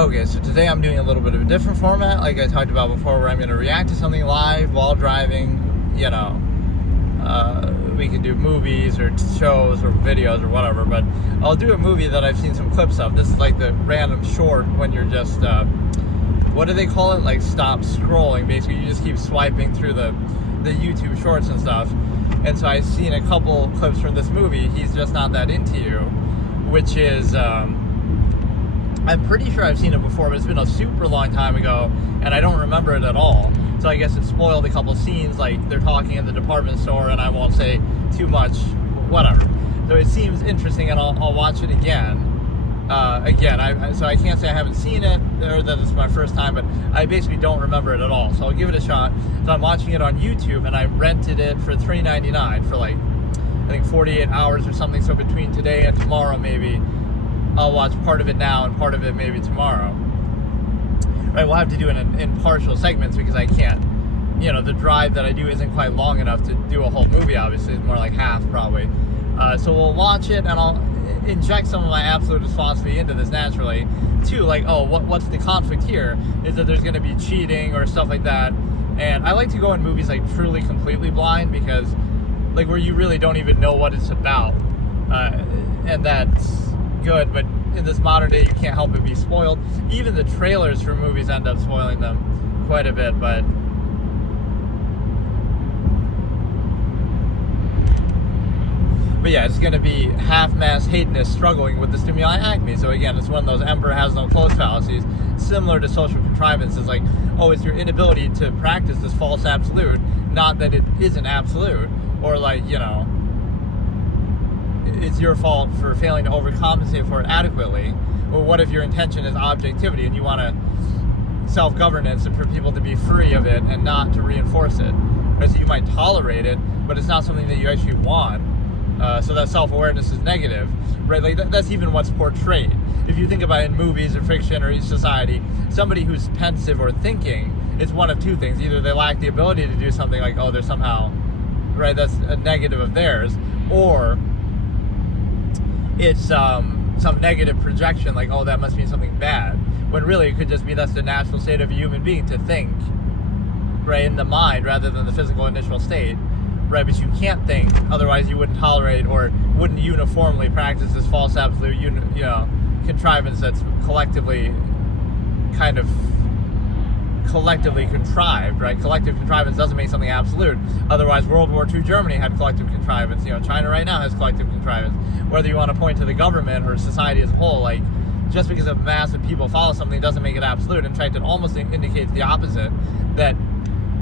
Okay, so today I'm doing a little bit of a different format, like I talked about before, where I'm going to react to something live while driving. We could do movies or shows or videos or whatever, but I'll do a movie that I've seen some clips of. This is like the random short when you're just, what do they call it? Like stop scrolling. Basically, you just keep swiping through the YouTube shorts and stuff. And so I've seen a couple clips from this movie, He's Just Not That Into You, which is, I'm pretty sure I've seen it before, but it's been a super long time ago, and I don't remember it at all. So I guess it spoiled a couple scenes, like they're talking in the department store, and I won't say too much, whatever. So it seems interesting, and I'll watch it again. So I can't say I haven't seen it, or that it's my first time, but I basically don't remember it at all. So I'll give it a shot. So I'm watching it on YouTube, and I rented it for $3.99 for like, I think 48 hours or something. So between today and tomorrow, maybe I'll watch part of it now and part of it maybe tomorrow. Right, we'll have to do it in partial segments because I can't, the drive that I do isn't quite long enough to do a whole movie, obviously. It's more like half, probably. So we'll watch it, and I'll inject some of my Absolutist Philosophy into this naturally, too. Like, what's the conflict here? Is that there's going to be cheating or stuff like that. And I like to go in movies, like, truly completely blind, because, like, where you really don't even know what it's about. And that's good, but in this modern day, you can't help but be spoiled. Even the trailers for movies end up spoiling them quite a bit, but yeah, it's going to be half-mass hedonists struggling with the stimuli acme. So again, it's one of those emperor has no clothes fallacies, similar to social contrivances, like, it's your inability to practice this false absolute, not that it isn't absolute, or like, it's your fault for failing to overcompensate for it adequately. Or what if your intention is objectivity and you want to self-governance and for people to be free of it and not to reinforce it? Right? So you might tolerate it, but it's not something that you actually want. So that self-awareness is negative, right? Like that's even what's portrayed. If you think about it in movies or fiction or society, somebody who's pensive or thinking, it's one of two things. Either they lack the ability to do something, like, they're somehow, right, that's a negative of theirs, or it's some negative projection, like, that must mean something bad, when really it could just be that's the natural state of a human being, to think, right, in the mind rather than the physical initial state, right? But you can't think, otherwise you wouldn't tolerate or wouldn't uniformly practice this false absolute, contrivance that's collectively contrived, right? Collective contrivance doesn't make something absolute. Otherwise, World War II Germany had collective contrivance. China right now has collective contrivance. Whether you want to point to the government or society as a whole, like, just because a mass of people follow something doesn't make it absolute. In fact, it almost indicates the opposite, that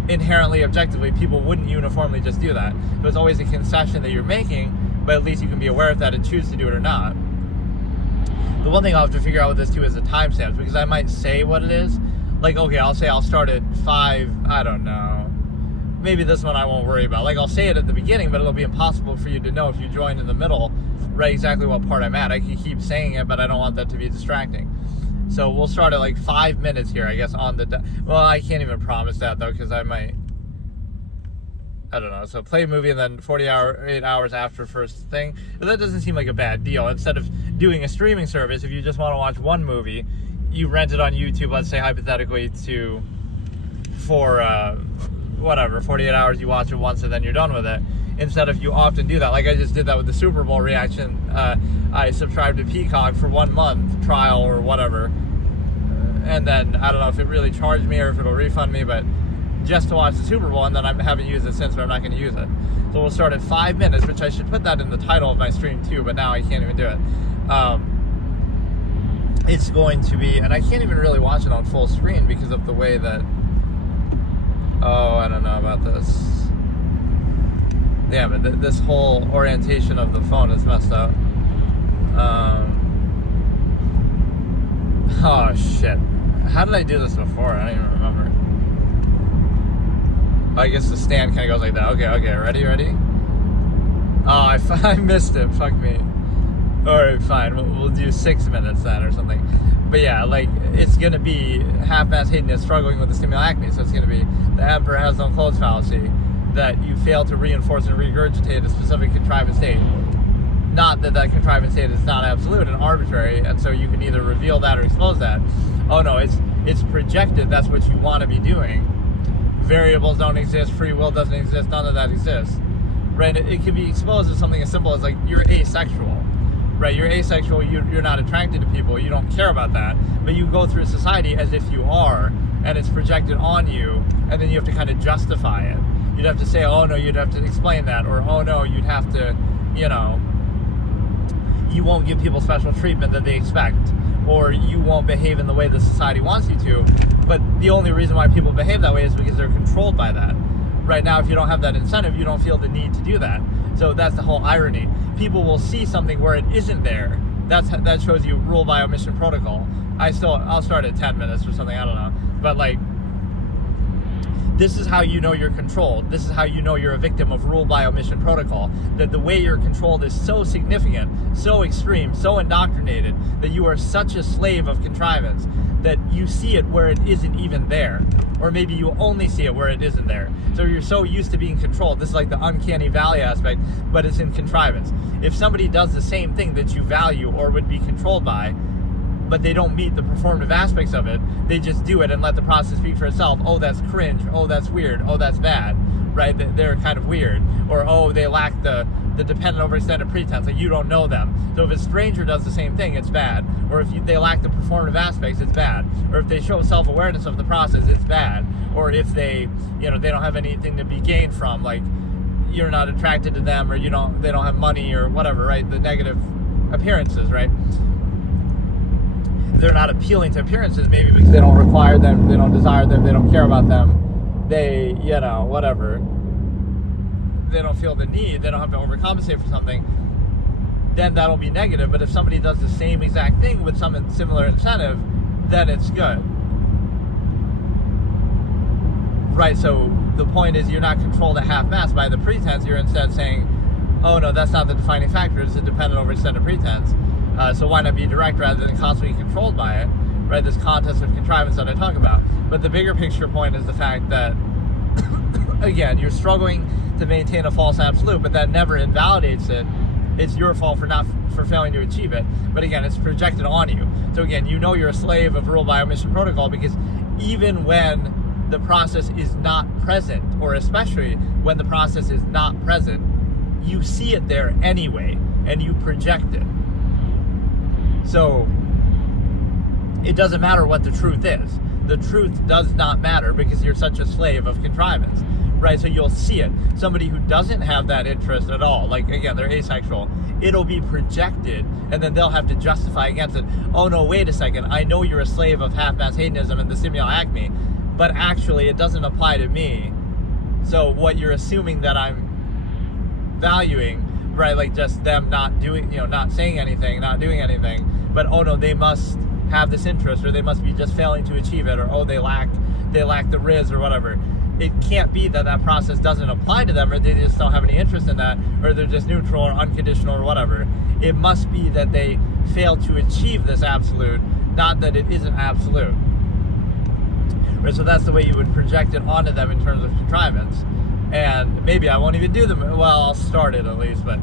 inherently, objectively, people wouldn't uniformly just do that. So it's always a concession that you're making, but at least you can be aware of that and choose to do it or not. The one thing I'll have to figure out with this, too, is the timestamps, because I might say what it is. Like, okay, I'll say I'll start at 5, I don't know. Maybe this one I won't worry about. Like, I'll say it at the beginning, but it'll be impossible for you to know if you join in the middle, right, exactly what part I'm at. I can keep saying it, but I don't want that to be distracting. So we'll start at like 5 minutes here, I guess, on the... Well, I can't even promise that, though, because I might... I don't know. So play a movie and then 8 hours after first thing. That doesn't seem like a bad deal. Instead of doing a streaming service, if you just want to watch one movie, you rent it on YouTube, let's say hypothetically, for 48 hours, you watch it once and then you're done with it. Instead of, you often do that. Like I just did that with the Super Bowl reaction. I subscribed to Peacock for 1 month trial or whatever. And then, I don't know if it really charged me or if it'll refund me, but just to watch the Super Bowl, and then I haven't used it since, but I'm not going to use it. So we'll start at 5 minutes, which I should put that in the title of my stream too, but now I can't even do it. It's going to be, and I can't even really watch it on full screen because of the way that, I don't know about this. Damn it, this whole orientation of the phone is messed up. Oh shit. How did I do this before? I don't even remember. I guess the stand kind of goes like that. Okay, ready? Oh, I missed it, fuck me. Alright, fine, we'll do 6 minutes then or something. But yeah, like, it's gonna be half-mass hedonist struggling with the stimuli acme, so it's gonna be the emperor has no clothes fallacy, that you fail to reinforce and regurgitate a specific contrivance state. Not that contrivance state is not absolute and arbitrary, and so you can either reveal that or expose that. oh no, it's projected, that's what you want to be doing. Variables don't exist, free will doesn't exist, none of that exists, right? It can be exposed as something as simple as like you're asexual, right? You're asexual, you're not attracted to people, you don't care about that, but you go through society as if you are, and it's projected on you, and then you have to kind of justify it. You'd have to say, oh no, you'd have to explain that, or oh no, you'd have to, you know, you won't give people special treatment that they expect, or you won't behave in the way the society wants you to. But the only reason why people behave that way is because they're controlled by that. Right now, if you don't have that incentive, you don't feel the need to do that. So that's the whole irony. People will see something where it isn't there. That shows you rule by omission protocol. I'll start at 10 minutes or something, I don't know. But like, this is how you know you're controlled. This is how you know you're a victim of rule by omission protocol. That the way you're controlled is so significant, so extreme, so indoctrinated, that you are such a slave of contrivance that you see it where it isn't even there. Or maybe you only see it where it isn't there. So you're so used to being controlled. This is like the uncanny valley aspect, but it's in contrivance. If somebody does the same thing that you value or would be controlled by, but they don't meet the performative aspects of it, they just do it and let the process speak for itself. Oh, that's cringe. Oh, that's weird. Oh, that's bad, right? They're kind of weird. Or, oh, they lack the dependent overextended pretense. Like, you don't know them. So if a stranger does the same thing, it's bad. Or if they lack the performative aspects, it's bad. Or if they show self-awareness of the process, it's bad. Or if they don't have anything to be gained from, like, you're not attracted to them, or they don't have money or whatever, right? The negative appearances, right? They're not appealing to appearances, maybe because they don't require them, they don't desire them, they don't care about them, they, whatever. They don't feel the need, they don't have to overcompensate for something, then that'll be negative. But if somebody does the same exact thing with some similar incentive, then it's good. Right, so the point is you're not controlled at half-mast by the pretense, you're instead saying, oh no, that's not the defining factor, it's a dependent overextended pretense. So why not be direct rather than constantly controlled by it, right? This contest of contrivance that I talk about. But the bigger picture point is the fact that, again, you're struggling to maintain a false absolute, but that never invalidates it. It's your fault for failing to achieve it. But again, it's projected on you. So again, you know you're a slave of rule by omission protocol, because even when the process is not present, or especially when the process is not present, you see it there anyway, and you project it. So it doesn't matter what the truth is. The truth does not matter because you're such a slave of contrivance, right? So you'll see it. Somebody who doesn't have that interest at all, like, again, they're asexual, it'll be projected, and then they'll have to justify against it. Oh no, wait a second, I know you're a slave of half-mass hedonism and the Stimuli Acme, but actually it doesn't apply to me. So what you're assuming that I'm valuing, right, like just them not doing, not saying anything, not doing anything, but oh no, they must have this interest, or they must be just failing to achieve it, or oh, they lack the riz or whatever. It can't be that process doesn't apply to them, or they just don't have any interest in that, or they're just neutral or unconditional or whatever. It must be that they fail to achieve this absolute, not that it isn't absolute. Right, so that's the way you would project it onto them in terms of contrivance. And maybe I won't even do them, well, I'll start it at least, but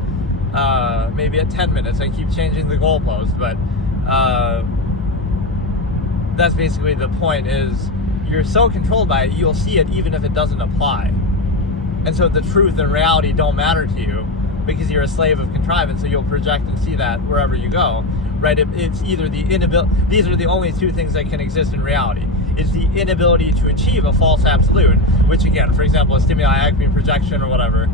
maybe at 10 minutes. I keep changing the goalpost, but that's basically the point. Is you're so controlled by it, you'll see it even if it doesn't apply. And so the truth and reality don't matter to you because you're a slave of contrivance, so you'll project and see that wherever you go, right? It's either the inability, these are the only two things that can exist in reality. It's the inability to achieve a false absolute, which again, for example, a stimuli acme projection or whatever,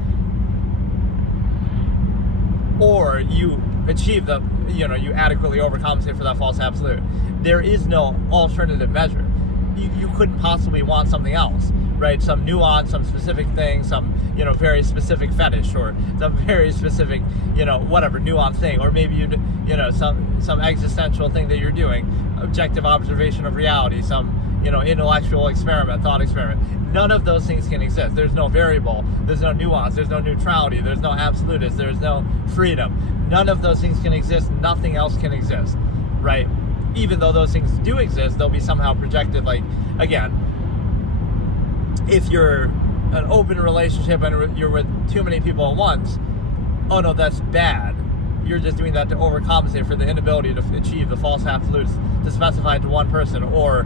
or you achieve you adequately overcompensate for that false absolute. There is no alternative measure. You couldn't possibly want something else, right? Some nuance, some specific thing, some, very specific fetish, or some very specific, whatever, nuanced thing, or maybe some existential thing that you're doing, objective observation of reality, some, intellectual experiment, thought experiment. None of those things can exist. There's no variable, there's no nuance, there's no neutrality, there's no absolutist, there's no freedom. None of those things can exist, nothing else can exist, right? Even though those things do exist, they'll be somehow projected. Like, again, if you're an open relationship and you're with too many people at once, oh no, that's bad. you're just doing that to overcompensate for the inability to achieve the false absolutes, to specify it to one person or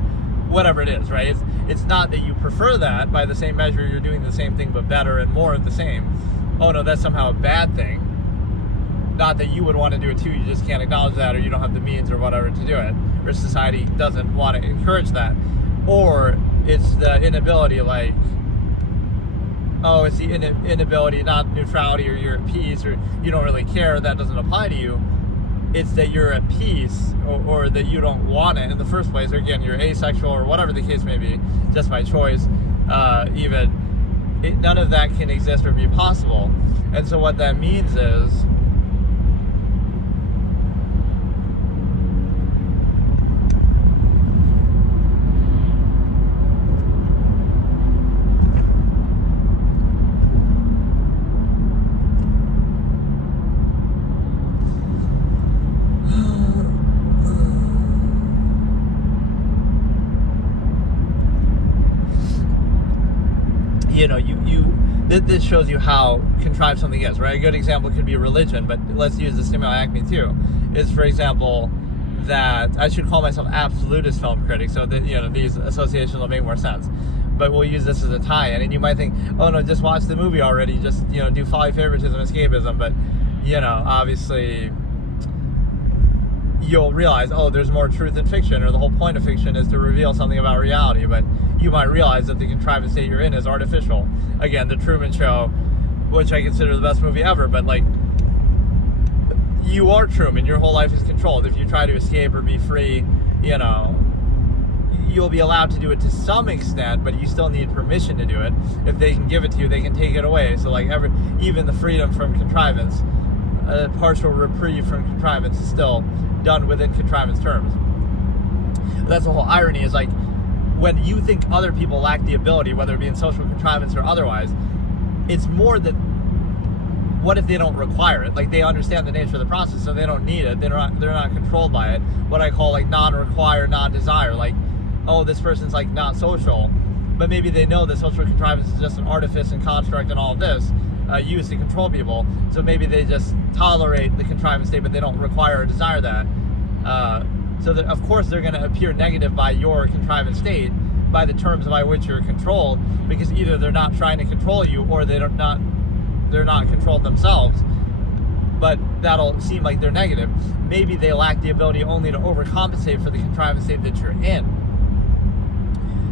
whatever it is, right? It's not that you prefer that. By the same measure, you're doing the same thing but better and more of the same. Oh no, that's somehow a bad thing. Not that you would want to do it too, you just can't acknowledge that, or you don't have the means or whatever to do it, or society doesn't want to encourage that. Or it's the inability, like, oh, it's the inability, not neutrality, or you're at peace, or you don't really care, that doesn't apply to you. It's that you're at peace, or that you don't want it in the first place, or again, you're asexual, or whatever the case may be, just by choice, none of that can exist or be possible. And so what that means is, this shows you how contrived something is, right? A good example could be religion, but let's use the Stimuli Acme too. Is, for example, that I should call myself Absolutist Film Critic, so that these associations will make more sense. But we'll use this as a tie-in, and you might think, oh no, just watch the movie already, just do folly, favoritism, escapism. But obviously, you'll realize, oh, there's more truth in fiction, or the whole point of fiction is to reveal something about reality. But you might realize that the contrived state you're in is artificial. Again, The Truman Show, which I consider the best movie ever, but like, you are Truman, your whole life is controlled. If you try to escape or be free, you'll be allowed to do it to some extent, but you still need permission to do it. If they can give it to you, they can take it away. So like, even the freedom from contrivance, a partial reprieve from contrivance, is still done within contrivance terms. That's the whole irony, is like, when you think other people lack the ability, whether it be in social contrivance or otherwise, it's more that, what if they don't require it? Like, they understand the nature of the process, so they don't need it. They're not controlled by it. What I call like non-require, non-desire. Like, oh, this person's like not social, but maybe they know that social contrivance is just an artifice and construct and all of this used to control people. So maybe they just tolerate the contrivance state, but they don't require or desire that. So that, of course, they're going to appear negative by your contrivance state, by the terms by which you're controlled, because either they're not trying to control you, or they're not controlled themselves. But that'll seem like they're negative. Maybe they lack the ability only to overcompensate for the contrivance state that you're in.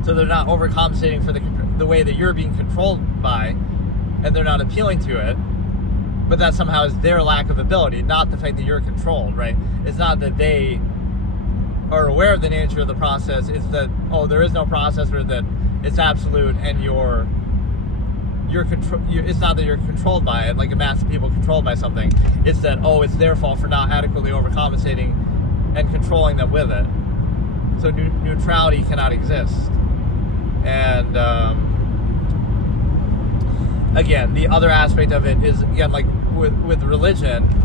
So they're not overcompensating for the way that you're being controlled by, and they're not appealing to it. But that somehow is their lack of ability, not the fact that you're controlled, right? It's not that they are aware of the nature of the process. It's that, oh, there is no process, or that it's absolute, and it's not that you're controlled by it, like a mass of people controlled by something. It's that, oh, it's their fault for not adequately overcompensating and controlling them with it. So neutrality cannot exist. And again, the other aspect of it is, again, like with religion,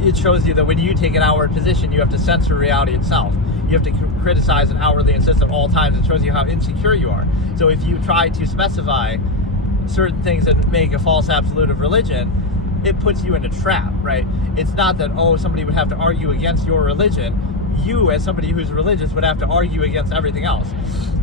it shows you that when you take an outward position, you have to censor reality itself. You have to criticize and outwardly insist at all times. It shows you how insecure you are. So if you try to specify certain things that make a false absolute of religion, it puts you in a trap, right? It's not that, oh, somebody would have to argue against your religion. You, as somebody who's religious, would have to argue against everything else.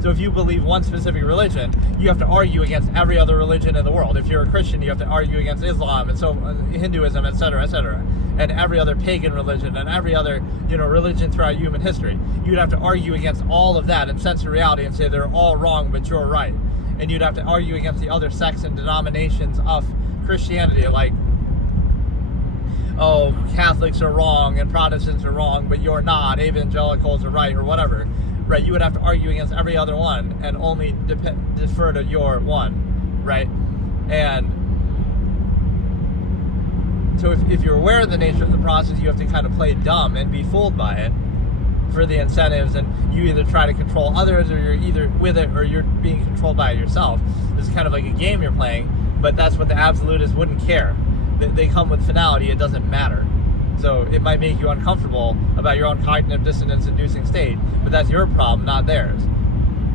So if you believe one specific religion, you have to argue against every other religion in the world. If you're a Christian, you have to argue against Islam, and so Hinduism, etc., and every other pagan religion, and every other religion throughout human history. You'd have to argue against all of that and censor reality and say they're all wrong, but you're right. And you'd have to argue against the other sects and denominations of Christianity, like, oh, Catholics are wrong and Protestants are wrong, but you're not. Evangelicals are right, or whatever, right? You would have to argue against every other one and only defer to your one, right? And so if you're aware of the nature of the process, you have to kind of play dumb and be fooled by it for the incentives, and you either try to control others, or you're either with it, or you're being controlled by it yourself. It's kind of like a game you're playing, but that's what the absolutists wouldn't care. They come with finality, it doesn't matter. So it might make you uncomfortable about your own cognitive dissonance-inducing state, but that's your problem, not theirs.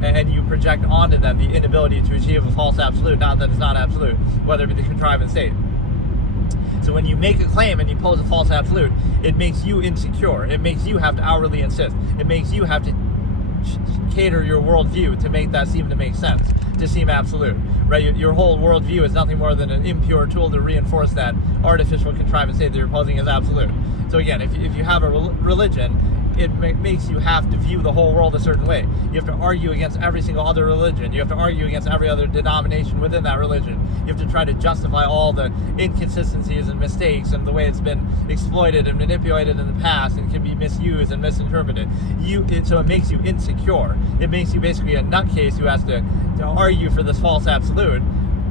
And you project onto them the inability to achieve a false absolute, not that it's not absolute, whether it be the contrivance state. So when you make a claim and you pose a false absolute, it makes you insecure. It makes you have to outwardly insist. It makes you have to cater your worldview to make that seem to make sense, to seem absolute, right? Your whole worldview is nothing more than an impure tool to reinforce that artificial contrivance state that you're posing as absolute. So again, if you have a religion, it makes you have to view the whole world a certain way. You have to argue against every single other religion. You have to argue against every other denomination within that religion. You have to try to justify all the inconsistencies and mistakes and the way it's been exploited and manipulated in the past and can be misused and misinterpreted. So it makes you insecure. It makes you basically a nutcase who has to argue for this false absolute,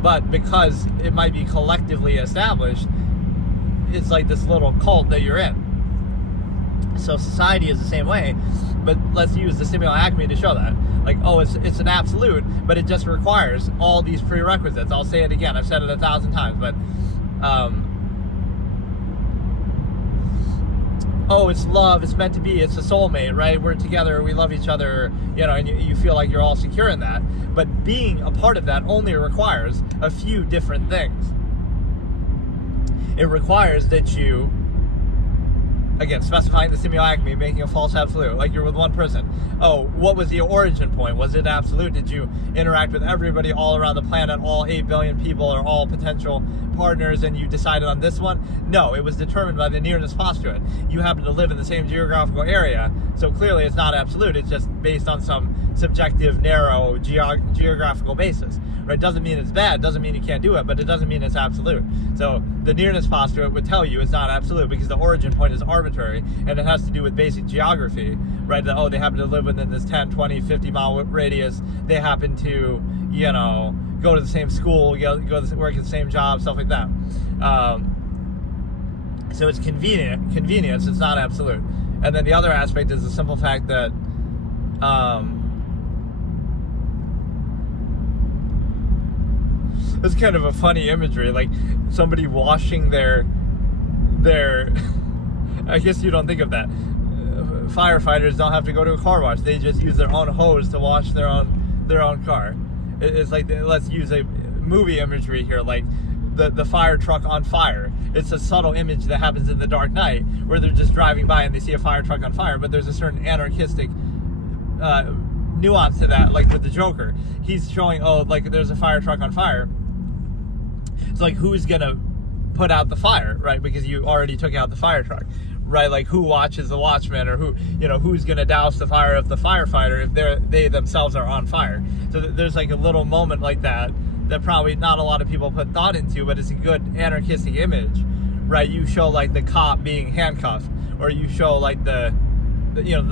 but because it might be collectively established, it's like this little cult that you're in. So society is the same way, but let's use the Stimuli Acme to show that. Like, oh, it's an absolute, but it just requires all these prerequisites. I'll say it again. I've said it 1,000 times, but oh, it's love. It's meant to be. It's a soulmate, right? We're together. We love each other, and you feel like you're all secure in that. But being a part of that only requires a few different things. It requires that you, again, specifying the Stimuli Acme, making a false absolute, like you're with one person. Oh, what was the origin point? Was it absolute? Did you interact with everybody all around the planet, all 8 billion people or all potential partners, and you decided on this one? No, it was determined by the nearness postulate. You happen to live in the same geographical area, so clearly it's not absolute. It's just based on some subjective, narrow geographical basis. Right? Doesn't mean it's bad, doesn't mean you can't do it, but it doesn't mean it's absolute. So the nearness postulate would tell you it's not absolute because the origin point is arbitrary and it has to do with basic geography, right? That, oh, they happen to live within this 10, 20, 50 mile radius. They happen to, go to the same school, go to work at the same job, stuff like that. So it's convenience, it's not absolute. And then the other aspect is the simple fact that it's kind of a funny imagery, like somebody washing their I guess you don't think of that. Firefighters don't have to go to a car wash. They just use their own hose to wash their own car. It's like, let's use a movie imagery here, like the fire truck on fire. It's a subtle image that happens in The Dark Knight where they're just driving by and they see a fire truck on fire, but there's a certain anarchistic nuance to that, like with the Joker. He's showing, oh, like there's a fire truck on fire. It's like, who's gonna put out the fire, right? Because you already took out the fire truck, right? Like, who watches the watchman, or who's gonna douse the fire if the firefighter, if they themselves are on fire. So there's like a little moment like that probably not a lot of people put thought into, but it's a good anarchistic image, right? You show like the cop being handcuffed, or you show like the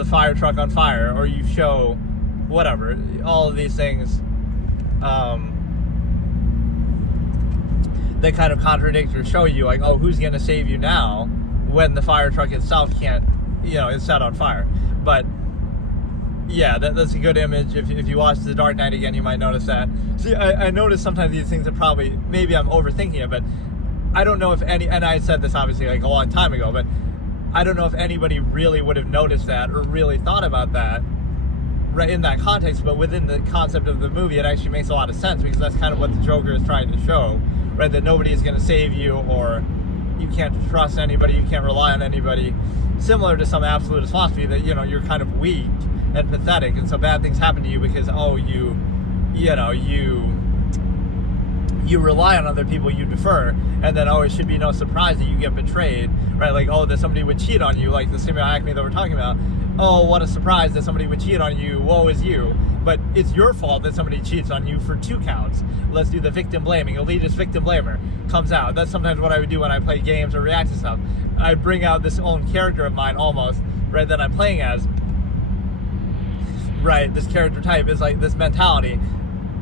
fire truck on fire, or you show whatever, all of these things that kind of contradict or show you, like, oh, who's going to save you now when the fire truck itself can't, is set on fire. But yeah, that's a good image. If you watch The Dark Knight again, you might notice that. See, I notice sometimes these things are maybe I'm overthinking it, but I don't know if and I said this obviously like a long time ago, but I don't know if anybody really would have noticed that or really thought about that right in that context. But within the concept of the movie, it actually makes a lot of sense, because that's kind of what the Joker is trying to show, right? That nobody is going to save you, or you can't trust anybody, you can't rely on anybody. Similar to some absolutist philosophy that, you're kind of weak and pathetic, and so bad things happen to you because, oh, you rely on other people, you defer, and then, oh, it should be no surprise that you get betrayed, right? Like, oh, that somebody would cheat on you, like the Stimuli Acme that we're talking about. Oh, what a surprise that somebody would cheat on you, woe is you. But it's your fault that somebody cheats on you for 2 counts. Let's do the victim blaming. Elitist victim blamer comes out. That's sometimes what I would do when I play games or react to stuff. I bring out this own character of mine almost, right, that I'm playing as. Right, this character type is like this mentality.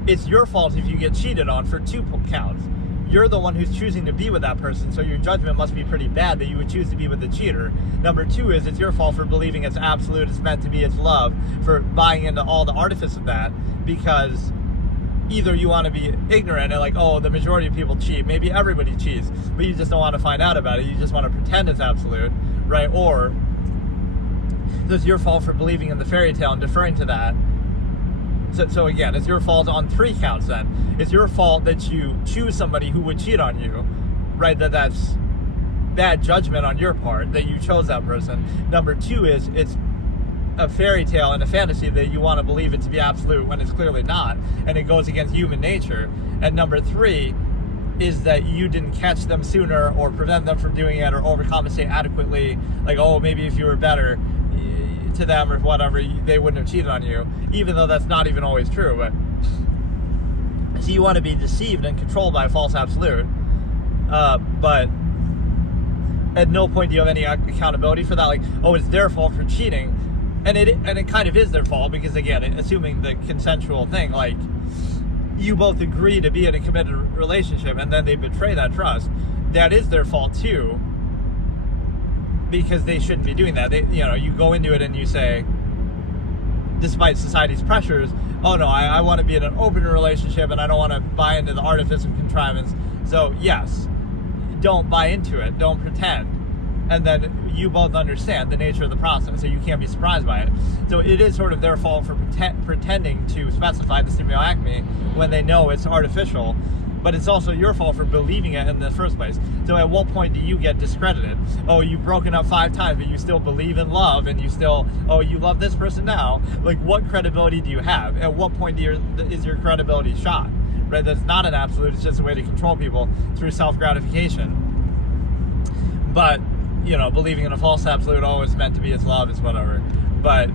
It's your fault if you get cheated on for 2 counts. You're the one who's choosing to be with that person, so your judgment must be pretty bad that you would choose to be with the cheater. Number 2 is it's your fault for believing it's absolute, it's meant to be, it's love, for buying into all the artifice of that, because either you want to be ignorant and like, oh, the majority of people cheat, maybe everybody cheats, but you just don't want to find out about it, you just want to pretend it's absolute, right? Or it's your fault for believing in the fairy tale and deferring to that. So again, it's your fault on 3 counts then. It's your fault that you choose somebody who would cheat on you, right? That's bad judgment on your part that you chose that person. Number two is it's a fairy tale and a fantasy that you want to believe it to be absolute when it's clearly not, and it goes against human nature. And number three is that you didn't catch them sooner or prevent them from doing it or overcompensate adequately. Like, oh, maybe if you were better to them or whatever, they wouldn't have cheated on you, even though that's not even always true. But so you want to be deceived and controlled by a false absolute, but at no point do you have any accountability for that. Like, oh, it's their fault for cheating, and it kind of is their fault, because again, assuming the consensual thing, like, you both agree to be in a committed relationship and then they betray that trust, that is their fault too, because they shouldn't be doing that. You go into it and you say, despite society's pressures, oh no, I want to be in an open relationship and I don't want to buy into the artifice of contrivance. So yes, don't buy into it, don't pretend. And then you both understand the nature of the process, so you can't be surprised by it. So it is sort of their fault for pretending to specify the Stimuli Acme when they know it's artificial, but it's also your fault for believing it in the first place. So at what point do you get discredited? Oh, you've broken up 5 times, but you still believe in love, and you still, oh, you love this person now. Like, what credibility do you have? At what point is your credibility shot? Right? That's not an absolute, it's just a way to control people through self-gratification. But believing in a false absolute, oh, it's meant to be, it's love, it's whatever. But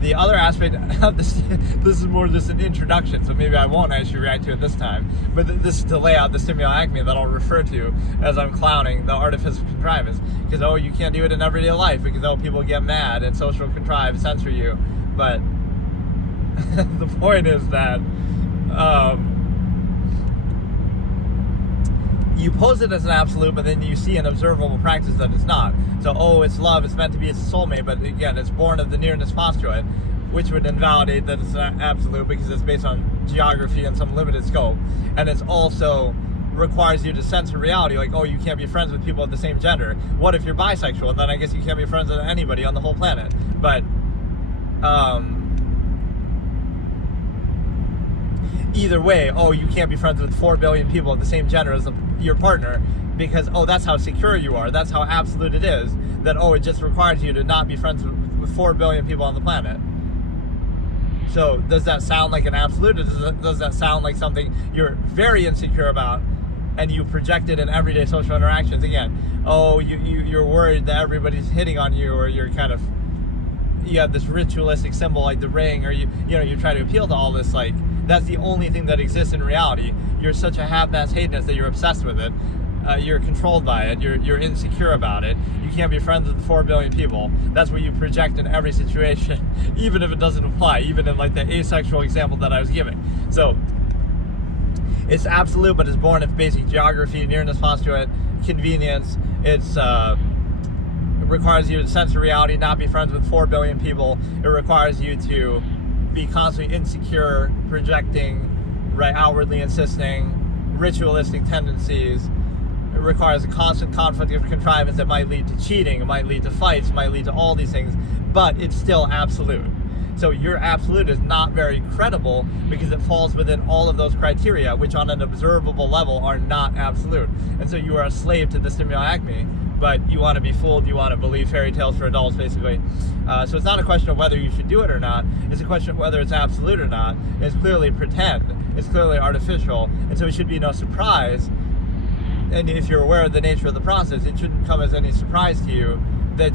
the other aspect of this is more just an introduction, so maybe I won't actually react to it this time. But this is to lay out the Stimuli Acme that I'll refer to as I'm clowning the artifice of contrivance. Because, oh, you can't do it in everyday life because, oh, people get mad and social contrive, censor you. But the point is that you pose it as an absolute, but then you see an observable practice that it's not. So, oh, it's love, it's meant to be, it's a soulmate, but again, it's born of the nearness postulate, which would invalidate that it's an absolute because it's based on geography and some limited scope. And it's also requires you to censor reality, like, oh, you can't be friends with people of the same gender. What if you're bisexual? Then I guess you can't be friends with anybody on the whole planet. But, either way, oh, you can't be friends with 4 billion people of the same gender as your partner, because, oh, that's how secure you are, that's how absolute it is, that, oh, it just requires you to not be friends with 4 billion people on the planet. So does that sound like an absolute, or does that sound like something you're very insecure about and you project it in everyday social interactions? Again, oh, you're worried that everybody's hitting on you, or you're you have this ritualistic symbol like the ring, or you try to appeal to all this, like, that's the only thing that exists in reality. You're such a half-assed hedonist that you're obsessed with it. You're controlled by it. You're insecure about it. You can't be friends with 4 billion people. That's what you project in every situation, even if it doesn't apply, even in like the asexual example that I was giving. So it's absolute, but it's born of basic geography, nearness postulate, convenience. It requires you to censor reality, not be friends with 4 billion people. It requires you to be constantly insecure, projecting, right, outwardly insisting, ritualistic tendencies. It requires a constant conflict of contrivance that might lead to cheating, it might lead to fights, it might lead to all these things, but it's still absolute. So your absolute is not very credible because it falls within all of those criteria, which on an observable level are not absolute. And so you are a slave to the Stimuli Acme, but you want to be fooled, you want to believe fairy tales for adults, basically. So it's not a question of whether you should do it or not, it's a question of whether it's absolute or not. It's clearly pretend, it's clearly artificial, and so it should be no surprise. And if you're aware of the nature of the process, it shouldn't come as any surprise to you that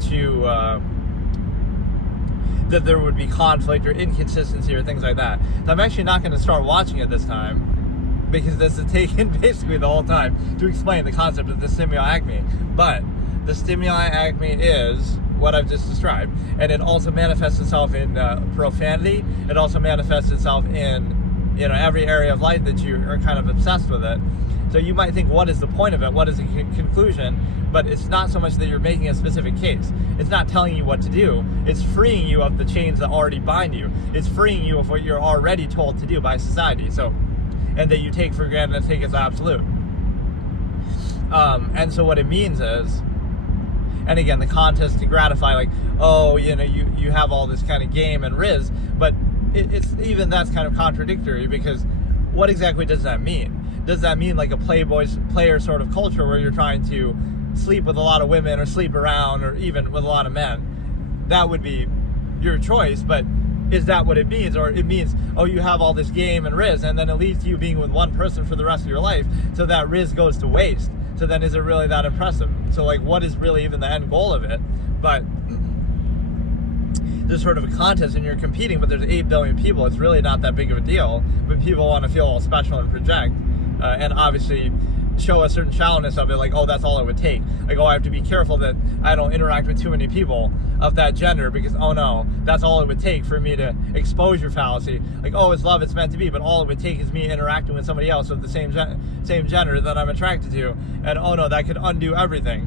that there would be conflict or inconsistency or things like that. So I'm actually not going to start watching it this time, because this is taken basically the whole time to explain the concept of the Stimuli Acme. But the Stimuli Acme is what I've just described, and it also manifests itself in profanity. It also manifests itself in every area of life that you are kind of obsessed with it. So you might think, what is the point of it? What is the conclusion? But it's not so much that you're making a specific case. It's not telling you what to do. It's freeing you of the chains that already bind you. It's freeing you of what you're already told to do by society. And that you take for granted and take as absolute. And so what it means is, and again, the contest to gratify, like, oh, you have all this kind of game and riz, but it's even that's kind of contradictory, because what exactly does that mean? does that mean like a player sort of culture where you're trying to sleep with a lot of women or sleep around or even with a lot of men? That would be your choice, but is that what it means? Or it means, oh, you have all this game and riz, and then it leads to you being with one person for the rest of your life, so that riz goes to waste. So then is it really that impressive? So like, what is really even the end goal of it? But there's sort of a contest and you're competing, but there's 8 billion people. It's really not that big of a deal, but people want to feel all special and project, and obviously show a certain shallowness of it, like, oh, that's all it would take. Like, oh, I have to be careful that I don't interact with too many people of that gender, because, oh no, that's all it would take for me to exposure fallacy. Like, oh, it's love, it's meant to be, but all it would take is me interacting with somebody else of the same gender that I'm attracted to, and oh no, that could undo everything.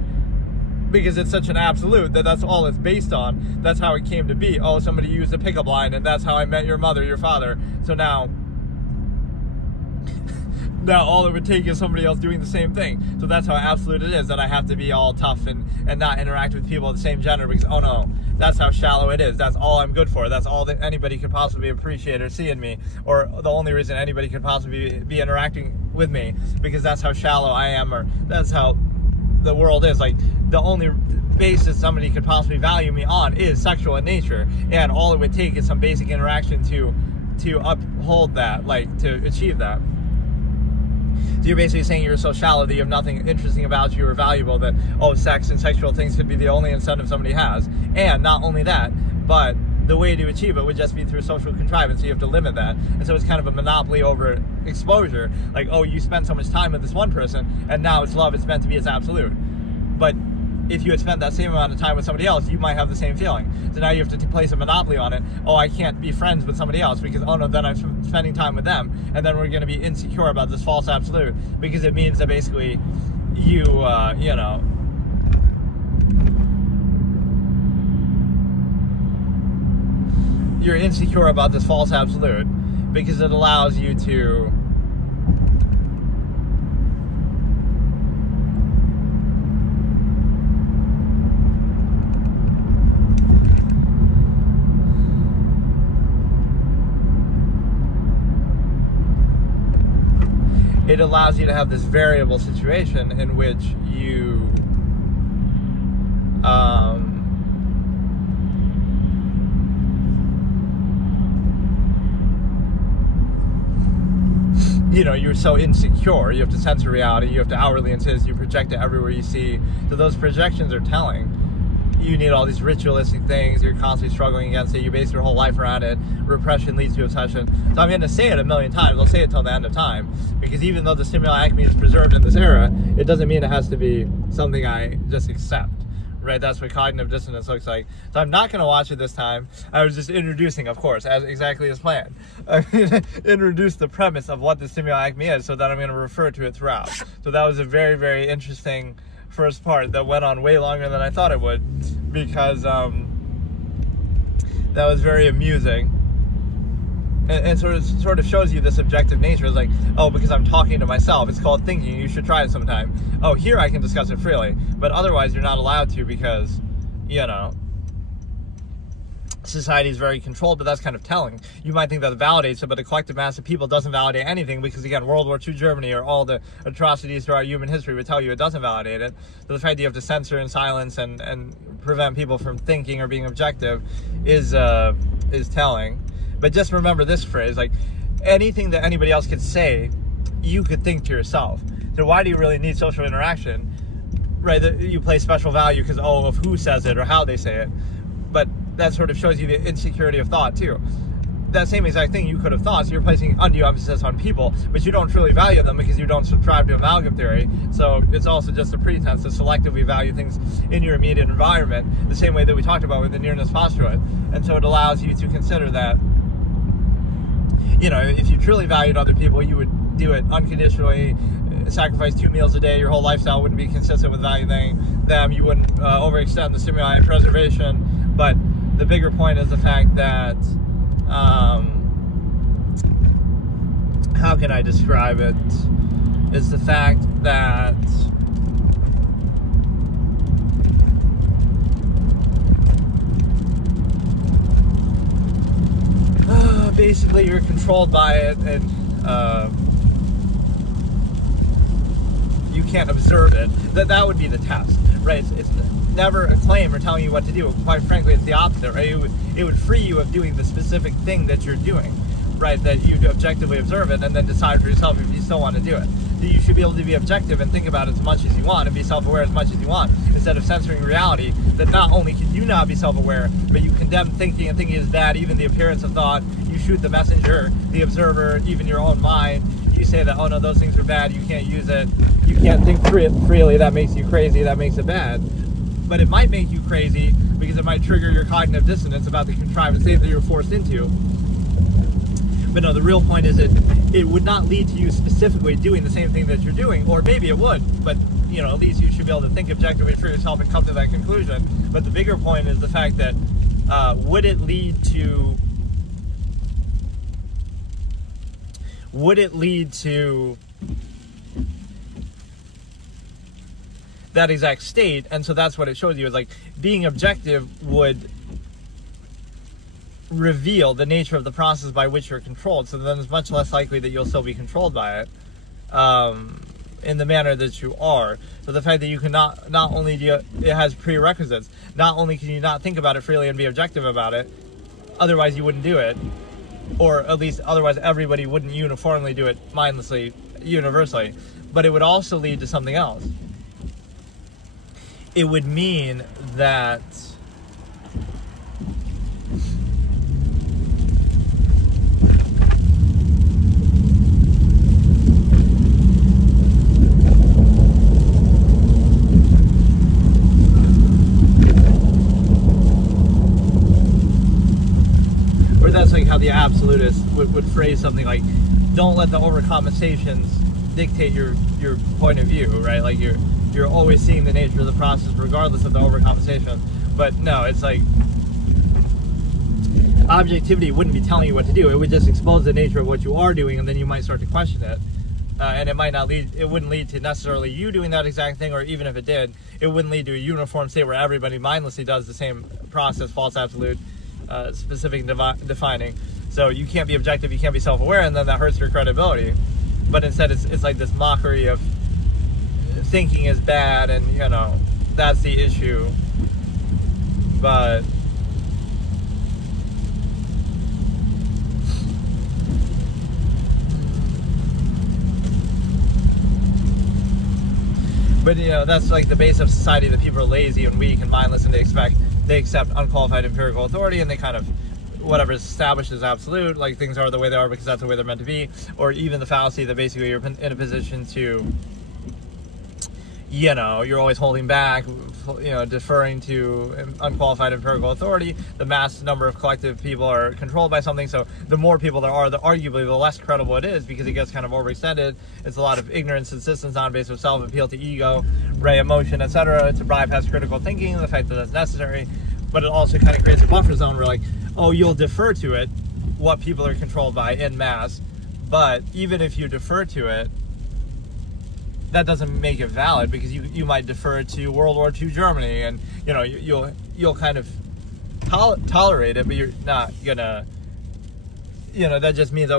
Because it's such an absolute that's all it's based on. That's how it came to be. Oh, somebody used a pickup line, and that's how I met your mother, your father. So now all it would take is somebody else doing the same thing. So that's how absolute it is, that I have to be all tough and not interact with people of the same gender, because, oh no, that's how shallow it is. That's all I'm good for. That's all that anybody could possibly appreciate or see in me, or the only reason anybody could possibly be interacting with me, because that's how shallow I am, or that's how the world is. Like, the only basis somebody could possibly value me on is sexual in nature, and all it would take is some basic interaction to uphold that, like, to achieve that. So you're basically saying you're so shallow that you have nothing interesting about you or valuable, that, oh, sex and sexual things could be the only incentive somebody has. And not only that, but the way to achieve it would just be through social contrivance, so you have to limit that. And so it's kind of a monopoly over exposure. Like, oh, you spent so much time with this one person, and now it's love, it's meant to be, it's absolute. But if you had spent that same amount of time with somebody else, you might have the same feeling. So now you have to place a monopoly on it. Oh, I can't be friends with somebody else because, oh no, then I'm spending time with them, and then we're going to be insecure about this false absolute, because it means that basically you, you're insecure about this false absolute because it allows you to have this variable situation in which you you're so insecure, you have to censor reality, you have to outwardly insist, you project it everywhere you see. So those projections are telling. You need all these ritualistic things, you're constantly struggling against it, you base your whole life around it, repression leads to obsession. So I'm going to say it a million times, I'll say it till the end of time, because even though the stimuli acme is preserved in this era, it doesn't mean it has to be something I just accept, right? That's what cognitive dissonance looks like. So I'm not going to watch it this time. I was just introducing, of course, as exactly as planned. I'm going to introduce the premise of what the stimuli acme is, so that I'm going to refer to it throughout. So that was a very, very interesting first part that went on way longer than I thought it would, because that was very amusing, and sort of shows you this objective nature. It's like, oh, because I'm talking to myself, it's called thinking, you should try it sometime. Oh, here I can discuss it freely, but otherwise you're not allowed to, because society is very controlled. But that's kind of telling. You might think that validates it, but the collective mass of people doesn't validate anything, because again, World War II Germany or all the atrocities throughout human history would tell you it doesn't validate it. So the fact that you have to censor and silence and prevent people from thinking or being objective is telling. But just remember this phrase, like, anything that anybody else could say, you could think to yourself. So why do you really need social interaction? Right, you place special value because, of who says it or how they say it. But that sort of shows you the insecurity of thought too. That same exact thing you could have thought, so you're placing undue emphasis on people, but you don't truly value them because you don't subscribe to amalgam theory. So it's also just a pretense to selectively value things in your immediate environment, the same way that we talked about with the nearness postulate. And so it allows you to consider that, if you truly valued other people, you would do it unconditionally, sacrifice 2 meals a day, your whole lifestyle wouldn't be consistent with valuing them, you wouldn't overextend the stimuli preservation. But the bigger point is the fact that, how can I describe it? Is the fact that basically you're controlled by it, and you can't observe it. That would be the test, right? It's never a claim or telling you what to do. Quite frankly, it's the opposite, right? It would free you of doing the specific thing that you're doing, right? That you objectively observe it and then decide for yourself if you still want to do it. You should be able to be objective and think about it as much as you want and be self-aware as much as you want, instead of censoring reality. That not only can you not be self-aware, but you condemn thinking, and thinking is bad, even the appearance of thought. You shoot the messenger, the observer, even your own mind. You say that, oh no, those things are bad, you can't use it, you can't think freely, that makes you crazy, that makes it bad. But it might make you crazy because it might trigger your cognitive dissonance about the contrived state that you're forced into. But no, the real point is that it would not lead to you specifically doing the same thing that you're doing, or maybe it would, but at least you should be able to think objectively for yourself and come to that conclusion. But the bigger point is the fact that would it lead to that exact state? And so that's what it shows you, is like being objective would reveal the nature of the process by which you're controlled. So then it's much less likely that you'll still be controlled by it in the manner that you are. So the fact that you can not only it has prerequisites, not only can you not think about it freely and be objective about it, otherwise you wouldn't do it, or at least otherwise everybody wouldn't uniformly do it mindlessly, universally, but it would also lead to something else. It would mean that that's like how the absolutists would phrase something like, don't let the overcompensations dictate your point of view, right? Like you're always seeing the nature of the process regardless of the overcompensation. But no, it's like objectivity wouldn't be telling you what to do. It would just expose the nature of what you are doing, and then you might start to question it. And it wouldn't lead to necessarily you doing that exact thing, or even if it did, it wouldn't lead to a uniform state where everybody mindlessly does the same process, false absolute, specific and defining. So you can't be objective, you can't be self-aware, and then that hurts your credibility. But instead it's like this mockery of thinking is bad, and that's the issue. But that's like the base of society, that people are lazy and weak and mindless, and they accept unqualified empirical authority, and they kind of whatever is established as absolute, like things are the way they are because that's the way they're meant to be. Or even the fallacy that basically you're in a position to you're always holding back, deferring to unqualified empirical authority. The mass number of collective people are controlled by something, so the more people there are, arguably the less credible it is, because it gets kind of overextended. It's a lot of ignorance, insistence on base of self, appeal to ego, emotion, etc., to bypass critical thinking, the fact that that's necessary. But it also kind of creates a buffer zone where, like, oh, you'll defer to it, what people are controlled by en masse, but even if you defer to it, that doesn't make it valid, because you might defer to World War II Germany, and you'll kind of tolerate it, but you're not gonna that just means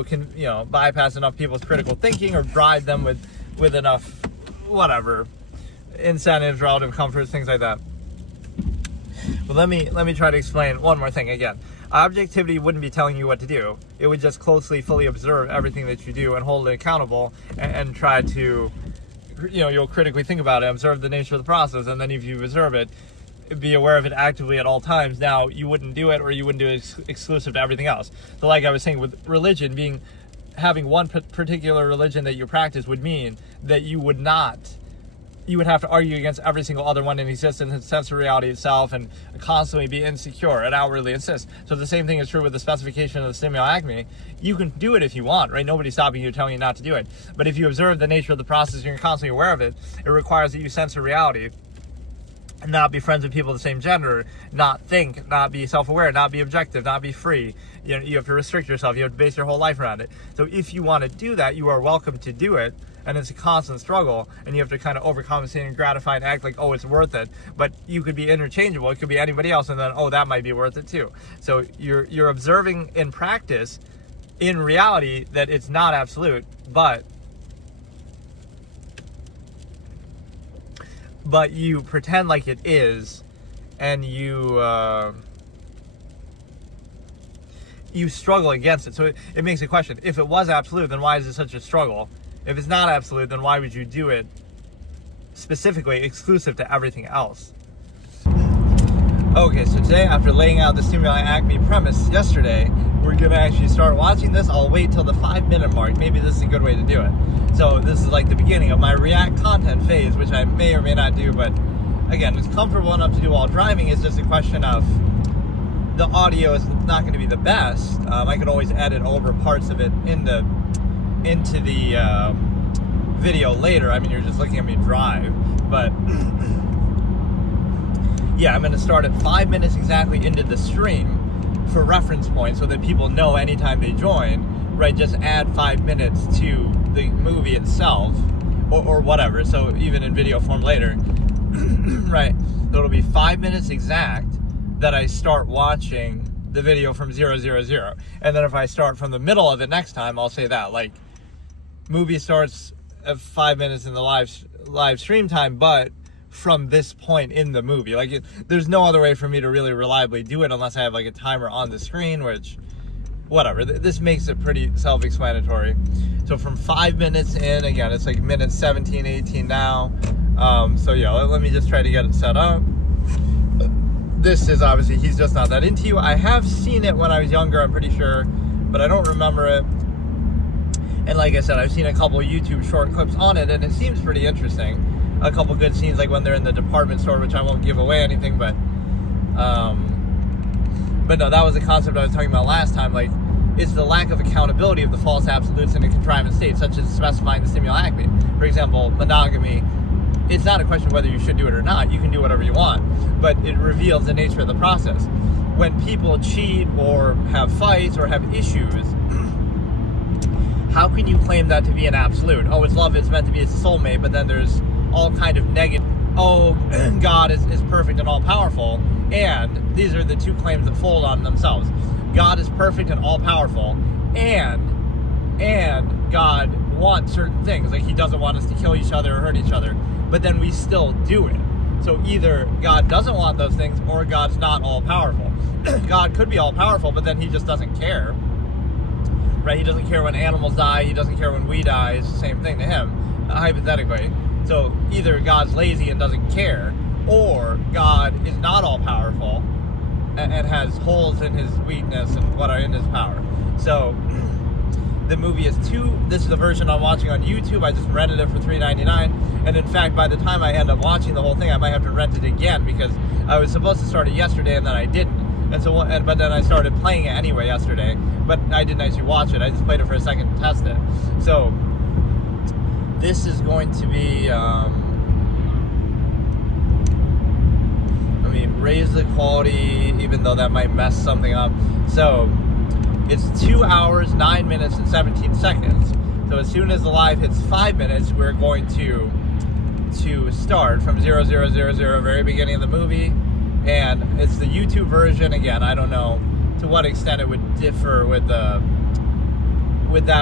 bypass enough people's critical thinking, or bribe them with enough whatever incentives, relative comforts, things like that. But let me try to explain one more thing again. Objectivity wouldn't be telling you what to do. It would just closely, fully observe everything that you do and hold it accountable, and try to you'll critically think about it, observe the nature of the process, and then if you observe it, be aware of it actively at all times. Now, you wouldn't do it, or you wouldn't do it exclusive to everything else. So like I was saying, with religion, having one particular religion that you practice would mean that you would have to argue against every single other one in existence and censor reality itself, and constantly be insecure and outwardly insist. So the same thing is true with the specification of the Stimuli Acme. You can do it if you want, right? Nobody's stopping you, telling you not to do it. But if you observe the nature of the process and you're constantly aware of it, it requires that you censor reality, and not be friends with people of the same gender, not think, not be self-aware, not be objective, not be free. You have to restrict yourself. You have to base your whole life around it. So if you want to do that, you are welcome to do it. And it's a constant struggle, and you have to kind of overcompensate and gratify and act like, oh, it's worth it. But you could be interchangeable. It could be anybody else, and then, oh, that might be worth it too. So you're observing in practice, in reality, that it's not absolute, but but you pretend like it is, and you struggle against it. So it makes a question. If it was absolute, then why is it such a struggle? If it's not absolute, then why would you do it specifically exclusive to everything else? Okay, so today, after laying out the Stimuli Acme premise yesterday, we're going to actually start watching this. I'll wait till the 5-minute mark. Maybe this is a good way to do it. So this is like the beginning of my React content phase, which I may or may not do, but again, it's comfortable enough to do while driving. It's just a question of the audio is not going to be the best. I could always edit over parts of it into the video later. I mean, you're just looking at me drive, but yeah, I'm going to start at 5 minutes exactly into the stream for reference points so that people know anytime they join, right, just add 5 minutes to the movie itself or whatever. So even in video form later, right, it'll be 5 minutes exact that I start watching the video from 000. And then if I start from the middle of it next time, I'll say that, like, movie starts at 5 minutes in the live stream time, but from this point in the movie. Like, there's no other way for me to really reliably do it unless I have like a timer on the screen, which, whatever. This makes it pretty self-explanatory. So from 5 minutes in, again, it's like minute 17, 18 now. So yeah, let me just try to get it set up. This is obviously, he's just not that into you. I have seen it when I was younger, I'm pretty sure, but I don't remember it. And like I said, I've seen a couple YouTube short clips on it, and it seems pretty interesting. A couple good scenes, like when they're in the department store, which I won't give away anything, but no, that was the concept I was talking about last time. Like, it's the lack of accountability of the false absolutes in a contrivance state, such as specifying the stimuli acme. For example, monogamy. It's not a question of whether you should do it or not. You can do whatever you want, but it reveals the nature of the process. When people cheat or have fights or have issues, how can you claim that to be an absolute? Oh, it's love, it's meant to be a soulmate, but then there's all kind of negative, oh, God is perfect and all-powerful, and these are the two claims that fold on themselves. God is perfect and all-powerful, and God wants certain things, like he doesn't want us to kill each other or hurt each other, but then we still do it. So either God doesn't want those things, or God's not all-powerful. God could be all-powerful, but then he just doesn't care, right? He doesn't care when animals die, he doesn't care when we die. It's the same thing to him, hypothetically. So either God's lazy and doesn't care, or God is not all-powerful and has holes in his weakness and what are in his power. So the movie is this is the version I'm watching on YouTube. I just rented it for $3.99, and in fact, by the time I end up watching the whole thing, I might have to rent it again, because I was supposed to start it yesterday and then I didn't. But then I started playing it anyway yesterday, but I didn't actually watch it. I just played it for a second to test it. So this is going to be, let me raise the quality, even though that might mess something up. So it's 2 hours, 9 minutes, and 17 seconds. So as soon as the live hits 5 minutes, we're going to start from 000, very beginning of the movie. And it's the YouTube version. Again, I don't know to what extent it would differ with that,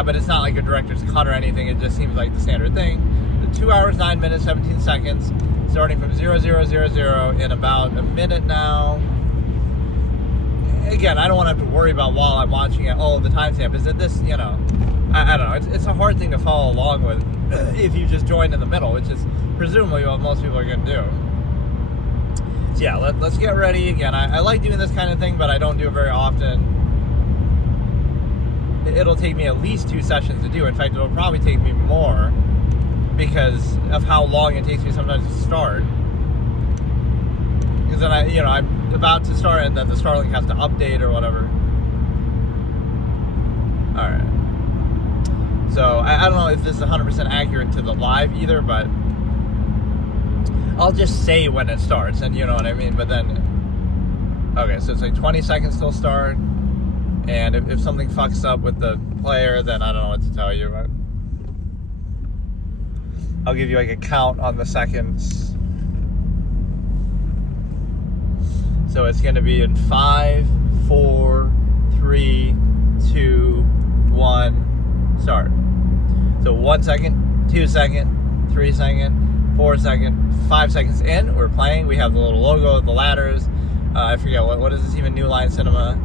but it's not like a director's cut or anything. It just seems like the standard thing. The 2 hours, 9 minutes, 17 seconds, starting from 000 in about a minute now. Again, I don't want to have to worry about while I'm watching it, oh, the timestamp. Is it this, I don't know. It's a hard thing to follow along with if you just join in the middle, which is presumably what most people are going to do. So yeah, let's get ready. Again, I like doing this kind of thing, but I don't do it very often. It'll take me at least 2 sessions to do. In fact, it'll probably take me more because of how long it takes me sometimes to start. Because then I'm about to start and then the Starlink has to update or whatever. Alright. So, I don't know if this is 100% accurate to the live either, but I'll just say when it starts, and you know what I mean, but then, okay, so it's like 20 seconds till start, and if something fucks up with the player, then I don't know what to tell you, but I'll give you like a count on the seconds. So it's gonna be in 5, 4, 3, 2, 1, start. So 1 second, 2 second, 3 second, 5 seconds in, we're playing. We have the little logo, the ladders. I forget, what is this even? New Line Cinema.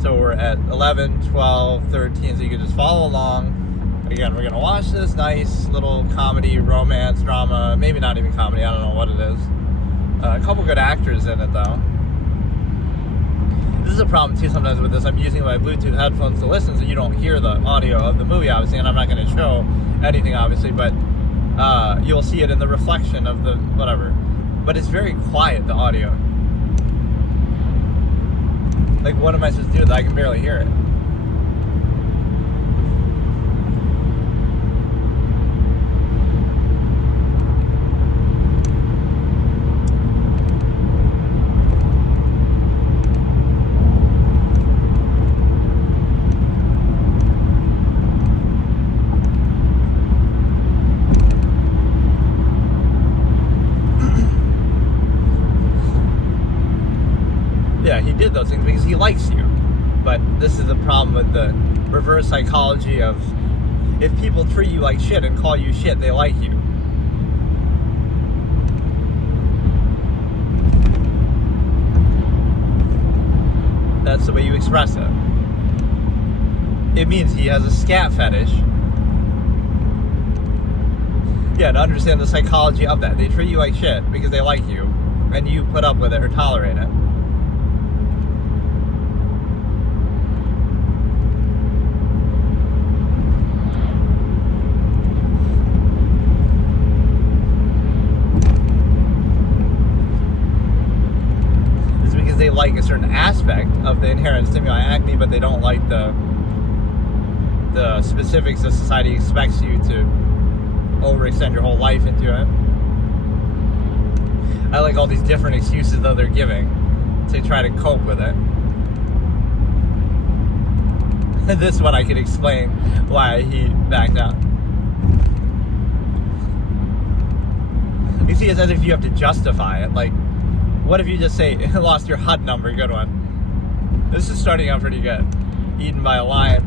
So we're at 11, 12, 13, so you can just follow along. Again, we're going to watch this nice little comedy, romance, drama, maybe not even comedy, I don't know what it is. A couple good actors in it, though. This is a problem, too, sometimes with this. I'm using my Bluetooth headphones to listen, so you don't hear the audio of the movie, obviously, and I'm not going to show anything, obviously, but you'll see it in the reflection of the whatever. But it's very quiet, the audio. Like, what am I supposed to do that I can barely hear it? Yeah, he did those things because he likes you. But this is the problem with the reverse psychology of, if people treat you like shit and call you shit, they like you. That's the way you express it. It means he has a scat fetish. Yeah, to understand the psychology of that. They treat you like shit because they like you, and you put up with it or tolerate it. They like a certain aspect of the inherent stimuli acme, but they don't like the specifics that society expects you to overextend your whole life into it. I like all these different excuses that they're giving to try to cope with it. And this one I could explain why he backed out. You see, it's as if you have to justify it. Like, what if you just say, lost your HUD number? Good one. This is starting out pretty good. Eaten by a lion.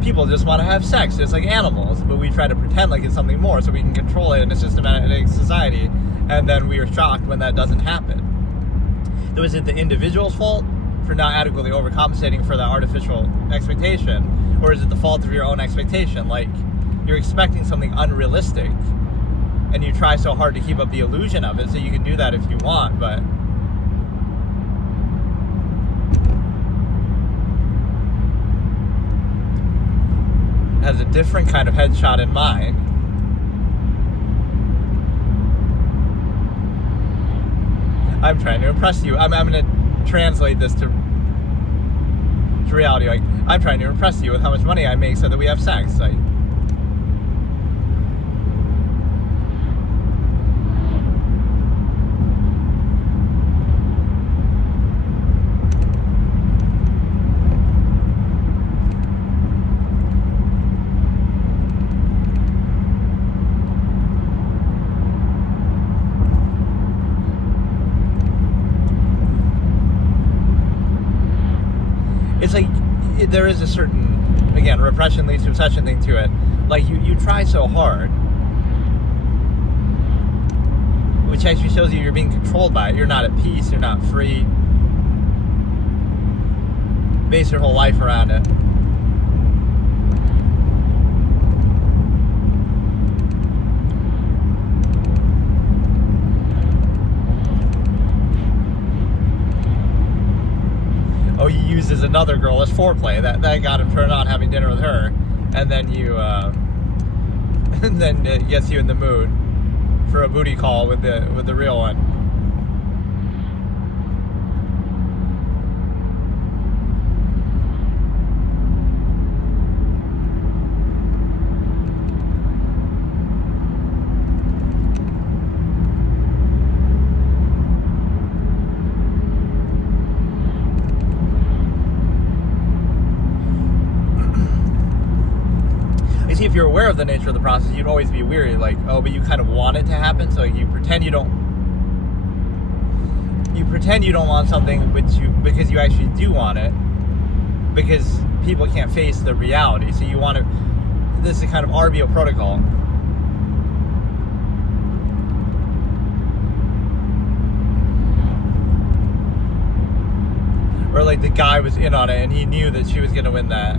People just want to have sex. It's like animals, but we try to pretend like it's something more so we can control it in a systematic society, and then we are shocked when that doesn't happen. So is it the individual's fault for not adequately overcompensating for that artificial expectation, or is it the fault of your own expectation? Like, you're expecting something unrealistic, and you try so hard to keep up the illusion of it, so you can do that if you want, but has a different kind of headshot in mind. I'm trying to impress you. I'm going to translate this to reality. Like, I'm trying to impress you with how much money I make so that we have sex. Like, it's like, there is a certain, again, repression leads to obsession thing to it. Like, you try so hard, which actually shows you you're being controlled by it. You're not at peace, you're not free. Base your whole life around it. Oh, he uses another girl as foreplay. That got him turned on, having dinner with her, and then and then it gets you in the mood for a booty call with the real one. See, if you're aware of the nature of the process, you'd always be weary, like, oh, but you kind of want it to happen, so you pretend you don't want something, because you actually do want it, because people can't face the reality. So you want to, this is kind of RBO protocol. Or like the guy was in on it and he knew that she was going to win that.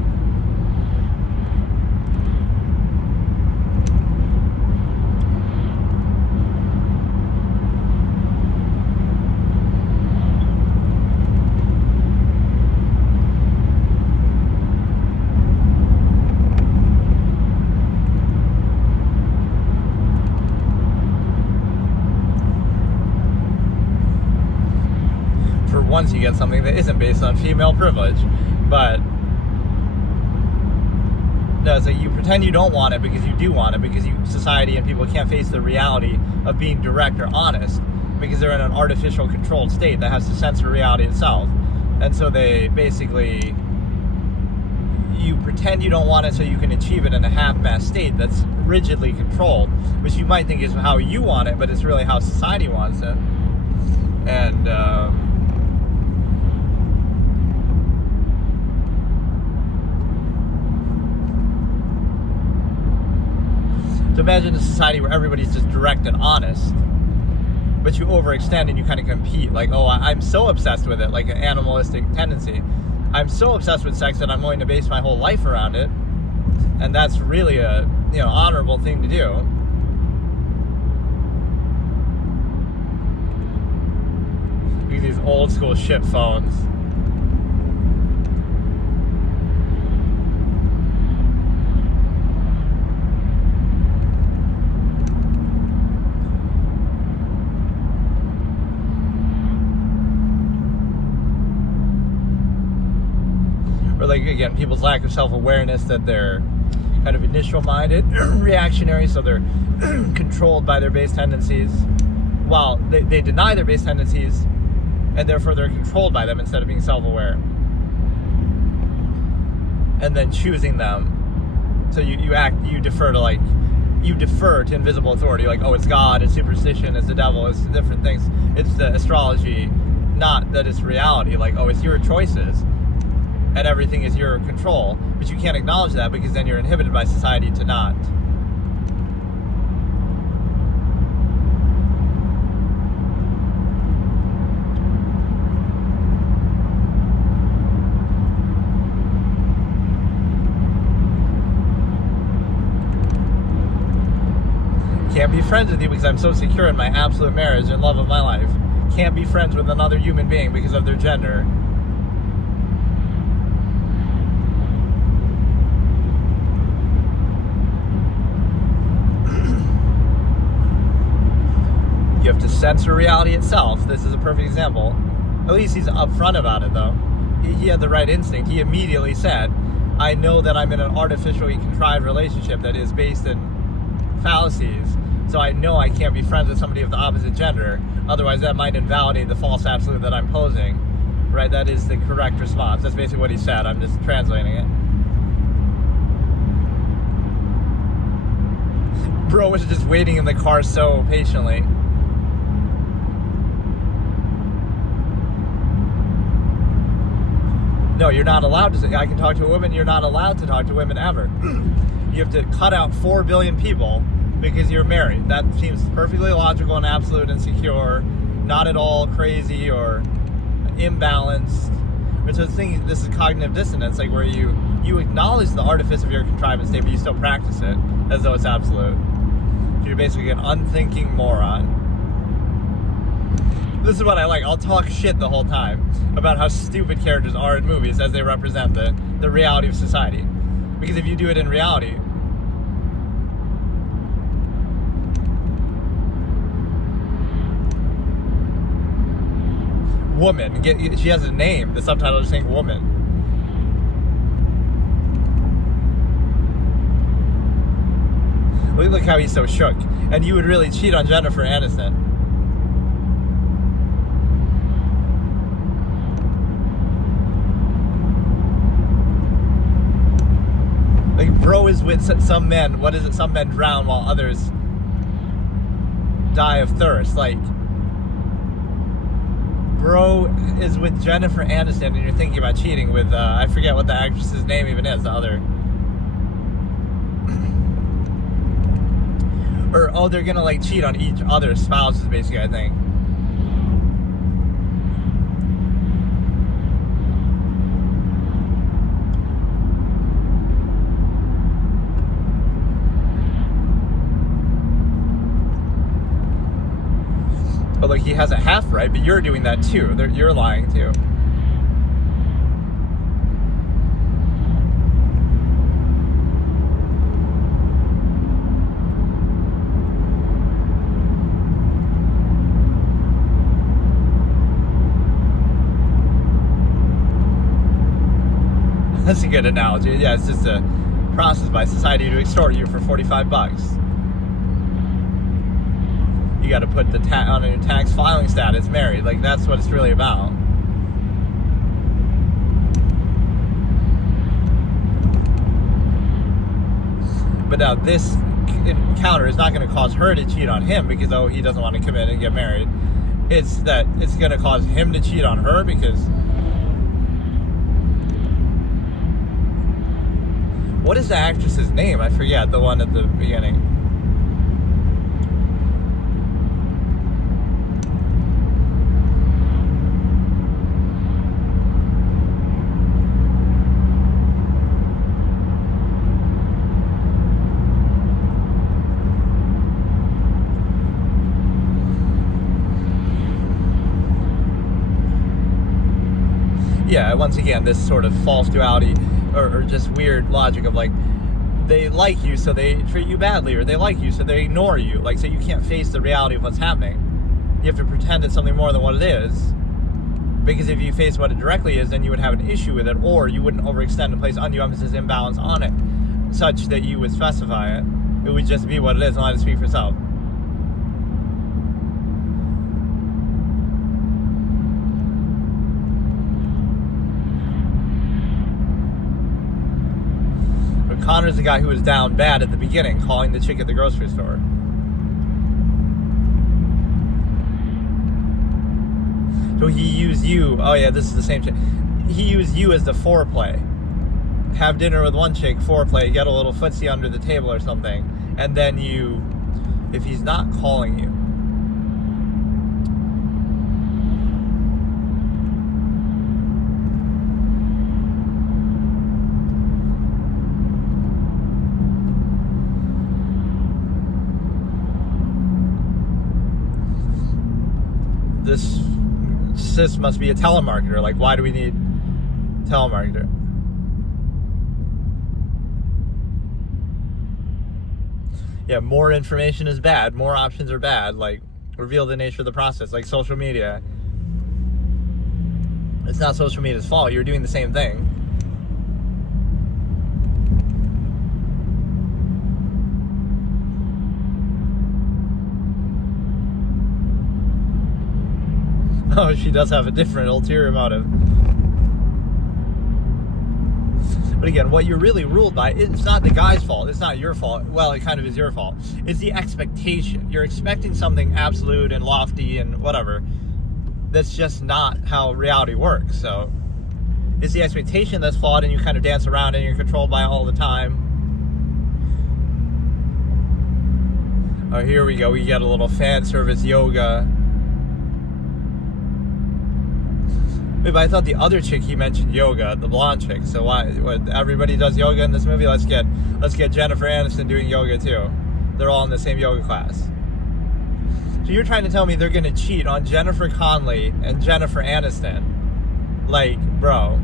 Once you get something that isn't based on female privilege, but no, it's like you pretend you don't want it because you do want it, because society and people can't face the reality of being direct or honest, because they're in an artificial controlled state that has to censor reality itself. And so they basically, you pretend you don't want it so you can achieve it in a half-mast state that's rigidly controlled, which you might think is how you want it, but it's really how society wants it. And so imagine a society where everybody's just direct and honest, but you overextend and you kind of compete. Like, oh, I'm so obsessed with it, like an animalistic tendency. I'm so obsessed with sex that I'm willing to base my whole life around it, and that's really a honorable thing to do. These old school ship phones. Or like, again, people's lack of self-awareness, that they're kind of initial-minded, reactionary, so they're controlled by their base tendencies, while they deny their base tendencies, and therefore they're controlled by them instead of being self-aware. And then choosing them. So you defer to invisible authority, like, oh, it's God, it's superstition, it's the devil, it's different things. It's the astrology, not that it's reality. Like, oh, it's your choices, and everything is your control. But you can't acknowledge that, because then you're inhibited by society to not. Can't be friends with you because I'm so secure in my absolute marriage and love of my life. Can't be friends with another human being because of their gender. You have to censor reality itself. This is a perfect example. At least he's upfront about it, though. He had the right instinct. He immediately said, I know that I'm in an artificially contrived relationship that is based in fallacies, so I know I can't be friends with somebody of the opposite gender. Otherwise, that might invalidate the false absolute that I'm posing. Right? That is the correct response. That's basically what he said. I'm just translating it. Bro was just waiting in the car so patiently. No, you're not allowed to say, I can talk to a woman. You're not allowed to talk to women ever. You have to cut out 4 billion people because you're married. That seems perfectly logical and absolute and secure, not at all crazy or imbalanced. Which is this is cognitive dissonance, like where you acknowledge the artifice of your contrivance state, but you still practice it as though it's absolute. So you're basically an unthinking moron. This is what I like. I'll talk shit the whole time about how stupid characters are in movies as they represent the reality of society. Because if you do it in reality, woman, she has a name. The subtitle is saying woman. Look how he's so shook. And you would really cheat on Jennifer Aniston. Like, bro is with some men. What is it? Some men drown while others die of thirst. Like, bro is with Jennifer Aniston and you're thinking about cheating with, I forget what the actress's name even is, the other. Or, oh, they're gonna like cheat on each other's spouses, basically, I think. But look, he has it half right, but you're doing that too. You're lying too. That's a good analogy. Yeah, it's just a process by society to extort you for $45. You got to put the on your tax filing status married. Like, that's what it's really about. But now this encounter is not going to cause her to cheat on him because, oh, he doesn't want to commit and get married. It's that it's going to cause him to cheat on her because... What is the actress's name? I forget, the one at the beginning. Yeah, once again, this sort of false duality or just weird logic of like, they like you so they treat you badly, or they like you so they ignore you. Like, so you can't face the reality of what's happening. You have to pretend it's something more than what it is. Because if you face what it directly is, then you would have an issue with it, or you wouldn't overextend and place undue emphasis imbalance on it, such that you would specify it. It would just be what it is and let it speak for itself. Connor's the guy who was down bad at the beginning, calling the chick at the grocery store. So he used you. Oh yeah, this is the same chick. He used you as the foreplay. Have dinner with one chick, foreplay, get a little footsie under the table or something, and then you, if he's not calling you, this must be a telemarketer. Like, why do we need telemarketer? Yeah, more information is bad. More options are bad. Like, reveal the nature of the process. Like social media. It's not social media's fault. You're doing the same thing. Oh, she does have a different ulterior motive. But again, what you're really ruled by, it's not the guy's fault. It's not your fault. Well, it kind of is your fault. It's the expectation. You're expecting something absolute and lofty and whatever. That's just not how reality works. So it's the expectation that's flawed, and you kind of dance around and you're controlled by it all the time. Oh, here we go. We get a little fan service yoga. Wait, but I thought the other chick he mentioned yoga, the blonde chick. So why? What, everybody does yoga in this movie? Let's get Jennifer Aniston doing yoga too. They're all in the same yoga class. So you're trying to tell me they're gonna cheat on Jennifer Connelly and Jennifer Aniston? Like, bro.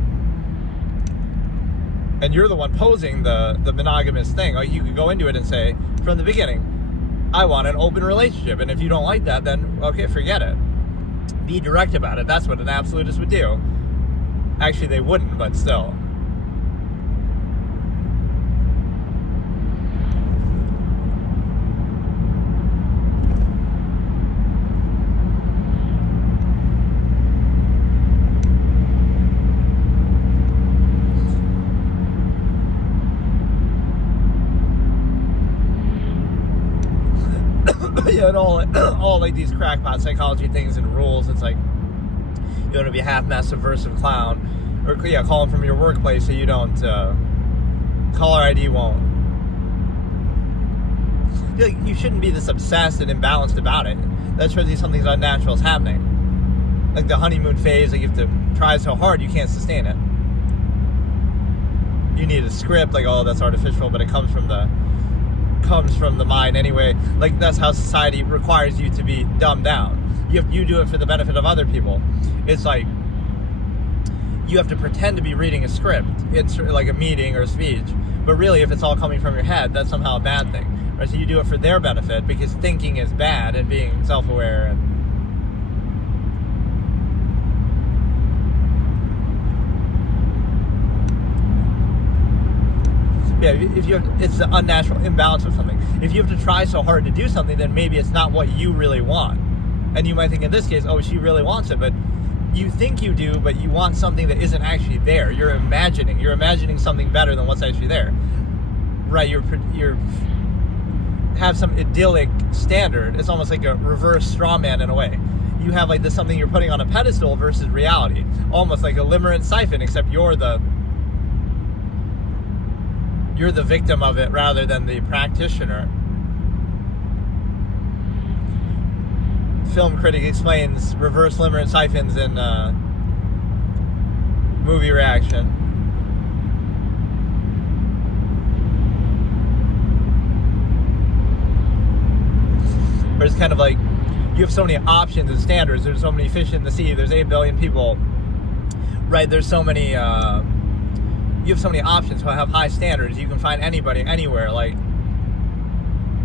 And you're the one posing the monogamous thing. Like, you could go into it and say from the beginning, I want an open relationship, and if you don't like that, then okay, forget it. Be direct about it. That's what an absolutist would do. Actually, they wouldn't, but still. Yeah, and all like these crackpot psychology things and rules. It's like, You want to be half-mad, subversive clown, or yeah, call them from your workplace so you don't. Caller ID won't. You shouldn't be this obsessed and imbalanced about it. That shows you something unnatural is happening. Like the honeymoon phase, like you have to try so hard you can't sustain it. You need a script, like, oh, that's artificial, but it comes from the mind anyway. Like, that's how society requires you to be dumbed down. You do it for the benefit of other people. It's like you have to pretend to be reading a script. It's like a meeting or a speech, but really, if it's all coming from your head, that's somehow a bad thing. Right? So you do it for their benefit because thinking is bad and being self-aware and it's the unnatural imbalance of something. If you have to try so hard to do something, then maybe it's not what you really want. And you might think in this case, oh, she really wants it, but you think you do, but you want something that isn't actually there. You're imagining something better than what's actually there. Right? You're have some idyllic standard. It's almost like a reverse straw man in a way. You have like this something you're putting on a pedestal versus reality. Almost like a limerent siphon, except you're the victim of it rather than the practitioner. Film Critic explains reverse limerent siphons in movie reaction. Where it's kind of like you have so many options and standards. There's so many fish in the sea. There's 8 billion people. Right? There's so many. You have so many options. So I have high standards. You can find anybody anywhere. Like,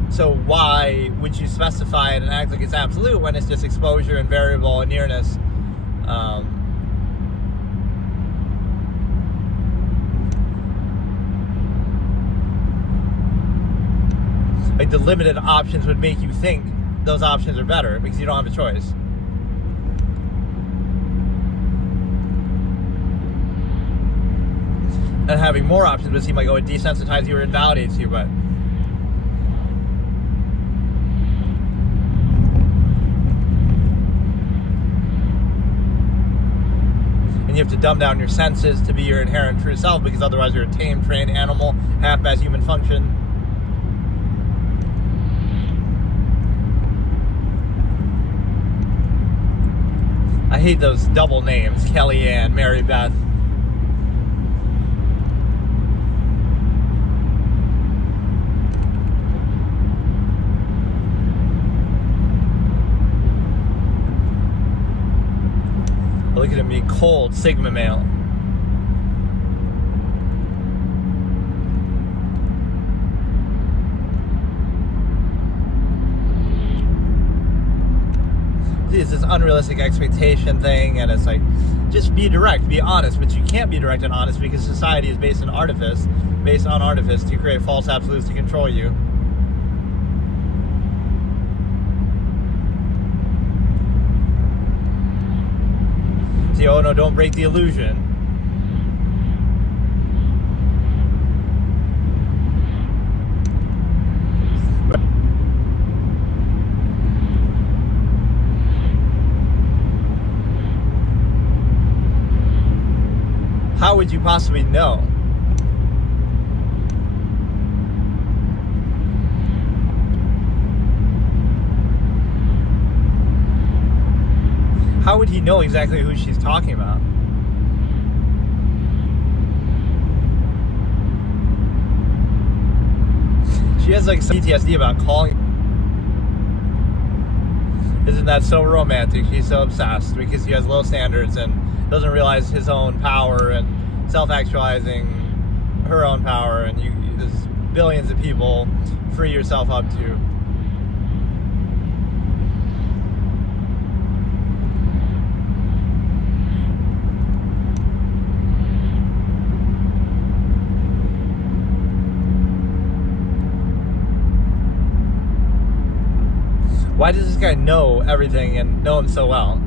so why would you specify it and act like it's absolute when it's just exposure and variable and nearness? Like the limited options would make you think those options are better because you don't have a choice. And having more options would seem like, oh, it desensitizes you or invalidates you, but and you have to dumb down your senses to be your inherent true self because otherwise you're a tame, trained animal, half-assed human function. I hate those double names, Kellyanne, Mary Beth. Look at him being cold, Sigma male. It's this unrealistic expectation thing, and it's like, just be direct, be honest, but you can't be direct and honest because society is based on artifice to create false absolutes to control you. See, oh no, don't break the illusion. How would you possibly know? How would he know exactly who she's talking about? She has like some PTSD about calling. Isn't that so romantic? She's so obsessed because he has low standards and doesn't realize his own power and self-actualizing her own power, and there's billions of people. Free yourself up to. Why does this guy know everything and know him so well?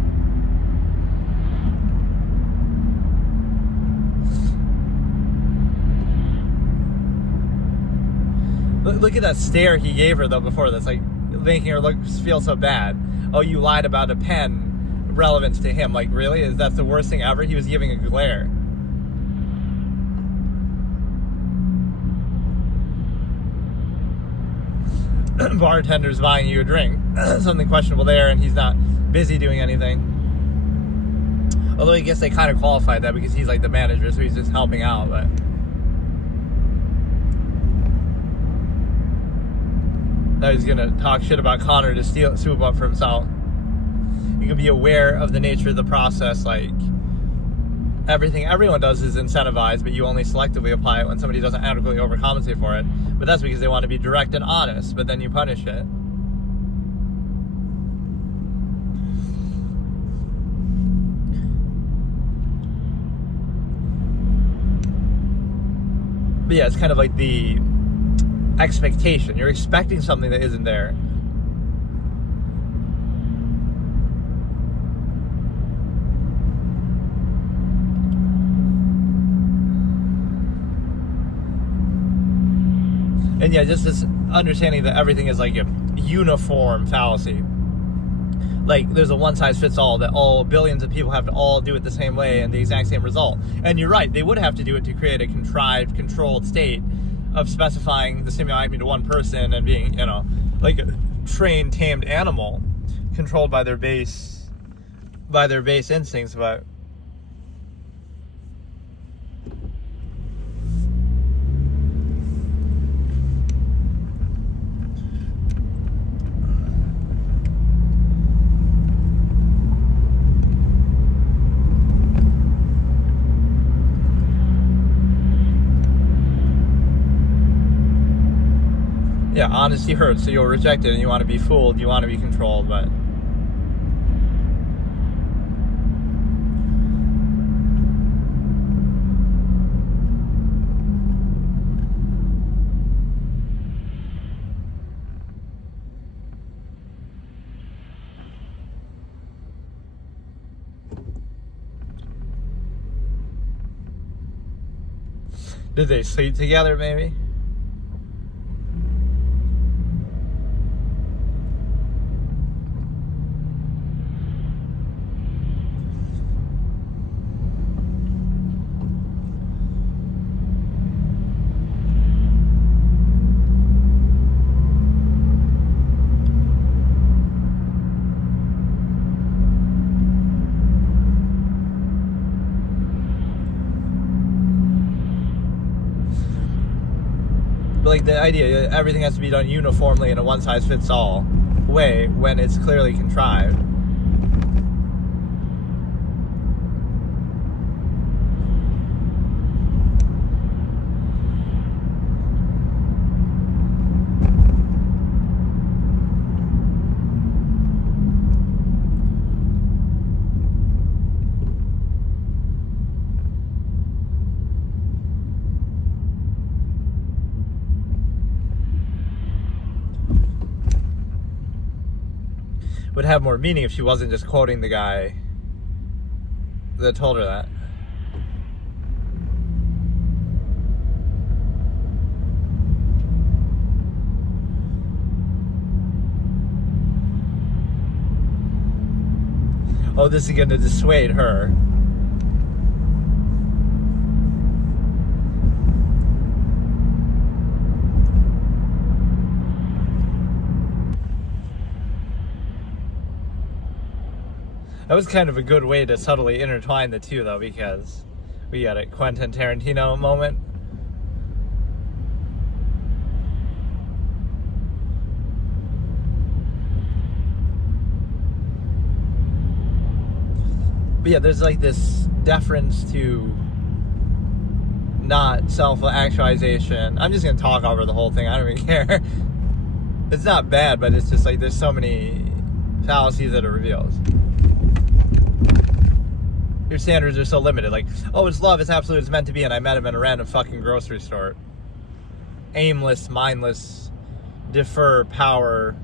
Look at that stare he gave her though before this, like making her feel so bad. Oh, you lied about a pen. relevance to him. Like, really? Is that the worst thing ever? He was giving a glare. Bartender's buying you a drink. Something questionable there, and he's not busy doing anything. Although I guess they kind of qualified that because he's like the manager, so he's just helping out. But now he's gonna talk shit about Connor to sue him up for himself. You can be aware of the nature of the process. Like, everything everyone does is incentivized, but you only selectively apply it when somebody doesn't adequately overcompensate for it. But that's because they want to be direct and honest, but then you punish it. But yeah, it's kind of like the expectation. You're expecting something that isn't there. And yeah, just this understanding that everything is like a uniform fallacy. Like, there's a one-size-fits-all, that all billions of people have to all do it the same way and the exact same result. And you're right, they would have to do it to create a contrived, controlled state of specifying the stimuli acme to one person and being, you know, like a trained, tamed animal controlled by their base instincts. But yeah, honesty hurts, so you'll reject it, and you want to be fooled, you want to be controlled, but did they sleep together, maybe? But like the idea that everything has to be done uniformly in a one-size-fits-all way when it's clearly contrived. Would have more meaning if she wasn't just quoting the guy that told her that. Oh, this is going to dissuade her. That was kind of a good way to subtly intertwine the two, though, because we got a Quentin Tarantino moment. But yeah, there's like this deference to not self-actualization. I'm just going to talk over the whole thing. I don't even care. It's not bad, but it's just like there's so many fallacies that it reveals. Your standards are so limited. Like, oh, it's love, it's absolute, it's meant to be, and I met him in a random fucking grocery store. Aimless, mindless, defer power.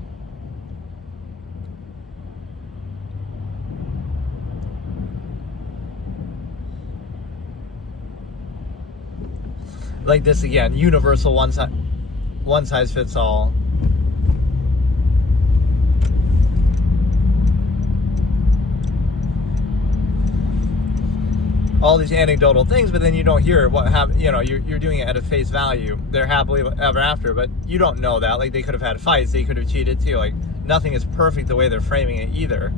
Like this again, universal one size fits all. all these anecdotal things, but then you don't hear what happened. You know, you're doing it at a face value. They're happily ever after, but you don't know that. Like, they could have had fights, they could have cheated too. Like, nothing is perfect the way they're framing it either.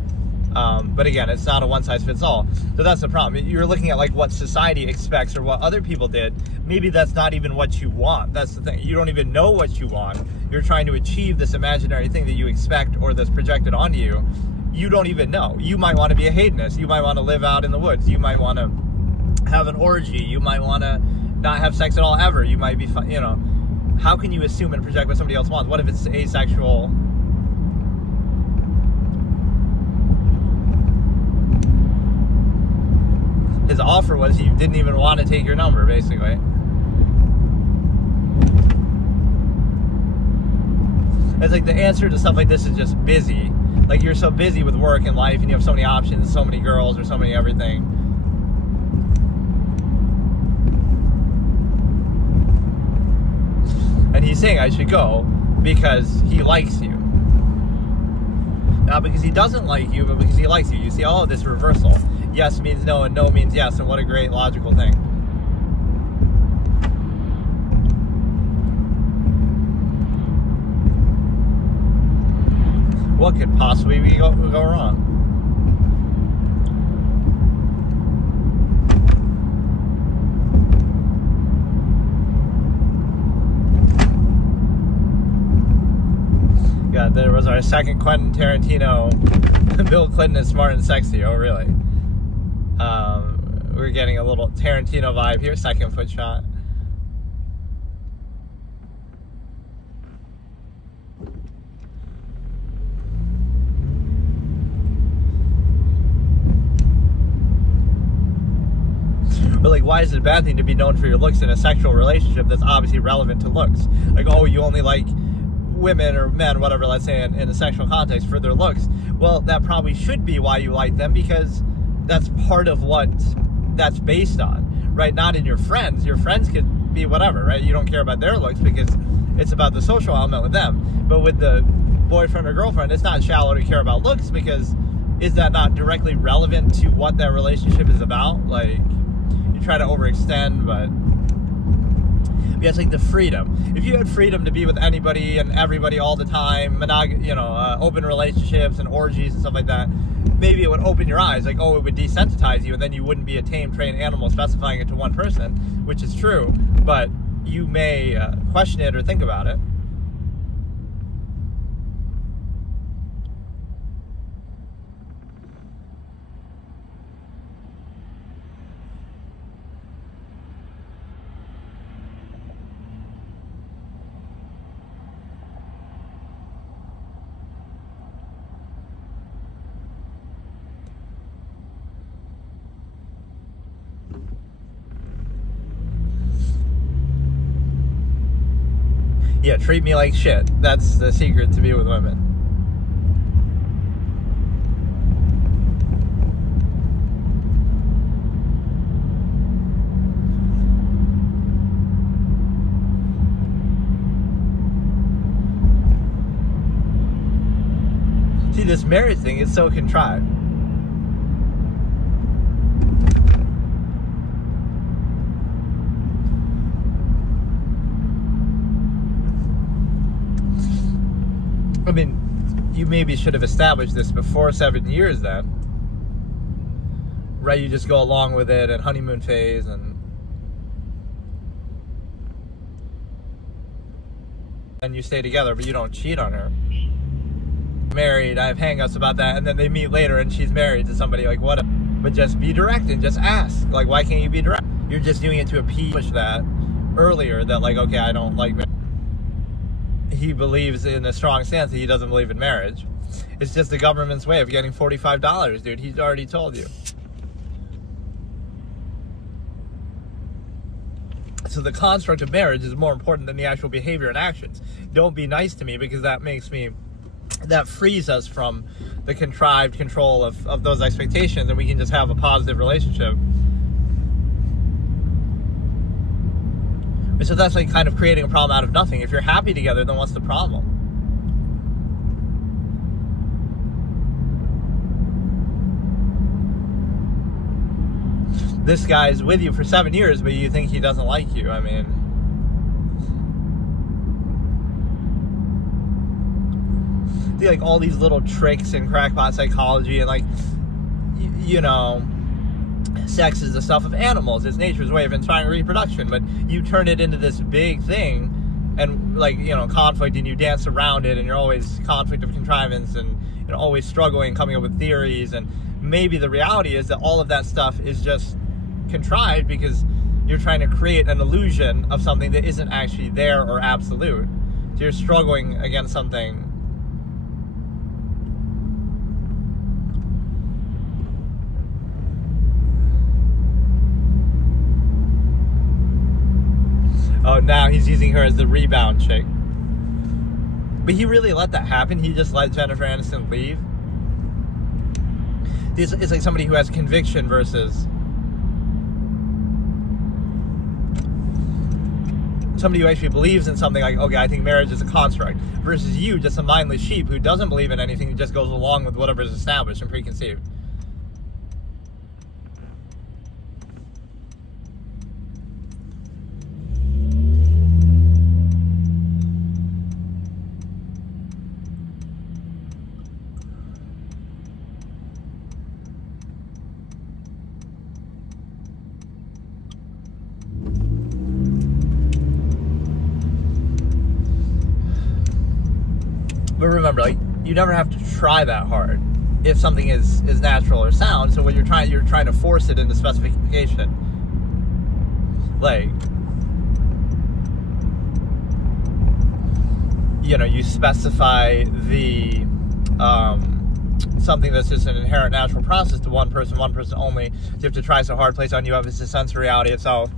But again, it's not a one-size-fits-all. So that's the problem. You're looking at like what society expects or what other people did. Maybe that's not even what you want. That's the thing. You don't even know what you want. You're trying to achieve this imaginary thing that you expect or that's projected onto you. You don't even know. You might want to be a hedonist. You might want to live out in the woods. You might want to have an orgy. You might want to not have sex at all ever. You might be, you know, how can you assume and project what somebody else wants? What if it's asexual? His offer was he didn't even want to take your number, basically. It's like the answer to stuff like this is just busy. Like, you're so busy with work and life and you have so many options, so many girls or so many everything. And he's saying I should go because he likes you. Not because he doesn't like you, but because he likes you. You see all of this reversal. Yes means no and no means yes, and what a great logical thing. What could possibly go wrong? Yeah, there was our second Quentin Tarantino. Bill Clinton is smart and sexy. Oh, really? We're getting a little Tarantino vibe here. Second foot shot. But like, why is it a bad thing to be known for your looks in a sexual relationship that's obviously relevant to looks? Like, oh, you only like women or men, whatever, let's say in a sexual context for their looks. Well, that probably should be why you like them, because that's part of what that's based on, right? Not in your friends. Your friends could be whatever, right? You don't care about their looks because it's about the social element with them. But with the boyfriend or girlfriend, it's not shallow to care about looks, because is that not directly relevant to what that relationship is about? Like, you try to overextend, but yeah, it's like the freedom. If you had freedom to be with anybody and everybody all the time, open relationships and orgies and stuff like that, maybe it would open your eyes. Like, oh, it would desensitize you, and then you wouldn't be a tame, trained animal specifying it to one person, which is true. But you may question it or think about it. Yeah, treat me like shit. That's the secret to be with women. See, this marriage thing is so contrived. I mean, you maybe should have established this before 7 years then. Right, you just go along with it and honeymoon phase and you stay together, but you don't cheat on her. Married, I have hang-ups about that, and then they meet later and she's married to somebody, like, what? But just be direct and just ask. Like, why can't you be direct? You're just doing it to appease that earlier, that like, okay, I don't like marriage. He believes in a strong stance that he doesn't believe in marriage. It's just the government's way of getting $45, dude. He's already told you. So the construct of marriage is more important than the actual behavior and actions. Don't be nice to me, because that frees us from the contrived control of those expectations, and we can just have a positive relationship. So that's like kind of creating a problem out of nothing. If you're happy together, then what's the problem? this guy's with you for 7 years, but you think he doesn't like you. I mean, see, like, all these little tricks in crackpot psychology, and like, you know, sex is the stuff of animals. It's nature's way of inspiring reproduction, but you turn it into this big thing, and like, you know, conflict, and you dance around it, and you're always conflict of contrivance, and you know, always struggling, coming up with theories. And maybe the reality is that all of that stuff is just contrived because you're trying to create an illusion of something that isn't actually there or absolute. So you're struggling against something. Oh, now he's using her as the rebound chick. But he really let that happen. He just let Jennifer Aniston leave. It's like somebody who has conviction versus somebody who actually believes in something, like, okay, I think marriage is a construct, versus you, just a mindless sheep who doesn't believe in anything, who just goes along with whatever is established and preconceived. But remember, like, you never have to try that hard if something is natural or sound. So when you're trying to force it into specification. Like, you know, you specify the something that's just an inherent natural process to one person only. So you have to try so hard, place on you emphasis, a sense of reality itself.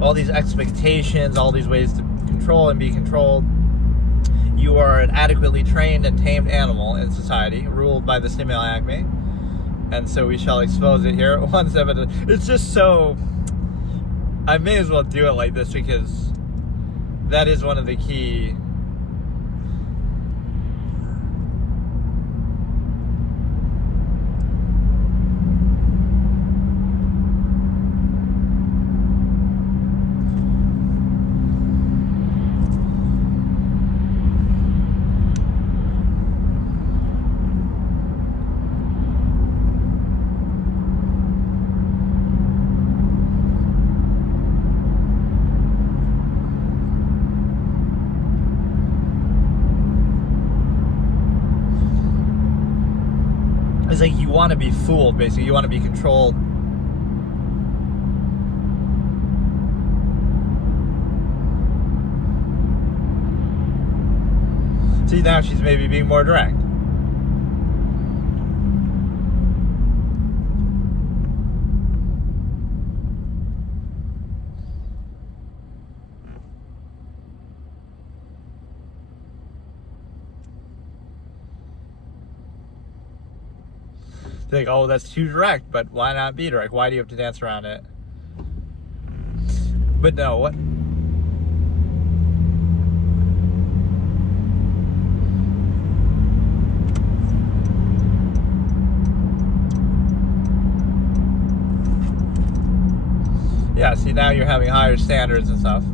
All these expectations, all these ways to control and be controlled. You are an adequately trained and tamed animal in society, ruled by the Stimuli Acme, and so we shall expose it here. One step at a time. It's just so, I may as well do it like this, because that is one of the key It's like you want to be fooled, basically. You want to be controlled. See, now she's maybe being more direct. They're like, oh, that's too direct, but why not be direct? Why do you have to dance around it? But no, what? Yeah, see, now you're having higher standards and stuff.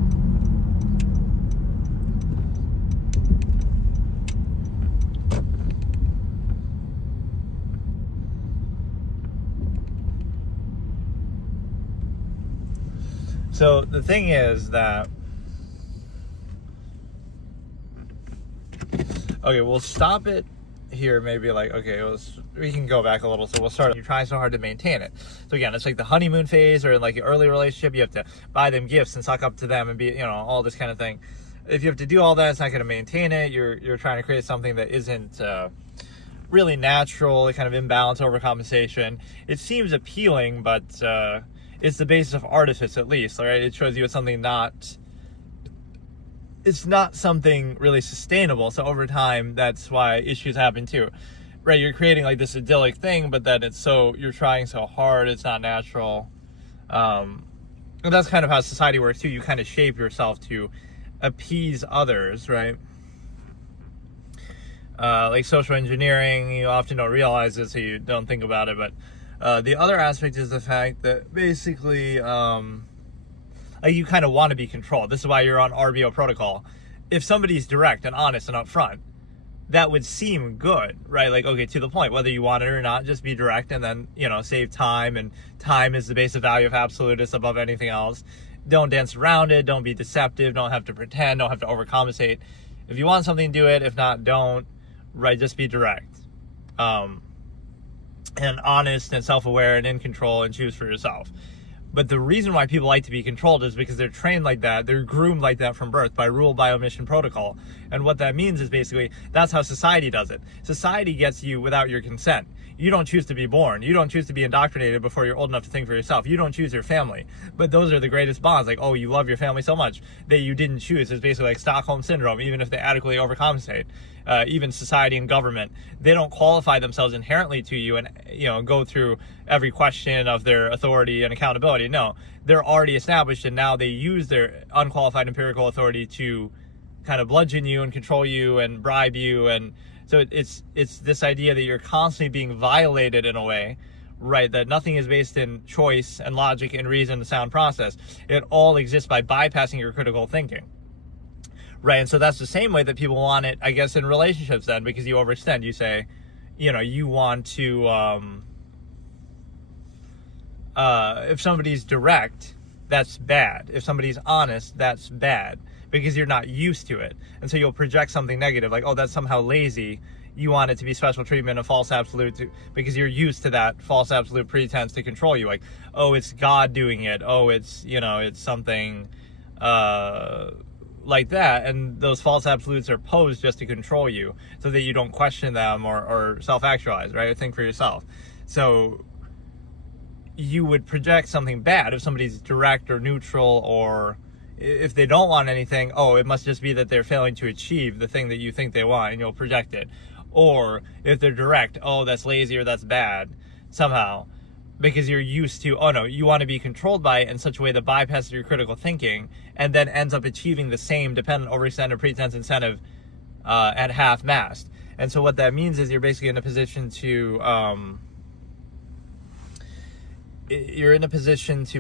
So the thing is that, okay, we'll stop it here, maybe like, okay, we can go back a little. So we'll start, you're trying so hard to maintain it. So again, it's like the honeymoon phase, or like an early relationship, you have to buy them gifts and suck up to them and be, you know, all this kind of thing. If you have to do all that, it's not going to maintain it. You're trying to create something that isn't really natural, kind of imbalance, overcompensation. It seems appealing, but it's the basis of artifice, at least, right? It shows you it's something it's not something really sustainable. So over time, that's why issues happen too, right? You're creating like this idyllic thing, but then you're trying so hard, it's not natural. And that's kind of how society works too. You kind of shape yourself to appease others, right? Like social engineering, you often don't realize it, so you don't think about it. But the other aspect is the fact that basically, like you kind of want to be controlled. This is why you're on RBO protocol. If somebody's direct and honest and upfront, that would seem good, right? Like, okay, to the point, whether you want it or not, just be direct and then, save time. And time is the basic value of absolutists above anything else. Don't dance around it. Don't be deceptive. Don't have to pretend. Don't have to overcompensate. If you want something, do it. If not, don't, right? Just be direct. And honest and self-aware and in control and choose for yourself. But the reason why people like to be controlled is because they're trained like that. They're groomed like that from birth by rule by omission protocol. And what that means is basically that's how society does it. Society gets you without your consent. You don't choose to be born. You don't choose to be indoctrinated before you're old enough to think for yourself. You don't choose your family. But those are the greatest bonds. Like, oh, you love your family so much that you didn't choose. It's basically like Stockholm Syndrome, even if they adequately overcompensate. Even society and government, they don't qualify themselves inherently to you and, go through every question of their authority and accountability. No, they're already established, and now they use their unqualified empirical authority to kind of bludgeon you and control you and bribe you. And so it's this idea that you're constantly being violated in a way, right? That nothing is based in choice and logic and reason and sound process. It all exists by bypassing your critical thinking. Right, and so that's the same way that people want it, I guess, in relationships then, because you overextend. You say, you want to, if somebody's direct, that's bad. If somebody's honest, that's bad, because you're not used to it. And so you'll project something negative, like, oh, that's somehow lazy. You want it to be special treatment, a false absolute, because you're used to that false absolute pretense to control you. Like, oh, it's God doing it. Oh, it's, it's something, like that, and those false absolutes are posed just to control you so that you don't question them or self-actualize, right? Or think for yourself. So you would project something bad if somebody's direct or neutral, or if they don't want anything, oh, it must just be that they're failing to achieve the thing that you think they want, and you'll project it. Or if they're direct, oh, that's lazy or that's bad somehow, because you're used to, oh no, you want to be controlled by it in such a way that bypasses your critical thinking and then ends up achieving the same dependent, overextended, pretense, incentive at half-mast. And so what that means is you're basically in a position to,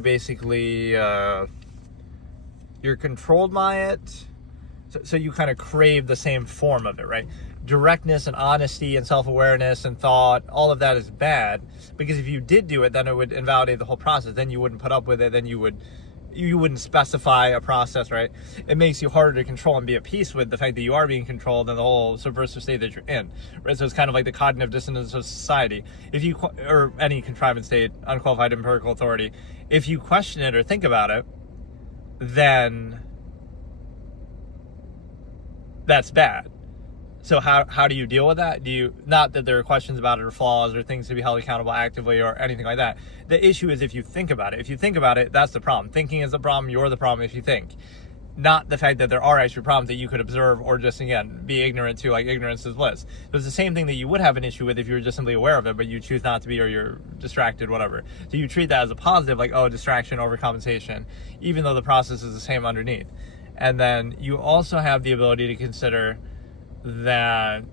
basically, you're controlled by it, so you kind of crave the same form of it, right? Directness and honesty and self-awareness and thought, all of that is bad, because if you did do it, then it would invalidate the whole process. Then you wouldn't put up with it. Then you wouldn't specify a process, right? It makes you harder to control and be at peace with the fact that you are being controlled and the whole subversive state that you're in, right? So it's kind of like the cognitive dissonance of society. Or any contrivance state, unqualified empirical authority, if you question it or think about it, then that's bad. So how do you deal with that? Not that there are questions about it or flaws or things to be held accountable actively or anything like that. The issue is if you think about it. If you think about it, that's the problem. Thinking is the problem. You're the problem if you think. Not the fact that there are actually problems that you could observe or just, again, be ignorant to, like ignorance is bliss. So it's the same thing that you would have an issue with if you were just simply aware of it, but you choose not to be, or you're distracted, whatever. So you treat that as a positive, like, oh, distraction, overcompensation, even though the process is the same underneath. And then you also have the ability to consider that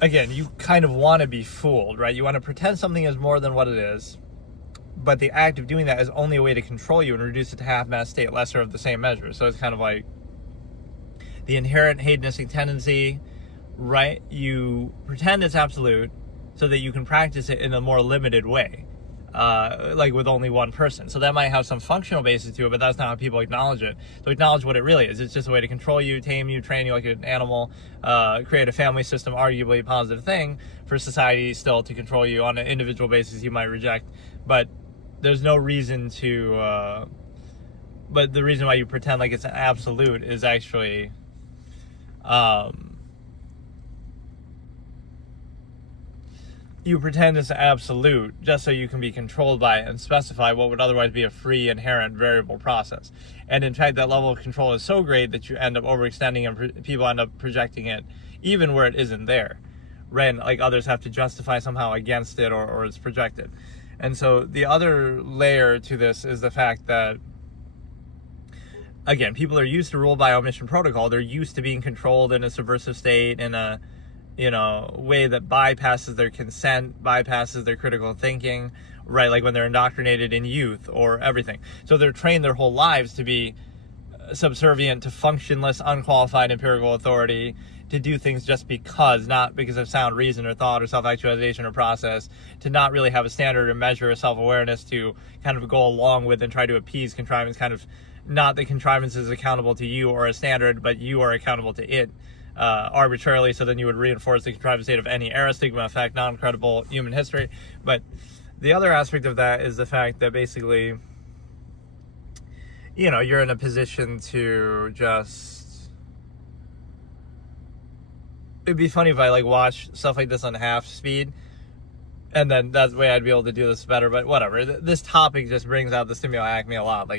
again, you kind of want to be fooled, right? You want to pretend something is more than what it is, but the act of doing that is only a way to control you and reduce it to half-mass state, lesser of the same measure. So it's kind of like the inherent hedonistic tendency, right? You pretend it's absolute so that you can practice it in a more limited way, like with only one person. So that might have some functional basis to it, but that's not how people acknowledge it. So acknowledge what it really is. It's just a way to control you, tame you, train you like an animal, create a family system, arguably a positive thing for society still to control you on an individual basis you might reject. But there's no reason to, but the reason why you pretend like it's an absolute is actually, you pretend it's absolute just so you can be controlled by it and specify what would otherwise be a free, inherent, variable process. And in fact, that level of control is so great that you end up overextending and people end up projecting it even where it isn't there, right? And like others have to justify somehow against it or it's projected. And so the other layer to this is the fact that, again, people are used to rule by omission protocol. They're used to being controlled in a subversive state, in a way that bypasses their consent, bypasses their critical thinking, right? Like when they're indoctrinated in youth or everything. So they're trained their whole lives to be subservient to functionless, unqualified empirical authority, to do things just because, not because of sound reason or thought or self-actualization or process, to not really have a standard or measure of self-awareness to kind of go along with and try to appease contrivance, kind of not that contrivance is accountable to you or a standard, but you are accountable to it. Arbitrarily, so then you would reinforce the contrived state of any era, stigma, effect, non-credible human history. But the other aspect of that is the fact that basically, you're in a position to just... It'd be funny if I watch stuff like this on half speed, and then that's the way I'd be able to do this better, but whatever. This topic just brings out the Stimuli Acme a lot.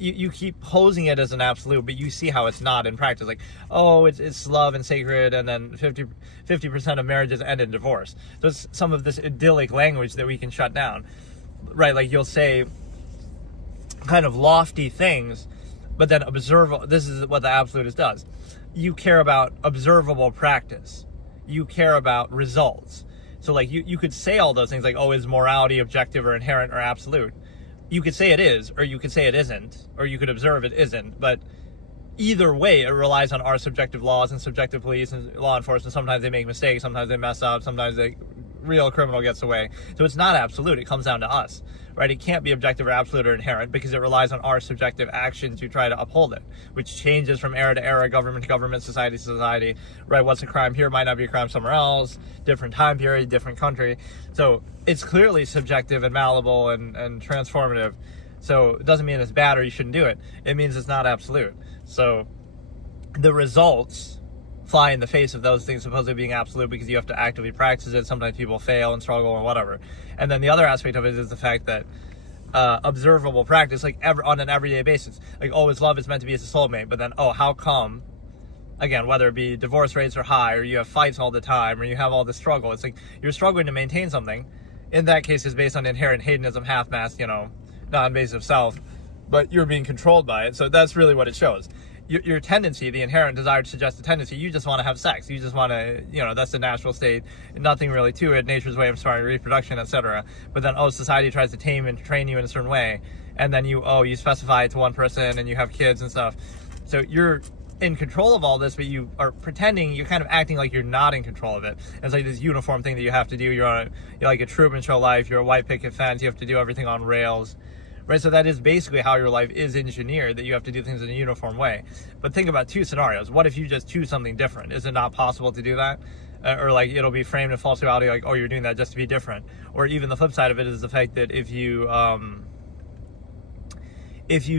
You keep posing it as an absolute, but you see how it's not in practice. It's love and sacred, and then 50% of marriages end in divorce. So it's some of this idyllic language that we can shut down, right? You'll say kind of lofty things, but then this is what the absolutist does. You care about observable practice. You care about results. So you could say all those things is morality objective or inherent or absolute? You could say it is, or you could say it isn't, or you could observe it isn't, but either way, it relies on our subjective laws and subjective police and law enforcement. Sometimes they make mistakes, sometimes they mess up, sometimes the real criminal gets away. So it's not absolute, it comes down to us, right? It can't be objective or absolute or inherent because it relies on our subjective action to try to uphold it, which changes from era to era, government to government, society to society, right? What's a crime here might not be a crime somewhere else, different time period, different country. So it's clearly subjective and malleable and transformative. So it doesn't mean it's bad or you shouldn't do it. It means it's not absolute. So the results fly in the face of those things supposedly being absolute because you have to actively practice it. Sometimes people fail and struggle and whatever. And then the other aspect of it is the fact that observable practice, on an everyday basis, always love is meant to be as a soulmate, but then, how come, again, whether it be divorce rates are high or you have fights all the time or you have all this struggle, it's you're struggling to maintain something. In that case, it's based on inherent hedonism, half-mast, non-invasive self, but you're being controlled by it. So that's really what it shows. Your tendency, the inherent desire to suggest a tendency, you just want to have sex. You just want to, that's the natural state. Nothing really to it. Nature's way of starting reproduction, etc. But then, society tries to tame and train you in a certain way. And then you specify it to one person and you have kids and stuff. So you're in control of all this, but you are pretending, you're kind of acting like you're not in control of it. It's this uniform thing that you have to do. You're like a Truman Show life. You're a white picket fence. You have to do everything on rails. Right, so that is basically how your life is engineered, that you have to do things in a uniform way. But think about two scenarios. What if you just choose something different? Is it not possible to do that? Or it'll be framed in false reality, you're doing that just to be different. Or even the flip side of it is the fact that if you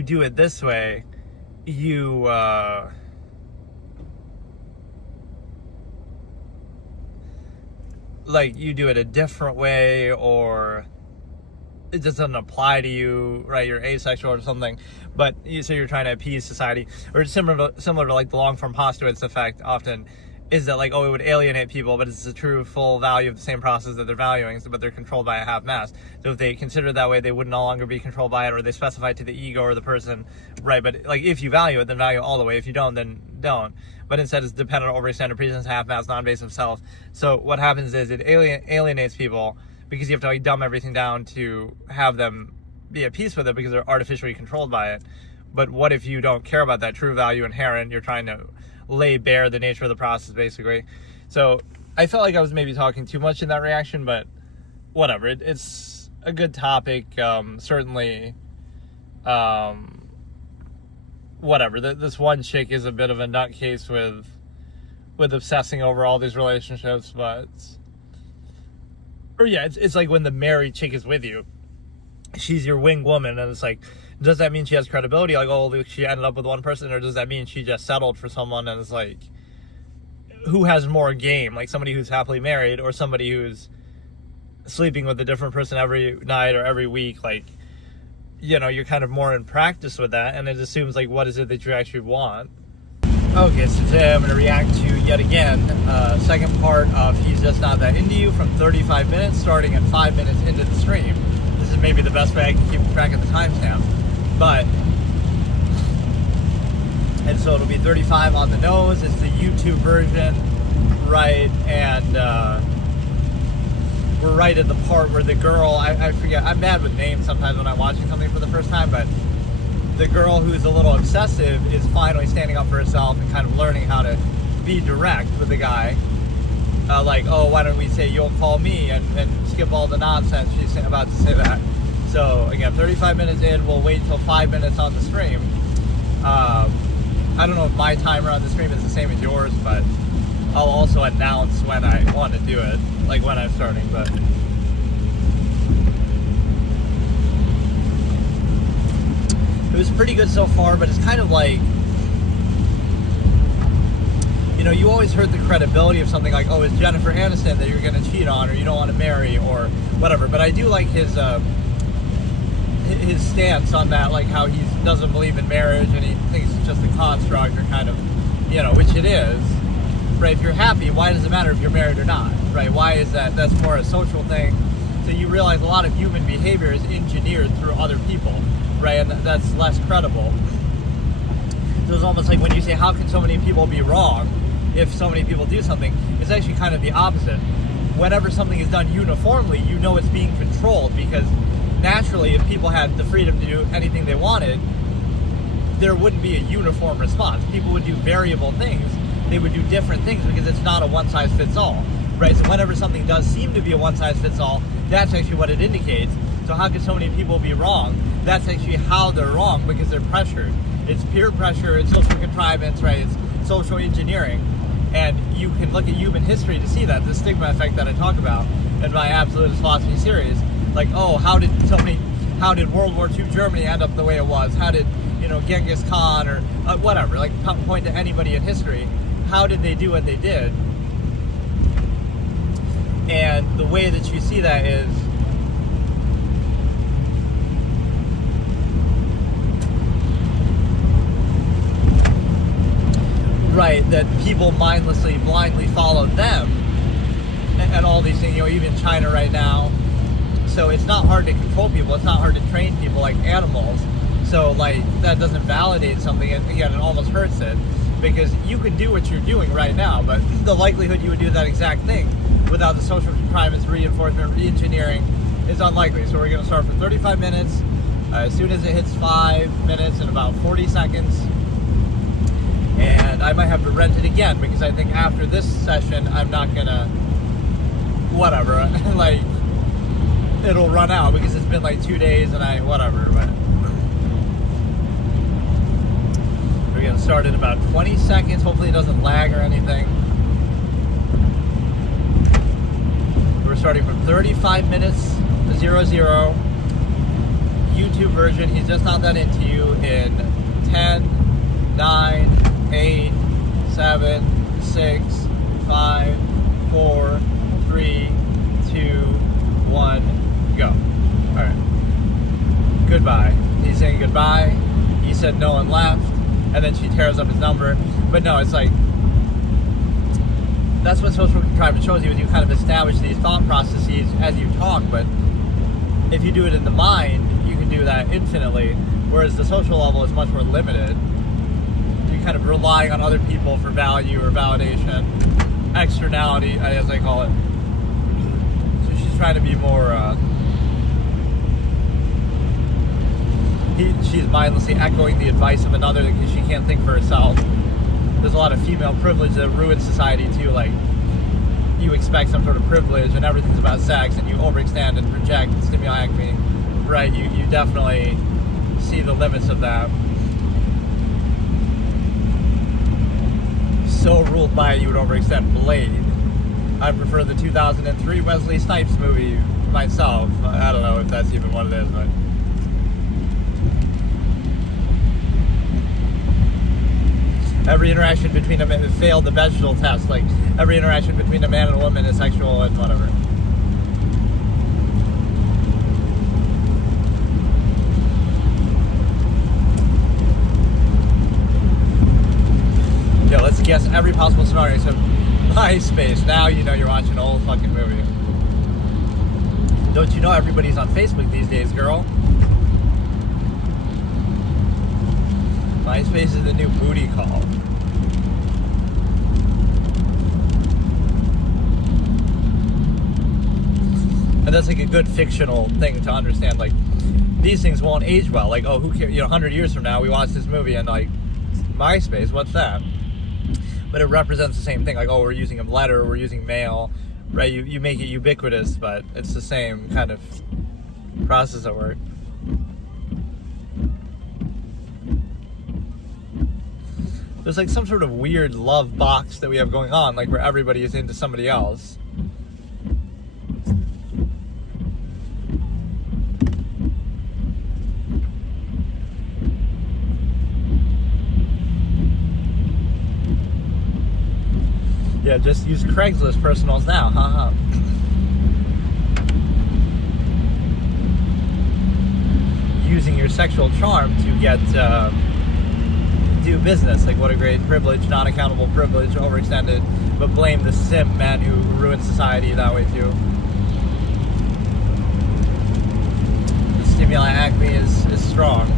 do it this way, you you do it a different way, or it just doesn't apply to you, right? You're asexual or something, but so you're trying to appease society. Or it's similar to the long-form postulates effect often is that it would alienate people, but it's the true full value of the same process that they're valuing, but they're controlled by a half-mast. So if they consider it that way, they would no longer be controlled by it, or they specify it to the ego or the person, right? But if you value it, then value it all the way. If you don't, then don't. But instead it's dependent on overextended presence, half-mast, non-invasive self. So what happens is it alienates people, because you have to dumb everything down to have them be at peace with it because they're artificially controlled by it. But what if you don't care about that true value inherent? You're trying to lay bare the nature of the process, basically. So I felt like I was maybe talking too much in that reaction, but whatever. It's a good topic. Certainly, whatever. This one chick is a bit of a nutcase with obsessing over all these relationships, but... Or yeah, it's when the married chick is with you, she's your wing woman, and it's does that mean she has credibility? She ended up with one person, or does that mean she just settled for someone? And it's who has more game? Somebody who's happily married, or somebody who's sleeping with a different person every night or every week, like, you're kind of more in practice with that, and it assumes, like, what is it that you actually want. Okay, so today I'm going to react to, yet again, second part of He's Just Not That Into You from 35 minutes, starting at 5 minutes into the stream. This is maybe the best way I can keep track of the timestamp. And so it'll be 35 on the nose. It's the YouTube version, right? And we're right at the part where the girl, I forget, I'm bad with names sometimes when I'm watching something for the first time, but the girl who's a little obsessive is finally standing up for herself and kind of learning how to be direct with the guy. Like, oh, why don't we say you'll call me, and skip all the nonsense she's about to say that. So again, 35 minutes in, we'll wait till 5 minutes on the stream. I don't know if my timer on the stream is the same as yours, but I'll also announce when I want to do it, like when I'm starting. But it was pretty good so far, but it's kind of like, you always heard the credibility of something like, oh, it's Jennifer Aniston that you're going to cheat on or you don't want to marry or whatever. But I do like his stance on that, like how he doesn't believe in marriage and he thinks it's just a construct or kind of, which it is, right? If you're happy, why does it matter if you're married or not, right? Why is that? That's more a social thing. So you realize a lot of human behavior is engineered through other people, right? And that's less credible. So it's almost like when you say, how can so many people be wrong if so many people do something? It's actually kind of the opposite. Whenever something is done uniformly, it's being controlled, because naturally, if people had the freedom to do anything they wanted, there wouldn't be a uniform response. People would do variable things. They would do different things because it's not a one-size-fits-all, right? So whenever something does seem to be a one-size-fits-all, that's actually what it indicates. So how could so many people be wrong? That's actually how they're wrong, because they're pressured. It's peer pressure, it's social contrivance, right? It's social engineering. And you can look at human history to see that, the stigma effect that I talk about in my Absolutist Philosophy series. Like, oh, how did World War II Germany end up the way it was? How did, Genghis Khan or whatever, like point to anybody in history. How did they do what they did? And the way that you see that is, right, that people mindlessly, blindly follow them and all these things, even China right now. So it's not hard to control people. It's not hard to train people like animals. So, like, that doesn't validate something. And again, it almost hurts it, because you can do what you're doing right now, but the likelihood you would do that exact thing without the social contrivance, reinforcement, re-engineering is unlikely. So we're going to start for 35 minutes. As soon as it hits 5 minutes in about 40 seconds. And I might have to rent it again, because I think after this session, I'm not going to, whatever, like, it'll run out because it's been like 2 days and whatever, but we're going to start in about 20 seconds. Hopefully it doesn't lag or anything. We're starting from 35 minutes to 00. YouTube version, He's Just Not That Into You, in 10, 9, 8, 7, 6, 5, 4, 3, 2, 1, go. Alright. Goodbye. He's saying goodbye. He said no and left. And then she tears up his number. But no, it's like, that's what social contrivance shows you, is you kind of establish these thought processes as you talk. But if you do it in the mind, you can do that infinitely. Whereas the social level is much more limited. You're kind of relying on other people for value or validation. Externality, as I call it. So she's trying to be more, she's mindlessly echoing the advice of another because she can't think for herself. There's a lot of female privilege that ruins society too. Like, you expect some sort of privilege and everything's about sex, and you overextend and project Stimuli Acme, right? You definitely see the limits of that. So ruled by it, you would overextend. Blade. I prefer the 2003 Wesley Snipes movie myself. I don't know if that's even what it is, but every interaction between a man failed the vegetal test. Like, every interaction between a man and a woman is sexual and whatever. guess every possible scenario except MySpace. Now you know you're watching an old fucking movie. Don't you know everybody's on Facebook these days, girl? MySpace is the new booty call. And that's like a good fictional thing to understand. Like, these things won't age well. Like, oh, who cares? 100 years from now, we watch this movie and like, MySpace, what's that? But it represents the same thing. Like, oh, we're using a letter, we're using mail, right? You make it ubiquitous, but it's the same kind of process at work. There's like some sort of weird love box that we have going on, like where everybody is into somebody else. Yeah, just use Craigslist personals now, haha. Using your sexual charm to get do business. Like, what a great privilege, non-accountable privilege, overextended, but blame the simp man who ruined society that way too. The Stimuli Acme is strong.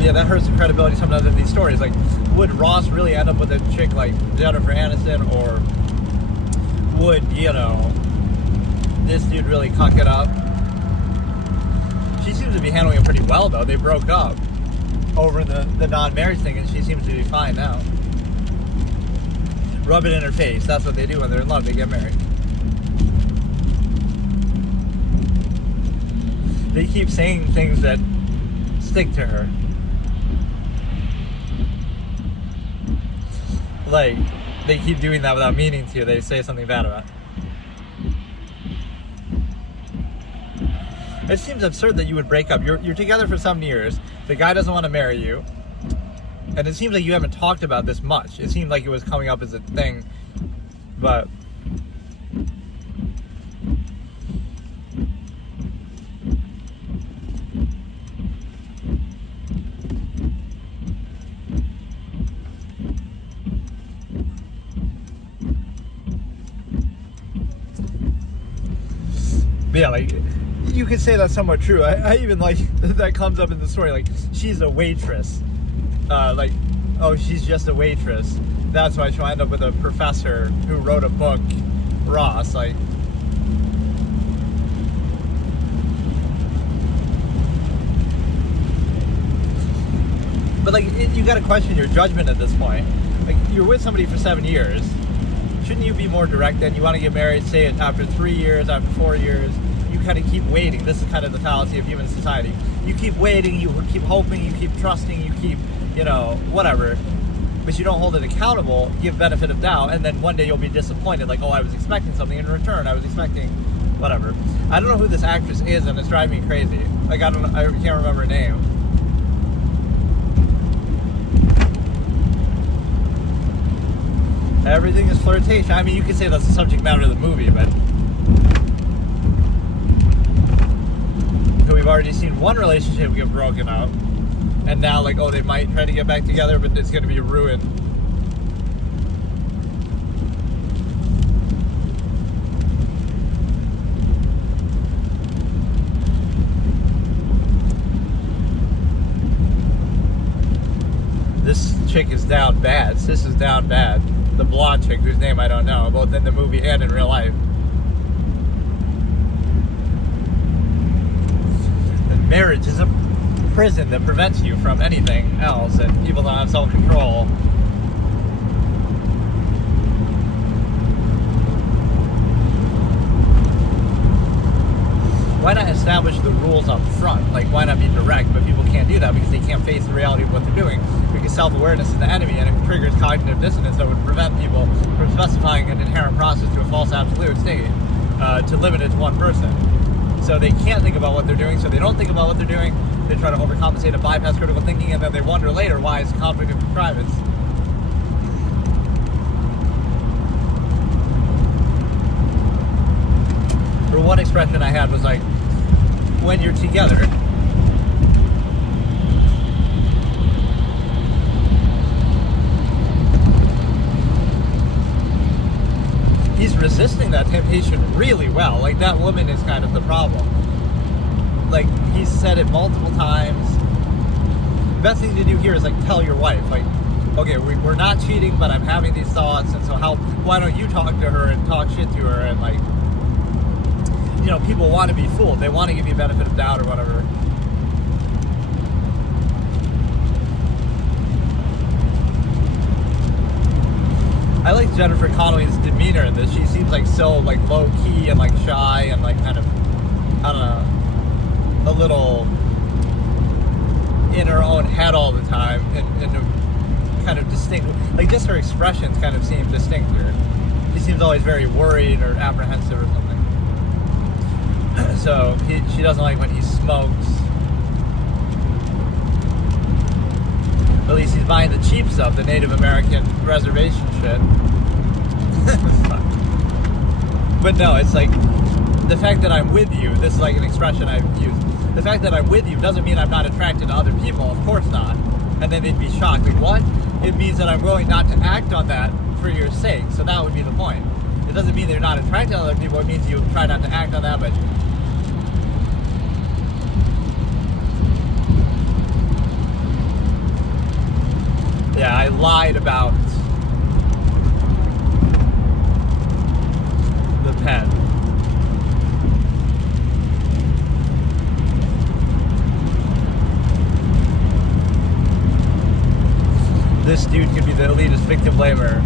Yeah, that hurts the credibility sometimes of these stories. Like, would Ross really end up with a chick like Jennifer Aniston, or would, this dude really cuck it up? She seems to be handling it pretty well, though. They broke up over the non-marriage thing, and she seems to be fine now. Rub it in her face. That's what they do when they're in love. They get married. They keep saying things that stick to her. Like, they keep doing that without meaning to. They say something bad about it. It seems absurd that you would break up. You're together for some years. The guy doesn't want to marry you. And it seems like you haven't talked about this much. It seemed like it was coming up as a thing. But yeah, like, you could say that's somewhat true. I even like that comes up in the story. Like, she's a waitress. Like, oh, she's just a waitress. That's why she'll end up with a professor who wrote a book, Ross. Like, but like, you got to question your judgment at this point. Like, you're with somebody for 7 years. Shouldn't you be more direct then? You want to get married, say it after 3 years, after 4 years. You kind of keep waiting. This is kind of the fallacy of human society. You keep waiting, you keep hoping, you keep trusting, you keep, whatever. But you don't hold it accountable, give benefit of doubt, and then one day you'll be disappointed. Like, oh, I was expecting something in return. I was expecting whatever. I don't know who this actress is, and it's driving me crazy. Like, I can't remember her name. Everything is flirtation. I mean, you could say that's the subject matter of the movie, but so we've already seen one relationship get broken up, and now, like, oh, they might try to get back together, but it's going to be ruined. This chick is down bad. Sis is down bad. The blonde chick, whose name I don't know, both in the movie and in real life. And marriage is a prison that prevents you from anything else, and people don't have self-control. Why not establish the rules up front? Like, why not be direct? But people can't do that because they can't face the reality of what they're doing. Because self-awareness is the enemy, and it triggers cognitive dissonance that would prevent people from specifying an inherent process to a false absolute state, to limit it to one person. So they can't think about what they're doing, so they don't think about what they're doing. They try to overcompensate and bypass critical thinking, and then they wonder later why it's conflict of contrivance. expression I had was like, when you're together, he's resisting that temptation really well. Like, that woman is kind of the problem. Like, he's said it multiple times. The best thing to do here is, like, tell your wife, like, okay, we're not cheating, but I'm having these thoughts, and so why don't you talk to her and talk shit to her? And, like, you know, people want to be fooled. They want to give you benefit of doubt or whatever. I like Jennifer Connelly's demeanor in this. She seems like so like low key and like shy and like kind of, I don't know, a little in her own head all the time, and kind of distinct. Like, just her expressions kind of seem distincter. She seems always very worried or apprehensive or something. So she doesn't like when he smokes. At least he's buying the cheap stuff, the Native American reservation shit. But no, it's like, the fact that I'm with you, this is like an expression I've used. The fact that I'm with you doesn't mean I'm not attracted to other people, of course not. And then they'd be shocked, like, what? It means that I'm willing not to act on that for your sake, so that would be the point. It doesn't mean they're not attracted to other people, it means you try not to act on that, but yeah, I lied about the pen. This dude could be the elitist victim blamer.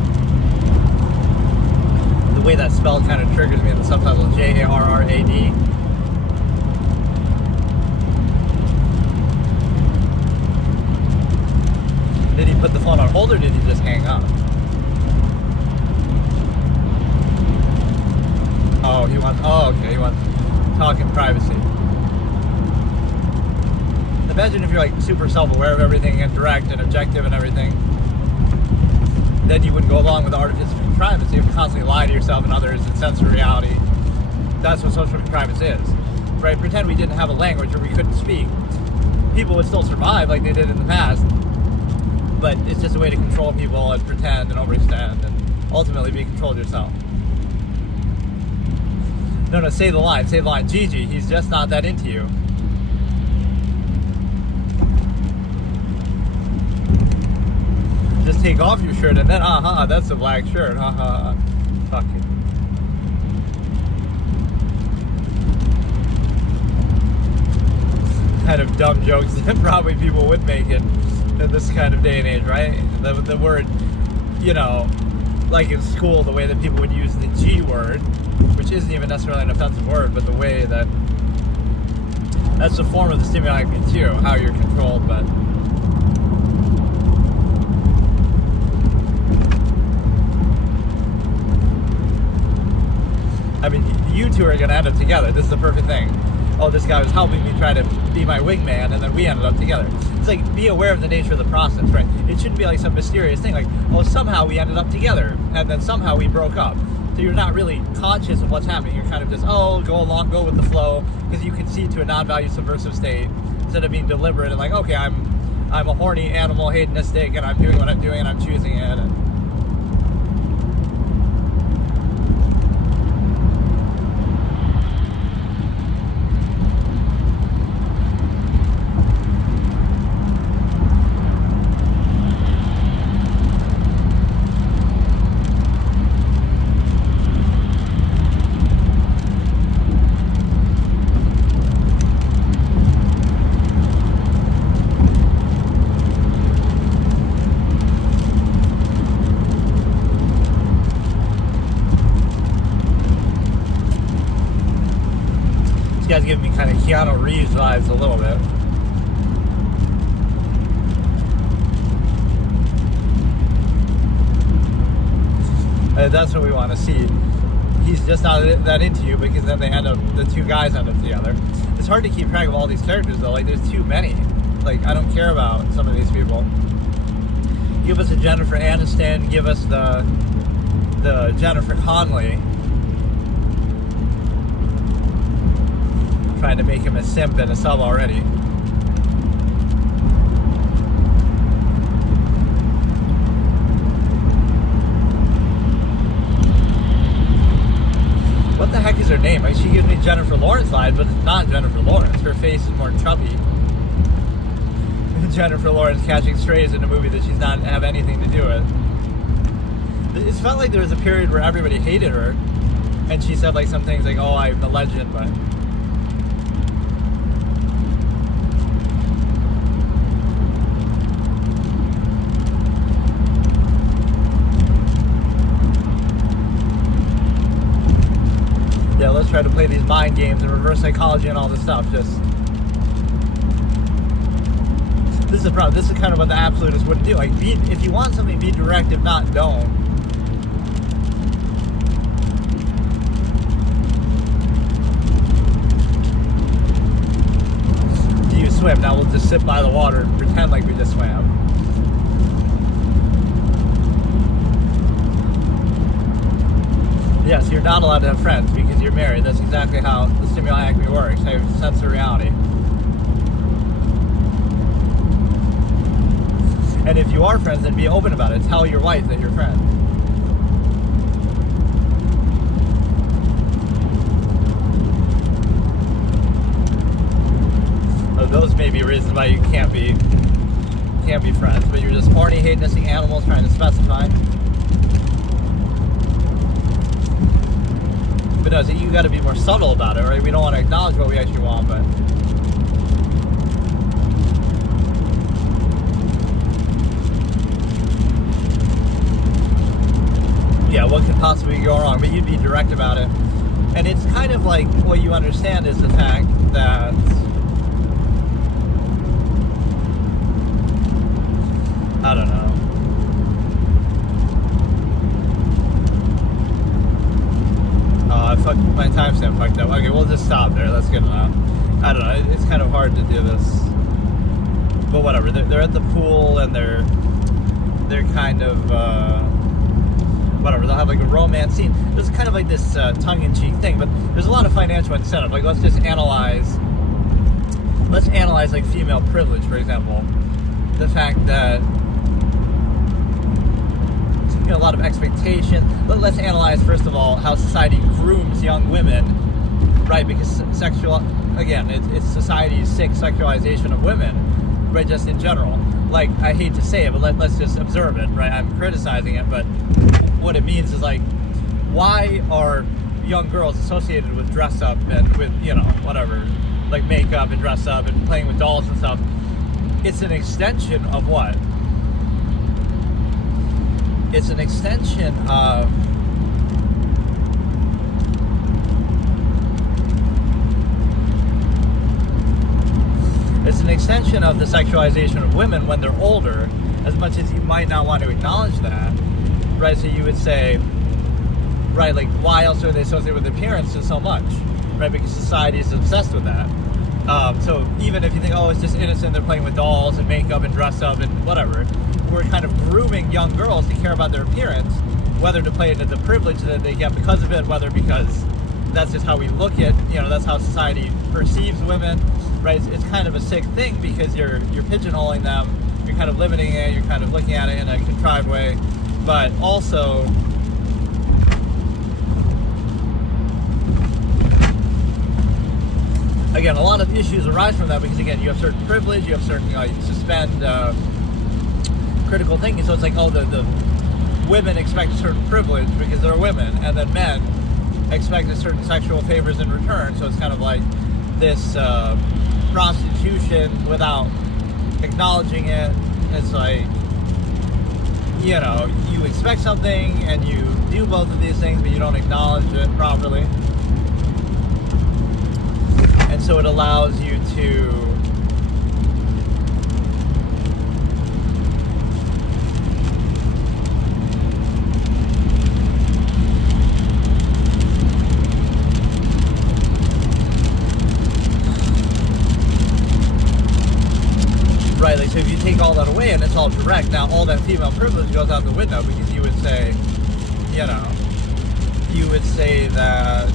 The way that spell kind of triggers me in the subtitle, J-A-R-R-A-D. Did he put the phone on hold or did he just hang up? Oh, okay, he wants talking privacy. Imagine if you're like super self-aware of everything and direct and objective and everything. Then you wouldn't go along with artificial contrivance. You would constantly lie to yourself and others and censor reality. That's what social contrivance is. Right? Pretend we didn't have a language or we couldn't speak. People would still survive like they did in the past. But it's just a way to control people and pretend and overextend and ultimately be controlled yourself. No, say the line. Gigi, he's just not that into you. Just take off your shirt and then, that's a black shirt. Fuck you. Kind of dumb jokes that probably people would make in this kind of day and age, right? The word, you know, like in school, the way that people would use the G word, which isn't even necessarily an offensive word, but the way that that's a form of the stimuli acme too, how you're controlled, but I mean, you two are gonna end up together. This is the perfect thing. Oh, this guy was helping me try to be my wingman, and then we ended up together. It's like, be aware of the nature of the process, right? It shouldn't be like some mysterious thing, like, oh, somehow we ended up together, and then somehow we broke up. So you're not really conscious of what's happening. You're kind of just, go with the flow, because you concede to a non-value subversive state, instead of being deliberate and like, okay, I'm a horny animal, hedonistic, and I'm doing what I'm doing, and I'm choosing it, and guys give me kind of Keanu Reeves vibes a little bit. That's what we want to see. He's just not that into you, because then the two guys end up together. It's hard to keep track of all these characters though. Like, there's too many. Like, I don't care about some of these people. Give us a Jennifer Aniston. Give us the Jennifer Connelly. trying to make him a simp and a sub already. What the heck is her name? Like, she gives me Jennifer Lawrence vibes, but it's not Jennifer Lawrence. Her face is more chubby. Jennifer Lawrence catching strays in a movie that she's not have anything to do with. It felt like there was a period where everybody hated her, and she said like some things like, "Oh, I'm the legend," but yeah, let's try to play these mind games and reverse psychology and all this stuff. Just this is the problem. This is kind of what the absolutists wouldn't do. Like, if you want something, be direct. If not, don't. Do you swim? Now we'll just sit by the water and pretend like we just swam. Yes, you're not allowed to have friends because you're married. That's exactly how the Stimuli Acme works. How you have a sense of reality. And if you are friends, then be open about it. Tell your wife that you're friends. So those may be reasons why you can't be friends, but you're just horny, hedonistic animals trying to specify. But no, so you got to be more subtle about it, right? We don't want to acknowledge what we actually want, but yeah, what could possibly go wrong? But you'd be direct about it. And it's kind of like what you understand is the fact that I don't know. My timestamp fucked up. Okay, we'll just stop there. That's good enough. I don't know. It's kind of hard to do this, but whatever. They're at the pool and they're kind of whatever. They'll have like a romance scene. There's kind of like this tongue-in-cheek thing, but there's a lot of financial incentive. Like let's analyze like female privilege, for example. The fact that a lot of expectation. Let's analyze first of all how society grooms young women, right? Because it's society's sick sexualization of women, right? Just in general. Like, I hate to say it, but let's just observe it, right? I'm criticizing it, but what it means is like, why are young girls associated with dress up and with, whatever, like makeup and dress up and playing with dolls and stuff? It's an extension of what? It's an extension of the sexualization of women when they're older, as much as you might not want to acknowledge that, right? So you would say, right, like, why else are they associated with appearances so much, right? Because society is obsessed with that. So even if you think, oh, it's just innocent, they're playing with dolls and makeup and dress up and whatever, we're kind of grooming young girls to care about their appearance, whether to play into the privilege that they get because of it, whether because that's just how we look at, that's how society perceives women, right? It's kind of a sick thing because you're pigeonholing them, you're kind of limiting it, you're kind of looking at it in a contrived way, but also again, a lot of issues arise from that because again, you have certain privilege, you have certain, you suspend critical thinking. So it's like, oh, the women expect a certain privilege because they're women, and then men expect a certain sexual favors in return. So it's kind of like this prostitution without acknowledging it. It's like, you expect something and you do both of these things, but you don't acknowledge it properly. And so it allows you to right, like, so if you take all that away and it's all direct, now all that female privilege goes out the window because you would say, that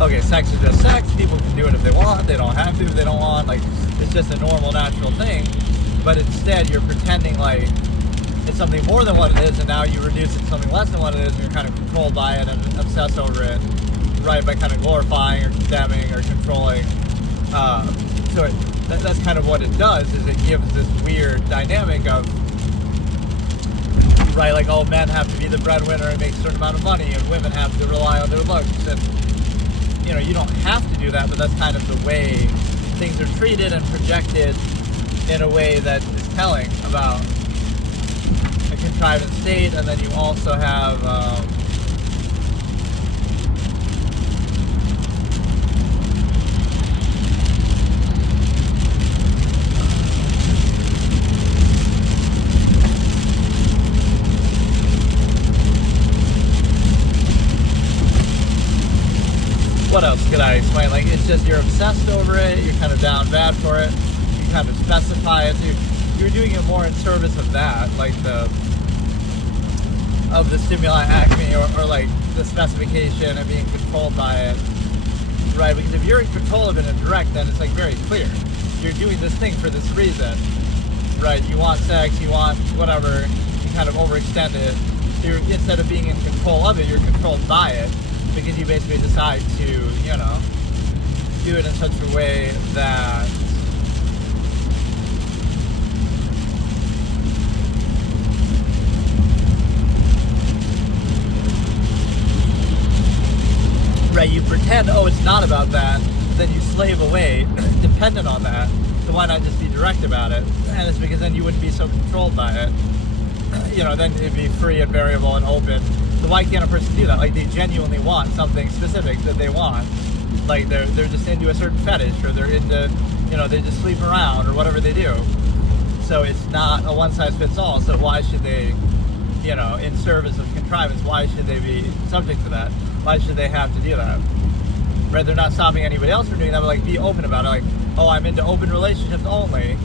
okay, sex is just sex, people can do it if they want, they don't have to if they don't want, like, it's just a normal, natural thing. But instead, you're pretending like it's something more than what it is, and now you reduce it to something less than what it is, and you're kind of controlled by it and obsess over it, right, by kind of glorifying or condemning or controlling. So that's kind of what it does, is it gives this weird dynamic of, right, like, oh, men have to be the breadwinner and make a certain amount of money, and women have to rely on their looks, and, you know, you don't have to do that, but that's kind of the way things are treated and projected in a way that is telling about a contrived state. And then you also have what else could I explain? Like, it's just you're obsessed over it, you're kind of down bad for it, you kind of specify it, so you're doing it more in service of that, like of the stimuli acme, or like the specification and being controlled by it, right? Because if you're in control of it and direct, then it's like very clear. You're doing this thing for this reason, right? You want sex, you want whatever, you kind of overextend it. So you're, instead of being in control of it, you're controlled by it, because you basically decide to, you know, do it in such a way that right, you pretend, oh, it's not about that, then you slave away dependent on that, so why not just be direct about it? And it's because then you wouldn't be so controlled by it. You know, then it'd be free and variable and open. So why can't a person do that? Like, they genuinely want something specific that they want. Like, they're just into a certain fetish, or they're into, you know, they just sleep around, or whatever they do. So it's not a one-size-fits-all, so why should they, you know, in service of contrivance, why should they be subject to that? Why should they have to do that? Right? They're not stopping anybody else from doing that, but, like, be open about it. Like, oh, I'm into open relationships only.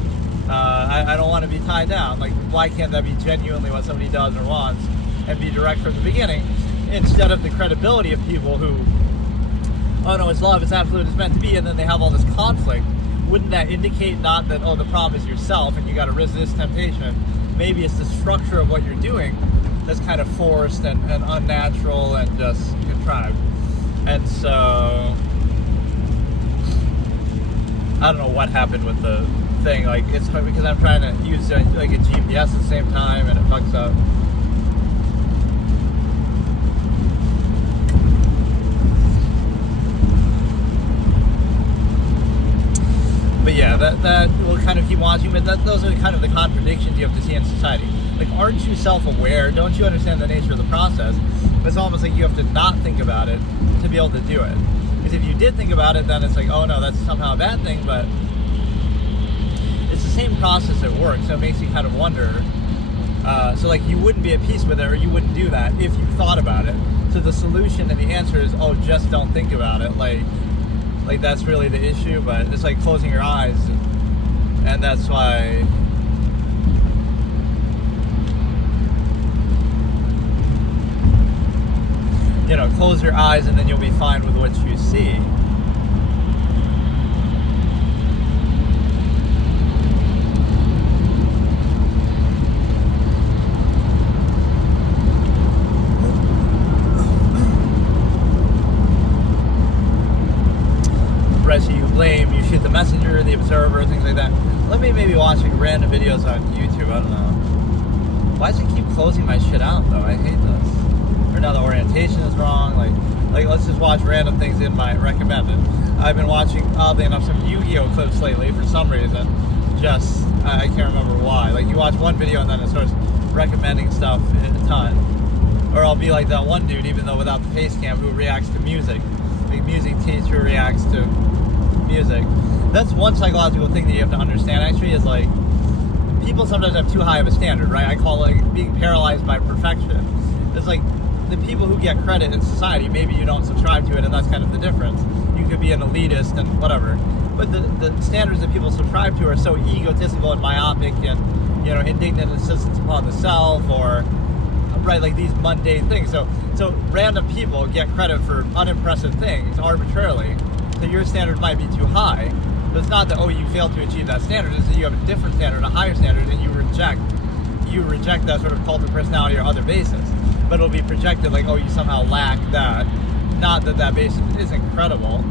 I don't want to be tied down. Like, why can't that be genuinely what somebody does or wants, and be direct from the beginning, instead of the credibility of people who, oh no, it's love, it's absolute, it's meant to be, and then they have all this conflict? Wouldn't that indicate not that, oh, the problem is yourself and you got to resist temptation? Maybe it's the structure of what you're doing that's kind of forced and unnatural and just contrived. And so I don't know what happened with the thing. Like, it's because I'm trying to use like a GPS at the same time, and it fucks up. But yeah, that will kind of keep watching, but those are kind of the contradictions you have to see in society. Like, aren't you self-aware? Don't you understand the nature of the process? It's almost like you have to not think about it to be able to do it. Because if you did think about it, then it's like, oh no, that's somehow a bad thing, but it's the same process at work, so it makes you kind of wonder. So like, you wouldn't be at peace with it, or you wouldn't do that if you thought about it. So the solution and the answer is, oh, just don't think about it. Like that's really the issue, but it's like closing your eyes, and that's why, you know, close your eyes and then you'll be fine with what you see. So you blame, you shoot the messenger, the observer, things like that. Let me maybe watch like random videos on YouTube, I don't know. Why does it keep closing my shit out though? I hate this. Or now the orientation is wrong. Like let's just watch random things in my recommended. I've been watching, oddly enough, some Yu-Gi-Oh clips lately for some reason. Just, I can't remember why. Like, you watch one video and then it starts recommending stuff a ton. Or I'll be like that one dude, even though without the face cam, who reacts to music. Like, music teacher reacts to music. That's one psychological thing that you have to understand, actually, is like, people sometimes have too high of a standard, right? I call it like being paralyzed by perfection. It's like, the people who get credit in society, maybe you don't subscribe to it, and that's kind of the difference. You could be an elitist and whatever, but the standards that people subscribe to are so egotistical and myopic and, you know, indignant insistence upon the self, or right, like these mundane things. So random people get credit for unimpressive things arbitrarily. So your standard might be too high. But it's not that, oh, you failed to achieve that standard. It's that you have a different standard, a higher standard, and you reject that sort of cult of personality or other basis. But it'll be projected like, oh, you somehow lack that. Not that that basis is incredible.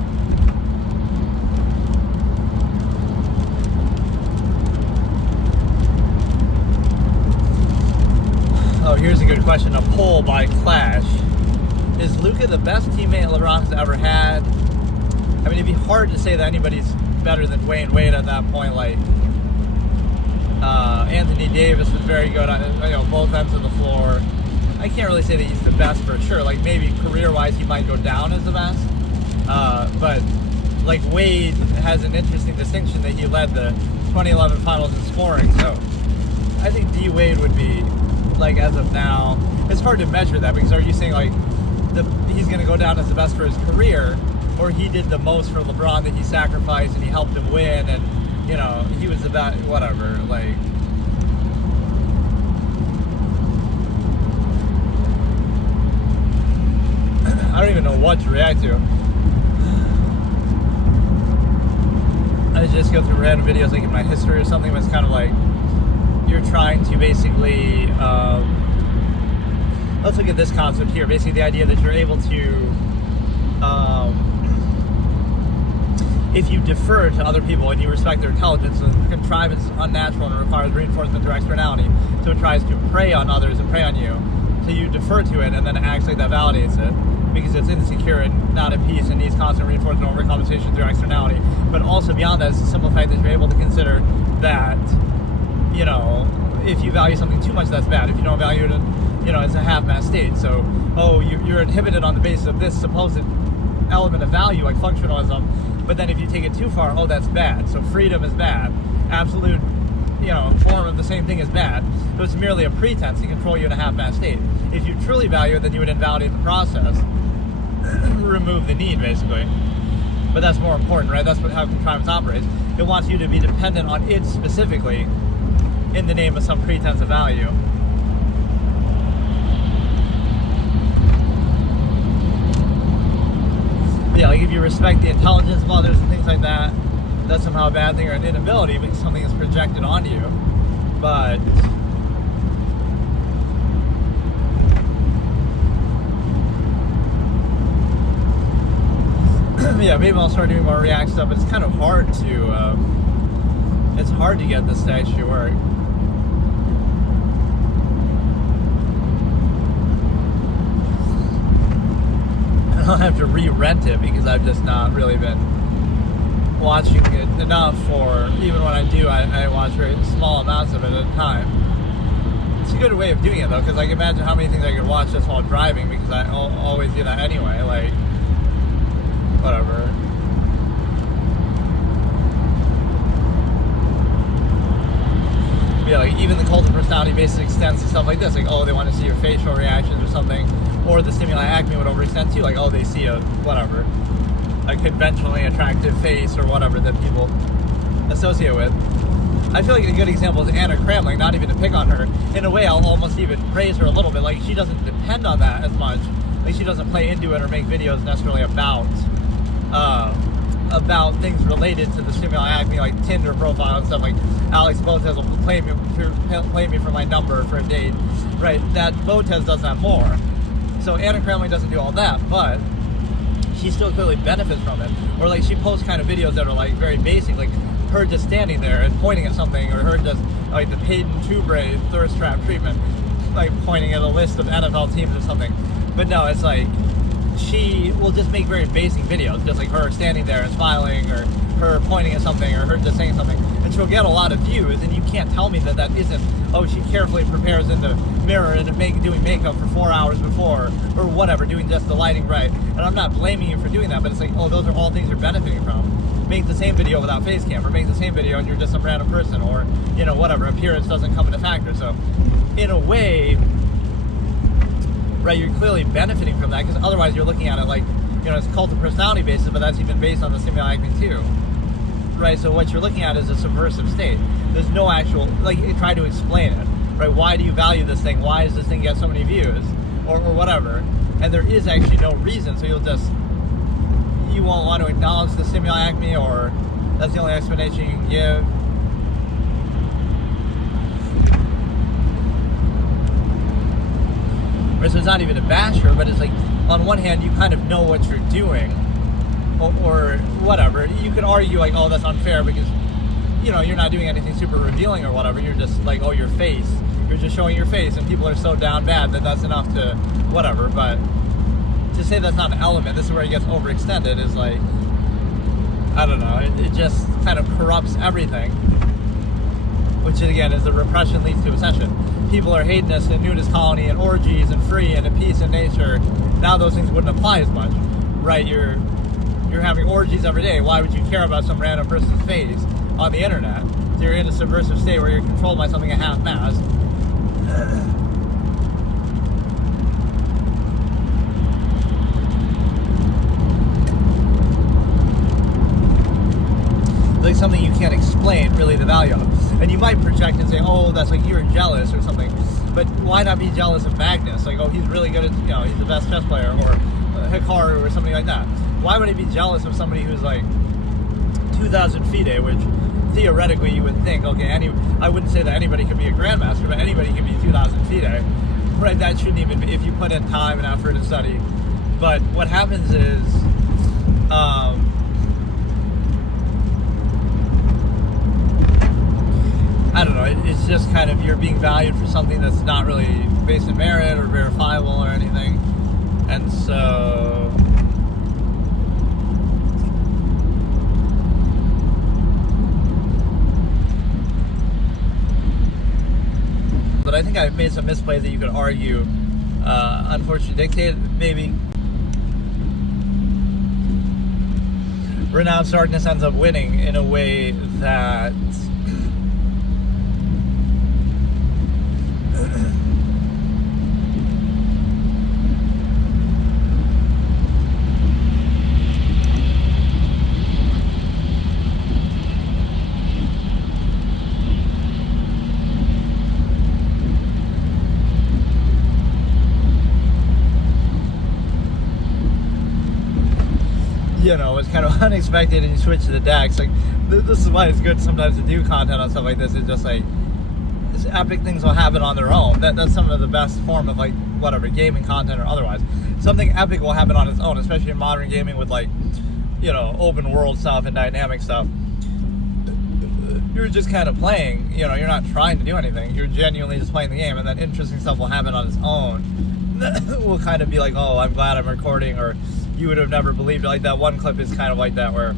Oh, here's a good question. A poll by Clash. Is Luka the best teammate LeBron has ever had? I mean, it'd be hard to say that anybody's better than Dwayne Wade at that point. Like, Anthony Davis was very good on both ends of the floor. I can't really say that he's the best for sure. Like, maybe career-wise he might go down as the best. But, like, Wade has an interesting distinction that he led the 2011 finals in scoring. So, I think D. Wade would be, like, as of now, it's hard to measure that because are you saying, like, he's going to go down as the best for his career, or he did the most for LeBron that he sacrificed and he helped him win and, he was the best, whatever, like... I don't even know what to react to. I just go through random videos like in my history or something, but it's kind of like you're trying to basically let's look at this concept here. Basically the idea that you're able to if you defer to other people and you respect their intelligence, and contrivance is unnatural and requires reinforcement through externality, so it tries to prey on others and prey on you, so you defer to it and then acts like that validates it because it's insecure and not at peace and needs constant reinforcement over compensation through externality. But also beyond that, it's the simple fact that you're able to consider that, if you value something too much, that's bad. If you don't value it, it's a half-mast state. So, you're inhibited on the basis of this supposed element of value, like functionalism, but then if you take it too far, that's bad. So freedom is bad. Absolute, form of the same thing is bad. So it's merely a pretense to control you in a half-mast state. If you truly value it, then you would invalidate the process. Remove the need, basically. But that's more important, right? That's how contrivance operates. It wants you to be dependent on it specifically in the name of some pretense of value. Yeah, like if you respect the intelligence of others and things like that, that's somehow a bad thing or an inability because something is projected onto you. But yeah, maybe I'll start doing more React stuff, but it's kind of hard to get this to actually work. I'll have to re-rent it because I've just not really been watching it enough, or even when I do, I watch very small amounts of it at a time. It's a good way of doing it though, because I can imagine how many things I could watch just while driving, because I always do that anyway, like, whatever. Yeah, like even the cult of personality basically extends to stuff like this, like, they want to see your facial reactions or something, or the Stimuli Acme would overextend too, like, they see a conventionally attractive face or whatever that people associate with. I feel like a good example is Anna Kramling, not even to pick on her. In a way, I'll almost even praise her a little bit, like she doesn't depend on that as much, like she doesn't play into it or make videos necessarily about things related to the Stimuli Acme, like Tinder profile and stuff. Like Alex Botez will play me for my number for a date, right? That Botez does that more. So Anna Kramling doesn't do all that, but she still clearly benefits from it. Or like she posts kind of videos that are like very basic, like her just standing there and pointing at something, or her just like the Peyton Toubre thirst trap treatment, like pointing at a list of NFL teams or something. But no, it's like she will just make very basic videos, just like her standing there and smiling, or her pointing at something, or her just saying something, and she'll get a lot of views. And you can't tell me that isn't, she carefully prepares in the mirror and doing makeup for 4 hours before, or whatever, doing just the lighting right. And I'm not blaming you for doing that, but it's like, those are all things you're benefiting from. Make the same video without face cam, or make the same video and you're just some random person, or whatever, appearance doesn't come into factor. So in a way, right, you're clearly benefiting from that, because otherwise you're looking at it like, it's cult of personality basis, but that's even based on the Stimuli Acme too, right? So what you're looking at is a subversive state. There's no actual, like, try to explain it. right? Why do you value this thing? Why does this thing get so many views, or whatever? And there is actually no reason, so you won't want to acknowledge the Stimuli Acme, or that's the only explanation you can give. So it's not even a basher, but it's like, on one hand, you kind of know what you're doing, or whatever. You could argue like, oh, that's unfair because, you know, you're not doing anything super revealing or whatever. You're just like, oh, your face. You're just showing your face, and people are so down bad that that's enough to whatever. But to say that's not an element, this is where it gets overextended, is like, I don't know, it just kind of corrupts everything. Which again is the repression leads to obsession. People are hedonist and nudist colony and orgies and free and at peace in nature. Now those things wouldn't apply as much, right? You're having orgies every day. Why would you care about some random person's face on the internet? So you're in a subversive state where you're controlled by something at half-mast. Like something you can't explain really the value of. And you might project and say, oh, that's like you're jealous or something. But why not be jealous of Magnus? Like, oh, he's really good at, you know, he's the best chess player, or Hikaru or something like that. Why would I be jealous of somebody who's like 2,000 FIDE, which theoretically you would think, okay, I wouldn't say that anybody can be a grandmaster, but anybody can be 2,000 FIDE. Right, that shouldn't even be, if you put in time and effort and study. But what happens is, I don't know, it's just kind of, you're being valued for something that's not really based in merit or verifiable or anything. And so, but I think I've made some misplays that you could argue, unfortunately dictate, maybe Renounced Darkness ends up winning in a way that you know, it's kind of unexpected, and you switch to the decks. Like, this is why it's good sometimes to do content on stuff like this. It's just like, this epic things will happen on their own. That's some of the best form of, like, whatever, gaming content or otherwise. Something epic will happen on its own, especially in modern gaming with, like, you know, open world stuff and dynamic stuff. You're just kind of playing, you know, you're not trying to do anything. You're genuinely just playing the game, and then interesting stuff will happen on its own. Will kind of be like, oh, I'm glad I'm recording, or you would have never believed it. Like that one clip is kind of like that, where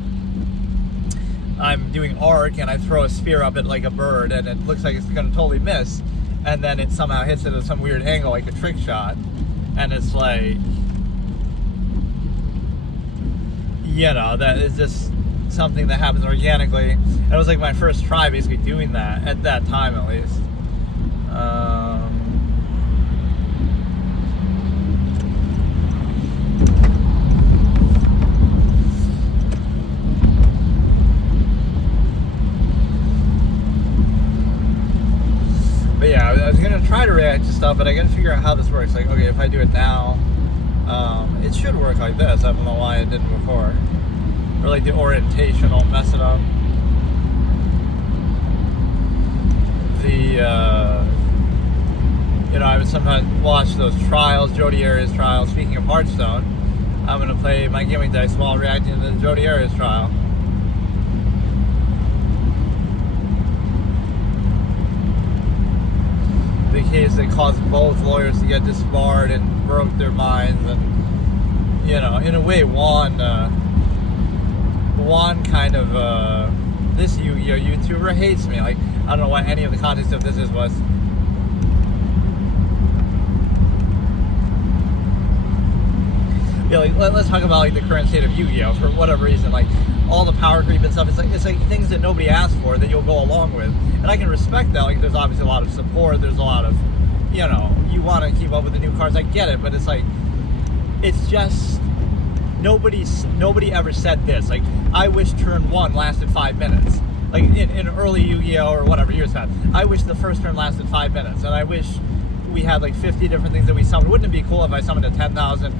I'm doing arc and I throw a spear up at like a bird and it looks like it's going to totally miss, and then it somehow hits it at some weird angle, like a trick shot, and it's like, you know, that is just something that happens organically. It was like my first try basically doing that, at that time at least. But yeah, I was going to try to react to stuff, but I got to figure out how this works. Like, okay, if I do it now, it should work like this. I don't know why it didn't before. Or like the orientation will mess it up. You know, I would sometimes watch those trials, Jody Arias trials. Speaking of Hearthstone, I'm going to play my gaming dice while reacting to the Jody Arias trial. The case that caused both lawyers to get disbarred and broke their minds, and, you know, in a way won kind of, this Yu-Gi-Oh! YouTuber hates me. Like, I don't know what any of the context of this was. Yeah, like, let's talk about like the current state of Yu-Gi-Oh! For whatever reason, like all the power creep and stuff. It's like things that nobody asked for that you'll go along with, and I can respect that. Like, there's obviously a lot of support. There's a lot of, you know, you want to keep up with the new cards. I get it, but it's like, it's just nobody ever said this. Like, I wish turn one lasted 5 minutes. like in early Yu-Gi-Oh or whatever years past, I wish the first turn lasted 5 minutes, and I wish we had like 50 different things that we summoned. Wouldn't it be cool if I summoned a 10,000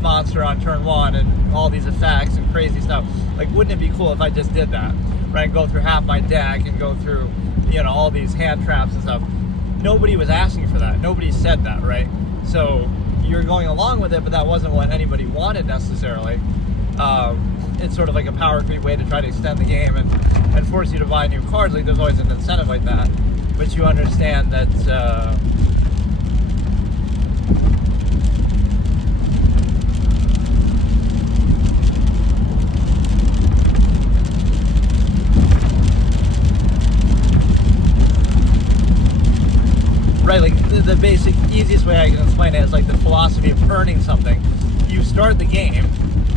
monster on turn 1 and all these effects and crazy stuff? Like, wouldn't it be cool if I just did that, right? Go through half my deck and go through, all these hand traps and stuff. Nobody was asking for that. Nobody said that, right? So you're going along with it, but that wasn't what anybody wanted necessarily. It's sort of like a power creep way to try to extend the game and force you to buy new cards. Like, there's always an incentive like that, but you understand that right, like the basic, easiest way I can explain it is like the philosophy of earning something. You start the game,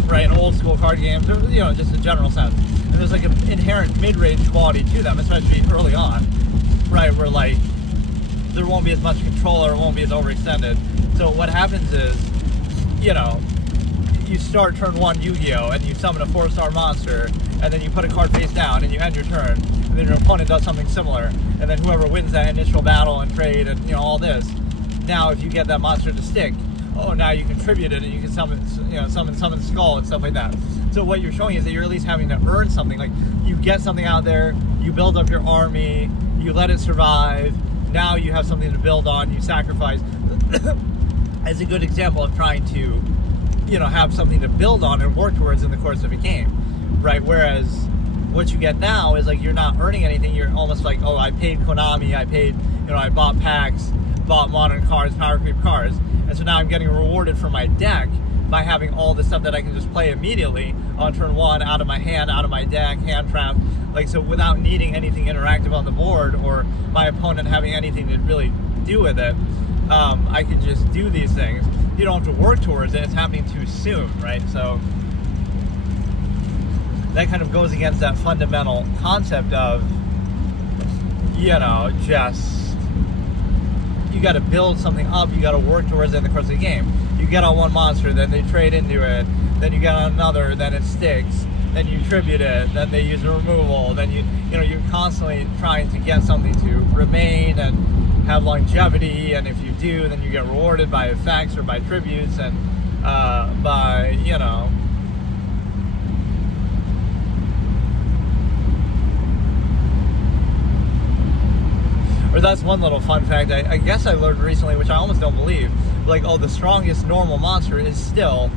right, in old school card games, or just a general sense, and there's like an inherent mid-range quality to them, especially early on, right, where like there won't be as much control or it won't be as overextended. So what happens is, you start turn 1 Yu-Gi-Oh! And you summon a 4-star monster, and then you put a card face down and you end your turn, and then your opponent does something similar, and then whoever wins that initial battle and trade and all this, now if you get that monster to stick, now you contributed and you can summon Skull and stuff like that. So what you're showing is that you're at least having to earn something. Like, you get something out there, you build up your army, you let it survive, now you have something to build on, you sacrifice. As a good example of trying to have something to build on and work towards in the course of a game, right? Whereas what you get now is like, you're not earning anything. You're almost like, I paid Konami, I paid, I bought packs, bought modern cards, power creep cards, and so now I'm getting rewarded for my deck by having all the stuff that I can just play immediately on turn 1, out of my hand, out of my deck, hand trap, like, so without needing anything interactive on the board or my opponent having anything to really do with it. I can just do these things. You don't have to work towards it. It's happening too soon, right? So that kind of goes against that fundamental concept of, just, you got to build something up. You got to work towards it in the course of the game. You get on one monster, then they trade into it. Then you get on another, then it sticks. Then you tribute it. Then they use a removal. Then you're constantly trying to get something to remain and have longevity, and if you do, then you get rewarded by effects or by tributes and by, or that's one little fun fact I guess I learned recently, which I almost don't believe, like, the strongest normal monster is still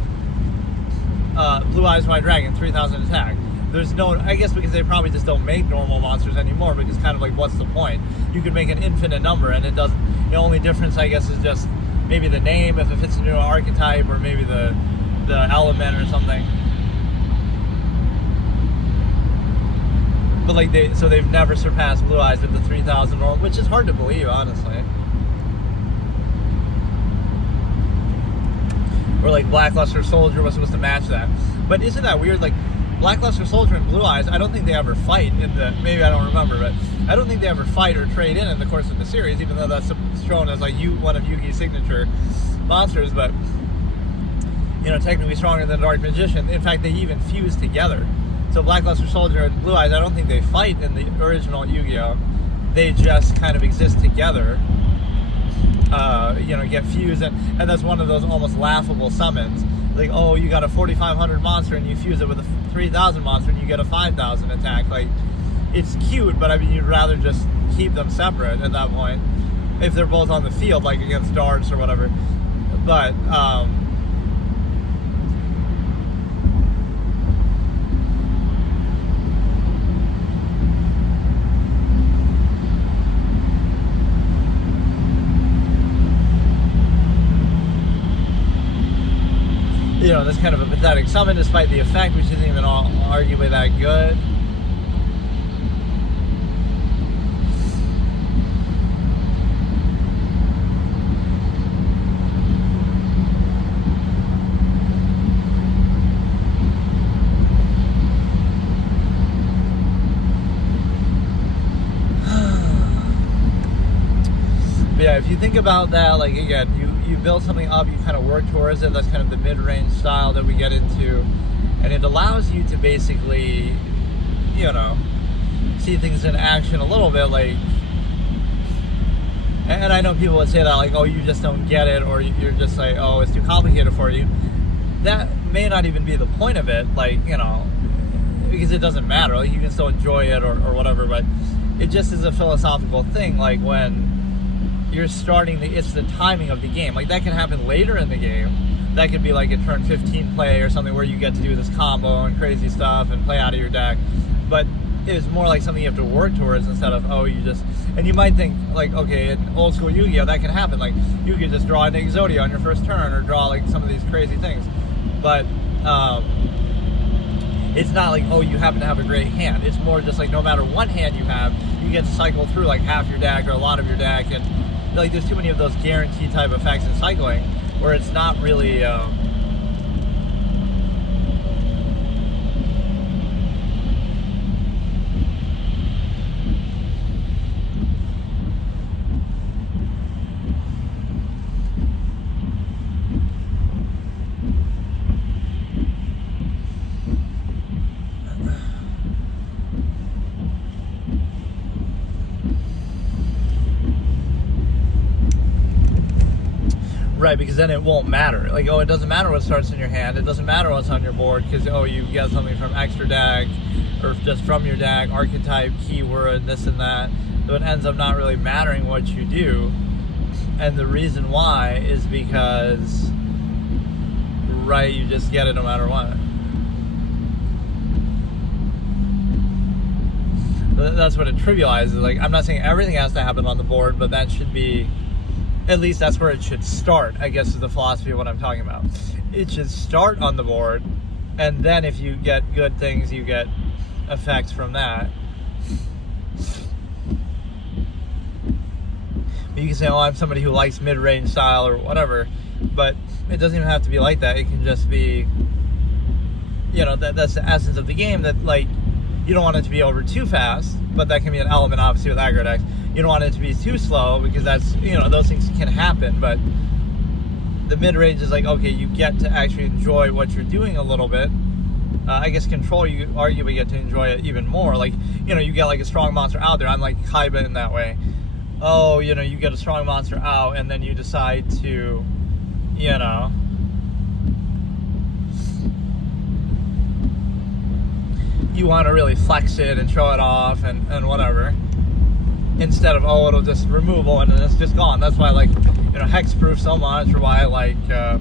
Blue Eyes White Dragon, 3,000 attack. There's no, I guess because they probably just don't make normal monsters anymore, because kind of like, what's the point? You could make an infinite number, and it doesn't. The only difference, I guess, is just maybe the name, if it fits into an archetype, or maybe the element or something. But like, they've never surpassed Blue Eyes with the 3,000 normal, which is hard to believe, honestly. Or like Blackluster Soldier was supposed to match that, but isn't that weird? Like, Blackluster Soldier and Blue Eyes, I don't think they ever fight maybe I don't remember, but I don't think they ever fight or trade in the course of the series, even though that's shown as like one of Yugi's signature monsters, but technically stronger than Dark Magician. In fact, they even fuse together. So Blackluster Soldier and Blue Eyes, I don't think they fight in the original Yu-Gi-Oh! They just kind of exist together, get fused, and that's one of those almost laughable summons. Like, you got a 4,500 monster and you fuse it with a 3,000 monster and you get a 5,000 attack. Like, it's cute, but I mean, you'd rather just keep them separate at that point if they're both on the field, like against darts or whatever. But that's kind of a pathetic summon, despite the effect, which isn't even arguably that good. But yeah, if you think about that, like, again, you build something up, you kind of work towards it. That's kind of the mid-range style that we get into, and it allows you to basically, see things in action a little bit, like, and I know people would say that, like, oh, you just don't get it, or you're just like, oh, it's too complicated for you. That may not even be the point of it, like, you know, because it doesn't matter. Like, you can still enjoy it or whatever, but it just is a philosophical thing. Like, when you're starting, it's the timing of the game. Like, that can happen later in the game. That could be like a turn 15 play or something where you get to do this combo and crazy stuff and play out of your deck. But it's more like something you have to work towards instead of, oh, you just... And you might think, like, okay, in old school Yu-Gi-Oh, that can happen. Like, you could just draw an Exodia on your first turn or draw, like, some of these crazy things. But it's not like, oh, you happen to have a great hand. It's more just like, no matter what hand you have, you get to cycle through, like, half your deck or a lot of your deck. And, like, there's too many of those guaranteed type effects in cycling where it's not really... Right, because then it won't matter. Like, oh, it doesn't matter what starts in your hand. It doesn't matter what's on your board because, oh, you get something from extra deck or just from your deck, archetype, keyword, this and that. So it ends up not really mattering what you do. And the reason why is because, right, you just get it no matter what. That's what it trivializes. Like, I'm not saying everything has to happen on the board, but that should be... At least that's where it should start, I guess, is the philosophy of what I'm talking about. It should start on the board, and then if you get good things, you get effects from that. You can say, oh, I'm somebody who likes mid-range style or whatever, but it doesn't even have to be like that. It can just be, you know, that's the essence of the game, that, like, you don't want it to be over too fast, but that can be an element, obviously, with aggro decks. You don't want it to be too slow because that's, you know, those things can happen, but the mid-range is like, okay, you get to actually enjoy what you're doing a little bit. I guess control, you arguably get to enjoy it even more. Like, you know, you get like a strong monster out there. I'm like Kaiba in that way. Oh, you know, you get a strong monster out and then you decide to, you know, you want to really flex it and show it off and whatever. Instead of, oh, it'll just removal and then it's just gone. That's why I like, you know, hexproof so much, or why I like, but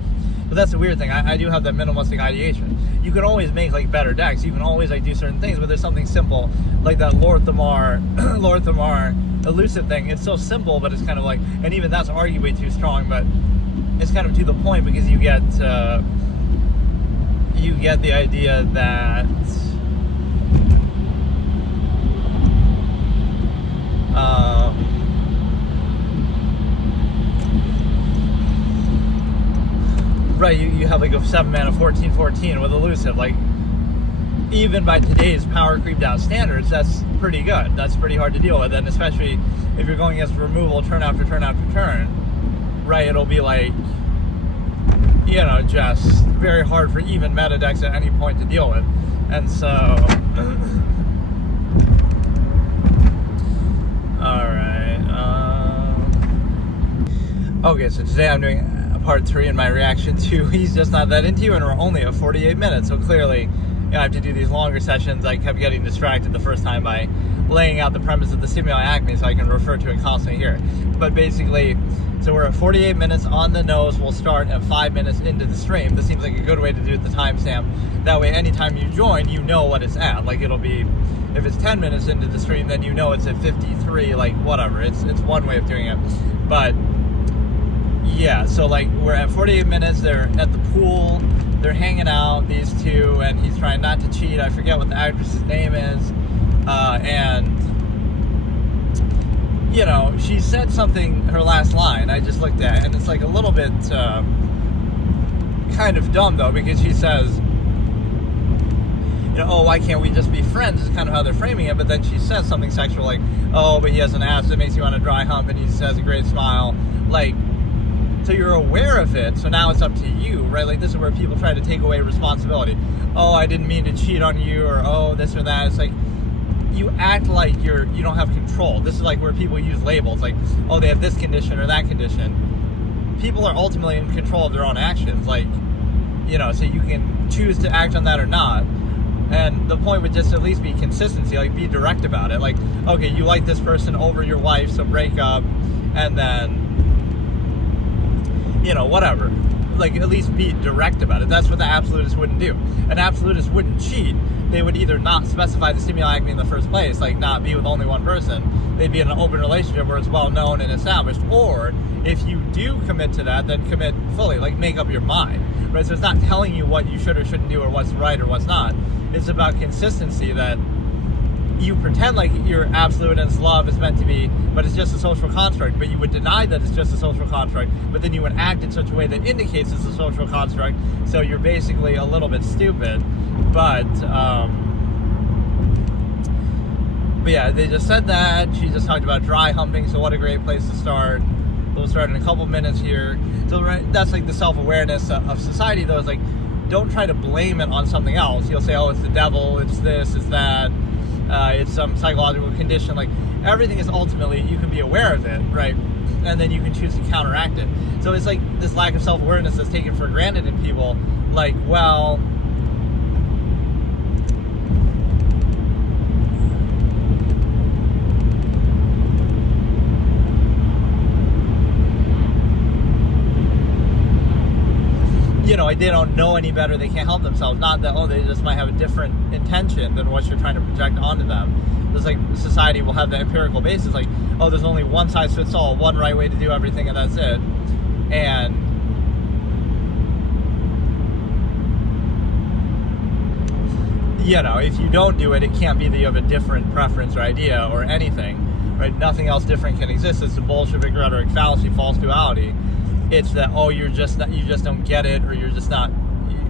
that's the weird thing. I do have that minimalistic ideation. You can always make like better decks. You can always like do certain things, but there's something simple like that Lord Thamar elusive thing. It's so simple, but it's kind of like, and even that's arguably too strong, but it's kind of to the point because you get the idea that right, you have like a 7-mana 14/14 with elusive. Like, even by today's power creep down standards, that's pretty good. That's pretty hard to deal with, and especially if you're going against removal turn after turn after turn, right, it'll be like, you know, just very hard for even meta decks at any point to deal with. And so okay, so today I'm doing part 3 in my reaction to He's Just Not That Into You, and we're only at 48 minutes, so clearly, you know, I have to do these longer sessions. I kept getting distracted the first time by laying out the premise of the Stimuli Acme so I can refer to it constantly here. But basically, so we're at 48 minutes on the nose. We'll start at 5 minutes into the stream. This seems like a good way to do it, the timestamp. That way, anytime you join, you know what it's at. Like, it'll be, if it's 10 minutes into the stream, then you know it's at 53, like, whatever. It's one way of doing it. But yeah, so like we're at 48 minutes, they're at the pool, they're hanging out, these two, and he's trying not to cheat. I forget what the actress's name is. And, you know, she said something, her last line, I just looked at, and it's like a little bit kind of dumb though, because she says, you know, oh, why can't we just be friends, is kind of how they're framing it, but then she says something sexual like, oh, but he has an ass that makes you want to dry hump, and he has a great smile, like, so you're aware of it, so now it's up to you, right? Like, this is where people try to take away responsibility. Oh, I didn't mean to cheat on you, or oh, this or that. It's like, you act like you don't have control. This is like where people use labels, like, oh, they have this condition or that condition. People are ultimately in control of their own actions, like, so you can choose to act on that or not. And the point would just at least be consistency, like be direct about it. Like, okay, you like this person over your wife, so break up, and then, whatever. Like, at least be direct about it. That's what the absolutist wouldn't do. An absolutist wouldn't cheat. They would either not specify the stimuli acme in the first place, like not be with only one person. They'd be in an open relationship where it's well known and established. Or if you do commit to that, then commit fully, like make up your mind, right? So it's not telling you what you should or shouldn't do or what's right or what's not. It's about consistency, that you pretend like you're absolute and it's love is meant to be, but it's just a social construct. But you would deny that it's just a social construct, but then you would act in such a way that indicates it's a social construct. So you're basically a little bit stupid. But yeah, they just said that. She just talked about dry humping, so what a great place to start. We'll start in a couple minutes here. So that's like the self-awareness of society, though. It's like, don't try to blame it on something else. You'll say, oh, it's the devil, it's this, it's that, it's some psychological condition. Like, everything is ultimately, you can be aware of it, right? And then you can choose to counteract it. So it's like this lack of self-awareness that's taken for granted in people. Like, well, they don't know any better, they can't help themselves. Not that, oh, they just might have a different intention than what you're trying to project onto them. It's like society will have the empirical basis, like, oh, there's only one size fits all, one right way to do everything, and that's it. And if you don't do it, it can't be that you have a different preference or idea or anything, right? Nothing else different can exist. It's a Bolshevik rhetoric fallacy, false duality. It's that, oh, you just don't get it, or you're just not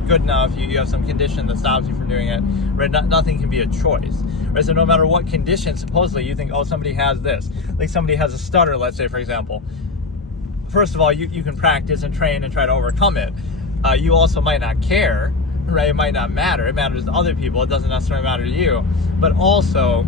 good enough. You have some condition that stops you from doing it, right? Nothing can be a choice, right? So no matter what condition, supposedly you think, oh, somebody has this, like somebody has a stutter, let's say, for example. First of all, you can practice and train and try to overcome it. You also might not care, right? It might not matter. It matters to other people. It doesn't necessarily matter to you. But also,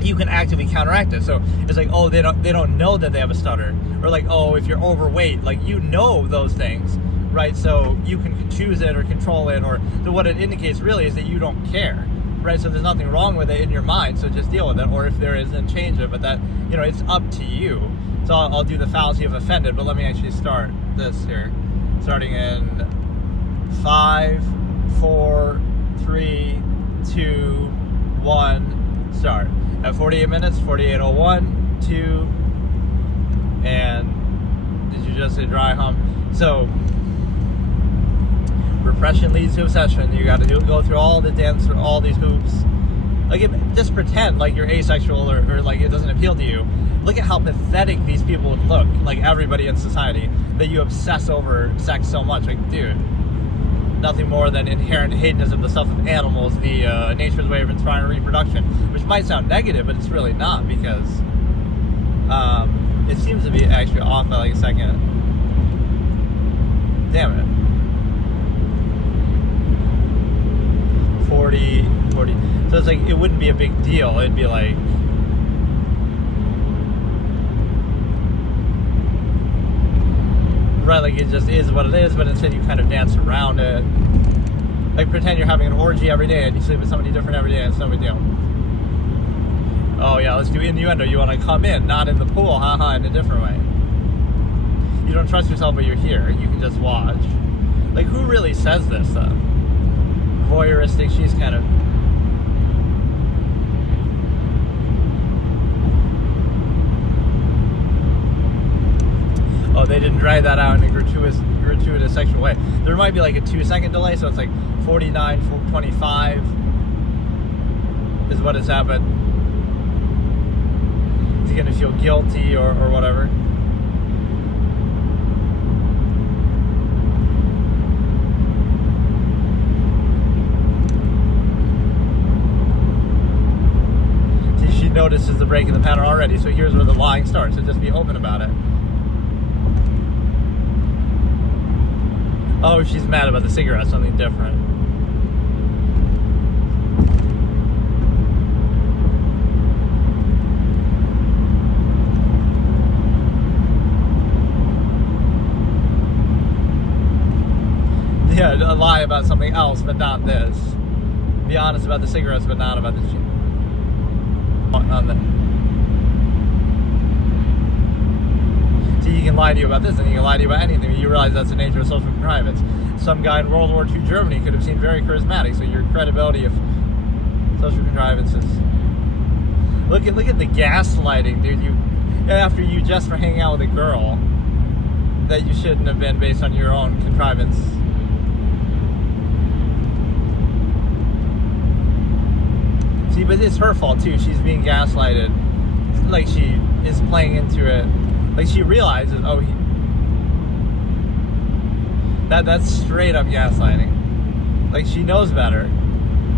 you can actively counteract it. So it's like, oh, they don't know that they have a stutter, or like, oh, if you're overweight, like, those things, right? So you can choose it or control it, or so what it indicates really is that you don't care, right? So there's nothing wrong with it in your mind, so just deal with it, or if there is, then change it. But that, it's up to you. So I'll do the fallacy of offended, but let me actually start this here, starting in 5, 4, 3, 2, 1, start. At 48 minutes, 48:01, 2, and did you just say dry hump? So, repression leads to obsession. You got to go through all the dance, all these hoops. Like, just pretend like you're asexual or like it doesn't appeal to you. Look at how pathetic these people would look, like everybody in society, that you obsess over sex so much. Like, dude, nothing more than inherent hedonism, the stuff of animals, the nature's way of inspiring reproduction, which might sound negative, but it's really not, because it seems to be actually off by like a second. Damn it. 40. So it's like, it wouldn't be a big deal. It'd be like, right, like it just is what it is, but instead you kind of dance around it. Like, pretend you're having an orgy every day and you sleep with somebody different every day and it's no big deal. Oh yeah, let's do innuendo. You want to come in, not in the pool, haha, in a different way. You don't trust yourself, but you're here. You can just watch. Like, who really says this, though? Voyeuristic, she's kind of... Oh, they didn't drag that out in a gratuitous sexual way. There might be like a 2-second delay, so it's like 49:25 is what it's at, but is he gonna feel guilty or whatever? See, she notices the break in the pattern already, so here's where the lying starts, so just be open about it. Oh, she's mad about the cigarette, something different. Yeah, lie about something else, but not this. Be honest about the cigarettes, but not about the See, you can lie to you about this, and you can lie to you about anything. You realize that's the nature of social contrivance. Some guy in World War II Germany could have seemed very charismatic, so your credibility of social contrivance is... Look at the gaslighting, dude. After you just for hanging out with a girl that you shouldn't have been based on your own contrivance. See, but it's her fault too. She's being gaslighted. Like, she is playing into it. Like, she realizes, oh, that's straight up gaslighting. Like, she knows better,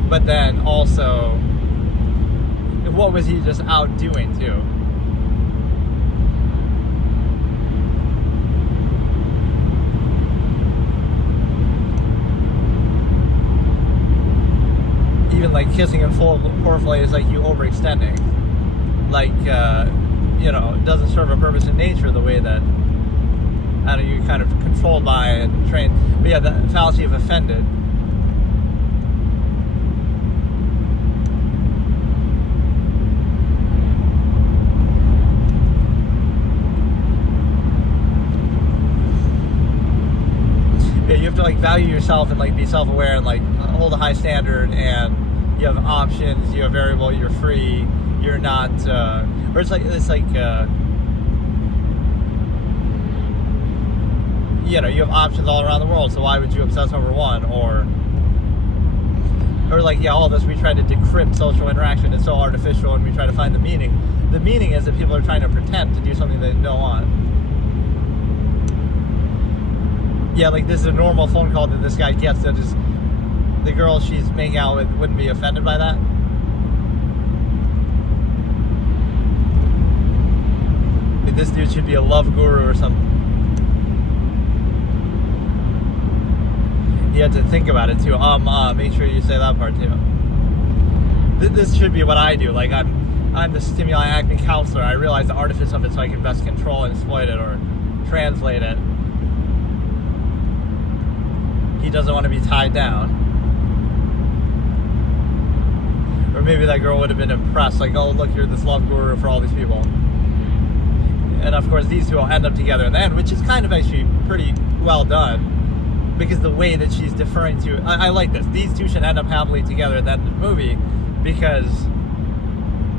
but then also, what was he just out doing too? Even like kissing in full foreplay is like you overextending. Like, you know, it doesn't serve a purpose in nature the way that, I don't know, you're kind of controlled by and trained. But yeah, the fallacy of offended. Yeah, you have to like value yourself and like be self-aware and like hold a high standard, and you have options, you have variable, you're free, you're not, or it's like, you know, you have options all around the world, so why would you obsess over one? Or like, yeah, all this, we try to decrypt social interaction. It's so artificial, and we try to find the meaning. The meaning is that people are trying to pretend to do something they don't want. Yeah, like, this is a normal phone call that this guy gets, that is, the girl she's making out with wouldn't be offended by that. This dude should be a love guru or something. You have to think about it too. Make sure you say that part too. This should be what I do. Like, I'm the Stimuli Acme counselor. I realize the artifice of it so I can best control and exploit it or translate it. He doesn't want to be tied down. Or maybe that girl would have been impressed. Like, oh, look, you're this love guru for all these people. And of course, these two will end up together in the end, which is kind of actually pretty well done, because the way that she's deferring to, I like this. These two should end up happily together at the end of the movie, because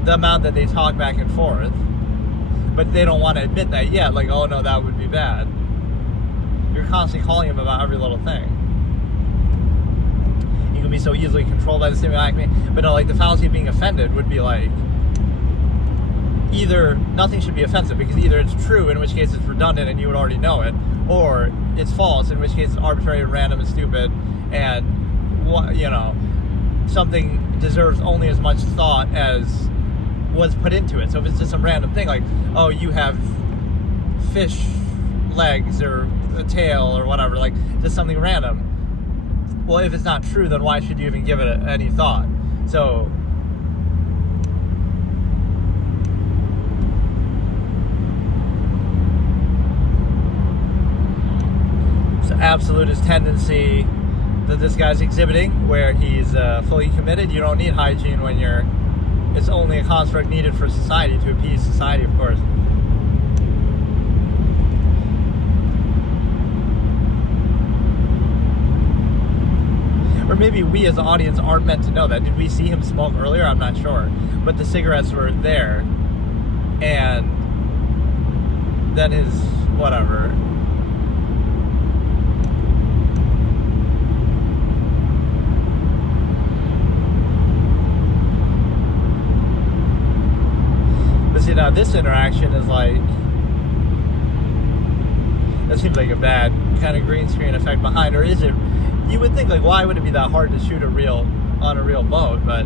the amount that they talk back and forth, but they don't want to admit that yet. Like, oh no, that would be bad. You're constantly calling him about every little thing. You can be so easily controlled by the Stimuli Acme, but no, like, the fallacy of being offended would be like, either nothing should be offensive, because either it's true, in which case it's redundant and you would already know it, or it's false, in which case it's arbitrary and random and stupid, and, you know, something deserves only as much thought as was put into it. So if it's just some random thing, like, oh, you have fish legs or a tail or whatever, like, just something random. Well, if it's not true, then why should you even give it any thought? So absolutist tendency that this guy's exhibiting, where he's fully committed. You don't need hygiene when you're, it's only a construct needed for society, to appease society, of course. Or maybe we as an audience aren't meant to know that. Did we see him smoke earlier? I'm not sure. But the cigarettes were there. And then his whatever. But see, now this interaction is like, that seems like a bad kind of green screen effect behind. Or is it? You would think, like, why would it be that hard to shoot on a real boat? But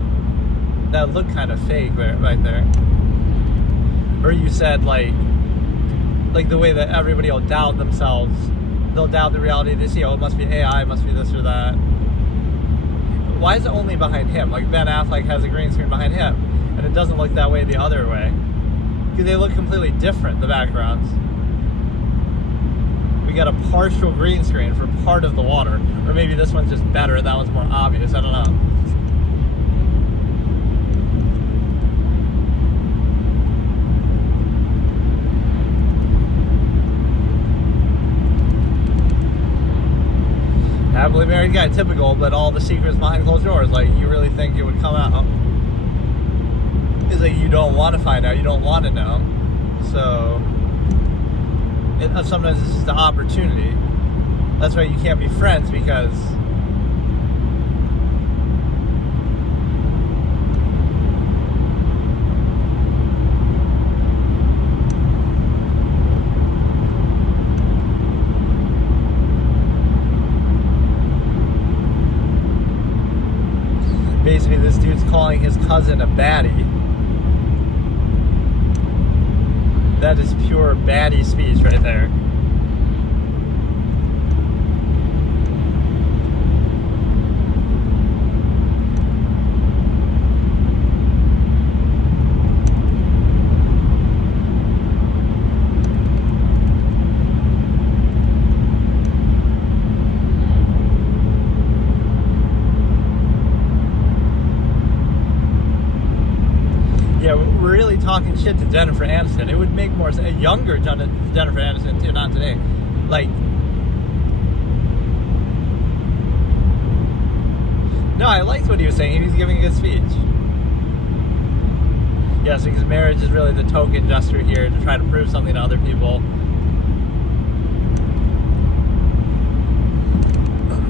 that looked kind of fake right there. Or you said, like the way that everybody will doubt themselves. They'll doubt the reality they see. Oh, it must be AI, it must be this or that. Why is it only behind him? Like, Ben Affleck has a green screen behind him, and it doesn't look that way the other way. Because they look completely different, the backgrounds. get a partial green screen for part of the water. Or maybe this one's just better, that one's more obvious, I don't know. Happily married guy, typical, but all the secrets behind closed doors, like, you really think it would come out? It's like, you don't want to find out, you don't want to know. So, sometimes this is the opportunity. That's why you can't be friends, because basically this dude's calling his cousin a baddie. That is pure baddie speech right there. Yeah, we're really talking shit to Jennifer Aniston. It would make more sense. A younger Jennifer Aniston, too, not today. Like, no, I liked what he was saying. He was giving a good speech. Yes, because marriage is really the token gesture here to try to prove something to other people.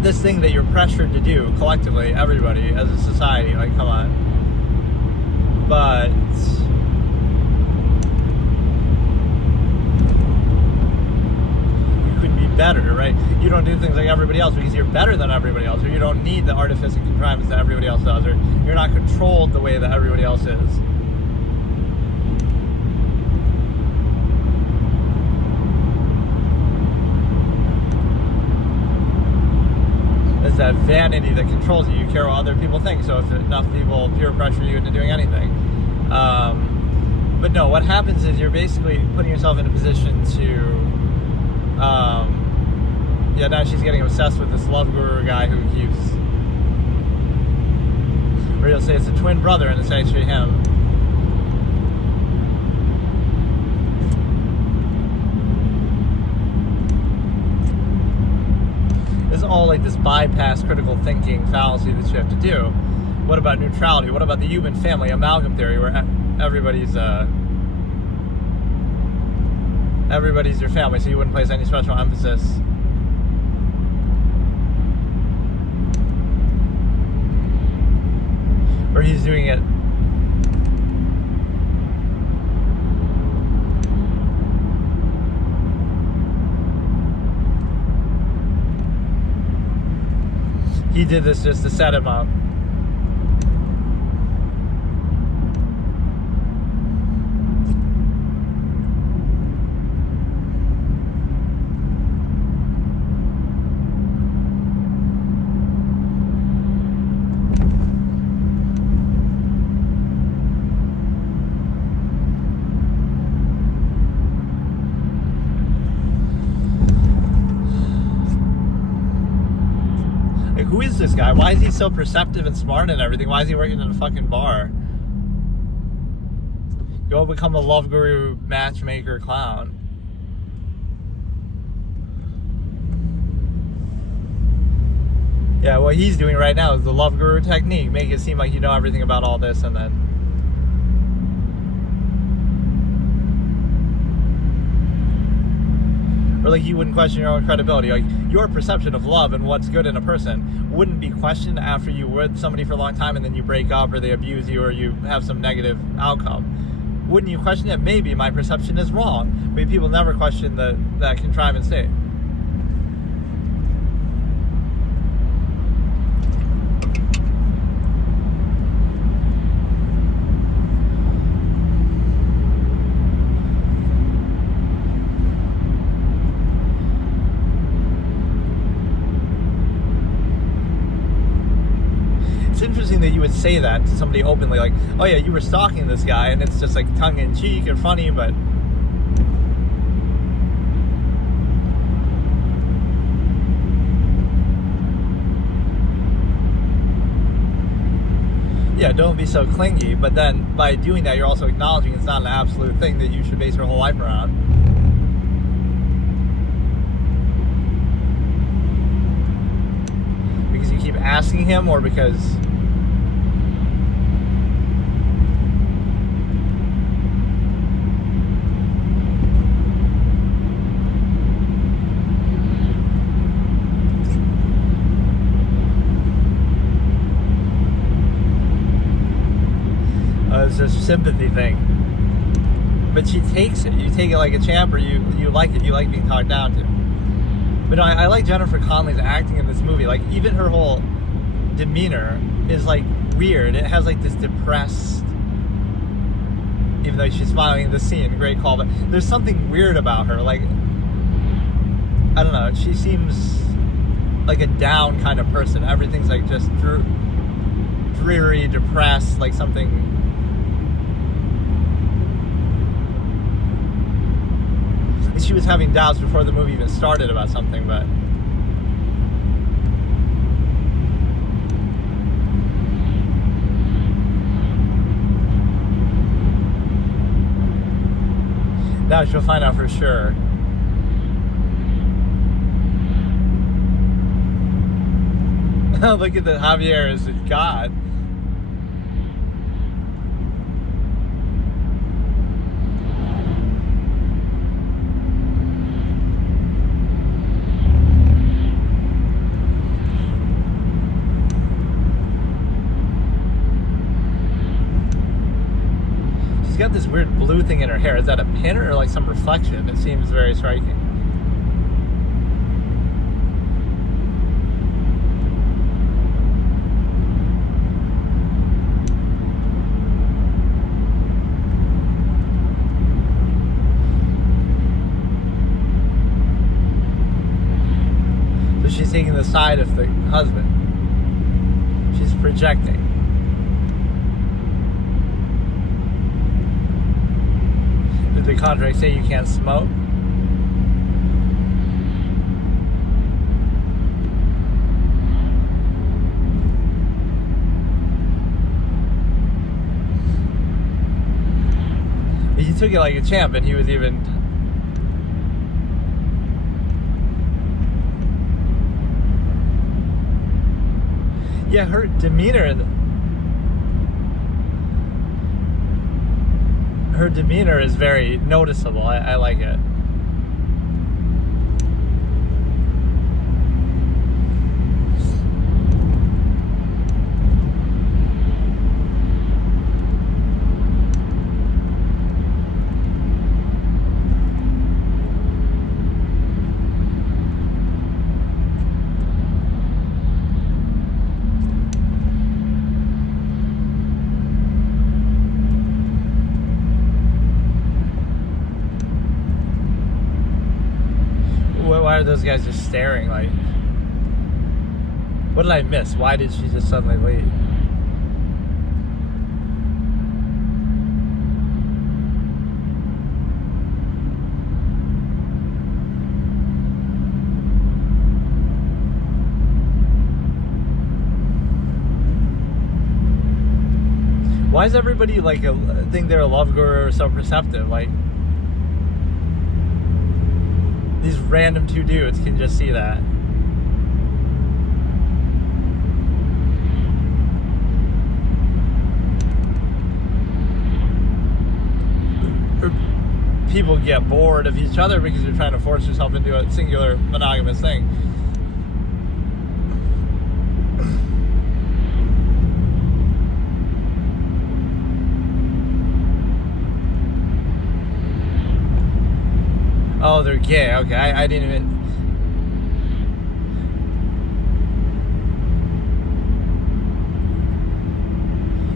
This thing that you're pressured to do collectively, everybody, as a society, like, come on. But you could be better, right? You don't do things like everybody else because you're better than everybody else, or you don't need the artifice and contrivance that everybody else does, or you're not controlled the way that everybody else is. It's that vanity that controls you. You care what other people think, so if enough people peer pressure you into doing anything. But no, what happens is you're basically putting yourself in a position to, yeah, now she's getting obsessed with this love guru guy who keeps, or you'll say it's a twin brother and it's actually him. It's all like this bypass critical thinking fallacy that you have to do. What about neutrality? What about the human family amalgam theory, where everybody's your family, so you wouldn't place any special emphasis? Or he's doing it he did this just to set him up. Who is this guy? Why is he so perceptive and smart and everything? Why is he working in a fucking bar? Go become a love guru, matchmaker, clown. Yeah, what he's doing right now is the love guru technique. Make it seem like you know everything about all this, and then or like you wouldn't question your own credibility. Like, your perception of love and what's good in a person wouldn't be questioned after you were with somebody for a long time and then you break up or they abuse you or you have some negative outcome. Wouldn't you question it? Maybe my perception is wrong. But people never question that contrivance state. It's interesting that you would say that to somebody openly, like, oh yeah, you were stalking this guy, and it's just like tongue-in-cheek and funny, but yeah, don't be so clingy. But then by doing that, you're also acknowledging it's not an absolute thing that you should base your whole life around. Because you keep asking him, or because... it's a sympathy thing. But she takes it. You take it like a champ, or you like it. You like being talked down to. But no, I like Jennifer Connelly's acting in this movie. Like, even her whole demeanor is, like, weird. It has, like, this depressed... Even though she's smiling in the scene, great call. But there's something weird about her. Like, I don't know. She seems like a down kind of person. Everything's, like, just dreary, depressed, like something... She was having doubts before the movie even started about something, but... Now she'll find out for sure. Look at the Javier is God. She's got this weird blue thing in her hair. Is that a pin or like some reflection? It seems very striking. So she's taking the side of the husband. She's projecting. Did the contract say you can't smoke? He took it like a champ, and he was even... Yeah, her demeanor in the... Her demeanor is very noticeable. I like it. Why are those guys just staring? Like, what did I miss? Why did she just suddenly leave? Why is everybody like think they're a love guru or so perceptive? Like, these random two dudes can just see that. People get bored of each other because you're trying to force yourself into a singular monogamous thing. Oh, they're gay. Okay, I didn't even...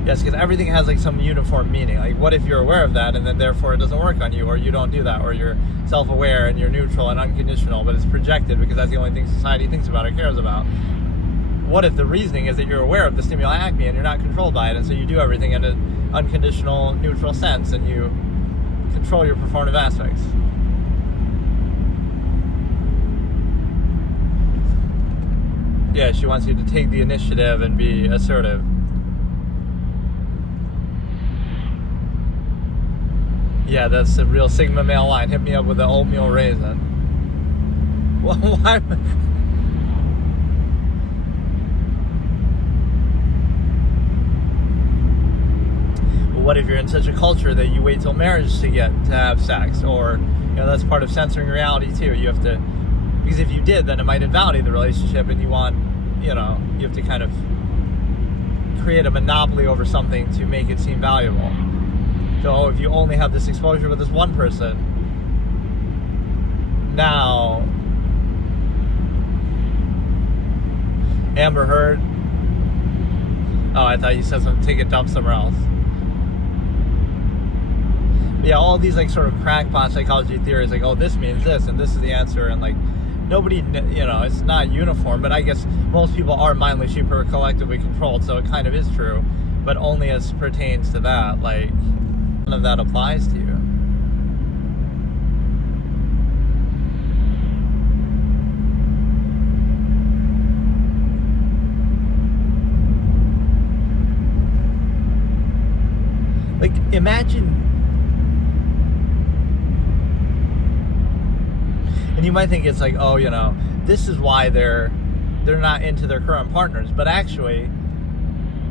Yes, because everything has like some uniform meaning. Like, what if you're aware of that and then therefore it doesn't work on you, or you don't do that, or you're self-aware and you're neutral and unconditional, but it's projected because that's the only thing society thinks about or cares about. What if the reasoning is that you're aware of the stimuli acme and you're not controlled by it, and so you do everything in an unconditional, neutral sense, and you control your performative aspects? Yeah, she wants you to take the initiative and be assertive. Yeah, that's the real Sigma male line. Hit me up with an oatmeal raisin. Well, why? What if you're in such a culture that you wait till marriage to have sex, or that's part of censoring reality too. You have to, because if you did, then it might invalidate the relationship, and you have to kind of create a monopoly over something to make it seem valuable. So if you only have this exposure with this one person, now Amber Heard. Oh, I thought you said something. Take a dump somewhere else. Yeah, all these like sort of crackpot psychology theories, like, oh, this means this and this is the answer, and like nobody, it's not uniform, but I guess most people are mindlessly, super collectively controlled, so it kind of is true, but only as pertains to that. Like, none of that applies to you. Like, imagine. And you might think it's like, oh, this is why they're not into their current partners. But actually,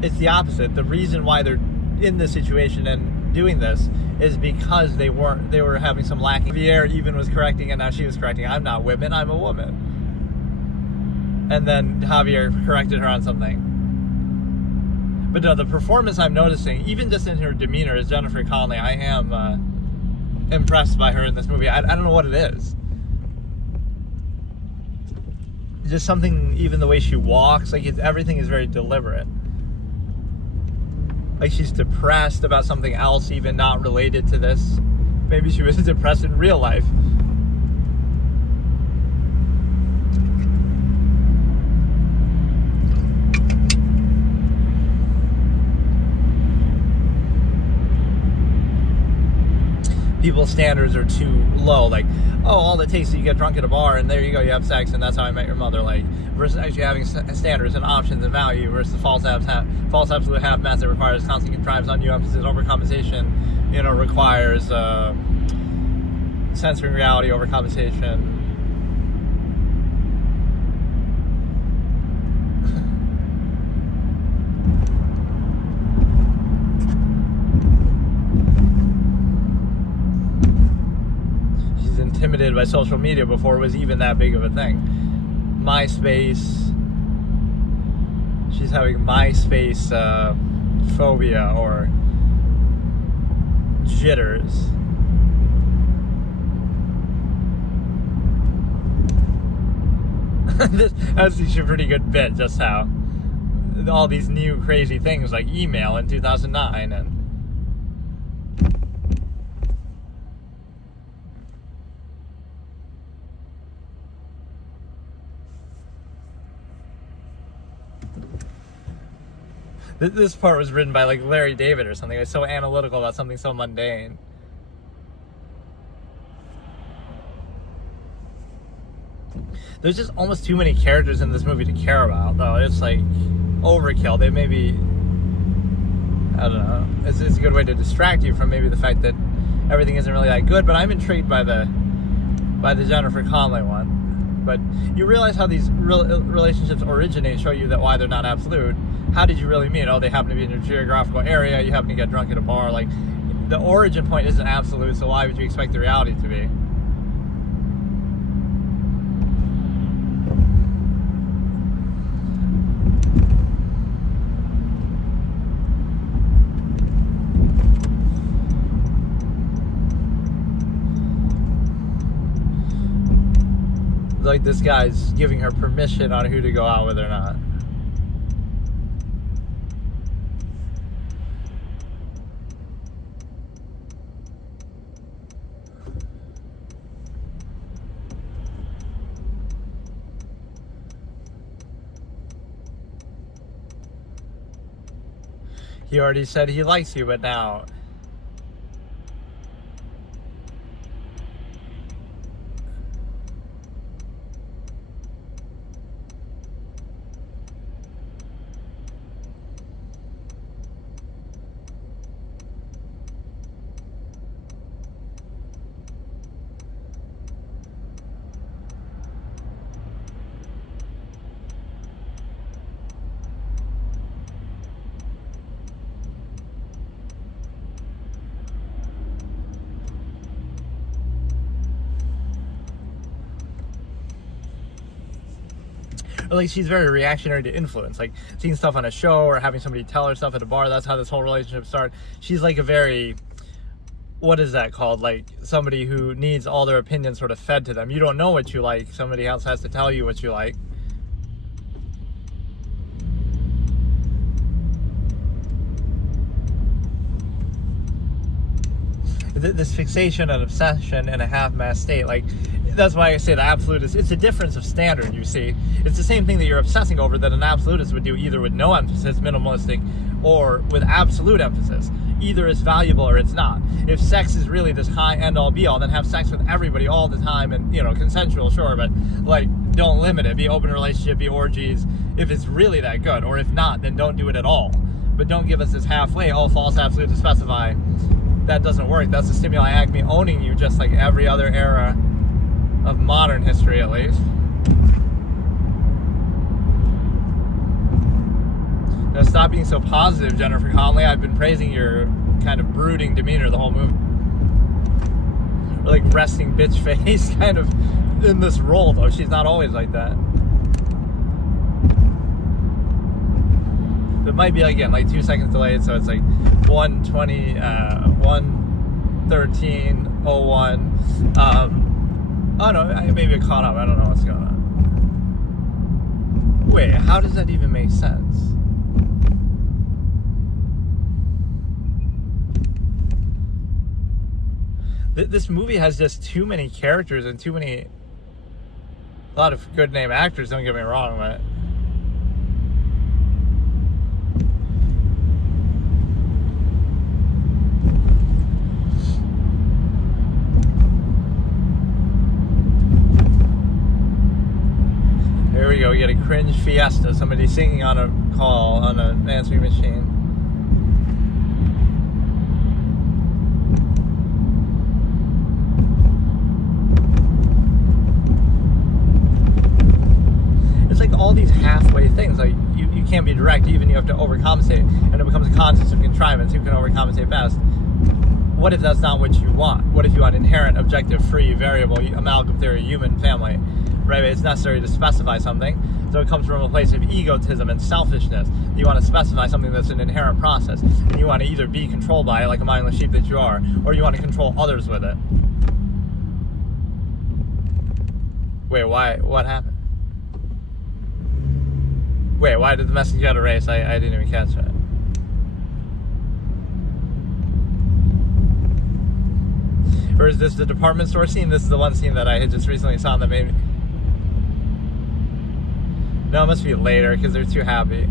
it's the opposite. The reason why they're in this situation and doing this is because they were having some lacking. Javier even was correcting, and now she was correcting. I'm not women, I'm a woman. And then Javier corrected her on something. But no, the performance I'm noticing, even just in her demeanor, as Jennifer Connelly, I am impressed by her in this movie. I don't know what it is. Just something, even the way she walks, like everything is very deliberate. Like she's depressed about something else, even not related to this. Maybe she was depressed in real life. People's standards are too low. Like, oh, all it takes is you get drunk at a bar and there you go, you have sex and that's how I met your mother. Like, versus actually having standards and options and value, versus false absolute half mass that requires constant contrives, undue emphasis, overcompensation, requires censoring reality, overcompensation. Intimidated by social media before it was even that big of a thing. MySpace. She's having MySpace phobia or jitters. That's actually a pretty good bit, just how all these new crazy things like email in 2009 and this part was written by like Larry David or something. It's so analytical about something so mundane. There's just almost too many characters in this movie to care about, though. It's like overkill. They maybe, I don't know. It's a good way to distract you from maybe the fact that everything isn't really that good. But I'm intrigued by the Jennifer Connelly one. But you realize how these relationships originate, show you that why they're not absolute. How did you really meet? Oh, they happen to be in your geographical area. You happen to get drunk at a bar. Like, the origin point isn't absolute, so why would you expect the reality to be? Like, this guy's giving her permission on who to go out with or not. He already said he likes you, but now... Or like she's very reactionary to influence, like seeing stuff on a show or having somebody tell her stuff at a bar. That's how this whole relationship started. She's like a very, what is that called? Like somebody who needs all their opinions sort of fed to them. You don't know what you like. Somebody else has to tell you what you like. This fixation and obsession in a half-mast state, like that's why I say the absolutist, it's a difference of standard, you see. It's the same thing that you're obsessing over that an absolutist would do, either with no emphasis, minimalistic, or with absolute emphasis. Either it's valuable or it's not. If sex is really this high end-all be-all, then have sex with everybody all the time, and consensual, sure, but like don't limit it. Be open relationship, be orgies, if it's really that good. Or if not, then don't do it at all. But don't give us this halfway, false absolute to specify. That doesn't work. That's the Stimuli Acme owning you, just like every other era of modern history, at least. Now stop being so positive, Jennifer Connelly. I've been praising your kind of brooding demeanor the whole movie. Or like resting bitch face kind of in this role, though. She's not always like that. It might be, again, like 2 seconds delayed, so it's like 1:20, 1:13:01. Oh no, maybe it caught up. I don't know what's going on. Wait, how does that even make sense? This movie has just too many characters and a lot of good name actors, don't get me wrong, but here we go, we get a cringe fiesta, somebody singing on a call on an answering machine. It's like all these halfway things, like you can't be direct, even you have to overcompensate, and it becomes a contest of contrivance, who can overcompensate best. What if that's not what you want? What if you want inherent, objective, free, variable, amalgam theory, human family? Right? It's necessary to specify something. So it comes from a place of egotism and selfishness. You want to specify something that's an inherent process. And you want to either be controlled by it, like a mindless sheep that you are, or you want to control others with it. Wait, why? What happened? Wait, why did the message get erased? I didn't even catch that. Or is this the department store scene? This is the one scene that I had just recently saw that made me... No, it must be later because they're too happy.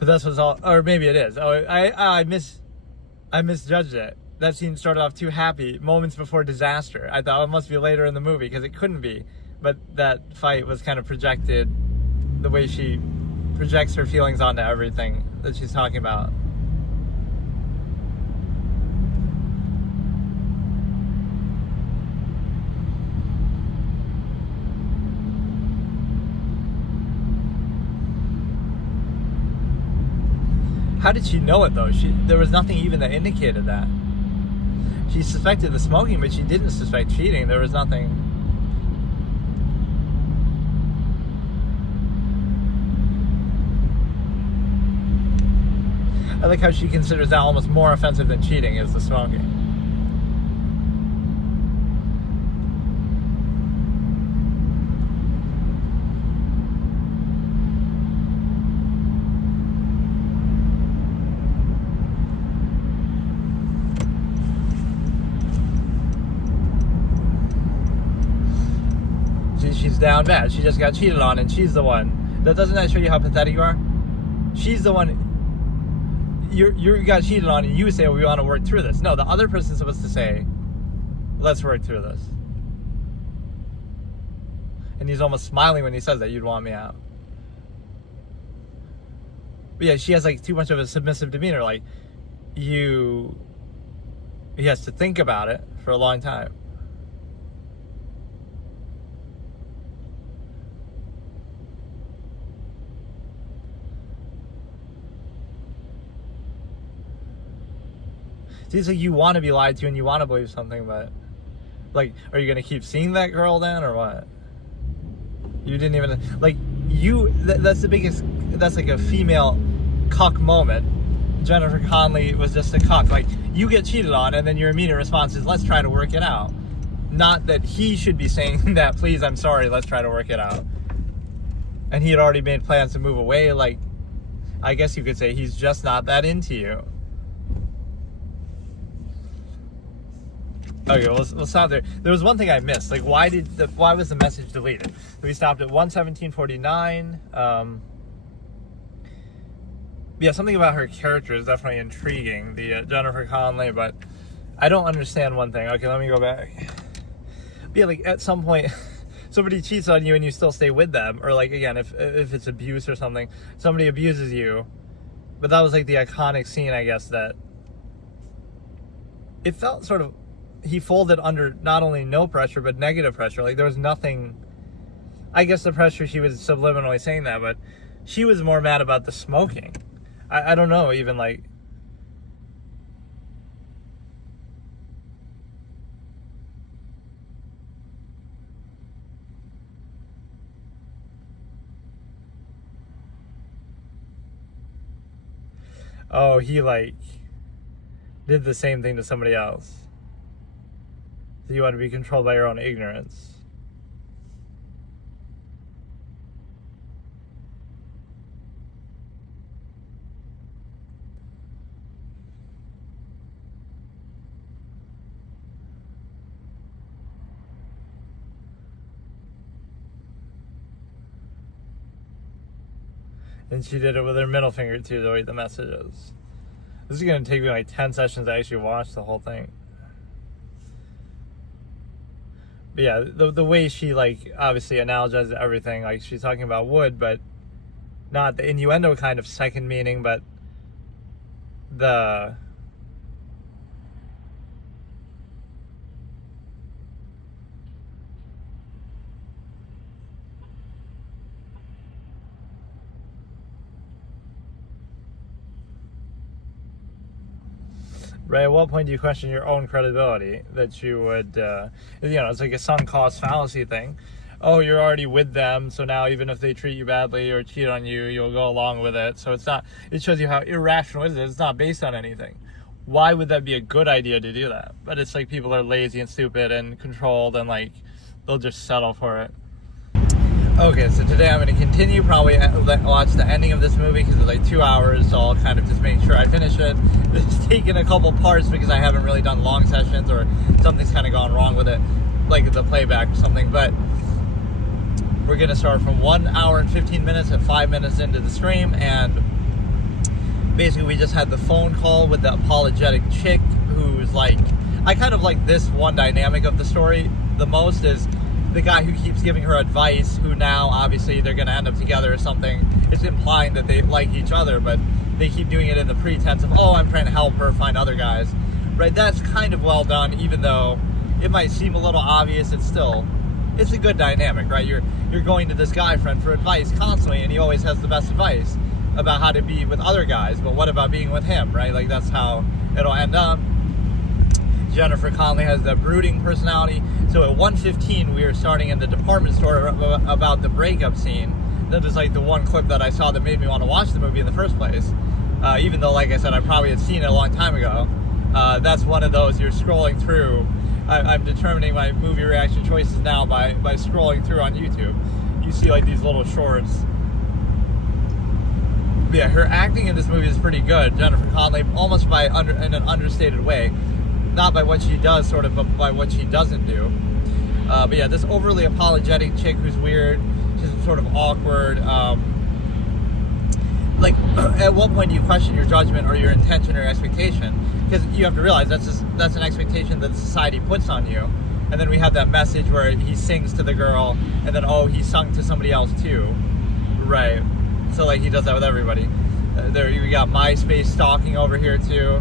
But that's what's all, or maybe it is. Oh, I misjudged it. That scene started off too happy, moments before disaster. I thought it must be later in the movie because it couldn't be. But that fight was kind of projected, the way she projects her feelings onto everything that she's talking about. How did she know it though? There was nothing even that indicated that. She suspected the smoking, but she didn't suspect cheating. There was nothing. I like how she considers that almost more offensive than cheating is the smoking. means she's down bad. She just got cheated on, and she's the one. Doesn't that show you how pathetic you are? She's the one. You got cheated on, and you say, well, we want to work through this. No, the other person's supposed to say, let's work through this. And he's almost smiling when he says that, you'd want me out. But yeah, she has like too much of a submissive demeanor. Like, he has to think about it for a long time. See, it's like you want to be lied to and you want to believe something, but like, are you going to keep seeing that girl then, or what? You didn't even, like, that's the biggest, that's like a female cuck moment. Jennifer Connelly was just a cuck. Like, you get cheated on, and then your immediate response is, let's try to work it out. Not that he should be saying that, please, I'm sorry, let's try to work it out. And he had already made plans to move away. Like, I guess you could say he's just not that into you. Okay, we'll stop there. There was one thing I missed. Like, why was the message deleted? We stopped at 1:17:49. Yeah, something about her character is definitely intriguing, the Jennifer Connelly, but I don't understand one thing. Okay, let me go back. But yeah, like, at some point, somebody cheats on you and you still stay with them, or like, again, if it's abuse or something, somebody abuses you. But that was like the iconic scene, I guess, that it felt sort of, he folded under not only no pressure, but negative pressure. Like, there was nothing, I guess the pressure, she was subliminally saying that, but she was more mad about the smoking. I don't know, even like, oh, he like did the same thing to somebody else. So you want to be controlled by your own ignorance. And she did it with her middle finger too, to read the messages. This is going to take me like 10 sessions to actually watch the whole thing. But yeah, the way she, like, obviously analogizes everything, like, she's talking about wood, but not the innuendo kind of second meaning, but the right, at what point do you question your own credibility that you would, it's like a sunk cost fallacy thing. Oh, you're already with them, so now even if they treat you badly or cheat on you, you'll go along with it. So it's not, it shows you how irrational it is. It's not based on anything. Why would that be a good idea to do that? But it's like people are lazy and stupid and controlled, and like, they'll just settle for it. Okay, so today I'm going to continue, probably watch the ending of this movie because it's like 2 hours, so I'll kind of just make sure I finish it. It's taken a couple parts because I haven't really done long sessions, or something's kind of gone wrong with it, like the playback or something. But we're going to start from 1 hour and 15 minutes and 5 minutes into the stream, and basically we just had the phone call with the apologetic chick who's like, I kind of like this one dynamic of the story the most is the guy who keeps giving her advice, who now obviously they're going to end up together or something. It's implying that they like each other, but they keep doing it in the pretense of, oh, I'm trying to help her find other guys. Right? That's kind of well done, even though it might seem a little obvious. It's a good dynamic, right? You're going to this guy friend for advice constantly, and he always has the best advice about how to be with other guys, but what about being with him, right? Like, that's how it'll end up. Jennifer Connelly has that brooding personality. So at 1:15, we are starting in the department store about the breakup scene. That is like the one clip that I saw that made me want to watch the movie in the first place. Even though, like I said, I probably had seen it a long time ago. That's one of those you're scrolling through. I'm determining my movie reaction choices now by scrolling through on YouTube. You see like these little shorts. But yeah, her acting in this movie is pretty good. Jennifer Connelly, almost in an understated way. Not by what she does, sort of, but by what she doesn't do. But yeah, this overly apologetic chick who's weird, she's sort of awkward. Like, at what point do you question your judgment or your intention or your expectation? Because you have to realize that's an expectation that society puts on you. And then we have that message where he sings to the girl, and then, oh, he sung to somebody else too. Right. So, like, he does that with everybody. There, we got MySpace stalking over here too.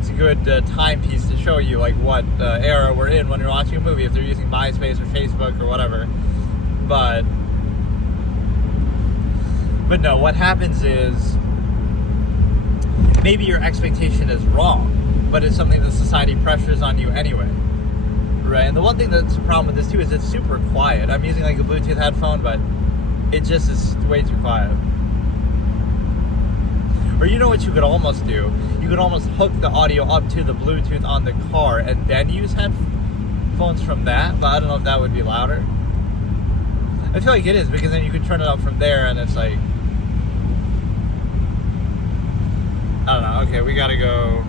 It's a good timepiece to show you, like, what era we're in when you're watching a movie, if they're using MySpace or Facebook or whatever. But no, what happens is maybe your expectation is wrong, but it's something that society pressures on you anyway, right? And the one thing that's a problem with this too is it's super quiet. I'm using like a Bluetooth headphone, but it just is way too quiet. Or you know what you could almost do? You could almost hook the audio up to the Bluetooth on the car and then use headphones from that, but I don't know if that would be louder. I feel like it is, because then you could turn it up from there and it's like, I don't know. Okay, we gotta go.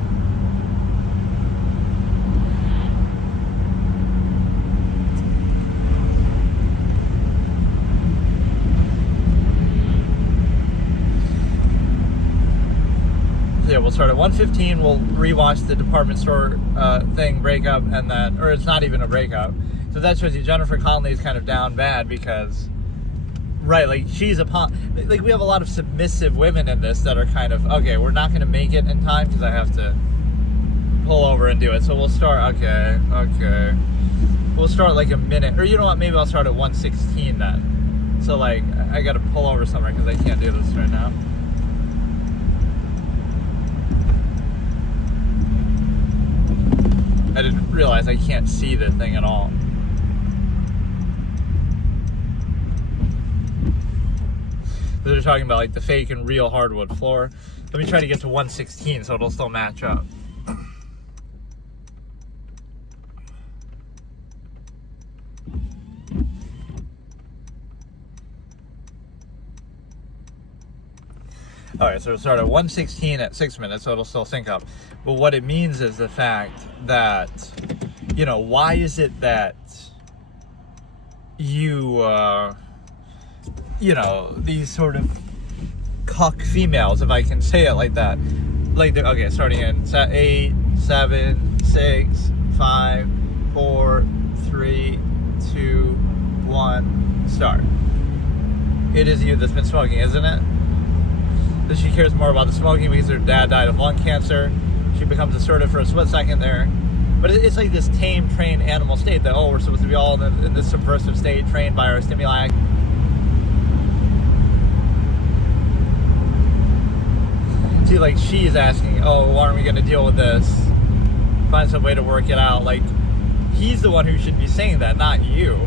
Yeah, we'll start at 1:15. We'll rewatch the department store thing breakup, and then, or it's not even a breakup. So that shows you Jennifer Connelly is kind of down bad because, right, like she's like we have a lot of submissive women in this that are kind of, okay, we're not going to make it in time because I have to pull over and do it. So we'll start, okay. We'll start like a minute, or you know what, maybe I'll start at 1:16 then. So like, I got to pull over somewhere because I can't do this right now. I didn't realize I can't see the thing at all. They're talking about like the fake and real hardwood floor. Let me try to get to 1:16 so it'll still match up. Alright, so we'll start at 1:16 at 6 minutes, so it'll still sync up. But what it means is the fact that, you know, why is it that you, you know, these sort of cuck females, if I can say it like that, like, okay, starting in 8, 7, 6, 5, 4, 3, 2, 1, start. It is you that's been smoking, isn't it? That she cares more about the smoking because her dad died of lung cancer. She becomes assertive for a split second there. But it's like this tame, trained animal state that, oh, we're supposed to be all in this subversive state trained by our Stimuli Acme. See, like, she's asking, oh, why aren't we going to deal with this? Find some way to work it out. Like, he's the one who should be saying that, not you.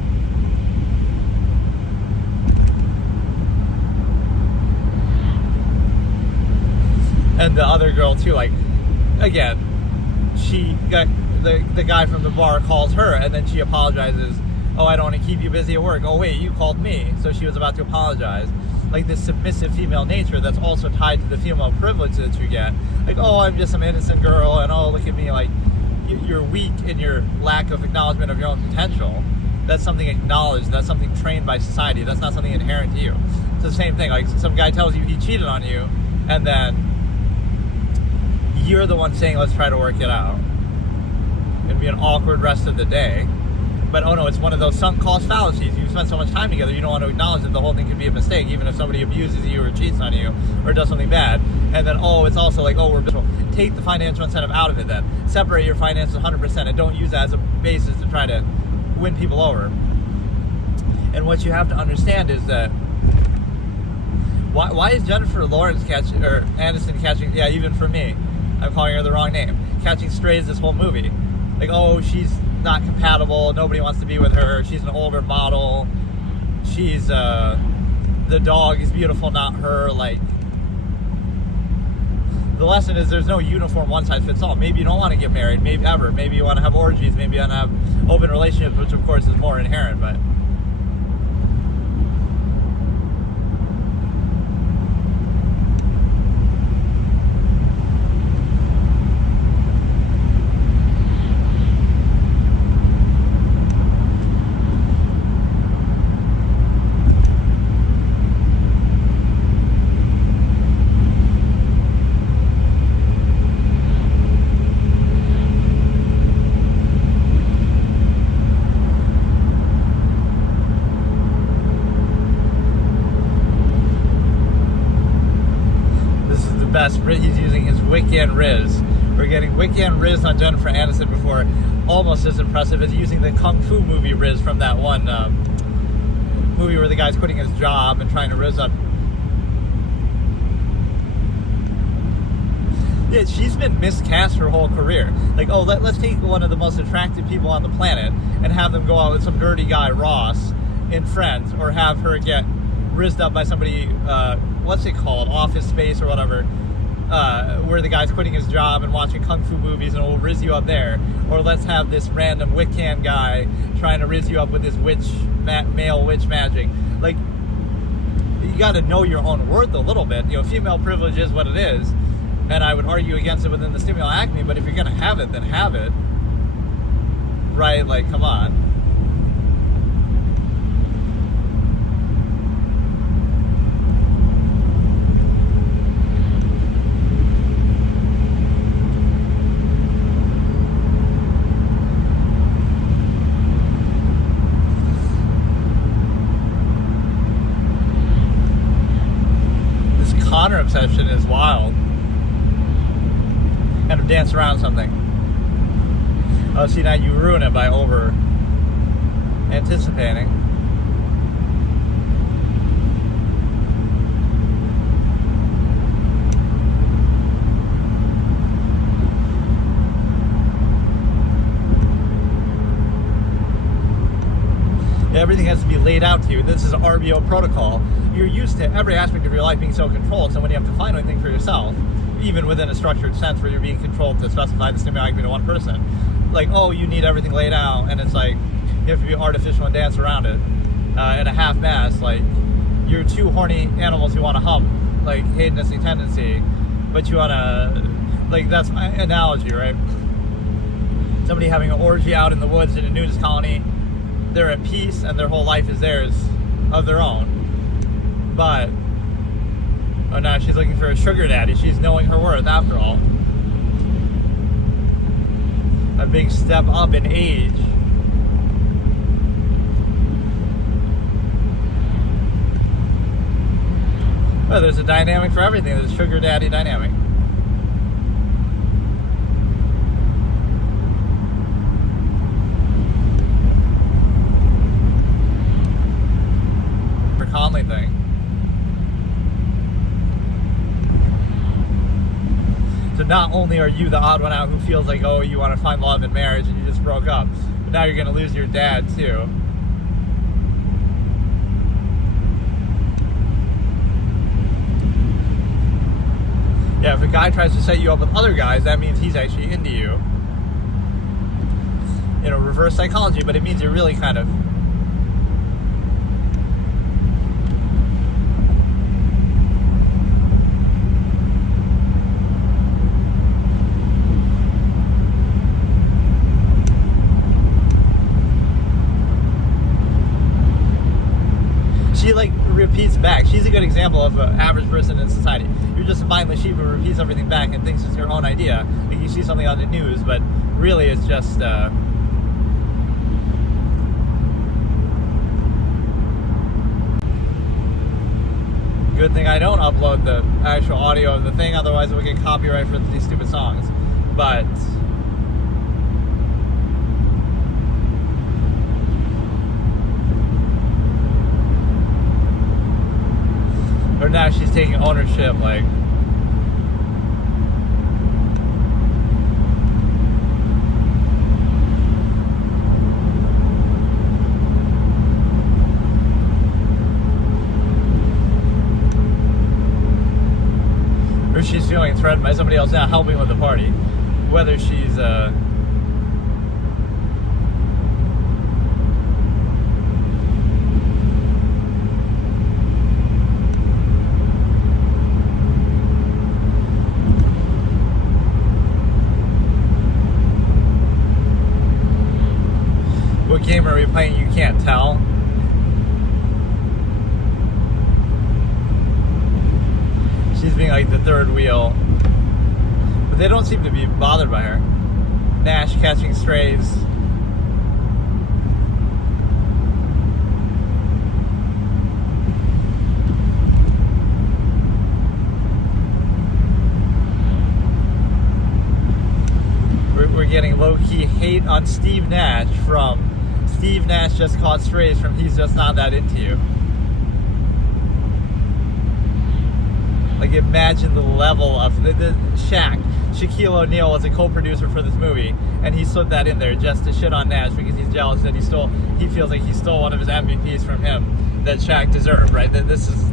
And the other girl too, like, again, she got the guy from the bar calls her and then she apologizes. Oh, I don't want to keep you busy at work. Oh wait, you called me. So she was about to apologize. Like this submissive female nature that's also tied to the female privilege that you get. Like, oh, I'm just some innocent girl, and oh, look at me, like, you're weak in your lack of acknowledgement of your own potential. That's something acknowledged, that's something trained by society, that's not something inherent to you. It's the same thing, like some guy tells you he cheated on you, and then you're the one saying, let's try to work it out. It'd be an awkward rest of the day. But oh no, it's one of those sunk cost fallacies. You spend so much time together, you don't want to acknowledge that the whole thing could be a mistake, even if somebody abuses you or cheats on you or does something bad. And then, oh, it's also like, oh, we're miserable. Take the financial incentive out of it then. Separate your finances 100% and don't use that as a basis to try to win people over. And what you have to understand is that why is Jennifer Lawrence catching, or Aniston catching, yeah, even for me, I'm calling her the wrong name, catching strays this whole movie. Like, oh, she's not compatible, nobody wants to be with her, she's an older model, she's, the dog is beautiful, not her. Like, the lesson is there's no uniform one-size-fits-all. Maybe you don't want to get married, maybe ever, maybe you want to have orgies, maybe you want to have open relationships, which of course is more inherent, but best. He's using his Wiccan Riz. We're getting Wiccan Riz on Jennifer Aniston before, almost as impressive as using the Kung Fu movie Riz from that one movie where the guy's quitting his job and trying to Riz up. Yeah, she's been miscast her whole career. Like, oh, let's take one of the most attractive people on the planet and have them go out with some dirty guy, Ross, in Friends, or have her get rizzed up by somebody, what's it called, Office Space or whatever, where the guy's quitting his job and watching Kung Fu movies and will rizz you up there. Or let's have this random Wiccan guy trying to rizz you up with his male witch magic. Like, you got to know your own worth a little bit. You know, female privilege is what it is. And I would argue against it within the Stimuli Acme, but if you're going to have it, then have it. Right? Like, come on. This Connor obsession is wild. Kind of dance around something. Oh, see, now you ruin it by over anticipating. Everything has to be laid out to you. This is RBO protocol. You're used to every aspect of your life being so controlled, so when you have to find anything for yourself, even within a structured sense where you're being controlled to specify the Stimuli Acme to one person, like, oh, you need everything laid out, and it's like, you have to be artificial and dance around it in a half-mass, like, you're two horny animals who want to hump, like, hedonistic tendency, but you want to, like, that's my analogy, right? Somebody having an orgy out in the woods in a nudist colony, they're at peace, and their whole life is theirs, of their own, but oh, now she's looking for a sugar daddy. She's knowing her worth, after all. A big step up in age. Well, there's a dynamic for everything. There's a sugar daddy dynamic. For Conley thing. So not only are you the odd one out who feels like, oh, you want to find love in marriage and you just broke up, but now you're going to lose your dad too. Yeah, if a guy tries to set you up with other guys, that means he's actually into you. You know, reverse psychology, but it means you're really kind of she like repeats back. She's a good example of an average person in society. You're just a mindless sheep who repeats everything back and thinks it's your own idea. Like you see something on the news, but really it's just good thing I don't upload the actual audio of the thing, otherwise it would get copyright for these stupid songs. But or now she's taking ownership, like or she's feeling threatened by somebody else now helping with the party, whether she's what game are we playing? You can't tell. She's being like the third wheel, but they don't seem to be bothered by her. Nash catching strays. getting low-key hate on Steve Nash from Steve Nash just caught strays from he's just not that into you. Like, imagine the level of the Shaquille O'Neal was a co-producer for this movie, and he slipped that in there just to shit on Nash because he's jealous that he feels like he stole one of his MVPs from him that Shaq deserved, right? That this is.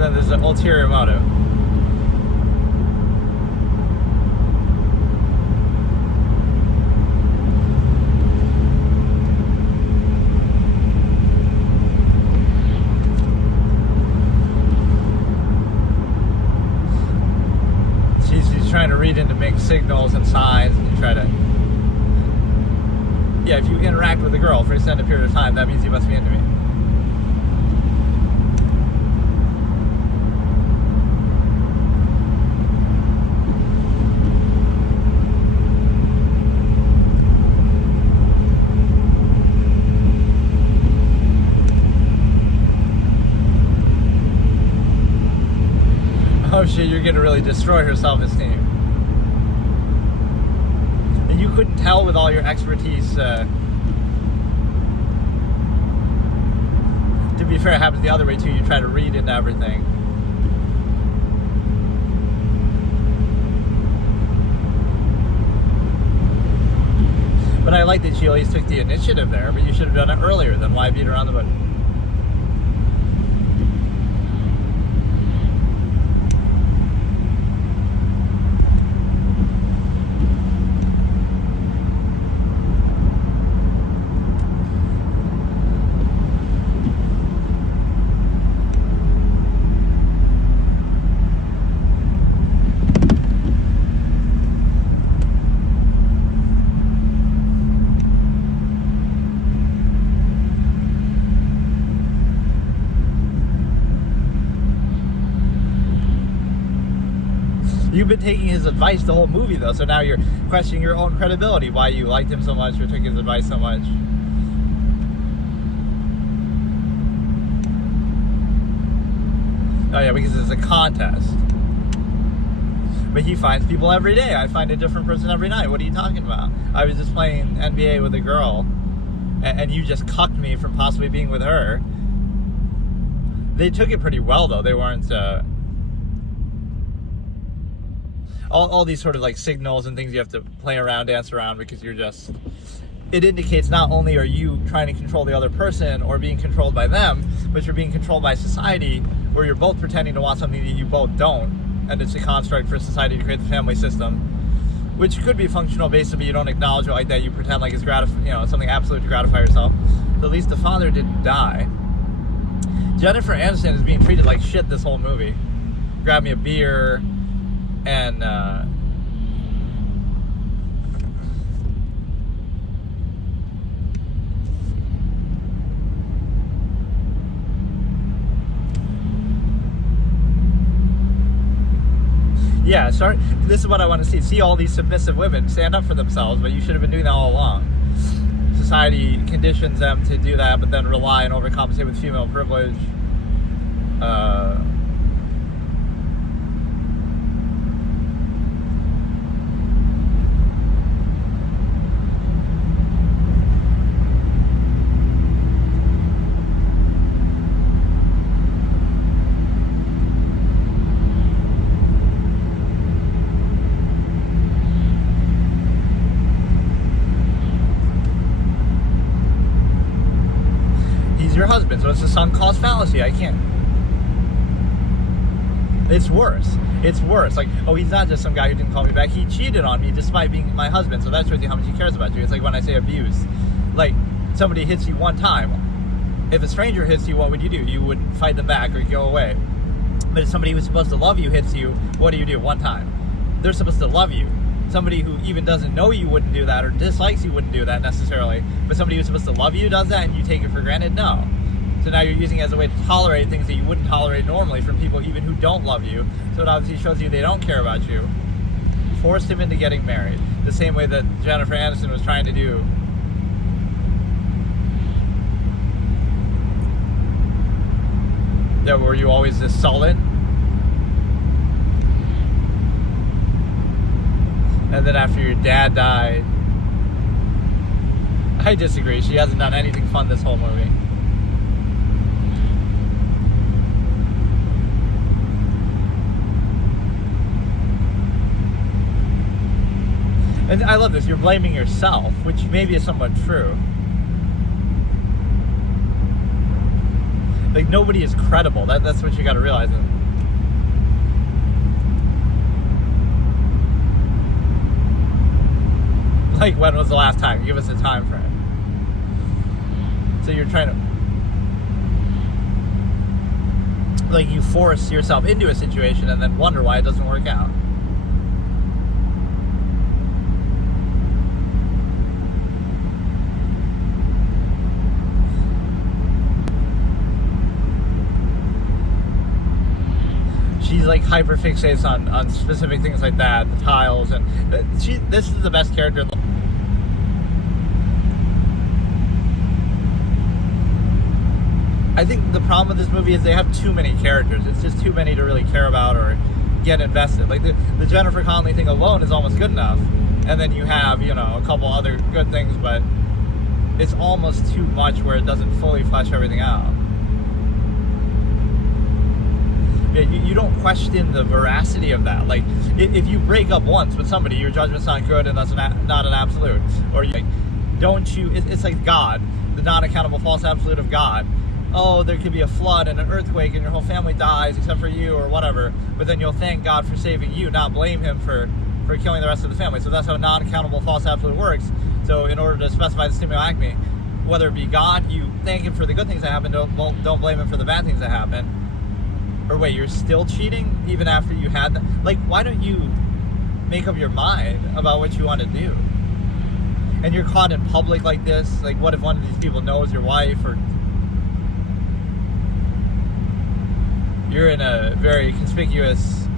Then there's an ulterior motive. She's trying to read into mixed signals and signs, and you try to. Yeah, if you interact with a girl for an extended period of time, that means you must be into me. Oh shit, you're gonna really destroy her self-esteem. And you couldn't tell with all your expertise. To be fair, it happens the other way too. You try to read into everything. But I like that she at least took the initiative there, but you should have done it earlier. Then why beat around the bush? You've been taking his advice the whole movie, though, so now you're questioning your own credibility, why you liked him so much or took his advice so much. Oh yeah, because it's a contest. But he finds people every day. I find a different person every night. What are you talking about? I was just playing NBA with a girl, and you just cucked me from possibly being with her. They took it pretty well, though. They weren't... All these sort of like signals and things you have to play around, dance around, because you're just... It indicates not only are you trying to control the other person or being controlled by them, but you're being controlled by society, where you're both pretending to want something that you both don't, and it's a construct for society to create the family system, which could be functional basically, but you don't acknowledge it like that. You pretend like it's something absolute to gratify yourself. So at least the father didn't die. Jennifer Aniston is being treated like shit this whole movie. Grab me a beer, and yeah, sorry. This is what I want to see. See all these submissive women stand up for themselves, but you should have been doing that all along. Society conditions them to do that, but then rely and overcompensate with female privilege. Your husband, so it's a sunk cost fallacy. I can't. It's worse. Like, oh, he's not just some guy who didn't call me back. He cheated on me despite being my husband. So that shows you how much he cares about you. It's like when I say abuse. Like, somebody hits you one time. If a stranger hits you, what would you do? You would fight them back or go away. But if somebody who's supposed to love you hits you, what do? One time. They're supposed to love you. Somebody who even doesn't know you wouldn't do that, or dislikes you wouldn't do that necessarily. But somebody who's supposed to love you does that, and you take it for granted? No. So now you're using it as a way to tolerate things that you wouldn't tolerate normally from people even who don't love you. So it obviously shows you they don't care about you. You forced him into getting married, the same way that Jennifer Aniston was trying to do. Yeah, were you always this sullen? And then after your dad died, I disagree. She hasn't done anything fun this whole movie. And I love this. You're blaming yourself, which maybe is somewhat true. Like, nobody is credible. That's what you got to realize. Like, when was the last time? Give us a time frame. So you're trying to, like, you force yourself into a situation and then wonder why it doesn't work out. She's like hyper fixates on specific things like that, the tiles, and this is the best character in the. I think the problem with this movie is they have too many characters. It's just too many to really care about or get invested. Like the Jennifer Connelly thing alone is almost good enough, and then you have, you know, a couple other good things, but it's almost too much where it doesn't fully flesh everything out. Yeah, you don't question the veracity of that. Like, if you break up once with somebody, your judgment's not good, and that's not an absolute. Or you, like, don't you? It's like God, the non-accountable false absolute of God. Oh, there could be a flood and an earthquake, and your whole family dies except for you, or whatever. But then you'll thank God for saving you, not blame Him for killing the rest of the family. So that's how non-accountable false absolute works. So in order to specify the Stimuli Acme, whether it be God, you thank Him for the good things that happen. Don't blame Him for the bad things that happen. Or wait, you're still cheating even after you had that? Like, why don't you make up your mind about what you want to do? And you're caught in public like this. Like, what if one of these people knows your wife, or you're in a very conspicuous.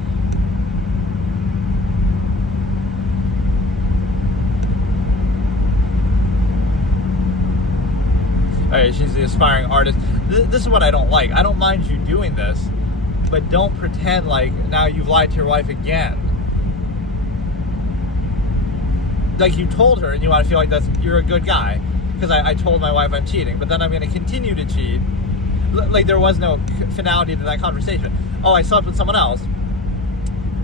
Alright, she's the aspiring artist. This is what I don't like. I don't mind you doing this, but don't pretend like now you've lied to your wife again. Like, you told her and you want to feel like you're a good guy because I told my wife I'm cheating, but then I'm going to continue to cheat. Like, there was no finality to that conversation. Oh, I slept with someone else.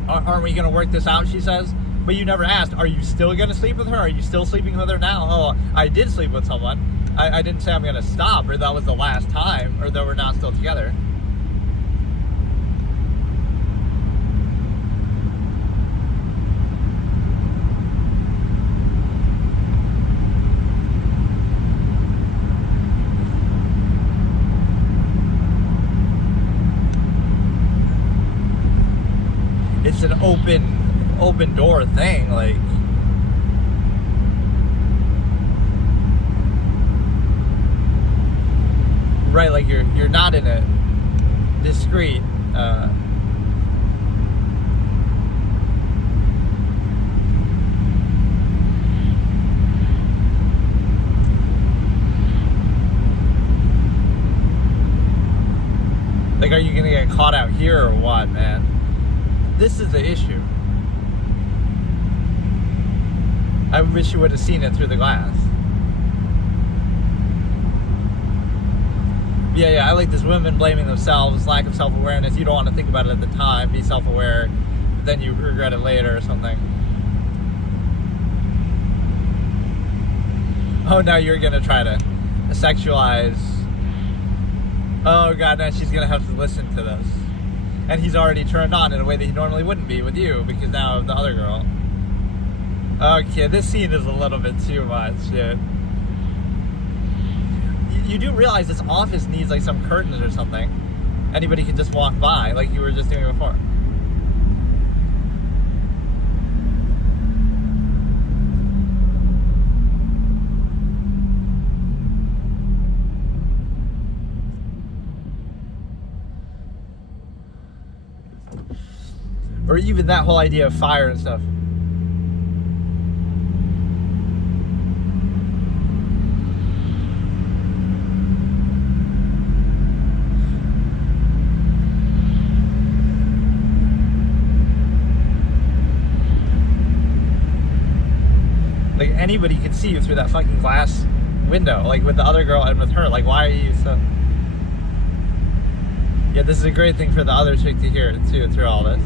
Aren't we going to work this out, she says? But you never asked, are you still going to sleep with her? Are you still sleeping with her now? Oh, I did sleep with someone. I didn't say I'm going to stop, or that was the last time, or that we're not still together. It's an open door thing, like. Right, like you're not in a discreet like, are you gonna get caught out here or what, man? This is the issue. I wish you would have seen it through the glass. Yeah, I like this women blaming themselves, lack of self-awareness. You don't want to think about it at the time, be self-aware, but then you regret it later or something. Oh, now you're going to try to sexualize. Oh, God, now she's going to have to listen to this. And he's already turned on in a way that he normally wouldn't be with you, because now of the other girl. Okay, this scene is a little bit too much, dude. You do realize this office needs like some curtains or something. Anybody could just walk by like you were just doing before. Or even that whole idea of fire and stuff. Like, anybody could see you through that fucking glass window, like with the other girl and with her. Like, why are you so... Yeah, this is a great thing for the other chick to hear, too, through all this.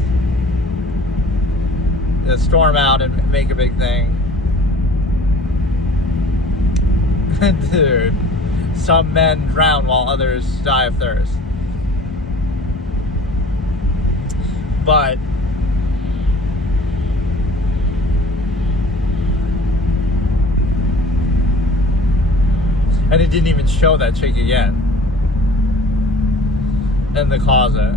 You storm out and make a big thing. Dude, some men drown while others die of thirst. But... and it didn't even show that chick again in the closet.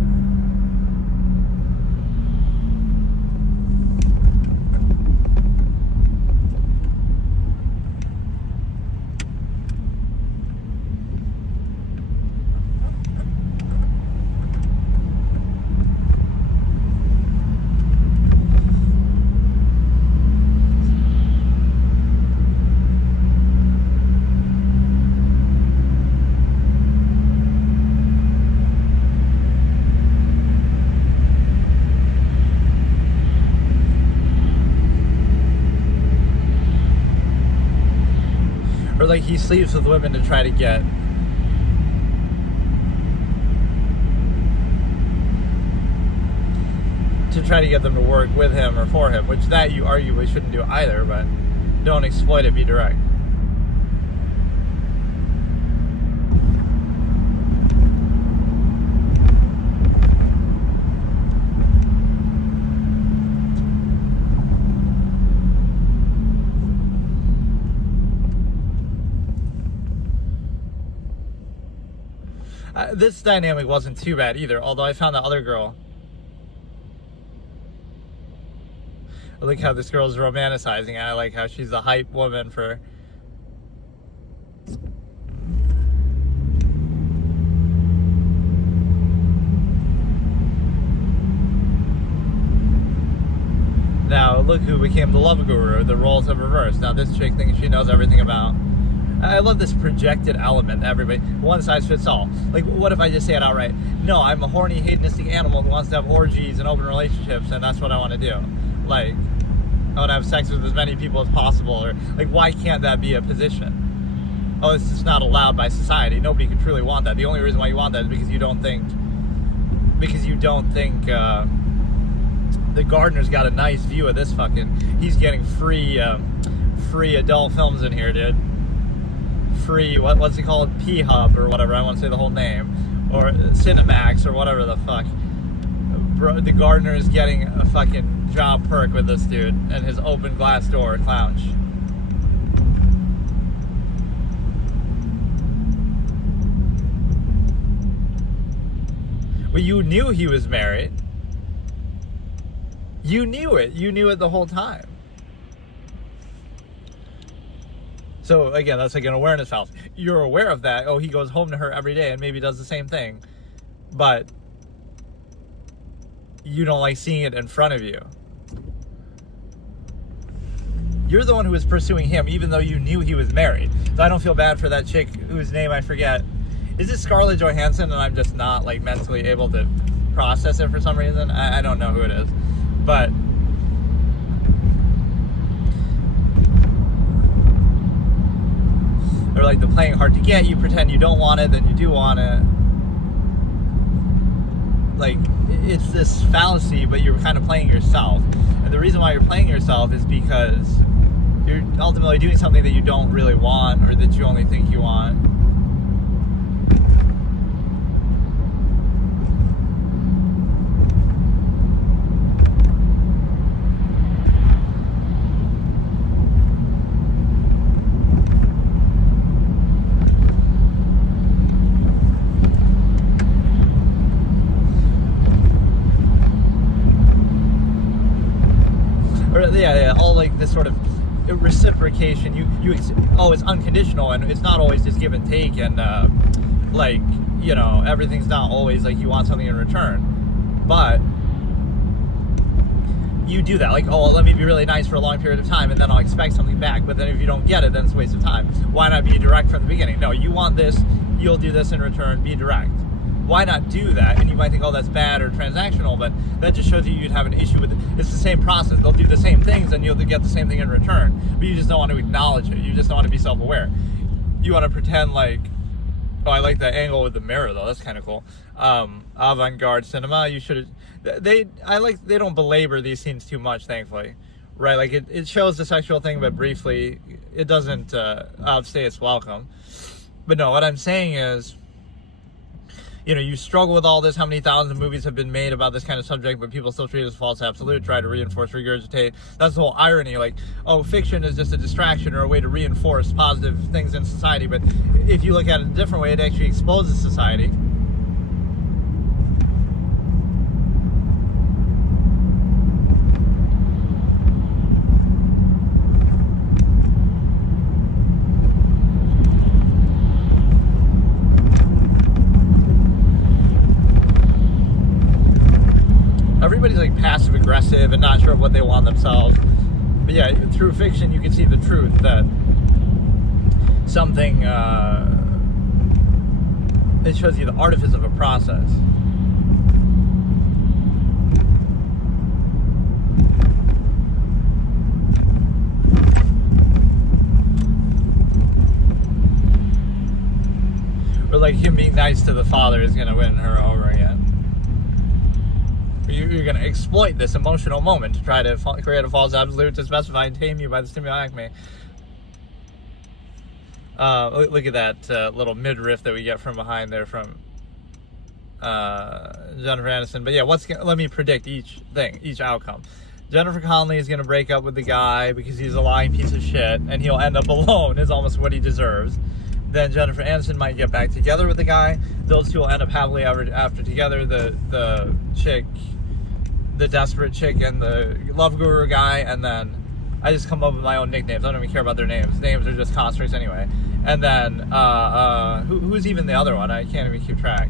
Or like he sleeps with women to try to get them to work with him or for him, which that you arguably shouldn't do either, but don't exploit it, be direct. This dynamic wasn't too bad either, although I found the other girl. I like how this girl's romanticizing it. I like how she's the hype woman for... Now, look who became the love guru. The roles have reversed. Now this chick thinks she knows everything about... I love this projected element. Everybody, one size fits all. Like, what if I just say it outright? No, I'm a horny, hedonistic animal who wants to have orgies and open relationships, and that's what I want to do. Like, I want to have sex with as many people as possible. Or, like, why can't that be a position? Oh, it's just not allowed by society. Nobody could truly want that. The only reason why you want that is because you don't think the gardener's got a nice view of this fucking... He's getting free adult films in here, dude. Free, what's it called? P-Hub or whatever, I won't say the whole name. Or Cinemax or whatever the fuck. Bro, the gardener is getting a fucking job perk with this dude and his open glass door lounge. Well, you knew he was married. You knew it. You knew it the whole time. So, again, that's like an awareness fallacy. You're aware of that. Oh, he goes home to her every day and maybe does the same thing. But you don't like seeing it in front of you. You're the one who was pursuing him, even though you knew he was married. So I don't feel bad for that chick whose name I forget. Is it Scarlett Johansson and I'm just not, like, mentally able to process it for some reason? I don't know who it is. But... or like the playing hard to get, you pretend you don't want it, then you do want it. Like, it's this fallacy, but you're kind of playing yourself. And the reason why you're playing yourself is because you're ultimately doing something that you don't really want, or that you only think you want. Yeah, all like this sort of reciprocation. It's unconditional, and it's not always just give and take, and like, you know, everything's not always like you want something in return. But you do that. Like, oh, let me be really nice for a long period of time, and then I'll expect something back. But then if you don't get it, then it's a waste of time. Why not be direct from the beginning? No, you want this, you'll do this in return, be direct. Why not do that? And you might think, oh, that's bad or transactional, but that just shows you you'd have an issue with it. It's the same process. They'll do the same things, and you'll get the same thing in return. But you just don't want to acknowledge it. You just don't want to be self-aware. You want to pretend like, oh, I like that angle with the mirror, though. That's kind of cool. Avant-garde cinema. You should. They don't belabor these scenes too much, thankfully, right? Like it shows the sexual thing, but briefly. It doesn't outstay its welcome. But no, what I'm saying is, you struggle with all this. How many thousands of movies have been made about this kind of subject, but people still treat it as false absolute, try to reinforce, regurgitate. That's the whole irony. Like, oh, fiction is just a distraction or a way to reinforce positive things in society. But if you look at it a different way, it actually exposes society. Everybody's like passive aggressive and not sure of what they want themselves. But yeah, through fiction you can see the truth that something it shows you the artifice of a process. Or like him being nice to the father is gonna win her over again. You're going to exploit this emotional moment to try to create a false absolute to specify and tame you by the Stimuli Acme. Look at that little mid-riff that we get from behind there from Jennifer Aniston. But yeah, let me predict each outcome. Jennifer Connelly is going to break up with the guy because he's a lying piece of shit, and he'll end up alone, is almost what he deserves. Then Jennifer Aniston might get back together with the guy. Those two will end up happily ever after together. The chick, the desperate chick, and the love guru guy, and then I just come up with my own nicknames. I don't even care about their names. Names are just constructs anyway. And then who's even the other one? I can't even keep track.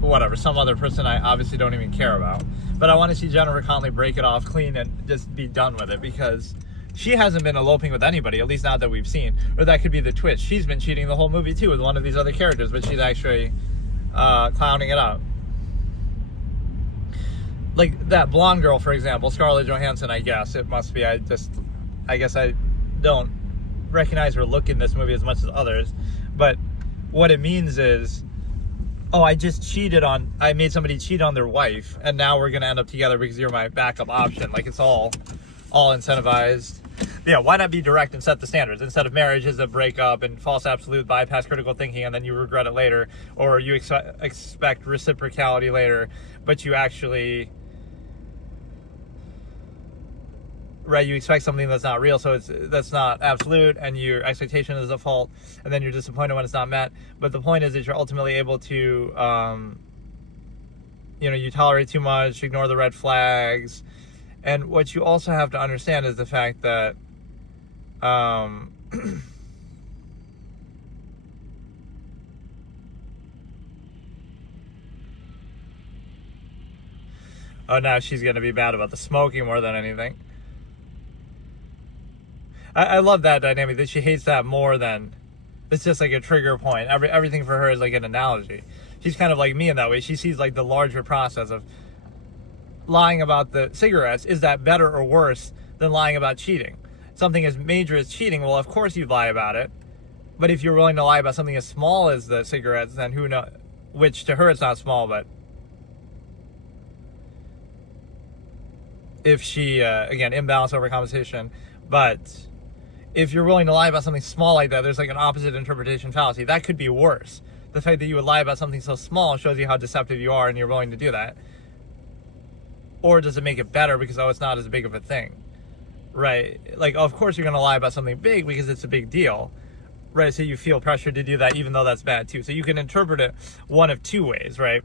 Whatever, some other person I obviously don't even care about. But I want to see Jennifer Connelly break it off clean and just be done with it, because she hasn't been eloping with anybody, at least not that we've seen. Or that could be the twist. She's been cheating the whole movie too with one of these other characters, but she's actually clowning it up. Like that blonde girl, for example, Scarlett Johansson, I guess it must be. I guess I don't recognize her look in this movie as much as others. But what it means is, oh, I made somebody cheat on their wife, and now we're going to end up together because you're my backup option. Like, it's all incentivized. Yeah, why not be direct and set the standards? Instead of marriage is a breakup and false absolute, bypass critical thinking, and then you regret it later. Or you expect reciprocality later, but you actually... Right, you expect something that's not real, so that's not absolute, and your expectation is a fault, and then you're disappointed when it's not met. But the point is that you're ultimately able to, you tolerate too much, ignore the red flags, and what you also have to understand is the fact that, oh, now she's going to be bad about the smoking more than anything. I love that dynamic, that she hates that more than... It's just like a trigger point. Everything for her is like an analogy. She's kind of like me in that way. She sees like the larger process of lying about the cigarettes. Is that better or worse than lying about cheating? Something as major as cheating, well, of course you'd lie about it. But if you're willing to lie about something as small as the cigarettes, then who knows? Which to her it's not small, but... If she, again, imbalance over compensation, but... If you're willing to lie about something small like that, there's like an opposite interpretation fallacy. That could be worse. The fact that you would lie about something so small shows you how deceptive you are and you're willing to do that. Or does it make it better because, oh, it's not as big of a thing? Right? Like, of course you're going to lie about something big because it's a big deal. Right? So you feel pressured to do that even though that's bad too. So you can interpret it one of two ways, right?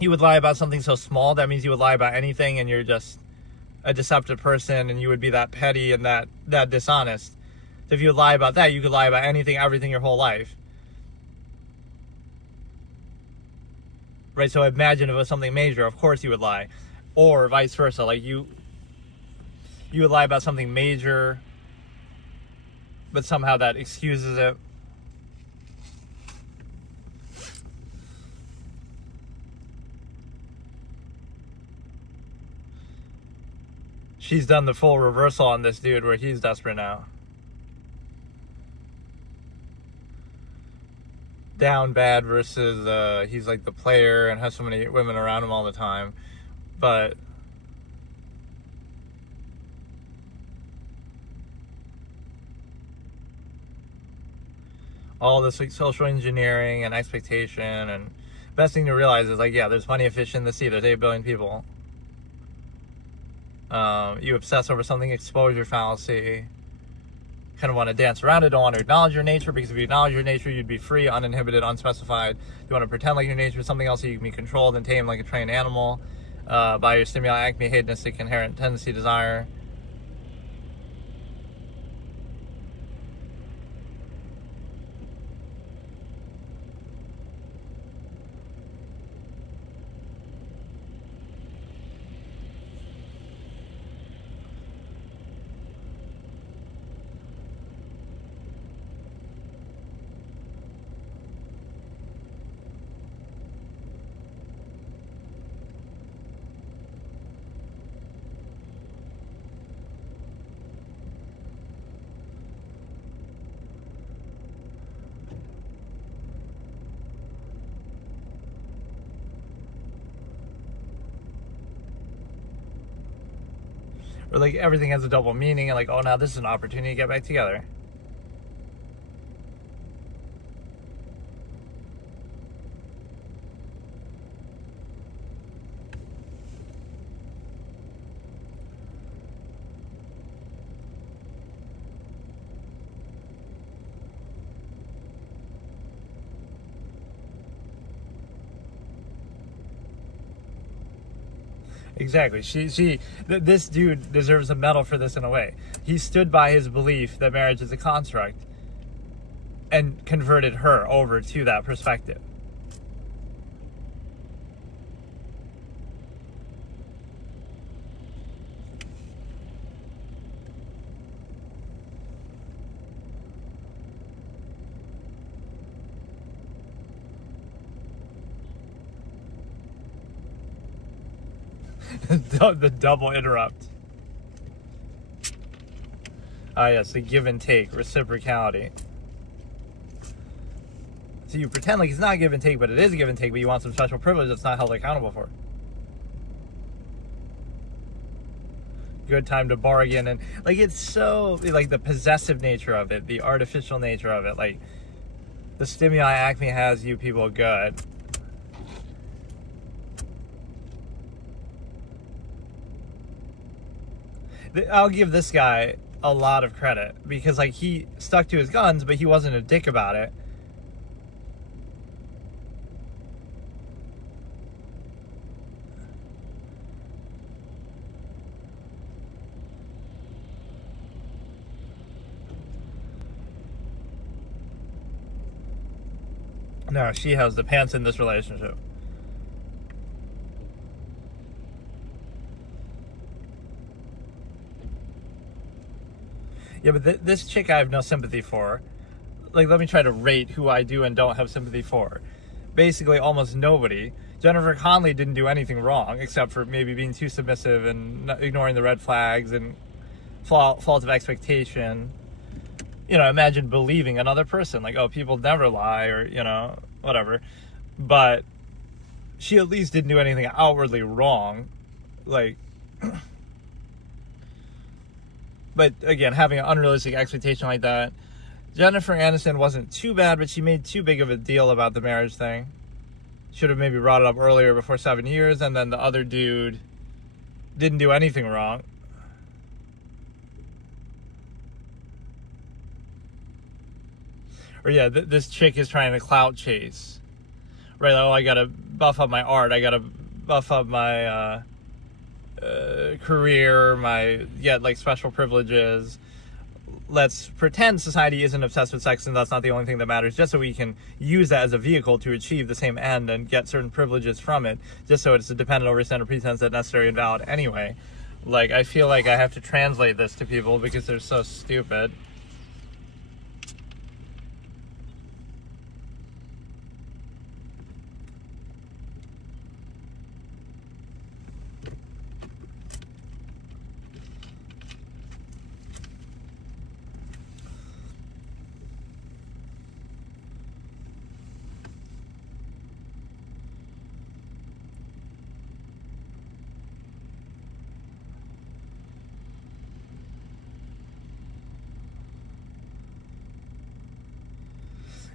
You would lie about something so small, that means you would lie about anything and you're just a deceptive person and you would be that petty and that dishonest. So if you would lie about that, you could lie about anything, everything your whole life. Right? So imagine if it was something major, of course you would lie. or vice versa. Like you would lie about something major, but somehow that excuses it. She's done the full reversal on this dude where he's desperate now. Down bad versus he's like the player and has so many women around him all the time. But all this like social engineering and expectation, and best thing to realize is like, yeah, there's plenty of fish in the sea. There's 8 billion people. You obsess over something, exposure fallacy. Kind of want to dance around it, don't want to acknowledge your nature, because if you acknowledge your nature, you'd be free, uninhibited, unspecified. You want to pretend like your nature is something else, so you can be controlled and tamed like a trained animal by your stimuli acme, hedonistic, inherent tendency, desire. Or like everything has a double meaning, and like, oh, now this is an opportunity to get back together. Exactly. This dude deserves a medal for this in a way. He stood by his belief that marriage is a construct and converted her over to that perspective. The double interrupt. Yes, the give and take, reciprocality. So you pretend like it's not give and take, but it is give and take, but you want some special privilege that's not held accountable for. Good time to bargain, and like it's so like the possessive nature of it, the artificial nature of it, like the stimuli acme has you people good. I'll give this guy a lot of credit because like he stuck to his guns, but he wasn't a dick about it. No, she has the pants in this relationship. Yeah, but this chick I have no sympathy for. Like, let me try to rate who I do and don't have sympathy for. Basically, almost nobody. Jennifer Connelly didn't do anything wrong, except for maybe being too submissive and ignoring the red flags and fault of expectation. You know, imagine believing another person. Like, oh, people never lie, or, you know, whatever. But she at least didn't do anything outwardly wrong. Like... But again, having an unrealistic expectation like that. Jennifer Aniston wasn't too bad, but she made too big of a deal about the marriage thing. Should have maybe brought it up earlier before 7 years, and then the other dude didn't do anything wrong. Or yeah, this chick is trying to clout chase. Right, like, oh, I gotta buff up my art, I gotta buff up my... career, my like special privileges, let's pretend society isn't obsessed with sex and that's not the only thing that matters, just so we can use that as a vehicle to achieve the same end and get certain privileges from it, just so it's a dependent over standard pretense that necessary and valid anyway. Like, I feel like I have to translate this to people because they're so stupid.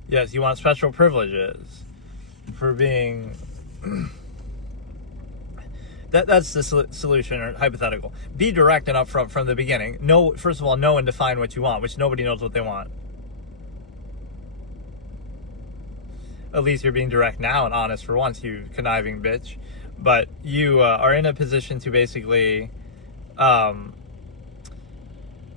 Yes, you want special privileges for being... That's the solution, or hypothetical. Be direct and upfront from the beginning. First of all, know and define what you want, which nobody knows what they want. At least you're being direct now and honest for once, you conniving bitch. But you are in a position to basically...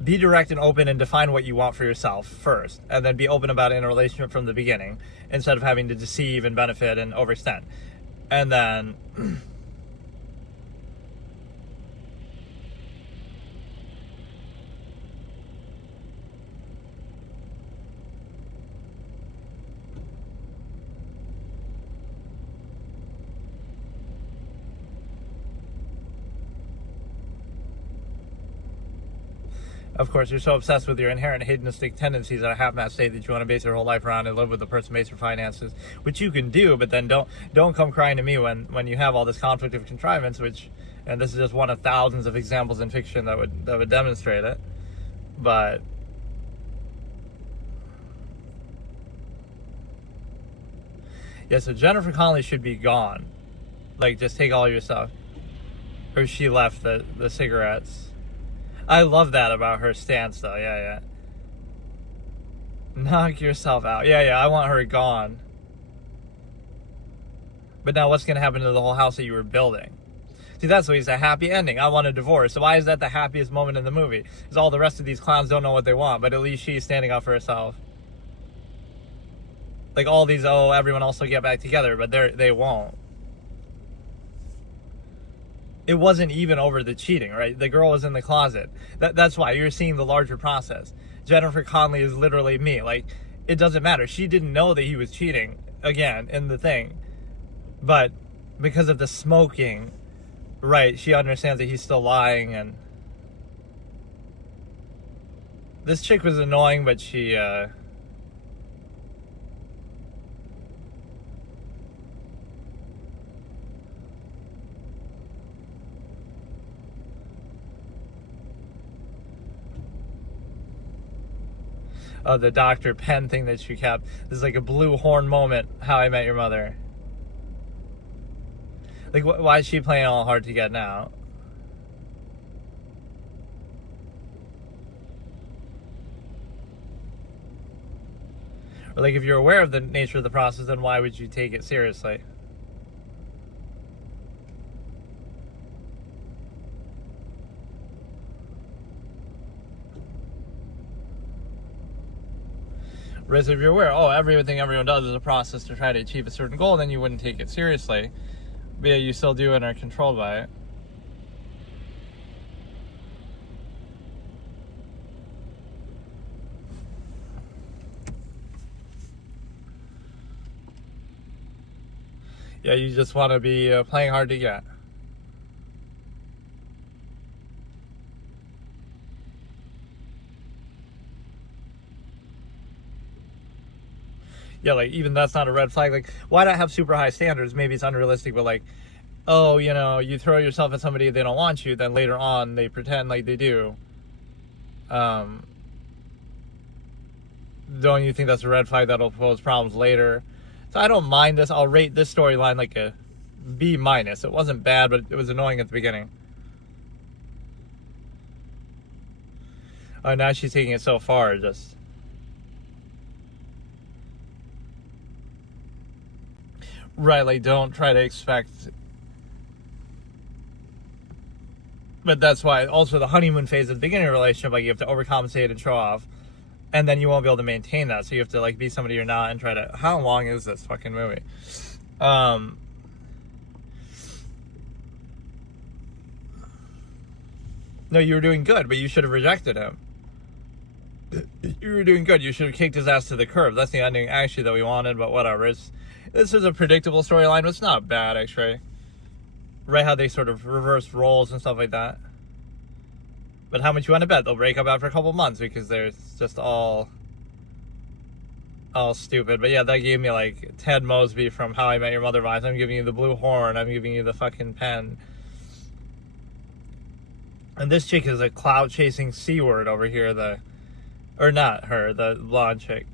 be direct and open and define what you want for yourself first, and then be open about it in a relationship from the beginning, instead of having to deceive and benefit and overextend. And then of course, you're so obsessed with your inherent hedonistic tendencies at a half-mast state that you want to base your whole life around and live with the person based your finances, which you can do, but then don't come crying to me when you have all this conflict of contrivance, and this is just one of thousands of examples in fiction that would demonstrate it. But yeah, so Jennifer Connelly should be gone. Like, just take all your stuff. Or she left the cigarettes. I love that about her stance, though. Yeah. Knock yourself out. Yeah, I want her gone. But now what's going to happen to the whole house that you were building? See, that's what he's a happy ending. I want a divorce. So why is that the happiest moment in the movie? Because all the rest of these clowns don't know what they want, but at least she's standing up for herself. Like, all these, everyone else will get back together, but they won't. It wasn't even over the cheating, right? The girl was in the closet. That's why you're seeing the larger process. Jennifer Connelly is literally me. Like, it doesn't matter. She didn't know that he was cheating, again, in the thing. But because of the smoking, right, she understands that he's still lying. And this chick was annoying, but she... the Dr. Penn thing that she kept. This is like a blue horn moment, How I Met Your Mother. Like, why is she playing all hard to get now? Or like, if you're aware of the nature of the process, then why would you take it seriously? Whereas if you're aware, everything everyone does is a process to try to achieve a certain goal, then you wouldn't take it seriously. But yeah, you still do and are controlled by it. Yeah, you just want to be playing hard to get. Yeah, like, even that's not a red flag. Like, why not have super high standards? Maybe it's unrealistic, but like, you throw yourself at somebody, they don't want you, then later on they pretend like they do. Don't you think that's a red flag that'll pose problems later? So I don't mind this. I'll rate this storyline like a B-. It wasn't bad, but it was annoying at the beginning. Oh, now she's taking it so far, just... Right, like, don't try to expect... But that's why also the honeymoon phase at the beginning of a relationship, like you have to overcompensate and show off, and then you won't be able to maintain that. So you have to like be somebody you're not and try to. How long is this fucking movie? No, you were doing good, but you should have rejected him. You were doing good. You should have kicked his ass to the curb. That's the ending actually that we wanted, but whatever. This is a predictable storyline, but it's not bad actually. Right, how they sort of reverse roles and stuff like that. But how much you want to bet they'll break up after a couple months because they're just all stupid. But yeah, that gave me like Ted Mosby from How I Met Your Mother vibes. I'm giving you the blue horn. I'm giving you the fucking pen. And this chick is a cloud chasing C-word over here. Or not her, the blonde chick.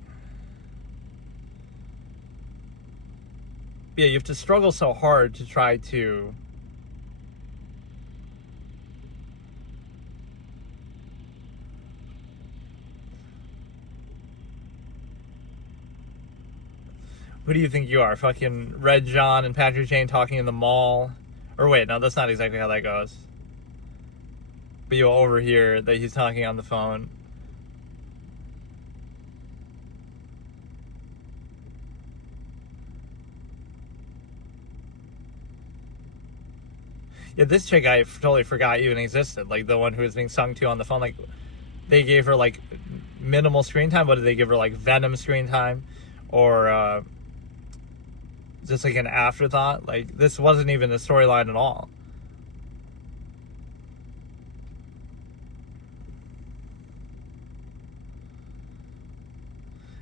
Yeah, you have to struggle so hard to try to who do you think you are? Fucking Red John and Patrick Jane talking in the mall? Or wait, no, that's not exactly how that goes. But you'll overhear that he's talking on the phone. Yeah, this chick I totally forgot even existed. Like the one who was being sung to on the phone. Like they gave her like minimal screen time. What did they give her? Like Venom screen time? Or just like an afterthought? Like this wasn't even the storyline at all.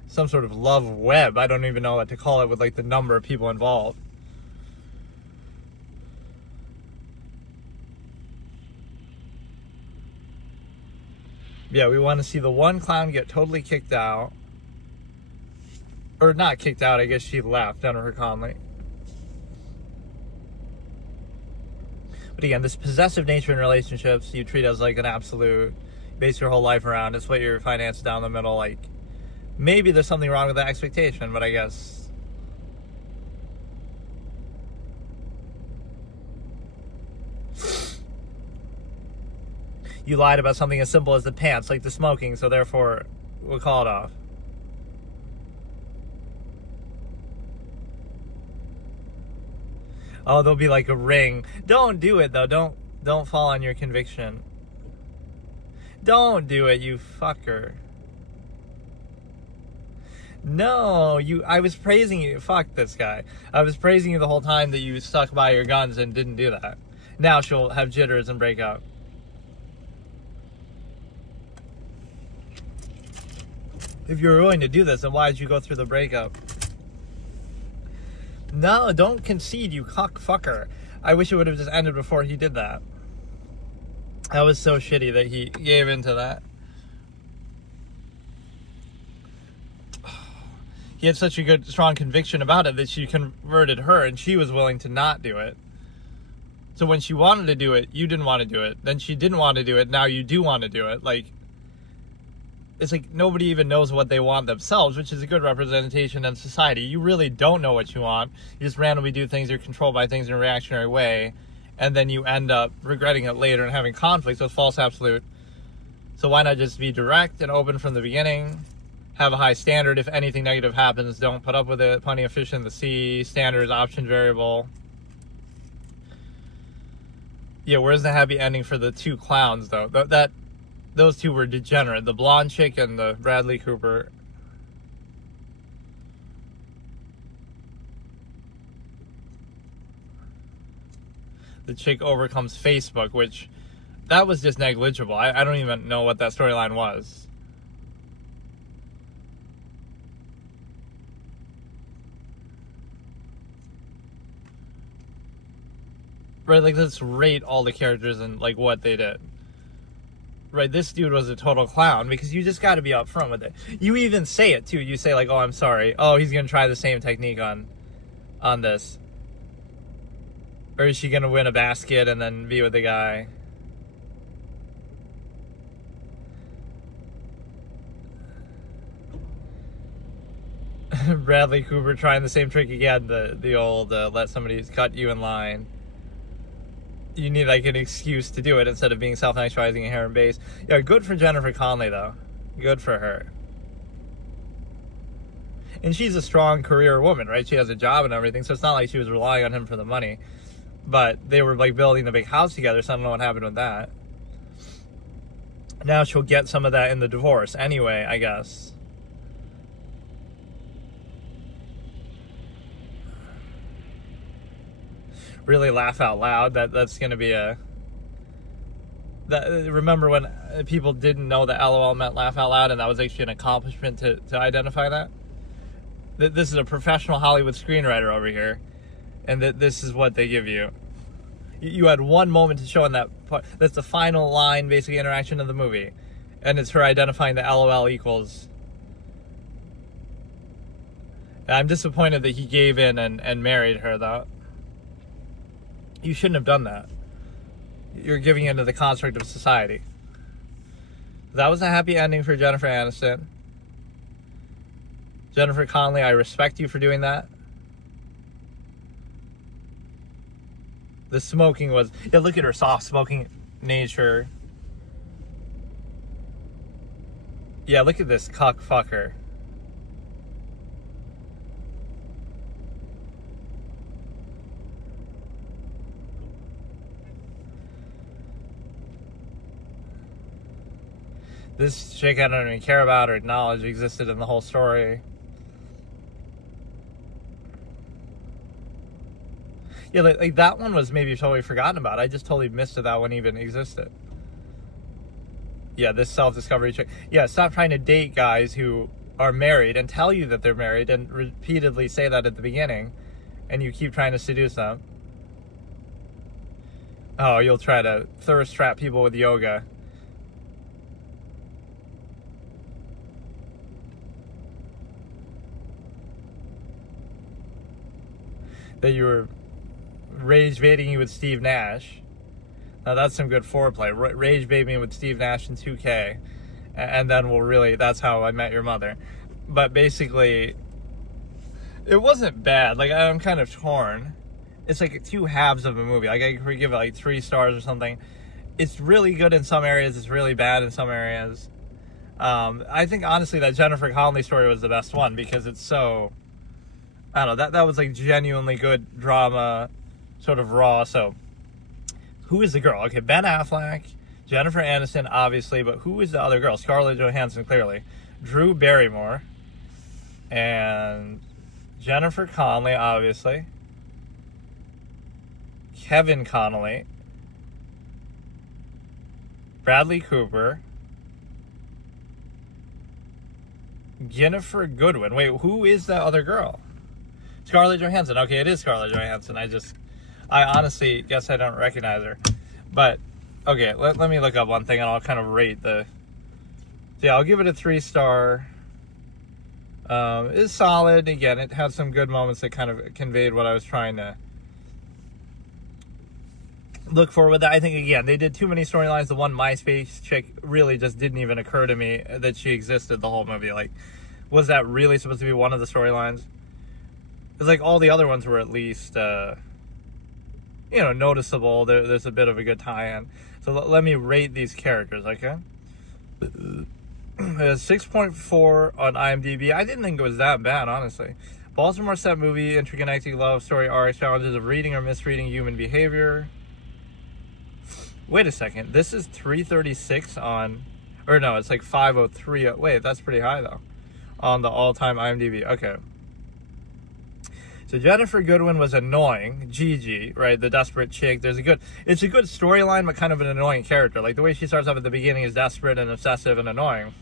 Some sort of love web. I don't even know what to call it with like the number of people involved. Yeah, we want to see the one clown get totally kicked out. Or not kicked out, I guess she left, Jennifer Connelly. But again, this possessive nature in relationships, you treat as like an absolute, base your whole life around, it's what your finance down the middle, like, maybe there's something wrong with that expectation, but I guess you lied about something as simple as the pants, like the smoking, so therefore we'll call it off. Oh, there'll be like a ring. Don't do it though. Don't fall on your conviction. Don't do it, you fucker. No, I was praising you. Fuck this guy. I was praising you the whole time that you stuck by your guns and didn't do that. Now she'll have jitters and break up. If you were willing to do this, then why did you go through the breakup? No, don't concede, you cock fucker. I wish it would have just ended before he did that. That was so shitty that he gave into that. He had such a good, strong conviction about it that she converted her and she was willing to not do it. So when she wanted to do it, you didn't want to do it. Then she didn't want to do it, now you do want to do it. Like, it's like nobody even knows what they want themselves, which is a good representation in society. You really don't know what you want. You just randomly do things, you're controlled by things in a reactionary way, and then you end up regretting it later and having conflicts with false absolute. So why not just be direct and open from the beginning? Have a high standard. If anything negative happens, don't put up with it. Plenty of fish in the sea. Standards, option variable. Yeah, where's the happy ending for the two clowns, though? Those two were degenerate. The blonde chick and the Bradley Cooper. The chick overcomes Facebook, which, that was just negligible. I don't even know what that storyline was. Right, like, let's rate all the characters and, like, what they did. Right, this dude was a total clown because you just got to be upfront with it. You even say it, too. You say, like, oh, I'm sorry. Oh, he's going to try the same technique on this. Or is she going to win a basket and then be with the guy? Bradley Cooper trying the same trick again, the old let somebody cut you in line. you need like an excuse to do it instead of being self-actualizing inherent base. Yeah, good for Jennifer Connelly though. Good for her. And she's a strong career woman, right? She has a job and everything, so it's not like she was relying on him for the money. But they were like building the big house together, so I don't know what happened with that. Now she'll get some of that in the divorce anyway, I guess. Really laugh out loud. That's going to be a... remember when people didn't know that LOL meant laugh out loud, and that was actually an accomplishment to identify that? This is a professional Hollywood screenwriter over here, and this is what they give you. You had one moment to show in that part. That's the final line, basically, interaction of the movie. And it's her identifying the LOL equals. I'm disappointed that he gave in and married her, though. You shouldn't have done that. You're giving into the construct of society. That was a happy ending for Jennifer Aniston. Jennifer Connelly, I respect you for doing that. The smoking was... Yeah, look at her soft-smoking nature. Yeah, look at this cuck fucker. This chick I don't even care about or acknowledge existed in the whole story. Yeah, like that one was maybe totally forgotten about. I just totally missed that one even existed. Yeah, this self-discovery chick. Yeah, stop trying to date guys who are married and tell you that they're married and repeatedly say that at the beginning, and you keep trying to seduce them. Oh, you'll try to thirst trap people with yoga. That you were rage baiting you with Steve Nash. Now that's some good foreplay. Rage bait me with Steve Nash in 2K, and then we'll really... That's how I met your mother. But basically, it wasn't bad. Like, I'm kind of torn. It's like two halves of a movie. Like, I could give it like 3 stars or something. It's really good in some areas. It's really bad in some areas. I think honestly that Jennifer Connelly story was the best one because it's so... I don't know, that was like genuinely good drama, sort of raw. So, who is the girl? Okay, Ben Affleck, Jennifer Aniston, obviously, but who is the other girl? Scarlett Johansson, clearly. Drew Barrymore, and Jennifer Connelly, obviously. Kevin Connolly, Bradley Cooper, Jennifer Goodwin. Wait, who is that other girl? Scarlett Johansson. Okay, it is Scarlett Johansson. I honestly guess I don't recognize her. But, okay, let me look up one thing and I'll kind of rate the... Yeah, I'll give it a 3-star. It's solid. Again, it had some good moments that kind of conveyed what I was trying to look for with that. I think, again, they did too many storylines. The one MySpace chick really just didn't even occur to me that she existed the whole movie. Like, was that really supposed to be one of the storylines? It's like all the other ones were at least, noticeable. There's a bit of a good tie-in. So let me rate these characters, okay? 6.4 on IMDb. I didn't think it was that bad, honestly. Baltimore set movie, interconnecting love story arc, challenges of reading or misreading human behavior. Wait a second. This is 336 on... Or no, it's like 503. Wait, that's pretty high, though. On the all-time IMDb. Okay. So Jennifer Goodwin was annoying. Gigi, right? The desperate chick. It's a good storyline, but kind of an annoying character. Like the way she starts off at the beginning is desperate and obsessive and annoying.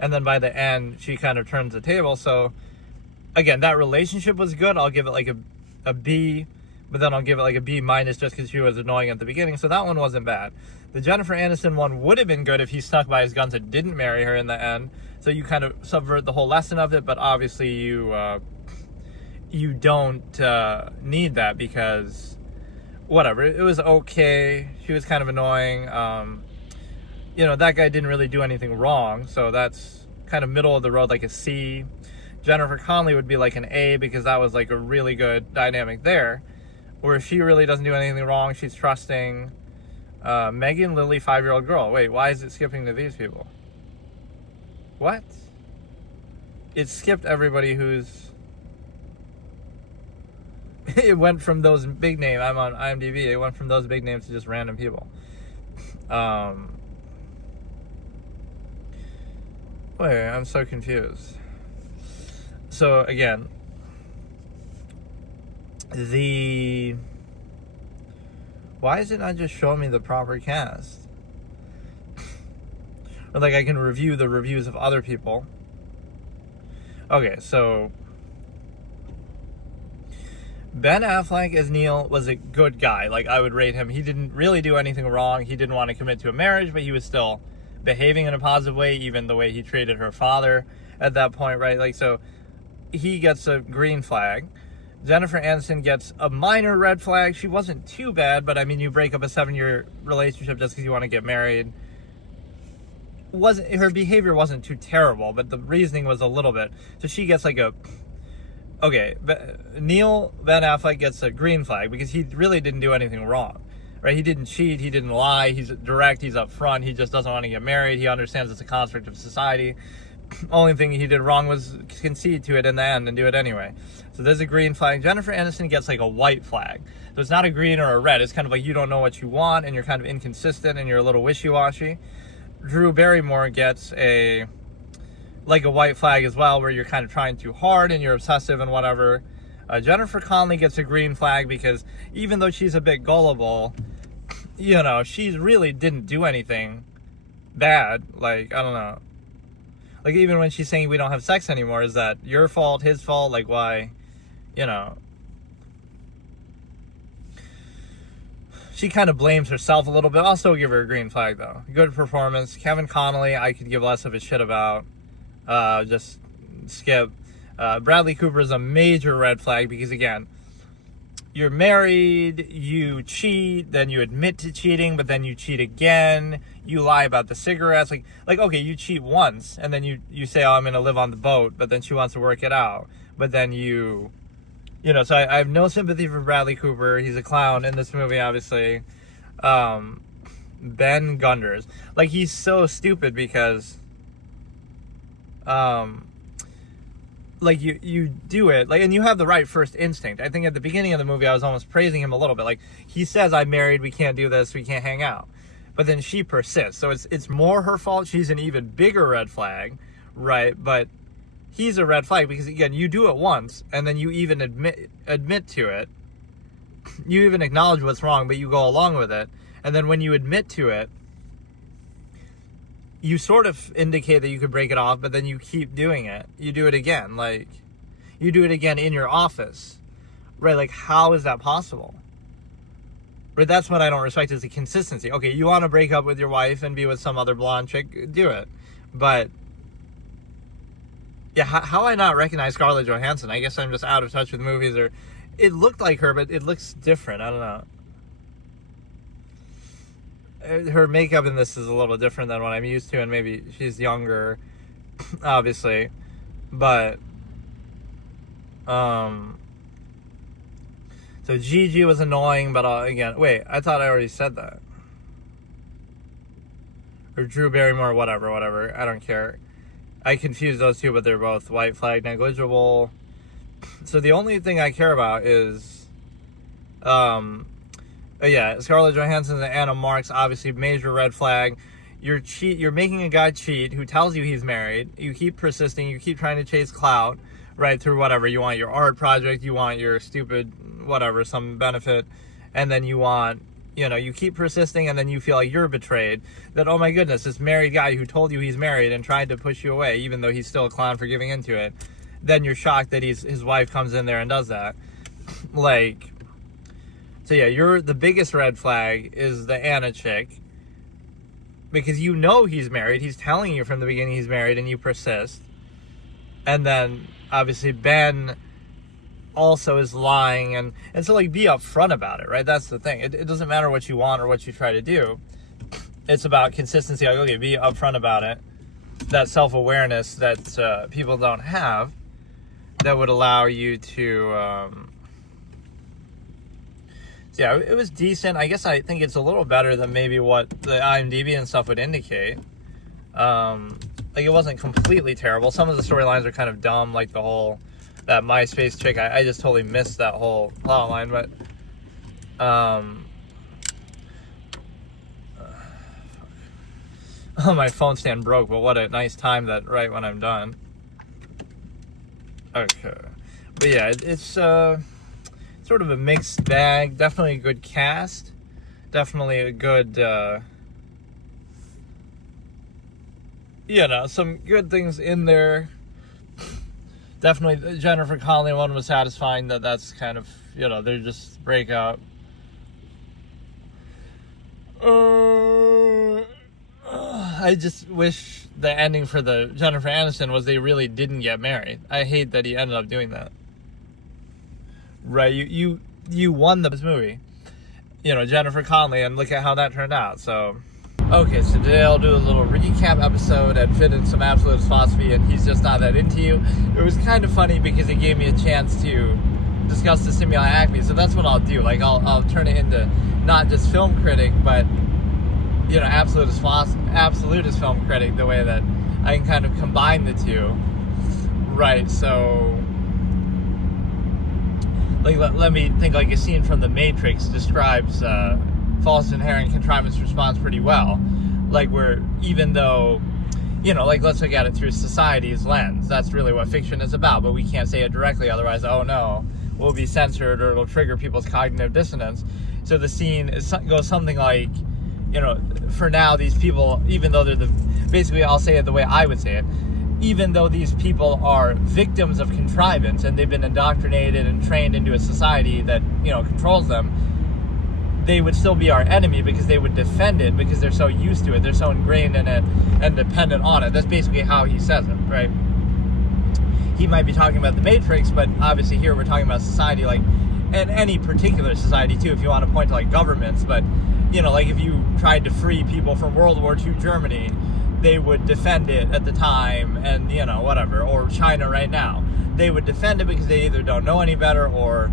And then by the end, she kind of turns the table. So again, that relationship was good. I'll give it like a B, but then I'll give it like a B minus just because she was annoying at the beginning. So that one wasn't bad. The Jennifer Aniston one would have been good if he stuck by his guns and didn't marry her in the end. So you kind of subvert the whole lesson of it, but obviously you don't need that because whatever, it was okay. She was kind of annoying. That guy didn't really do anything wrong, so that's kind of middle of the road, like a C. Jennifer Connelly would be like an A because that was like a really good dynamic there. where she really doesn't do anything wrong. She's trusting. Megan, Lily, 5-year-old girl. Wait, why is it skipping to these people? What? It skipped everybody who's... It went from those big names. I'm on IMDb. It went from those big names to just random people. Wait, I'm so confused. So, again, why is it not just showing me the proper cast? Or, like, I can review the reviews of other people. Okay, so... Ben Affleck as Neil was a good guy. Like, I would rate him. He didn't really do anything wrong. He didn't want to commit to a marriage, but he was still behaving in a positive way, even the way he treated her father at that point, right? Like, so he gets a green flag. Jennifer Aniston gets a minor red flag. She wasn't too bad, but I mean, you break up a 7-year relationship just because you want to get married. Her behavior wasn't too terrible, but the reasoning was a little bit. So she gets like a... Okay, Neil Ben Affleck gets a green flag because he really didn't do anything wrong, right? He didn't cheat, he didn't lie, he's direct, he's upfront, he just doesn't want to get married, he understands it's a construct of society. Only thing he did wrong was concede to it in the end and do it anyway. So there's a green flag. Jennifer Aniston gets like a white flag. So it's not a green or a red, it's kind of like you don't know what you want and you're kind of inconsistent and you're a little wishy-washy. Drew Barrymore gets a white flag as well, where you're kind of trying too hard and you're obsessive and whatever. Jennifer Connelly gets a green flag because even though she's a bit gullible, you know, she really didn't do anything bad. Like, I don't know. Like, even when she's saying we don't have sex anymore, is that your fault, his fault? Like, why? You know. She kind of blames herself a little bit. I'll still give her a green flag, though. Good performance. Kevin Connolly, I could give less of a shit about. Just skip. Bradley Cooper is a major red flag because, again, you're married, you cheat, then you admit to cheating, but then you cheat again, you lie about the cigarettes. Like okay, you cheat once, and then you say, oh, I'm going to live on the boat, but then she wants to work it out. But then you know, so I have no sympathy for Bradley Cooper. He's a clown in this movie, obviously. Ben Gunders. Like, he's so stupid because... like you do it, like, and you have the right first instinct. I think at the beginning of the movie I was almost praising him a little bit. Like, he says, I'm married, we can't do this, we can't hang out. But then she persists. So it's more her fault. She's an even bigger red flag, right? But he's a red flag because, again, you do it once and then you even admit to it. You even acknowledge what's wrong, but you go along with it. And then when you admit to it, you sort of indicate that you could break it off, but then you keep doing it. You do it again. Like, you do it again in your office. Right? Like, how is that possible? Right? That's what I don't respect, is the consistency. Okay, you want to break up with your wife and be with some other blonde chick, do it. But, yeah, how I not recognize Scarlett Johansson? I guess I'm just out of touch with movies. Or it looked like her, but it looks different. I don't know. Her makeup in this is a little different than what I'm used to, and maybe she's younger, obviously, but so Gigi was annoying, but again, wait, I thought I already said that. Or Drew Barrymore, whatever, I don't care. I confused those two, but they're both white flag, negligible. So the only thing I care about is yeah, Scarlett Johansson and Anna Marks, obviously major red flag. You're making a guy cheat who tells you he's married. You keep persisting. You keep trying to chase clout, right, through whatever. You want your art project. You want your stupid whatever, some benefit. And then you want, you know, you keep persisting, and then you feel like you're betrayed. That, oh my goodness, this married guy who told you he's married and tried to push you away, even though he's still a clown for giving into it. Then you're shocked that his wife comes in there and does that. Like... So yeah, the biggest red flag is the Anna chick, because you know he's married. He's telling you from the beginning he's married, and you persist. And then obviously Ben also is lying, and so, like, be upfront about it, right? That's the thing. It doesn't matter what you want or what you try to do. It's about consistency. Like, okay, be upfront about it. That self-awareness that people don't have, that would allow you to yeah, it was decent. I guess I think it's a little better than maybe what the IMDb and stuff would indicate. Like, it wasn't completely terrible. Some of the storylines are kind of dumb, like that MySpace chick. I just totally missed that whole plot line, but oh, my phone stand broke, but what a nice time that right when I'm done. Okay. But yeah, it's sort of a mixed bag. Definitely a good cast. Definitely a good, some good things in there. Definitely the Jennifer Connelly one was satisfying. That's kind of, they're just breakout. I just wish the ending for the Jennifer Aniston was they really didn't get married. I hate that he ended up doing that. Right, you won this movie. Jennifer Connelly, and look at how that turned out. So, okay, so today I'll do a little recap episode and fit in some Absolutist Philosophy, and He's Just Not That Into You. It was kind of funny because it gave me a chance to discuss the Stimuli Acme, so that's what I'll do. Like, I'll turn it into not just film critic, but absolutist film critic, the way that I can kind of combine the two. Right, so like let me think. Like, a scene from The Matrix describes false inherent contrivance response pretty well. Like, where even though, like, let's look at it through society's lens. That's really what fiction is about, but we can't say it directly, otherwise, oh no, we'll be censored or it'll trigger people's cognitive dissonance. So the scene goes something like, for now, these people, even though they're basically, I'll say it the way I would say it, even though these people are victims of contrivance and they've been indoctrinated and trained into a society that, controls them, they would still be our enemy because they would defend it because they're so used to it, they're so ingrained in it and dependent on it. That's basically how he says it, right? He might be talking about The Matrix, but obviously here we're talking about society, like, and any particular society too, if you want to point to, like, governments, but like, if you tried to free people from World War II Germany, they would defend it at the time, and, whatever, or China right now. They would defend it because they either don't know any better or,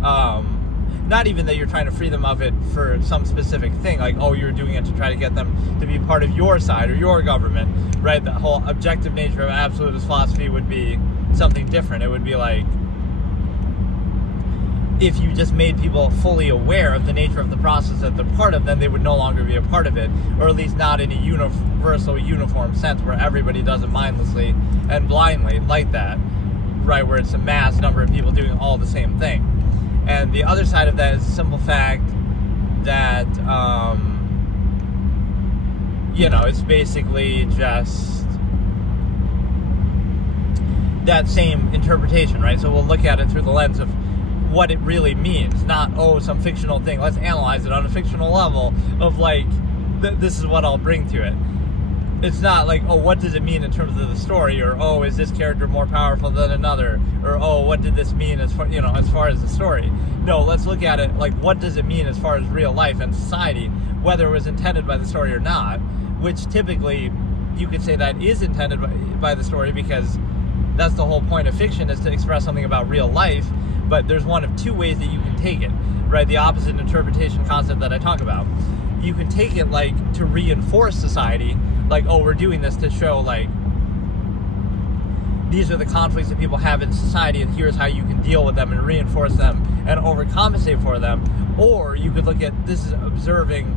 not even that you're trying to free them of it for some specific thing, like, oh, you're doing it to try to get them to be part of your side or your government, right? The whole objective nature of absolutist philosophy would be something different. It would be like, if you just made people fully aware of the nature of the process that they're part of, then they would no longer be a part of it, or at least not in a universal, uniform sense where everybody does it mindlessly and blindly like that, right, where it's a mass number of people doing all the same thing. And the other side of that is the simple fact that, it's basically just that same interpretation, right? So we'll look at it through the lens of what it really means, not, oh, some fictional thing. Let's analyze it on a fictional level of, like, this is what I'll bring to it. It's not like, oh, what does it mean in terms of the story, or, oh, is this character more powerful than another, or, oh, what did this mean as far as the story? No, let's look at it like, what does it mean as far as real life and society, whether it was intended by the story or not, which typically you could say that is intended by the story, because that's the whole point of fiction, is to express something about real life. But there's one of two ways that you can take it, right? The opposite interpretation concept that I talk about. You can take it, like, to reinforce society, like, oh, we're doing this to show, like, these are the conflicts that people have in society, and here's how you can deal with them and reinforce them and overcompensate for them. Or you could look at, this is observing,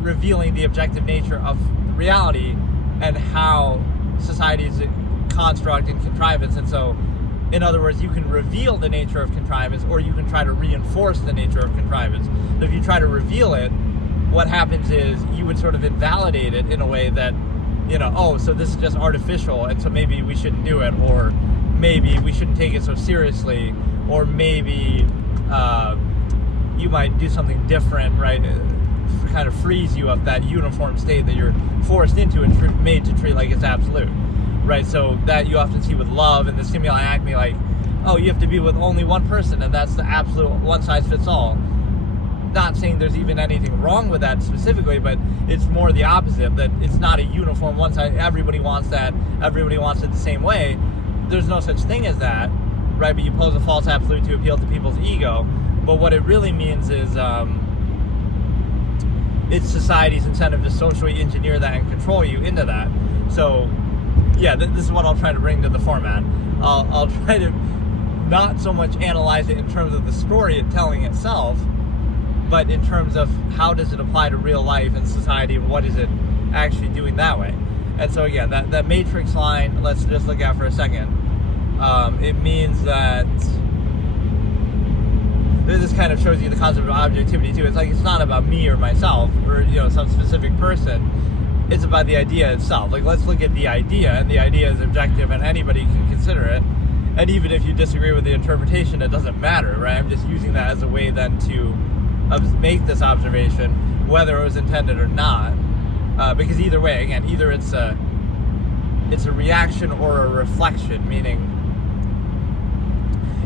revealing the objective nature of reality and how society is a construct and contrivance. And so, in other words, you can reveal the nature of contrivance, or you can try to reinforce the nature of contrivance. So if you try to reveal it, what happens is you would sort of invalidate it in a way that, oh, so this is just artificial, and so maybe we shouldn't do it, or maybe we shouldn't take it so seriously, or maybe you might do something different, right? Kind of frees you of that uniform state that you're forced into and made to treat like it's absolute. Right, so that you often see with love and the Stimuli Acme, like, oh, you have to be with only one person, and that's the absolute one-size-fits-all. Not saying there's even anything wrong with that specifically, but it's more the opposite, that it's not a uniform one-size, everybody wants that, everybody wants it the same way. There's no such thing as that, right? But you pose a false absolute to appeal to people's ego, but what it really means is it's society's incentive to socially engineer that and control you into that. So yeah, this is what I'll try to bring to the format. I'll try to not so much analyze it in terms of the story it's telling itself, but in terms of how does it apply to real life and society, and what is it actually doing that way. And so again, that matrix line, let's just look at for a second. It means that this kind of shows you the concept of objectivity too. It's like, it's not about me or myself or, you know, some specific person. It's about the idea itself. Like, let's look at the idea, and the idea is objective and anybody can consider it. And even if you disagree with the interpretation, it doesn't matter, right? I'm just using that as a way then to make this observation, whether it was intended or not. Because either way, again, either it's a reaction or a reflection, meaning,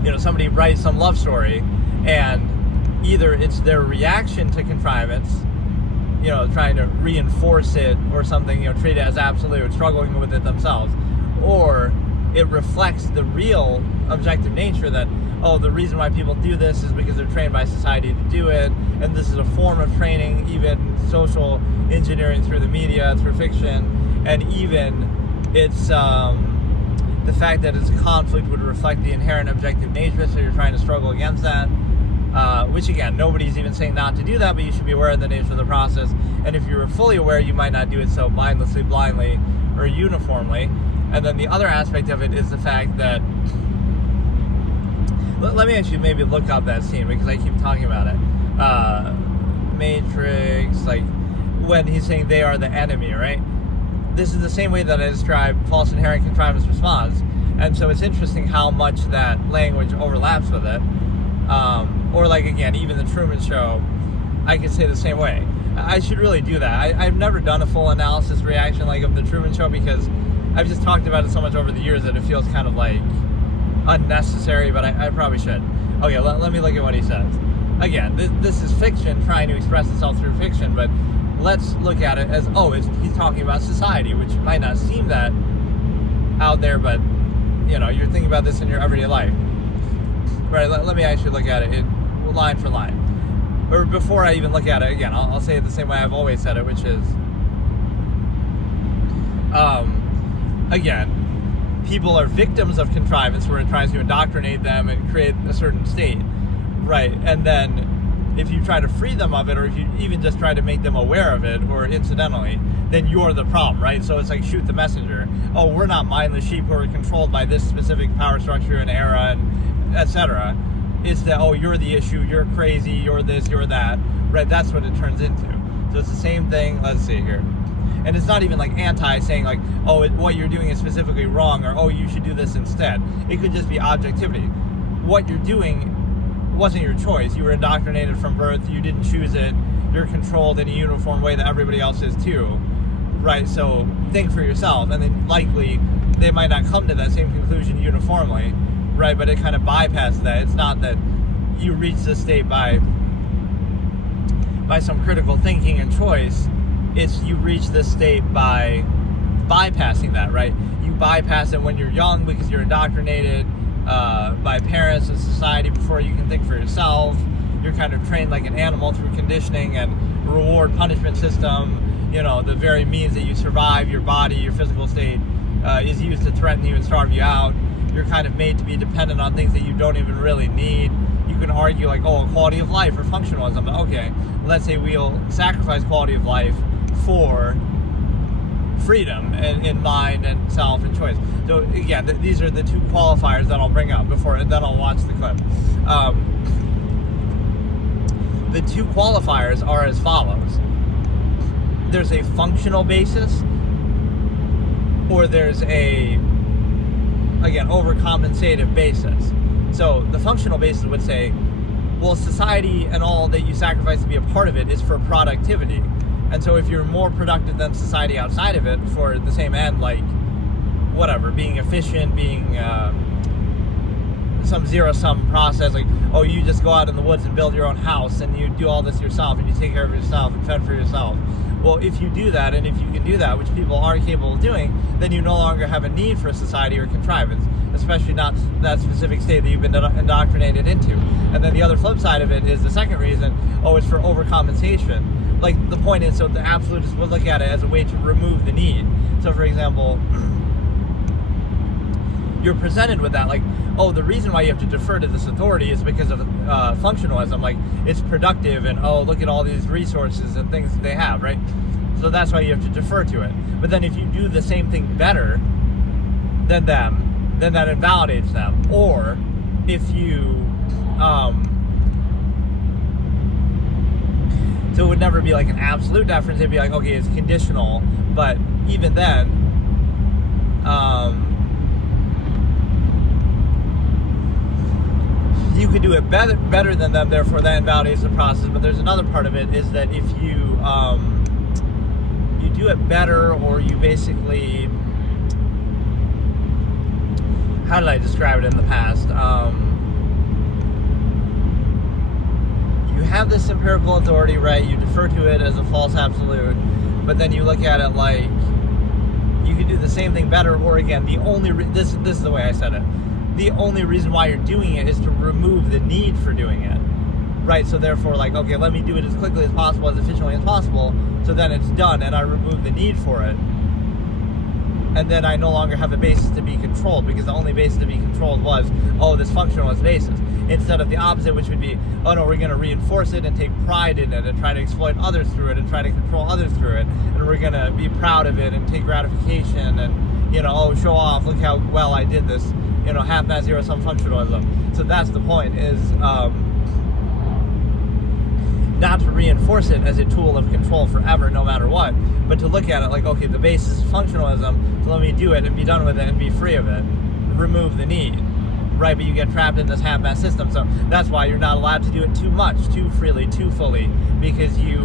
you know, somebody writes some love story, and either it's their reaction to contrivance, you know, trying to reinforce it or something, you know, treat it as absolute, struggling with it themselves, or it reflects the real objective nature that, oh, the reason why people do this is because they're trained by society to do it, and this is a form of training, even social engineering through the media, through fiction, and even it's the fact that it's a conflict would reflect the inherent objective nature, so you're trying to struggle against that. Which again, nobody's even saying not to do that, but you should be aware of the nature of the process. And if you're fully aware, you might not do it so mindlessly, blindly, or uniformly. And then the other aspect of it is the fact that, let me actually maybe look up that scene because I keep talking about it. Matrix, like when he's saying they are the enemy, right? This is the same way that I describe false inherent contrivance response. And so it's interesting how much that language overlaps with it. Or like, again, even the Truman Show, I could say the same way. I should really do that. I've never done a full analysis reaction like of the Truman Show because I've just talked about it so much over the years that it feels kind of like unnecessary, but I probably should. Okay, let me look at what he says. Again, this is fiction trying to express itself through fiction, but let's look at it as, he's talking about society, which might not seem that out there, but, you know, you're thinking about this in your everyday life. Right, let me actually look at it line for line. Or before I even look at it, again, I'll say it the same way I've always said it, which is, again, people are victims of contrivance where it tries to indoctrinate them and create a certain state, right? And then if you try to free them of it, or if you even just try to make them aware of it, or incidentally, then you're the problem, right? So it's like shoot the messenger. Oh, we're not mindless sheep who are controlled by this specific power structure and era, and etc. It's that, oh, you're the issue, you're crazy, you're this, you're that, right? That's what it turns into. So it's the same thing. Let's see here. And it's not even like anti saying like, oh, what you're doing is specifically wrong, or oh, you should do this instead. It could just be objectivity. What you're doing wasn't your choice. You were indoctrinated from birth. You didn't choose it. You're controlled in a uniform way that everybody else is too, right? So think for yourself, and then likely they might not come to that same conclusion uniformly, right? But it kind of bypasses that. It's not that you reach this state by some critical thinking and choice. It's you reach this state by bypassing that, right? You bypass it when you're young because you're indoctrinated by parents and society before you can think for yourself. You're kind of trained like an animal through conditioning and reward punishment system. You know, the very means that you survive, your body, your physical state is used to threaten you and starve you out. You're kind of made to be dependent on things that you don't even really need. You can argue like, oh, quality of life or functionalism. Okay, let's say we'll sacrifice quality of life for freedom in mind and self and choice. So again, these are the two qualifiers that I'll bring up before, and then I'll watch the clip. The two qualifiers are as follows. There's a functional basis, or there's a, again, overcompensative basis. So the functional basis would say, well, society and all that you sacrifice to be a part of it is for productivity. And so if you're more productive than society outside of it for the same end, like whatever, being efficient, being some zero-sum process, like, oh, you just go out in the woods and build your own house, and you do all this yourself, and you take care of yourself and fend for yourself. Well, if you do that, and if you can do that, which people are capable of doing, then you no longer have a need for society or contrivance, especially not that specific state that you've been indoctrinated into. And then the other flip side of it is the second reason, oh, it's for overcompensation. Like, the point is, so the absolutists would look at it as a way to remove the need. So, for example, you're presented with that, like, oh, the reason why you have to defer to this authority is because of functionalism, like, it's productive, and oh, look at all these resources and things that they have, right? So that's why you have to defer to it. But then if you do the same thing better than them, then that invalidates them. Or if you so it would never be like an absolute deference, it'd be like, okay, it's conditional, but even then you could do it better than them, therefore that invalidates the process. But there's another part of it, is that if you you do it better, or you basically, how did I describe it in the past? You have this empirical authority, right? You defer to it as a false absolute, but then you look at it like you could do the same thing better, or again, the only this is the way I said it. The only reason why you're doing it is to remove the need for doing it, right? So therefore, like, okay, let me do it as quickly as possible, as efficiently as possible, so then it's done, and I remove the need for it. And then I no longer have a basis to be controlled, because the only basis to be controlled was, oh, this functionalist basis. Instead of the opposite, which would be, oh no, we're going to reinforce it and take pride in it and try to exploit others through it and try to control others through it. And we're going to be proud of it and take gratification and, you know, oh, show off, look how well I did this, you know, half-mass zero-sum functionalism. So that's the point, is not to reinforce it as a tool of control forever, no matter what, but to look at it like, okay, the basis is functionalism, so let me do it and be done with it and be free of it. Remove the need, right? But you get trapped in this half-mass system, so that's why you're not allowed to do it too much, too freely, too fully, because you,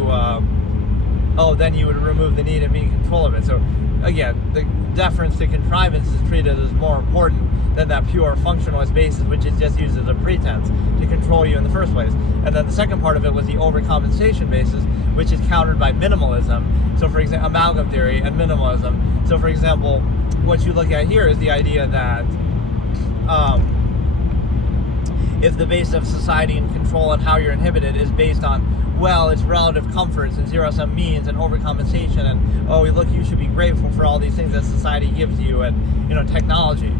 then you would remove the need and be in control of it. So again, the deference to contrivance is treated as more important than that pure functionalist basis, which is just used as a pretense to control you in the first place. And then the second part of it was the overcompensation basis, which is countered by minimalism. So for example, amalgam theory and minimalism. So for example, what you look at here is the idea that if the base of society and control and how you're inhibited is based on, well, it's relative comforts and zero-sum means and overcompensation, and oh, look, you should be grateful for all these things that society gives you, and, you know, technology.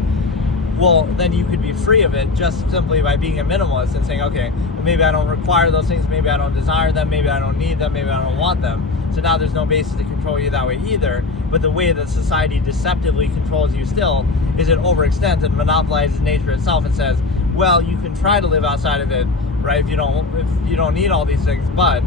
Well, then you could be free of it just simply by being a minimalist and saying, okay, well, maybe I don't require those things, maybe I don't desire them, maybe I don't need them, maybe I don't want them. So now there's no basis to control you that way either. But the way that society deceptively controls you still is it overextends and monopolizes nature itself and says, well, you can try to live outside of it, right, if you don't need all these things, but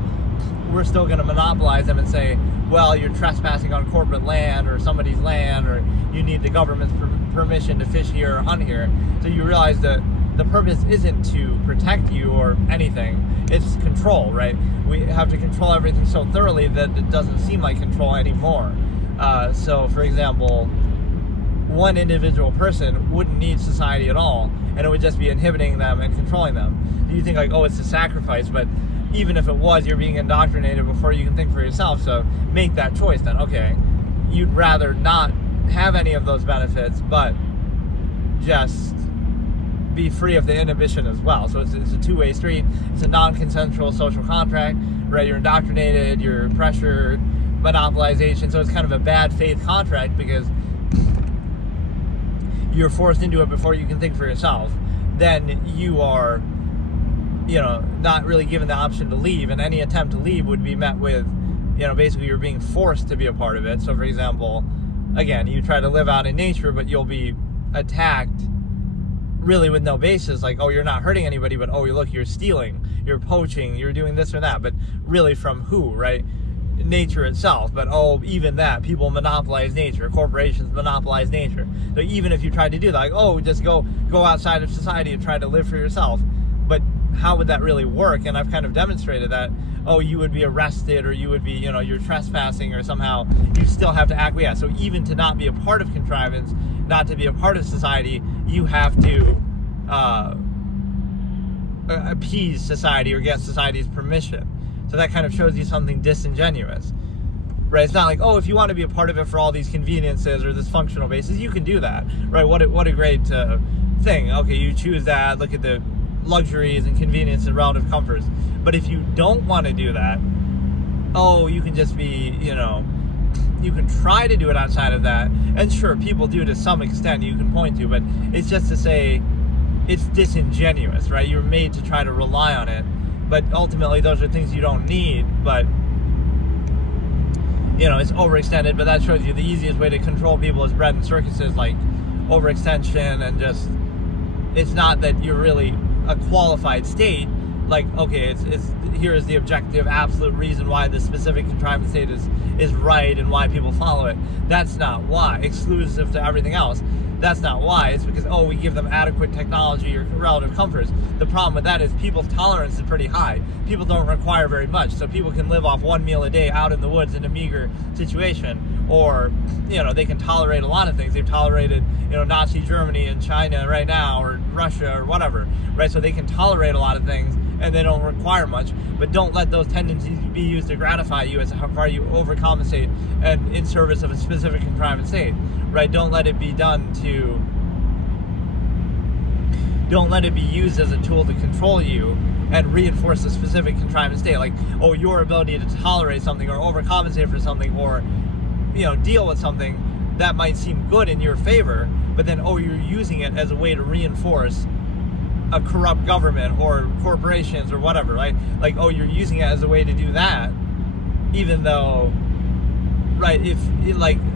we're still going to monopolize them and say, well, you're trespassing on corporate land or somebody's land, or you need the government's permission to fish here or hunt here. So you realize that the purpose isn't to protect you or anything, it's control, right? We have to control everything so thoroughly that it doesn't seem like control anymore. So, for example, one individual person wouldn't need society at all, and it would just be inhibiting them and controlling them. You think like, oh, it's a sacrifice, but even if it was, you're being indoctrinated before you can think for yourself. So make that choice then. Okay, you'd rather not have any of those benefits, but just be free of the inhibition as well. So it's a two-way street. It's a non-consensual social contract, right? You're indoctrinated, you're pressured, monopolization. So it's kind of a bad faith contract because you're forced into it before you can think for yourself. Then you are, you know, not really given the option to leave, and any attempt to leave would be met with, you know, basically you're being forced to be a part of it. So for example, again, you try to live out in nature, but you'll be attacked really with no basis, like, oh, you're not hurting anybody, but oh, look, you're stealing, you're poaching, you're doing this or that, but really from who, right? Nature itself. But oh, even that, people monopolize nature, corporations monopolize nature. So even if you tried to do that, like, oh, just go outside of society and try to live for yourself, but how would that really work? And I've kind of demonstrated that, oh, you would be arrested, or you would be, you know, you're trespassing, or somehow you still have to acquiesce. So even to not be a part of contrivance, not to be a part of society, you have to appease society or get society's permission. So that kind of shows you something disingenuous, right? It's not like, oh, if you want to be a part of it for all these conveniences or this functional basis, you can do that, right? What a great thing. Okay, you choose that, look at the luxuries and convenience and relative comforts. But if you don't want to do that, oh, you can just be, you can try to do it outside of that. And sure, people do to some extent, you can point to, but it's just to say it's disingenuous, right? You're made to try to rely on it, but ultimately those are things you don't need, but it's overextended. But that shows you the easiest way to control people is bread and circuses, like overextension, and just, it's not that you're really a qualified state, like, okay, it's here is the objective absolute reason why the specific contrivance state is right and why people follow it. That's not why, exclusive to everything else. That's not why. It's because, oh, we give them adequate technology or relative comforts. The problem with that is people's tolerance is pretty high. People don't require very much, so people can live off one meal a day out in the woods in a meager situation, or they can tolerate a lot of things. They've tolerated Nazi Germany and China right now, or Russia or whatever, right? So they can tolerate a lot of things and they don't require much. But don't let those tendencies be used to gratify you as how far you overcompensate and in service of a specific contrivance state, right? Don't let it be used as a tool to control you and reinforce a specific contrivance state, like, oh, your ability to tolerate something or overcompensate for something, or deal with something that might seem good in your favor, but then, oh, you're using it as a way to reinforce a corrupt government or corporations or whatever, right? Like, oh, you're using it as a way to do that, even though, right, if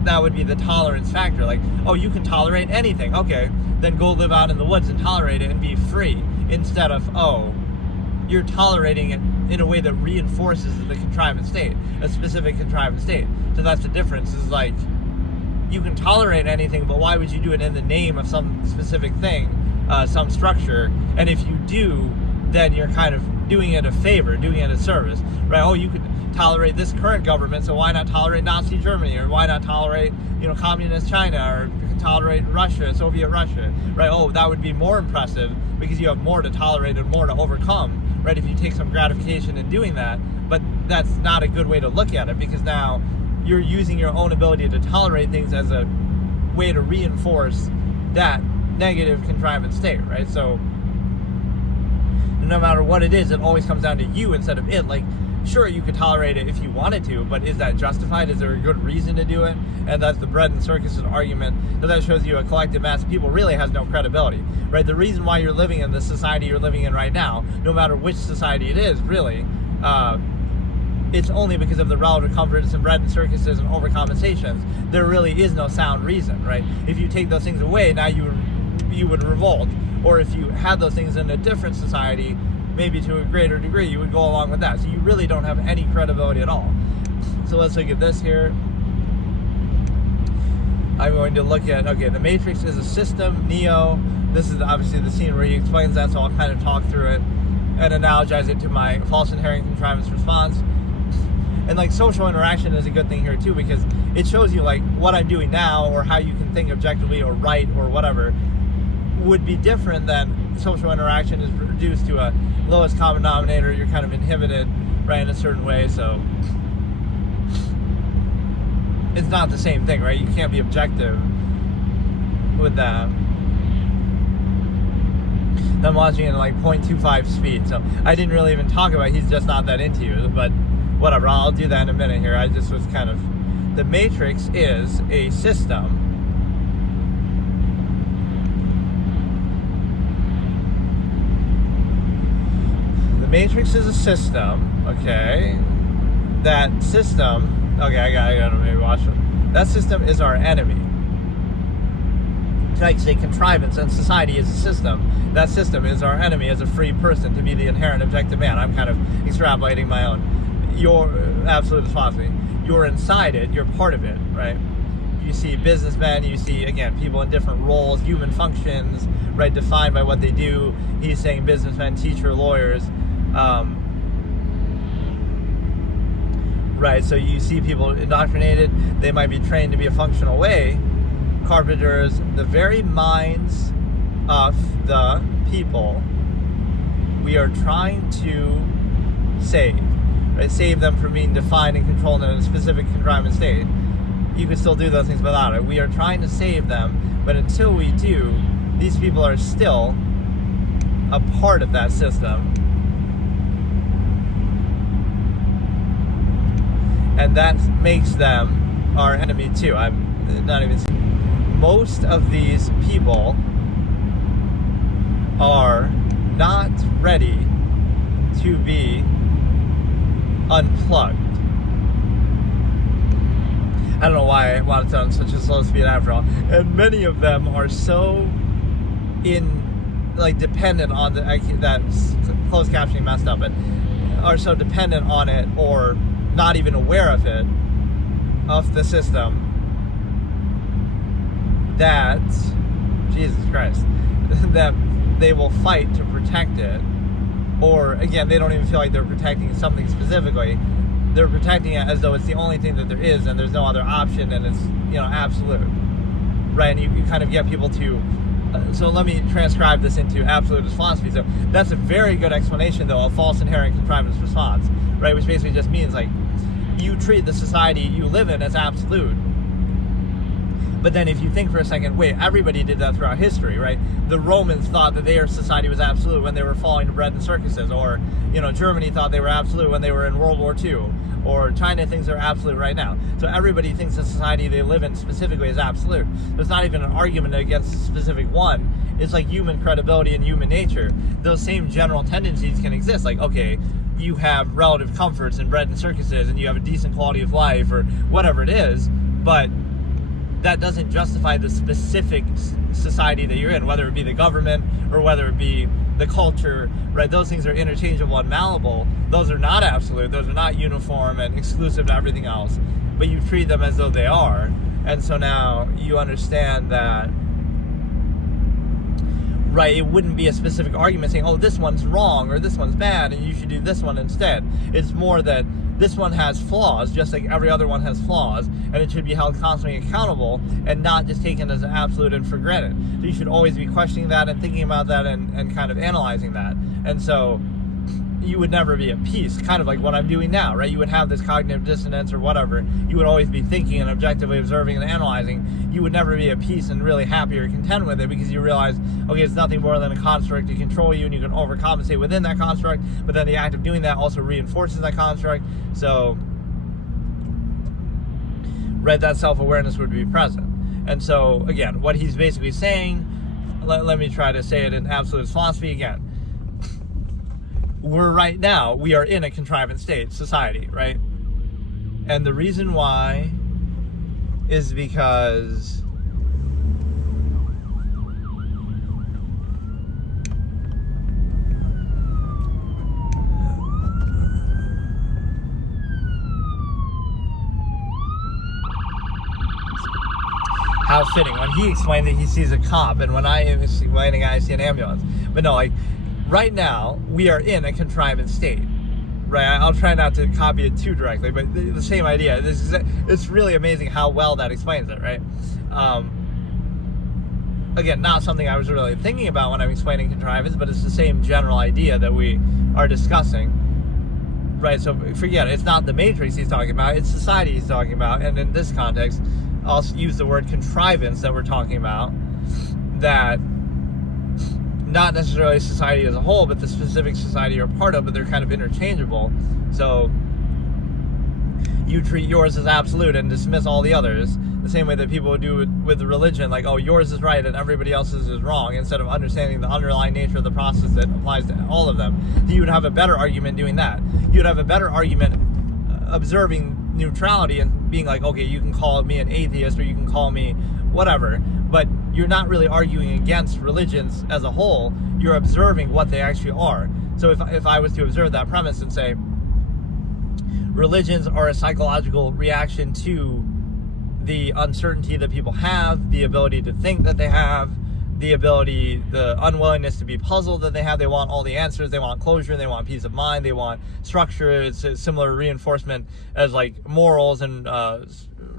that would be the tolerance factor. Like, oh, you can tolerate anything. Okay, then go live out in the woods and tolerate it and be free, instead of, oh, you're tolerating it in a way that reinforces the contrivance state, a specific contrivance state. So that's the difference, is like, you can tolerate anything, but why would you do it in the name of some specific thing, some structure? And if you do, then you're kind of doing it a favor, doing it a service, right? Oh, you could tolerate this current government, so why not tolerate Nazi Germany, or why not tolerate communist China, or tolerate Russia, Soviet Russia, right? Oh, that would be more impressive because you have more to tolerate and more to overcome, right? If you take some gratification in doing that. But that's not a good way to look at it, because now you're using your own ability to tolerate things as a way to reinforce that negative contrivance state, right? So no matter what it is, it always comes down to you instead of it. Like, sure, you could tolerate it if you wanted to, but is that justified? Is there a good reason to do it? And that's the bread and circuses argument. That shows you a collective mass of people really has no credibility, right? The reason why you're living in the society you're living in right now, no matter which society it is, really, it's only because of the relative comforts and bread and circuses and overcompensations. There really is no sound reason, right? If you take those things away, now you would revolt. Or if you had those things in a different society, maybe to a greater degree, you would go along with that. So you really don't have any credibility at all. So let's look at this here. I'm going to look at, okay, the matrix is a system, Neo. This is obviously the scene where he explains that, so I'll kind of talk through it and analogize it to my false inherent contrivance response. And like social interaction is a good thing here too, because it shows you like what I'm doing now, or how you can think objectively or right or whatever, would be different than social interaction is reduced to a lowest common denominator. You're kind of inhibited, right, in a certain way. So it's not the same thing, right? You can't be objective with that. I'm watching it at like 0.25 speed, so I didn't really even talk about it. He's just not that into you, but whatever, I'll do that in a minute here. I just was kind of, the matrix is a system. The matrix is a system, okay? That system, okay, I gotta maybe watch it. That system is our enemy. Like say contrivance and society is a system. That system is our enemy as a free person, to be the inherent objective man. I'm kind of extrapolating my own. Your Absolutist Philosophy. You're inside it, you're part of it, right? You see businessmen, you see, again, people in different roles, human functions, right, defined by what they do. He's saying businessmen, teacher, lawyers, right, so you see people indoctrinated, they might be trained to be a functional way. Carpenters, the very minds of the people we are trying to save, right? Save them from being defined and controlled in a specific contrivance state. You can still do those things without it. We are trying to save them, but until we do, these people are still a part of that system. And that makes them our enemy too. I'm not even saying. Most of these people are not ready to be unplugged. I don't know why I wanted to on such a slow speed after all. And many of them are so dependent on that closed captioning messed up, but are so dependent on it or not even aware of it, of the system, that, Jesus Christ, that they will fight to protect it. Or, again, they don't even feel like they're protecting something specifically. They're protecting it as though it's the only thing that there is and there's no other option and it's, absolute. Right? And you kind of get people to... so let me transcribe this into Absolutist Philosophy. So that's a very good explanation, though, of false inherent contrivance response. Right? Which basically just means, you treat the society you live in as absolute. But then if you think for a second, wait, everybody did that throughout history, right? The Romans thought that their society was absolute when they were following bread and circuses, or, Germany thought they were absolute when they were in World War II, or China thinks they're absolute right now. So everybody thinks the society they live in specifically is absolute. There's not even an argument against a specific one. It's like human credibility and human nature. Those same general tendencies can exist. Okay, you have relative comforts and bread and circuses, and you have a decent quality of life, or whatever it is, but that doesn't justify the specific society that you're in, whether it be the government or whether it be the culture, right? Those things are interchangeable and malleable. Those are not absolute. Those are not uniform and exclusive to everything else, but you treat them as though they are. And so now you understand that, right, it wouldn't be a specific argument saying, oh, this one's wrong or this one's bad and you should do this one instead. It's more that this one has flaws, just like every other one has flaws, and it should be held constantly accountable and not just taken as an absolute and for granted. So you should always be questioning that and thinking about that and kind of analyzing that. And so you would never be at peace, kind of like what I'm doing now, right? You would have this cognitive dissonance or whatever. You would always be thinking and objectively observing and analyzing. You would never be at peace and really happy or content with it because you realize, okay, it's nothing more than a construct to control you and you can overcompensate within that construct, but then the act of doing that also reinforces that construct. So, right, that self-awareness would be present. And so, again, what he's basically saying, let me try to say it in Absolutist Philosophy again. We are in a contrivance state, society, right? And the reason why is because how fitting. When he explained that he sees a cop, and when I am explaining I see an ambulance. But no, right now, we are in a contrivance state, right? I'll try not to copy it too directly, but the same idea. It's really amazing how well that explains it, right? Again, not something I was really thinking about when I'm explaining contrivance, but it's the same general idea that we are discussing, right? So forget it. It's not the Matrix he's talking about. It's society he's talking about. And in this context, I'll use the word contrivance that we're talking about, that not necessarily society as a whole, but the specific society you're a part of, but they're kind of interchangeable. So you treat yours as absolute and dismiss all the others, the same way that people would do with religion, like, oh, yours is right and everybody else's is wrong, instead of understanding the underlying nature of the process that applies to all of them. You would have a better argument doing that. You'd have a better argument observing neutrality and being like, okay, you can call me an atheist or you can call me whatever, but you're not really arguing against religions as a whole. You're observing what they actually are. So if I was to observe that premise and say religions are a psychological reaction to the uncertainty that people have, the ability to think that they have, the unwillingness to be puzzled that they have. They want all the answers, they want closure, they want peace of mind, they want structure. It's a similar reinforcement as like morals and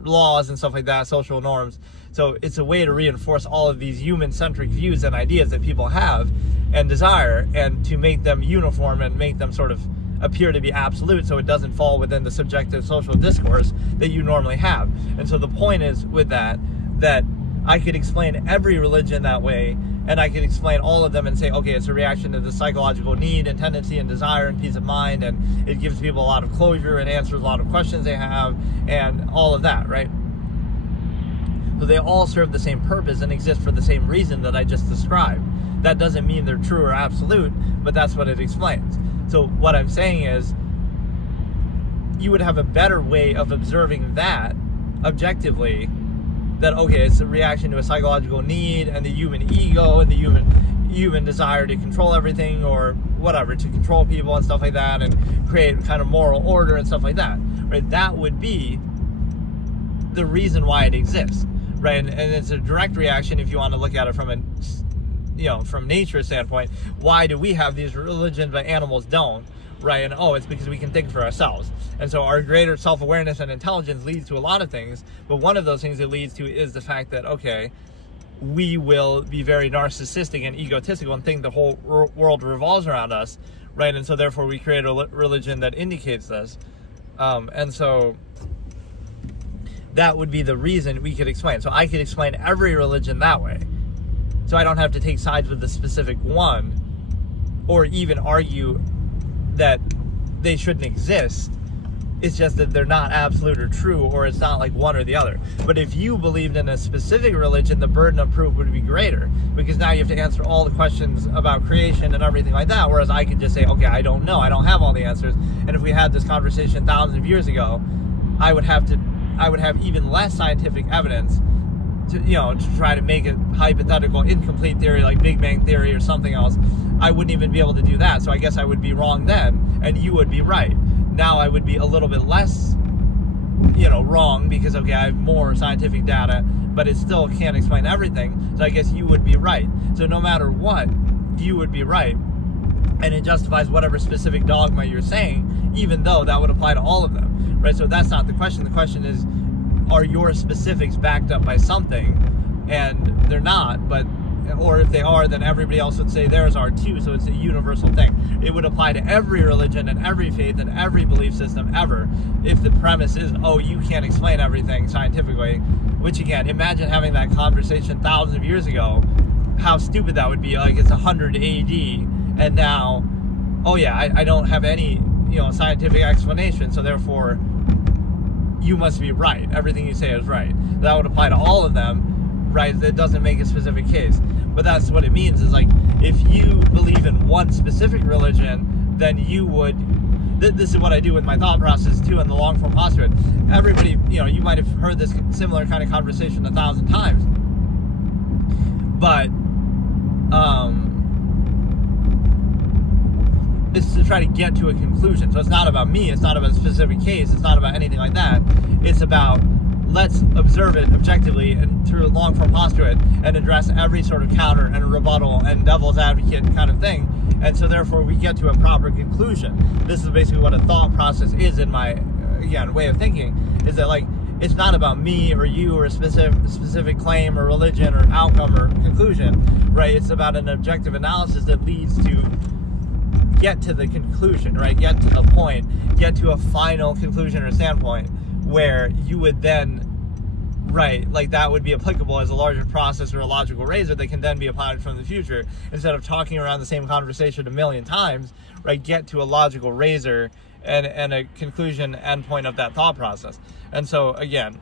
laws and stuff like that, social norms. So it's a way to reinforce all of these human-centric views and ideas that people have and desire, and to make them uniform and make them sort of appear to be absolute, so it doesn't fall within the subjective social discourse that you normally have. And so the point is with that I could explain every religion that way, and I could explain all of them and say, okay, it's a reaction to the psychological need and tendency and desire and peace of mind, and it gives people a lot of closure and answers a lot of questions they have, and all of that, right? So they all serve the same purpose and exist for the same reason that I just described. That doesn't mean they're true or absolute, but that's what it explains. So what I'm saying is, you would have a better way of observing that objectively, that, okay, it's a reaction to a psychological need and the human ego and the human desire to control everything, or whatever, to control people and stuff like that, and create kind of moral order and stuff like that, right? That would be the reason why it exists, right? And it's a direct reaction if you want to look at it from from nature's standpoint. Why do we have these religions but animals don't, right? And it's because we can think for ourselves. And so our greater self-awareness and intelligence leads to a lot of things, but one of those things it leads to is the fact that, okay, we will be very narcissistic and egotistical and think the whole world revolves around us, right? And so therefore we create a religion that indicates this. And so that would be the reason we could explain. So I could explain every religion that way. So I don't have to take sides with the specific one, or even argue that they shouldn't exist. It's just that they're not absolute or true, or it's not like one or the other. But if you believed in a specific religion, the burden of proof would be greater, because now you have to answer all the questions about creation and everything like that, whereas I could just say, okay, I don't know, I don't have all the answers. And if we had this conversation thousands of years ago, I would have even less scientific evidence to try to make a hypothetical incomplete theory like Big Bang Theory or something else. I wouldn't even be able to do that. So I guess I would be wrong then, and you would be right. Now I would be a little bit less, wrong, because, okay, I have more scientific data, but it still can't explain everything. So I guess you would be right. So no matter what, you would be right. And it justifies whatever specific dogma you're saying, even though that would apply to all of them, right? So that's not the question. The question is, are your specifics backed up by something? And they're not, or if they are, then everybody else would say theirs are too. So it's a universal thing. It would apply to every religion and every faith and every belief system ever, if the premise is, you can't explain everything scientifically, which, again, imagine having that conversation thousands of years ago, how stupid that would be. Like, it's 100 AD, and now, I don't have any, scientific explanation, so therefore you must be right. Everything you say is right. That would apply to all of them, right? That doesn't make a specific case. But that's what it means, is like, if you believe in one specific religion, then you would, this is what I do with my thought process too in the long form postulate. Everybody, you might have heard this similar kind of conversation 1,000 times. But, it's to try to get to a conclusion. So it's not about me, it's not about a specific case, it's not about anything like that. It's about, let's observe it objectively and through a long form postulate, and address every sort of counter and rebuttal and devil's advocate kind of thing. And so therefore we get to a proper conclusion. This is basically what a thought process is in my, way of thinking, is that, like, it's not about me or you or a specific claim or religion or outcome or conclusion, right? It's about an objective analysis that leads to get to the conclusion, right? Get to the point, get to a final conclusion or standpoint where you would then, right, like, that would be applicable as a larger process or a logical razor that can then be applied from the future. Instead of talking around the same conversation a million times, right, get to a logical razor and a conclusion endpoint of that thought process. And so, again,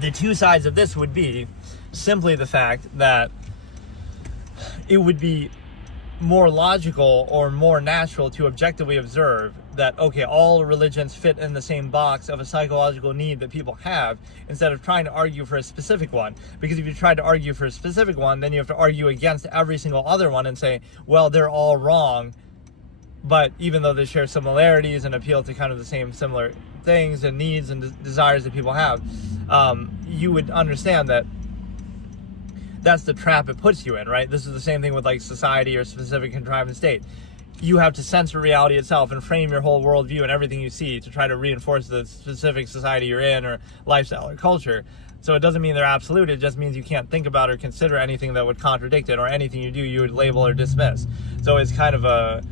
the two sides of this would be simply the fact that it would be more logical or more natural to objectively observe that, okay, all religions fit in the same box of a psychological need that people have, instead of trying to argue for a specific one. Because if you try to argue for a specific one, then you have to argue against every single other one and say, well, they're all wrong. But even though they share similarities and appeal to kind of the same similar things and needs and desires that people have, you would understand that that's the trap it puts you in, right? This is the same thing with, like, society or specific contrived state. you have to censor reality itself and frame your whole worldview and everything you see to try to reinforce the specific society you're in or lifestyle or culture. So it doesn't mean they're absolute. It just means you can't think about or consider anything that would contradict it, or anything you do you would label or dismiss. So it's kind of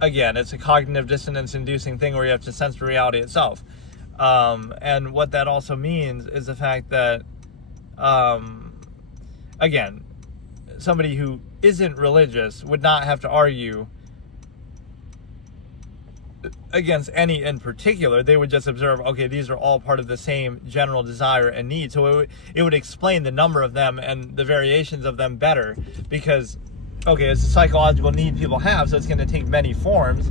it's a cognitive dissonance inducing thing where you have to censor reality itself. And what that also means is the fact that, again, somebody who isn't religious would not have to argue against any in particular. They would just observe, okay, these are all part of the same general desire and need. So it would explain the number of them and the variations of them better, because, okay, it's a psychological need people have, so it's going to take many forms,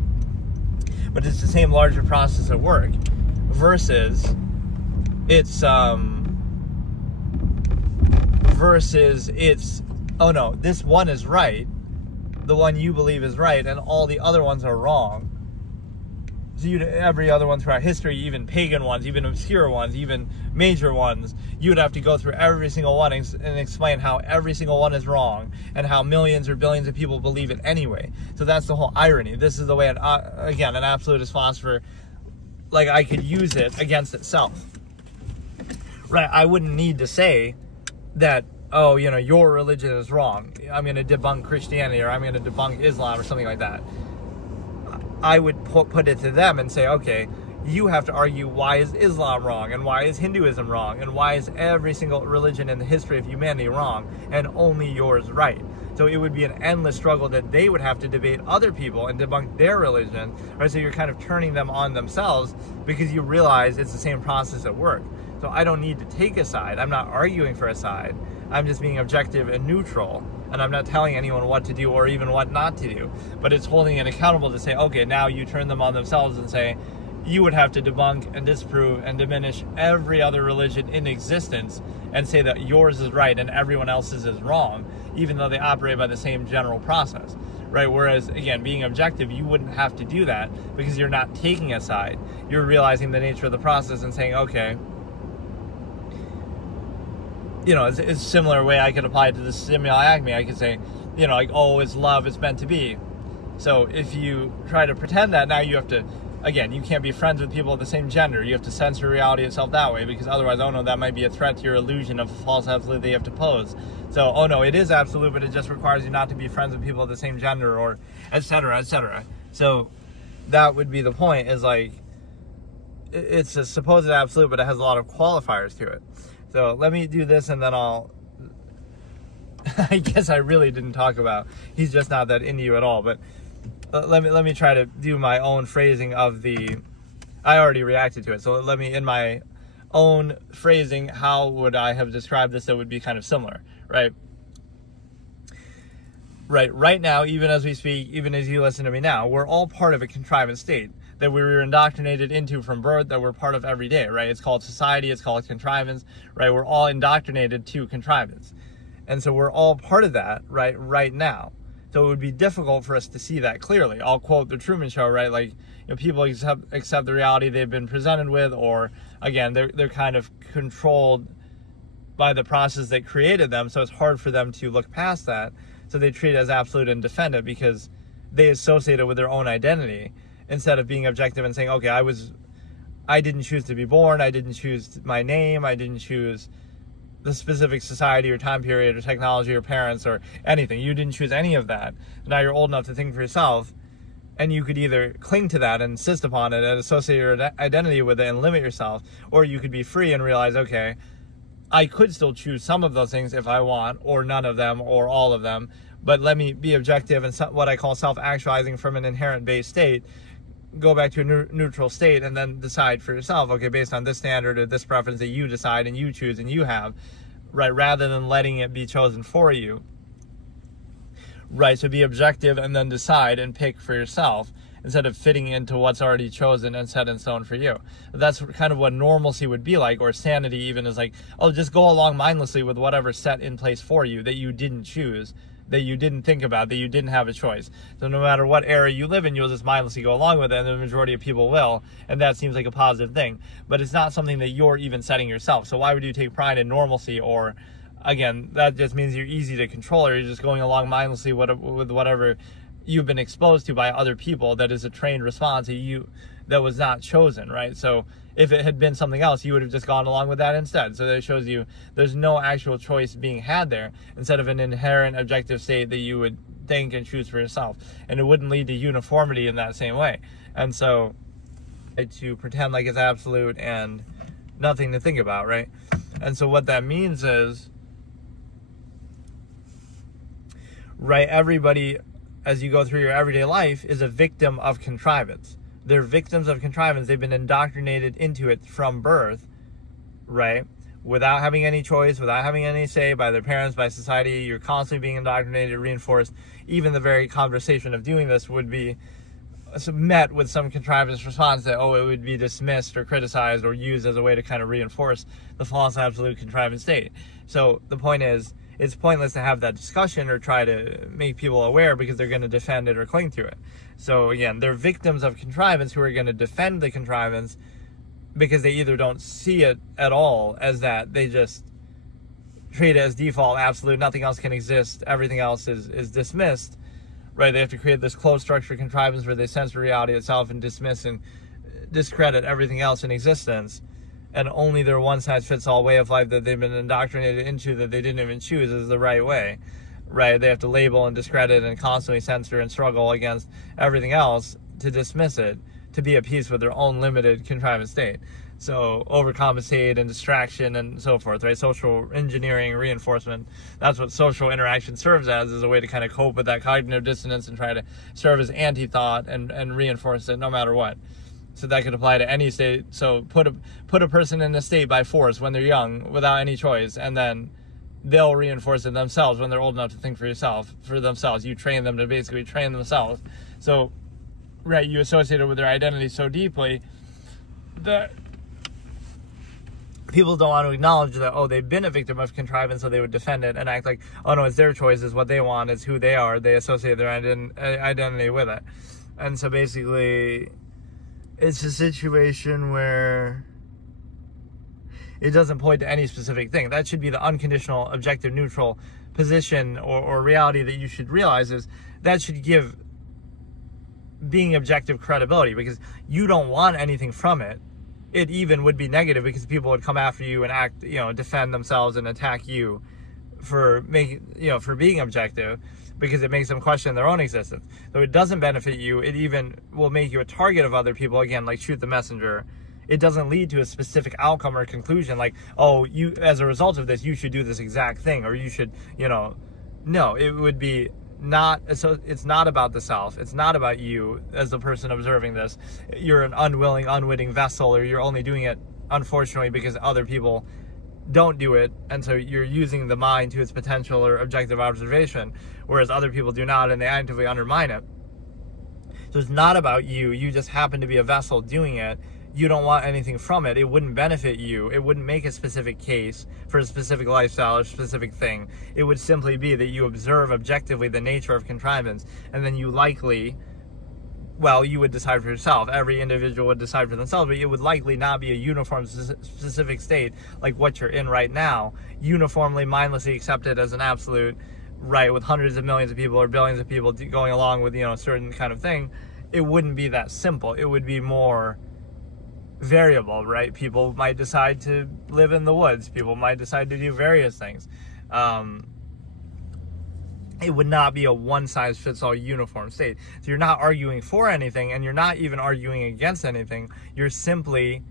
but it's the same larger process at work, versus it's oh no, this one is right, the one you believe is right, and all the other ones are wrong. So every other one throughout history, even pagan ones, even obscure ones, even major ones, you would have to go through every single one and explain how every single one is wrong, and how millions or billions of people believe it anyway. So that's the whole irony. This is the way, an absolutist philosopher, like, I could use it against itself. Right, I wouldn't need to say that, oh, your religion is wrong, I'm going to debunk Christianity, or I'm going to debunk Islam, or something like that. I would put it to them and say, okay, you have to argue, why is Islam wrong, and why is Hinduism wrong, and why is every single religion in the history of humanity wrong, and only yours right. So it would be an endless struggle that they would have to debate other people and debunk their religion, right? So you're kind of turning them on themselves, because you realize it's the same process at work. So I don't need to take a side. I'm not arguing for a side. I'm just being objective and neutral, and I'm not telling anyone what to do or even what not to do. But it's holding it accountable to say, okay, now you turn them on themselves and say, you would have to debunk and disprove and diminish every other religion in existence and say that yours is right and everyone else's is wrong, even though they operate by the same general process, right? Whereas, again, being objective, you wouldn't have to do that, because you're not taking a side. You're realizing the nature of the process and saying, okay, it's a similar way I could apply it to the Stimuli Acme. I could say, like, oh, it's love, it's meant to be. So if you try to pretend that, now you have to, again, you can't be friends with people of the same gender. You have to censor reality itself that way, because otherwise, oh no, that might be a threat to your illusion of a false absolute that you have to pose. So, oh no, it is absolute, but it just requires you not to be friends with people of the same gender, or et cetera, et cetera. So that would be the point, is like, it's a supposed absolute, but it has a lot of qualifiers to it. So let me do this, and then I guess I really didn't talk about, he's just not that into you at all, but let me try to do my own phrasing of I already reacted to it, so let me, in my own phrasing, how would I have described this that would be kind of similar, right? Right now, even as we speak, even as you listen to me now, we're all part of a contrivance state that we were indoctrinated into from birth, that we're part of every day, right? It's called society, it's called contrivance, right? We're all indoctrinated to contrivance. And so we're all part of that, right now. So it would be difficult for us to see that clearly. I'll quote the Truman Show, right? Like, people accept the reality they've been presented with, or, again, they're kind of controlled by the process that created them, so it's hard for them to look past that. So they treat it as absolute and defend it, because they associate it with their own identity, instead of being objective and saying, okay, I didn't choose to be born, I didn't choose my name, I didn't choose the specific society or time period or technology or parents or anything. You didn't choose any of that. Now you're old enough to think for yourself, and you could either cling to that and insist upon it and associate your identity with it and limit yourself, or you could be free and realize, okay, I could still choose some of those things if I want, or none of them, or all of them, but let me be objective and what I call self-actualizing from an inherent base state, go back to a neutral state, and then decide for yourself, okay, based on this standard or this preference that you decide and you choose and you have, right, rather than letting it be chosen for you, right? So be objective and then decide and pick for yourself, instead of fitting into what's already chosen and set in stone for you. That's kind of what normalcy would be like, or sanity even, is like, oh, just go along mindlessly with whatever's set in place for you that you didn't choose, that you didn't think about, that you didn't have a choice. So no matter what era you live in, you'll just mindlessly go along with it, and the majority of people will, and that seems like a positive thing. But it's not something that you're even setting yourself. So why would you take pride in normalcy? Or, again, that just means you're easy to control, or you're just going along mindlessly with whatever you've been exposed to by other people that is a trained response that was not chosen, right? So if it had been something else, you would have just gone along with that instead. So that shows you there's no actual choice being had there, instead of an inherent objective state that you would think and choose for yourself. And it wouldn't lead to uniformity in that same way. And so to pretend like it's absolute and nothing to think about, right? And so what that means is, right, everybody, as you go through your everyday life, is a victim of contrivance. They're victims of contrivance. They've been indoctrinated into it from birth, right? Without having any choice, without having any say, by their parents, by society. You're constantly being indoctrinated, reinforced. Even the very conversation of doing this would be met with some contrivance response that, it would be dismissed or criticized or used as a way to kind of reinforce the false absolute contrivance state. So the point is, it's pointless to have that discussion or try to make people aware, because they're going to defend it or cling to it. So again, they're victims of contrivance who are going to defend the contrivance because they either don't see it at all as that, they just treat it as default, absolute, nothing else can exist, everything else is dismissed, right? They have to create this closed structure contrivance where they censor reality itself and dismiss and discredit everything else in existence. And only their one-size-fits-all way of life that they've been indoctrinated into, that they didn't even choose, is the right way, right? They have to label and discredit and constantly censor and struggle against everything else to dismiss it, to be at peace with their own limited contrivance state. So overcompensate and distraction and so forth, right? Social engineering, reinforcement. That's what social interaction serves as a way to kind of cope with that cognitive dissonance and try to serve as anti-thought and reinforce it no matter what. So that could apply to any state. So put a person in a state by force when they're young without any choice, and then they'll reinforce it themselves when they're old enough to think for themselves. You train them to basically train themselves. So, right, you associate it with their identity so deeply that people don't want to acknowledge that, they've been a victim of contrivance, so they would defend it and act like, no, it's their choice, it's what they want, it's who they are. They associate their identity with it. And so basically, it's a situation where it doesn't point to any specific thing. That should be the unconditional, objective, neutral position or reality that you should realize, is that should give being objective credibility, because you don't want anything from it. It even would be negative, because people would come after you and act, defend themselves and attack you for being objective, because it makes them question their own existence. So it doesn't benefit you. It even will make you a target of other people, again, like shoot the messenger. It doesn't lead to a specific outcome or conclusion like, you, as a result of this, you should do this exact thing, or you should, no, it would be not. So it's not about the self. It's not about you as the person observing this. You're an unwilling, unwitting vessel, or you're only doing it, unfortunately, because other people don't do it, and so you're using the mind to its potential or objective observation, whereas other people do not, and they actively undermine it. So it's not about you. You just happen to be a vessel doing it. You don't want anything from it. It wouldn't benefit you. It wouldn't make a specific case for a specific lifestyle or specific thing. It would simply be that you observe objectively the nature of contrivance, and then you likely, you would decide for yourself. Every individual would decide for themselves, but it would likely not be a uniform specific state like what you're in right now, uniformly, mindlessly accepted as an absolute, right, with hundreds of millions of people or billions of people going along with, a certain kind of thing. It wouldn't be that simple. It would be more variable, right? People might decide to live in the woods. People might decide to do various things. It would not be a one-size-fits-all uniform state. So you're not arguing for anything, and you're not even arguing against anything. You're simply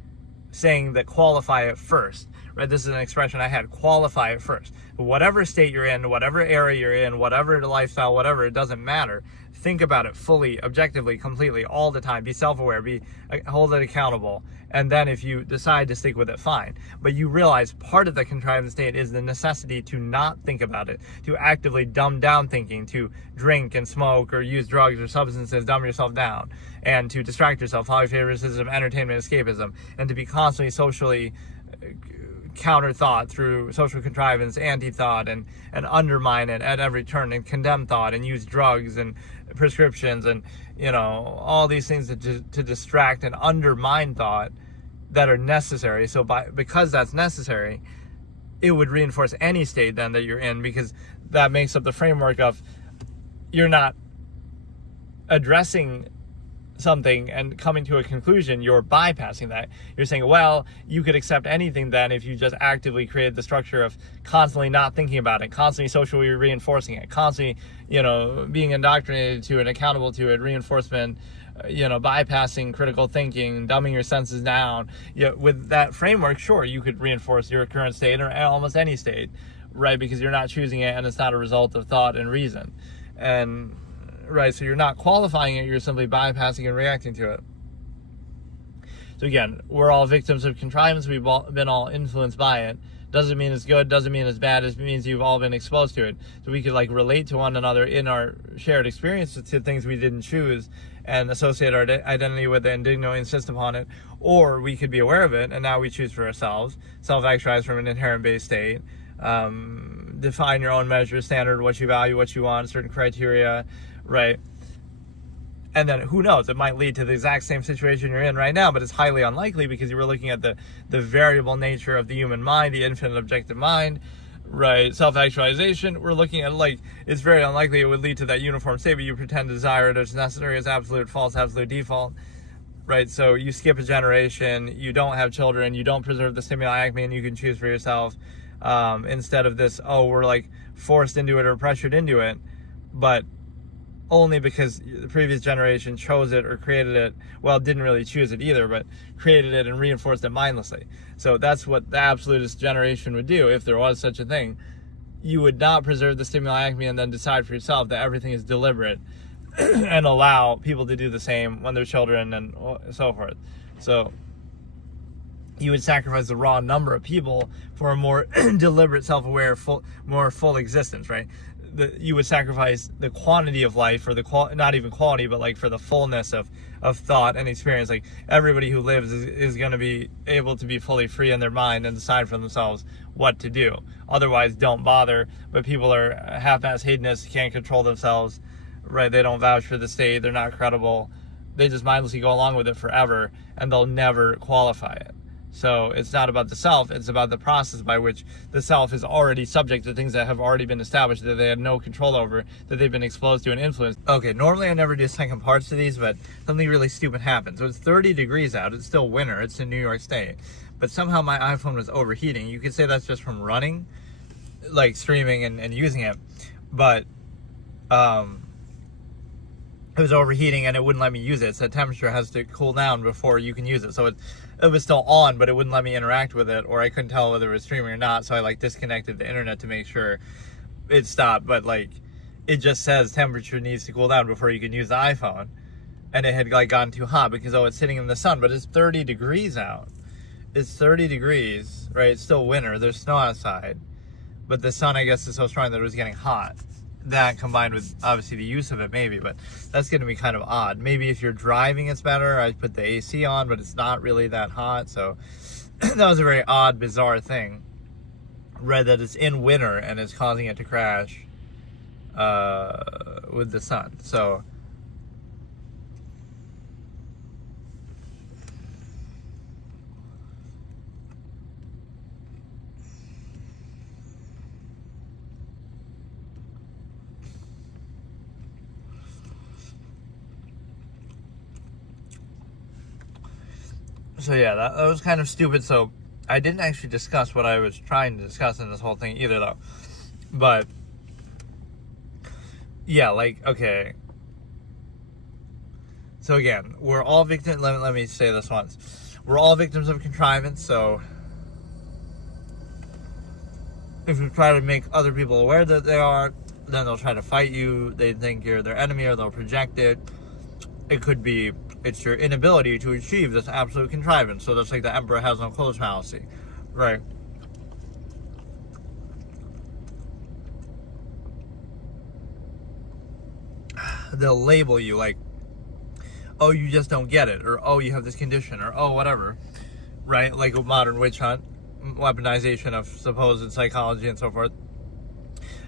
saying that qualify it first, right? This is an expression I had, qualify it first. Whatever state you're in, whatever area you're in, whatever lifestyle, whatever, it doesn't matter. Think about it fully, objectively, completely, all the time. Be self-aware, hold it accountable. And then if you decide to stick with it, fine. But you realize part of the contrivance state is the necessity to not think about it, to actively dumb down thinking, to drink and smoke or use drugs or substances, dumb yourself down, and to distract yourself, polyfavoritism, entertainment, escapism, and to be constantly socially counter thought through social contrivance, anti-thought, and undermine it at every turn, and condemn thought, and use drugs and prescriptions and all these things to distract and undermine thought that are necessary. So because that's necessary, it would reinforce any state then that you're in, because that makes up the framework of you're not addressing something and coming to a conclusion, you're bypassing that. You're saying, well, you could accept anything then if you just actively created the structure of constantly not thinking about it, constantly socially reinforcing it, constantly, being indoctrinated to it, accountable to it, reinforcement, bypassing critical thinking, dumbing your senses down. With that framework, sure, you could reinforce your current state or almost any state, right? Because you're not choosing it and it's not a result of thought and reason. And right, so you're not qualifying it, you're simply bypassing and reacting to it. So again, we're all victims of contrivance, we've been all influenced by it. Doesn't mean it's good, doesn't mean it's bad, it means you've all been exposed to it. So we could relate to one another in our shared experiences to things we didn't choose and associate our identity with it and dignificantly insist upon it. Or we could be aware of it and now we choose for ourselves, self-actualize from an inherent base state, define your own measure, standard, what you value, what you want, certain criteria, right? And then who knows, it might lead to the exact same situation you're in right now, but it's highly unlikely because you were looking at the variable nature of the human mind, the infinite objective mind, right? Self-actualization, we're looking at it's very unlikely it would lead to that uniform state, but you pretend to desire it as necessary, as absolute, false, absolute default, right? So you skip a generation, you don't have children, you don't preserve the stimuli acme, and you can choose for yourself, instead of this, we're forced into it or pressured into it, but only because the previous generation chose it or created it, didn't really choose it either, but created it and reinforced it mindlessly. So that's what the absolutist generation would do if there was such a thing. You would not preserve the stimuli acme and then decide for yourself that everything is deliberate and allow people to do the same when they're children and so forth. So you would sacrifice the raw number of people for a more deliberate, self-aware, more full existence, right? You would sacrifice the quantity of life for not even quality, but for the fullness of thought and experience. Everybody who lives is going to be able to be fully free in their mind and decide for themselves what to do. Otherwise, don't bother. But people are half-ass hedonists, can't control themselves, right? They don't vouch for the state. They're not credible. They just mindlessly go along with it forever, and they'll never qualify it. So it's not about the self, it's about the process by which the self is already subject to things that have already been established, that they had no control over, that they've been exposed to and influenced. Okay, normally I never do second parts to these, but something really stupid happened. So it's 30 degrees out, it's still winter, it's in New York State, but somehow my iPhone was overheating. You could say that's just from running, streaming and using it, but it was overheating and it wouldn't let me use it. It said temperature has to cool down before you can use it. So it was still on, but it wouldn't let me interact with it, or I couldn't tell whether it was streaming or not. So I disconnected the internet to make sure it stopped. But it just says temperature needs to cool down before you can use the iPhone. And it had gotten too hot because it's sitting in the sun, but it's 30 degrees out. It's 30 degrees, right? It's still winter. There's snow outside, but the sun, I guess, is so strong that it was getting hot. That combined with obviously the use of it, maybe, but that's going to be kind of odd. Maybe if you're driving it's better. I put the AC on, but it's not really that hot, so that was a very odd, bizarre thing. Read that it's in winter and it's causing it to crash with the sun. So yeah, that was kind of stupid. So I didn't actually discuss what I was trying to discuss in this whole thing either, though. But yeah, okay. So again, we're all victims. Let me say this once. We're all victims of contrivance. So if you try to make other people aware that they are, then they'll try to fight you. They think you're their enemy, or they'll project it. It could be it's your inability to achieve this absolute contrivance. So that's like the emperor has no clothes fallacy, right? They'll label you oh, you just don't get it, or oh, you have this condition, or oh, whatever, right? Like a modern witch hunt, weaponization of supposed psychology and so forth.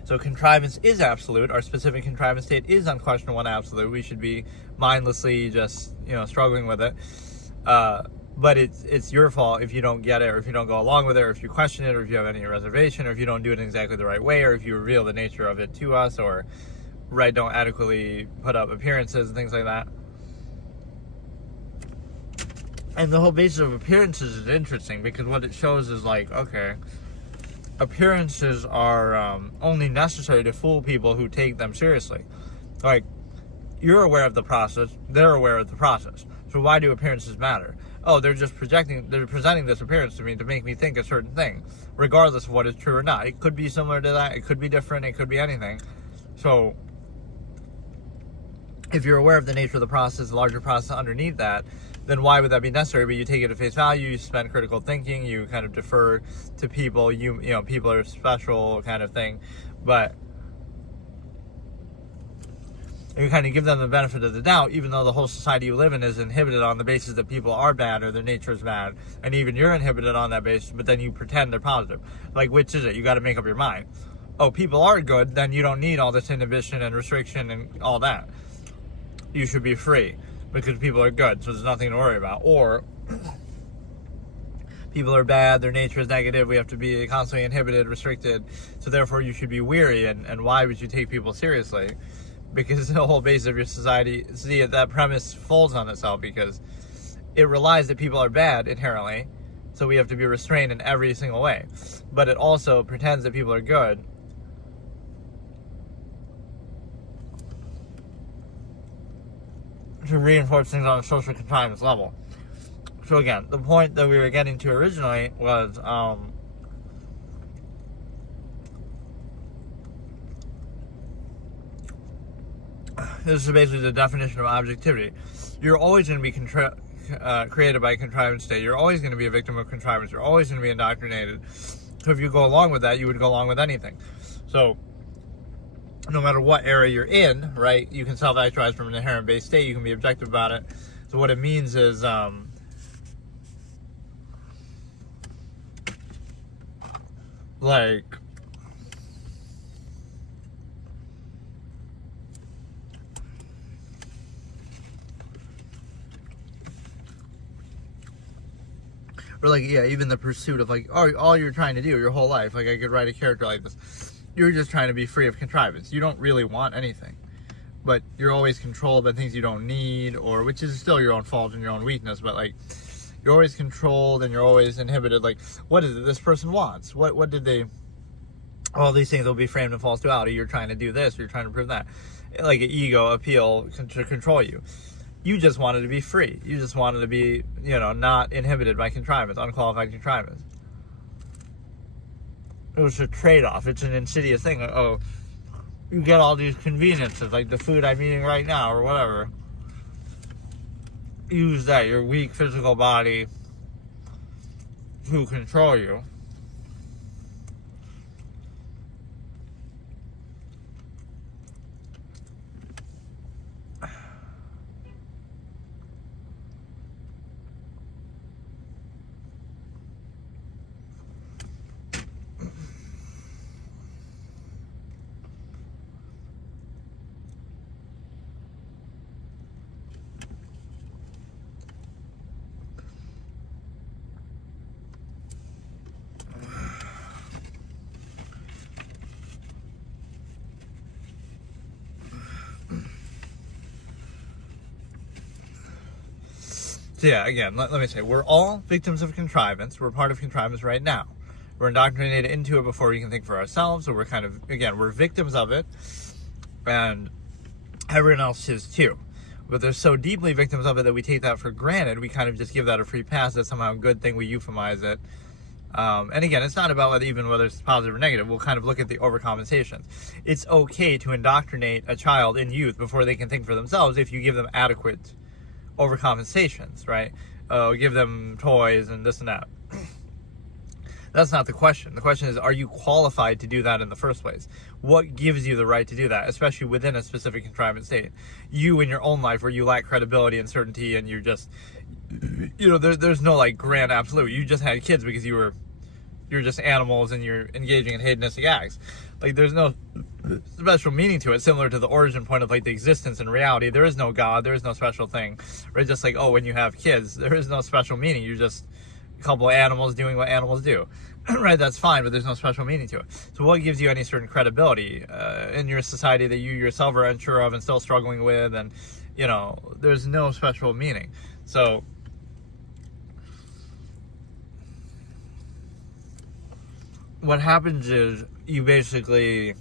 So contrivance is absolute. Our specific contrivance state is unquestionable and absolute. We should be mindlessly just, struggling with it. But it's your fault if you don't get it, or if you don't go along with it, or if you question it, or if you have any reservation, or if you don't do it in exactly the right way, or if you reveal the nature of it to us, or right, don't adequately put up appearances and things like that. And the whole basis of appearances is interesting because what it shows is like, okay, appearances are only necessary to fool people who take them seriously. Like, you're aware of the process, they're aware of the process. So why do appearances matter? Oh, they're presenting this appearance to me to make me think a certain thing, regardless of what is true or not. It could be similar to that, it could be different, it could be anything. So, if you're aware of the nature of the process, the larger process underneath that, then why would that be necessary? But you take it at face value, you spend critical thinking, you kind of defer to people, you know, people are special kind of thing, but you kind of give them the benefit of the doubt, even though the whole society you live in is inhibited on the basis that people are bad or their nature is bad, and even you're inhibited on that basis, but then you pretend they're positive. Like, which is it? You got to make up your mind. Oh, people are good, then you don't need all this inhibition and restriction and all that. You should be free because people are good, so there's nothing to worry about. Or people are bad, their nature is negative, we have to be constantly inhibited, restricted, so therefore you should be weary, and why would you take people seriously? Because the whole base of your society, see, that premise folds on itself because it relies that people are bad inherently, so we have to be restrained in every single way. But it also pretends that people are good to reinforce things on a social contrivance level. So again, the point that we were getting to originally was this is basically the definition of objectivity. You're always going to be created by a contrivance state. You're always going to be a victim of contrivance. You're always going to be indoctrinated. So if you go along with that, you would go along with anything. So no matter what area you're in, right, you can self-actualize from an inherent base state. You can be objective about it. So what it means is like or like, yeah, even the pursuit of like, all you're trying to do your whole life, like I could write a character like this, you're just trying to be free of contrivance. You don't really want anything, but you're always controlled by things you don't need, or which is still your own fault and your own weakness, but like you're always controlled and you're always inhibited. Like, what is it this person wants? What did they, all these things will be framed in false duality. You're trying to do this, you're trying to prove that, like an ego appeal to control you. You just wanted to be free. You just wanted to be, you know, not inhibited by contrivance, unqualified contrivance. It was a trade-off. It's an insidious thing. Like, oh, you get all these conveniences, like the food I'm eating right now or whatever. Use that, your weak physical body, to control you. So yeah, again, let me say, we're all victims of contrivance. We're part of contrivance right now. We're indoctrinated into it before we can think for ourselves, so we're kind of, again, we're victims of it, and everyone else is too. But they're so deeply victims of it that we take that for granted. We kind of just give that a free pass. That's somehow a good thing. We euphemize it. And again, it's not about whether it's positive or negative. We'll kind of look at the overcompensations. It's okay to indoctrinate a child in youth before they can think for themselves if you give them adequate overcompensations, right? Give them toys and this and that. That's not the question. The question is, are you qualified to do that in the first place? What gives you the right to do that, especially within a specific contrivance state? You in your own life where you lack credibility and certainty and you're just, you know, there's no like grand absolute. You just had kids because you're just animals and you're engaging in hedonistic acts. Like, there's no special meaning to it, similar to the origin point of like the existence and reality. There is no God, there is no special thing, right? Just like, oh, when you have kids, there is no special meaning. You're just a couple of animals doing what animals do. right, that's fine, but there's no special meaning to it. So what gives you any certain credibility in your society that you yourself are unsure of and still struggling with, and, you know, there's no special meaning. So what happens is you basically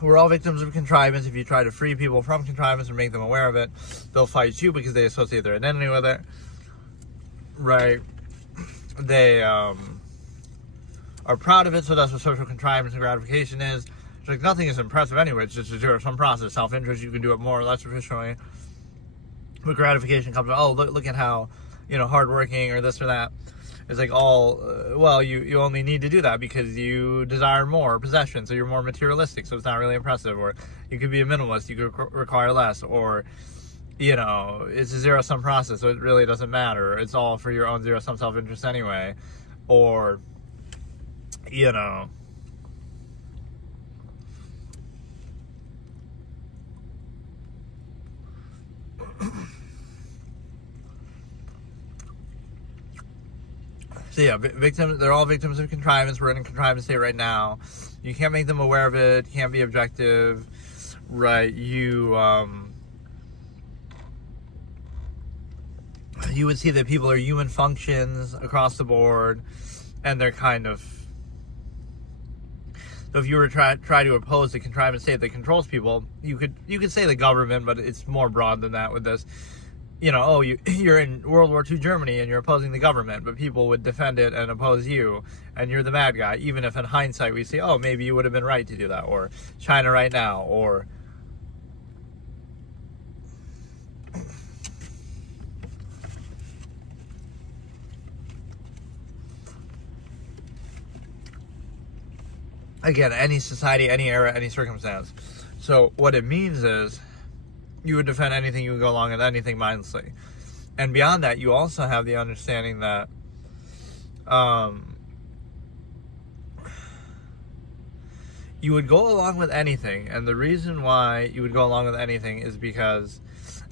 we're all victims of contrivance. If you try to free people from contrivance or make them aware of it, they'll fight you because they associate their identity with it, right? They are proud of it, so that's what social contrivance and gratification is. It's like nothing is impressive anyway. It's just a zero-sum process. Self-interest, you can do it more or less efficiently. But gratification comes, oh, look at how, you know, hardworking or this or that. It's like well, you only need to do that because you desire more possession, so you're more materialistic, so it's not really impressive. Or you could be a minimalist, you could require less. Or, you know, it's a zero-sum process, so it really doesn't matter. It's all for your own zero-sum self-interest anyway. Or, you know, so yeah, victims, they're all victims of contrivance. We're in a contrivance state right now. You can't make them aware of it, can't be objective, right? You would see that people are human functions across the board, and they're kind of, so if you were to try to oppose the contrivance state that controls people, you could say the government, but it's more broad than that with this. You know, oh, you're in World War II Germany and you're opposing the government, but people would defend it and oppose you, and you're the bad guy, even if in hindsight we say, oh, maybe you would have been right to do that, or China right now, or again, any society, any era, any circumstance. So what it means is you would defend anything, you would go along with anything mindlessly. And beyond that, you also have the understanding that you would go along with anything. And the reason why you would go along with anything is because,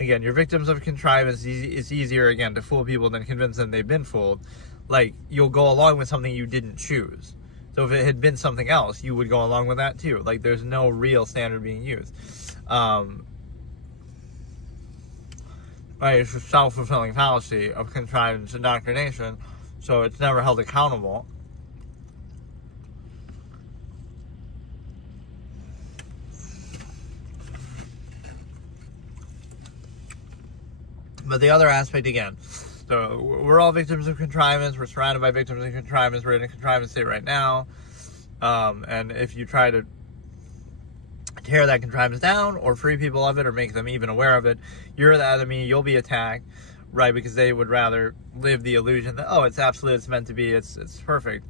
again, you're victims of contrivance. It's easier, again, to fool people than convince them they've been fooled. Like, you'll go along with something you didn't choose. So if it had been something else, you would go along with that too. Like, there's no real standard being used. Right, it's a self-fulfilling fallacy of contrivance indoctrination, so it's never held accountable. But the other aspect, again, so we're all victims of contrivance, we're surrounded by victims of contrivance, we're in a contrivance state right now, and if you try to tear that contrivance down or free people of it or make them even aware of it, you're the enemy, you'll be attacked, right? Because they would rather live the illusion that, oh, it's absolute, it's meant to be, it's perfect.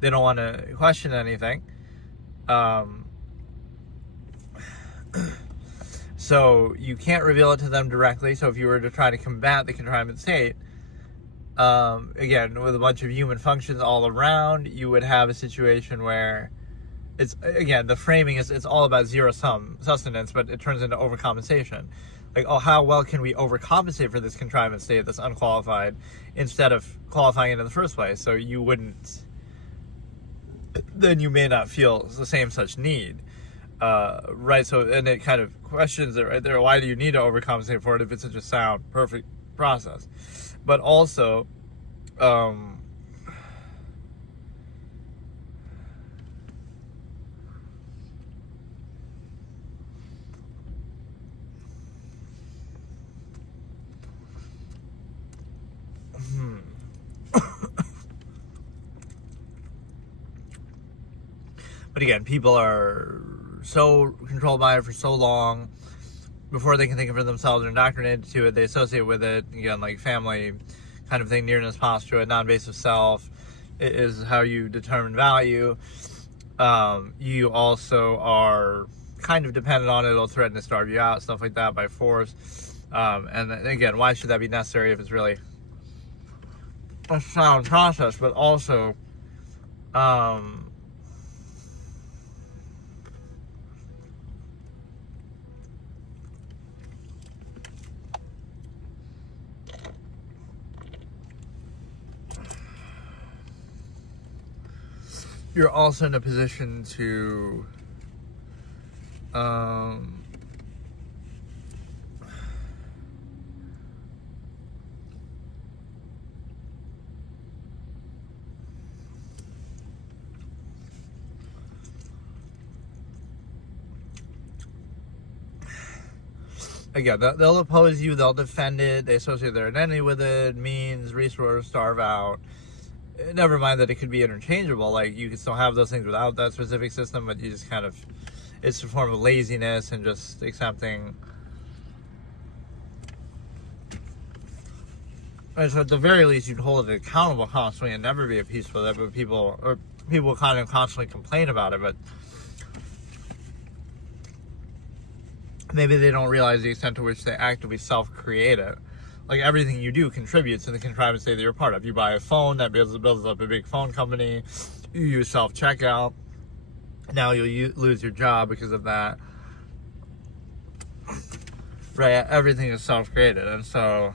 They don't want to question anything. So you can't reveal it to them directly. So if you were to try to combat the contrivance state, again, with a bunch of human functions all around, you would have a situation where it's, again, the framing is, it's all about zero-sum sustenance, but it turns into overcompensation. Like, oh, how well can we overcompensate for this contrivance state that's unqualified instead of qualifying it in the first place? So you wouldn't, then you may not feel the same such need. Right, so, and it kind of questions it right there. Why do you need to overcompensate for it if it's such a sound, perfect process? But also, but again, people are so controlled by it for so long before they can think of it for themselves. They're indoctrinated to it. They associate with it, again, like family kind of thing, nearness posture, a non-invasive self is how you determine value. You also are kind of dependent on it. It'll threaten to starve you out, stuff like that, by force. And again, why should that be necessary if it's really a sound process? But also, you're also in a position to again, they'll oppose you, they'll defend it, they associate their identity with it, means, resource, starve out. Never mind that it could be interchangeable. Like, you can still have those things without that specific system, but you just kind of, it's a form of laziness and just accepting. And so at the very least, you'd hold it accountable constantly and never be at peace with it, but people kind of constantly complain about it, but maybe they don't realize the extent to which they actively self-create it. Like, everything you do contributes to the contrivance that you're a part of. You buy a phone, that builds up a big phone company. You use self-checkout. Now you'll lose your job because of that. Right? Everything is self-created. And so,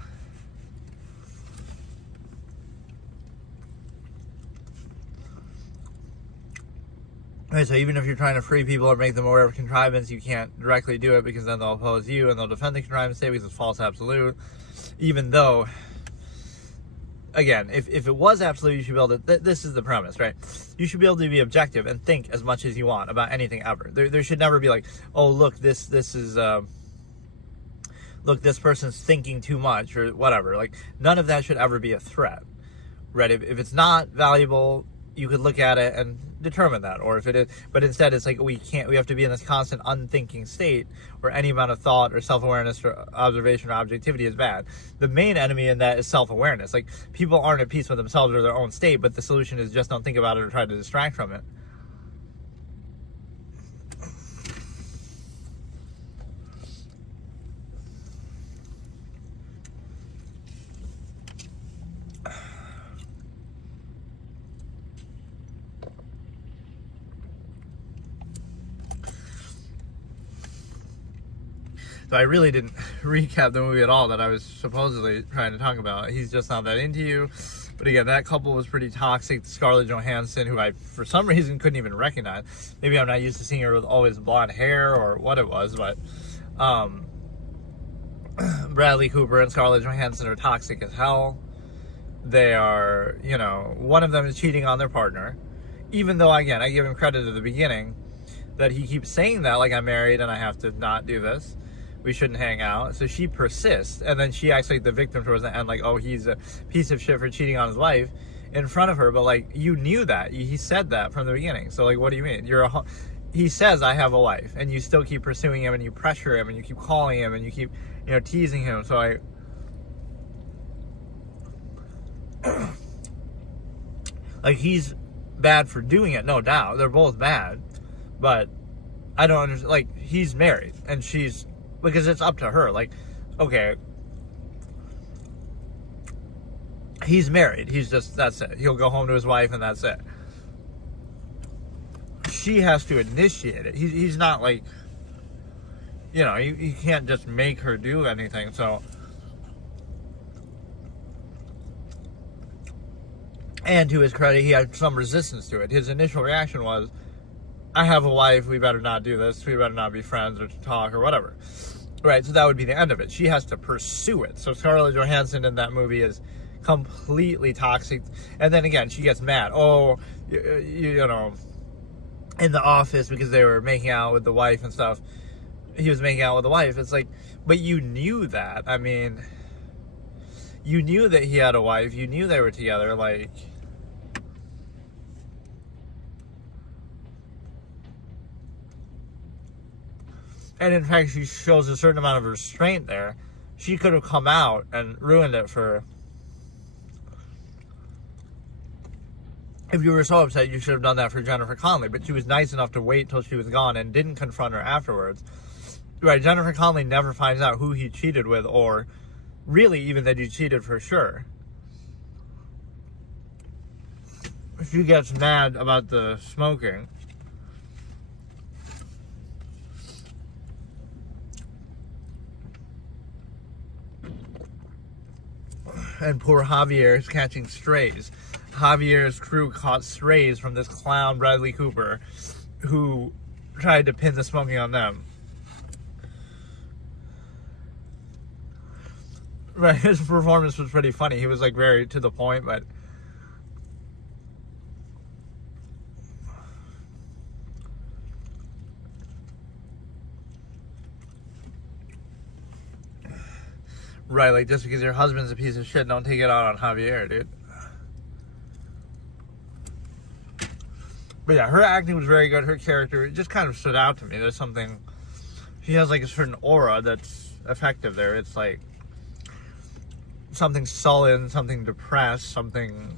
right, so even if you're trying to free people or make them aware of contrivance, you can't directly do it because then they'll oppose you and they'll defend the contrivance state because it's false absolute. Even though, again, if it was absolute, you should be able to, this is the premise, right? You should be able to be objective and think as much as you want about anything ever. There should never be like, oh, look, this is, look, this person's thinking too much or whatever. Like, none of that should ever be a threat, right? If it's not valuable, you could look at it and determine that. Or if it is, but instead it's like we have to be in this constant unthinking state where any amount of thought or self-awareness or observation or objectivity is bad. The main enemy in that is self-awareness. Like, people aren't at peace with themselves or their own state, but the solution is just don't think about it or try to distract from it. So I really didn't recap the movie at all that I was supposedly trying to talk about. He's just not that into you. But again, that couple was pretty toxic. Scarlett Johansson, who I, for some reason, couldn't even recognize. Maybe I'm not used to seeing her with always blonde hair or what it was, but Bradley Cooper and Scarlett Johansson are toxic as hell. They are, one of them is cheating on their partner. Even though, again, I give him credit at the beginning that he keeps saying that, like, I'm married and I have to not do this. We shouldn't hang out. So she persists, and then she acts like the victim towards the end, like, oh, he's a piece of shit for cheating on his wife in front of her. But, like, you knew that. He said that from the beginning. So, like, what do you mean? He says, I have a wife, and you still keep pursuing him, and you pressure him, and you keep calling him, and you keep, teasing him. So like, he's bad for doing it, no doubt. They're both bad. But I don't understand. Like, he's married, and she's, because it's up to her. Like, okay, he's married. He's just, that's it. He'll go home to his wife and that's it. She has to initiate it. He's not like, you can't just make her do anything. So, and to his credit, he had some resistance to it. His initial reaction was, I have a wife, we better not do this, we better not be friends or talk or whatever. Right, so that would be the end of it. She has to pursue it. So Scarlett Johansson in that movie is completely toxic. And then again, she gets mad. Oh, in the office because they were making out with the wife and stuff. He was making out with the wife. It's like, but you knew that. I mean, you knew that he had a wife. You knew they were together. Like, and in fact, she shows a certain amount of restraint there. She could have come out and ruined it for... If you were so upset, you should have done that for Jennifer Connelly. But she was nice enough to wait till she was gone and didn't confront her afterwards. Right, Jennifer Connelly never finds out who he cheated with, or really even that he cheated for sure. She gets mad about the smoking. And poor Javier is catching strays. Javier's crew caught strays from this clown Bradley Cooper, who tried to pin the smoking on them. Right, his performance was pretty funny. He was like very to the point, but right, like just because your husband's a piece of shit, don't take it out on Javier, dude. But yeah, her acting was very good. Her character, it just kind of stood out to me. There's something, she has like a certain aura that's effective there. It's like something sullen, something depressed, something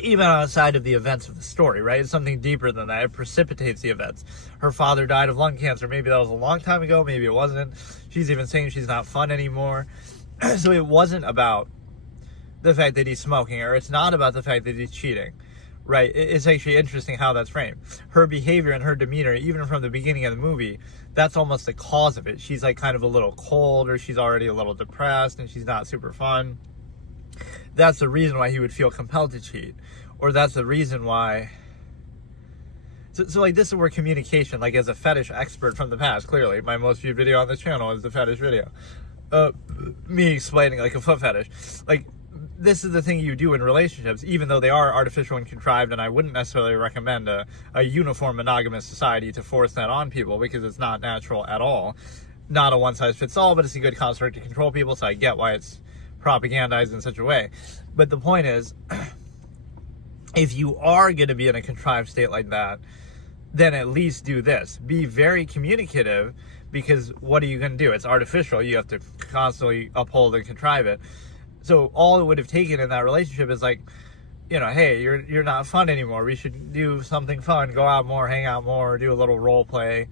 even outside of the events of the story, right? It's something deeper than that. It precipitates the events. Her father died of lung cancer. Maybe that was a long time ago. Maybe it wasn't. She's even saying she's not fun anymore. So it wasn't about the fact that he's smoking, or it's not about the fact that he's cheating, right? It's actually interesting how that's framed. Her behavior and her demeanor, even from the beginning of the movie, that's almost the cause of it. She's like kind of a little cold, or she's already a little depressed, and she's not super fun. That's the reason why he would feel compelled to cheat. Or that's the reason why. So like, this is where communication, like as a fetish expert from the past, clearly, my most viewed video on this channel is the fetish video. Me explaining like a foot fetish. Like, this is the thing you do in relationships, even though they are artificial and contrived, and I wouldn't necessarily recommend a uniform monogamous society to force that on people, because it's not natural at all. Not a one-size-fits-all, but it's a good construct to control people, so I get why it's propagandized in such a way. But the point is, if you are going to be in a contrived state like that, then at least do this. Be very communicative, because what are you going to do? It's artificial. You have to constantly uphold and contrive it. So all it would have taken in that relationship is like, you know, hey, you're not fun anymore. We should do something fun. Go out more, hang out more, do a little role play,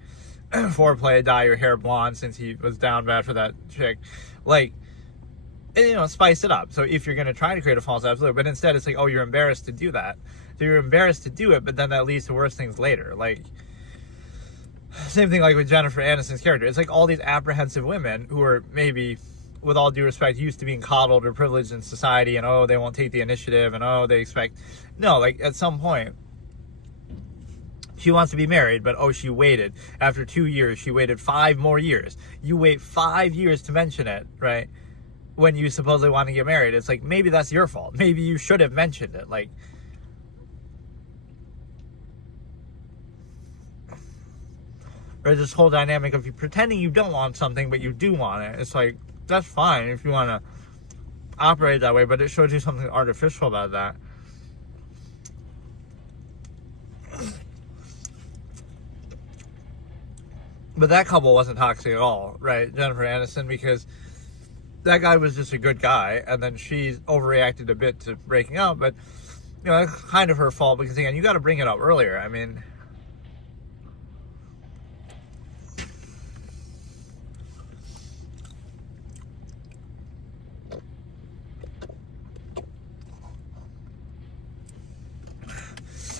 foreplay, dye your hair blonde since he was down bad for that chick. Like, and, you know, spice it up. So if you're going to try to create a false absolute, but instead it's like, oh, you're embarrassed to do that. So you're embarrassed to do it, but then that leads to worse things later. Like, same thing like with Jennifer Aniston's character. It's like all these apprehensive women who are maybe, with all due respect, used to being coddled or privileged in society, and oh, they won't take the initiative, and oh, they expect. No, like at some point, she wants to be married, but oh, she waited. After 2 years, she waited 5 more years. You wait 5 years to mention it, right? When you supposedly want to get married. It's like, maybe that's your fault. Maybe you should have mentioned it. Like, there's this whole dynamic of you pretending you don't want something, but you do want it. It's like, that's fine if you want to operate that way, but it shows you something artificial about that. But that couple wasn't toxic at all, right? Jennifer Aniston, because that guy was just a good guy, and then she overreacted a bit to breaking up, but, you know, that's kind of her fault, because, again, you got to bring it up earlier. I mean,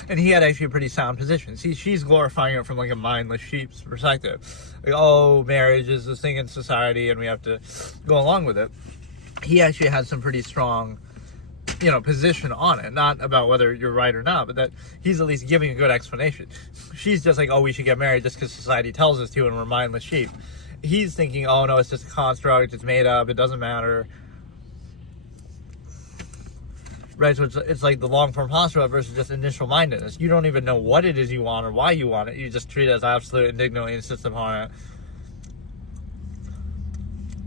and he had actually a pretty sound position. See, she's glorifying it from like a mindless sheep's perspective. Like, oh, marriage is this thing in society and we have to go along with it. He actually had some pretty strong, you know, position on it. Not about whether you're right or not, but that he's at least giving a good explanation. She's just like, oh, we should get married just because society tells us to and we're mindless sheep. He's thinking, oh, no, it's just a construct. It's made up. It doesn't matter. Right, so it's like the long-form postulate versus just initial mindedness. You don't even know what it is you want or why you want it. You just treat it as absolute, indignantly insist upon it.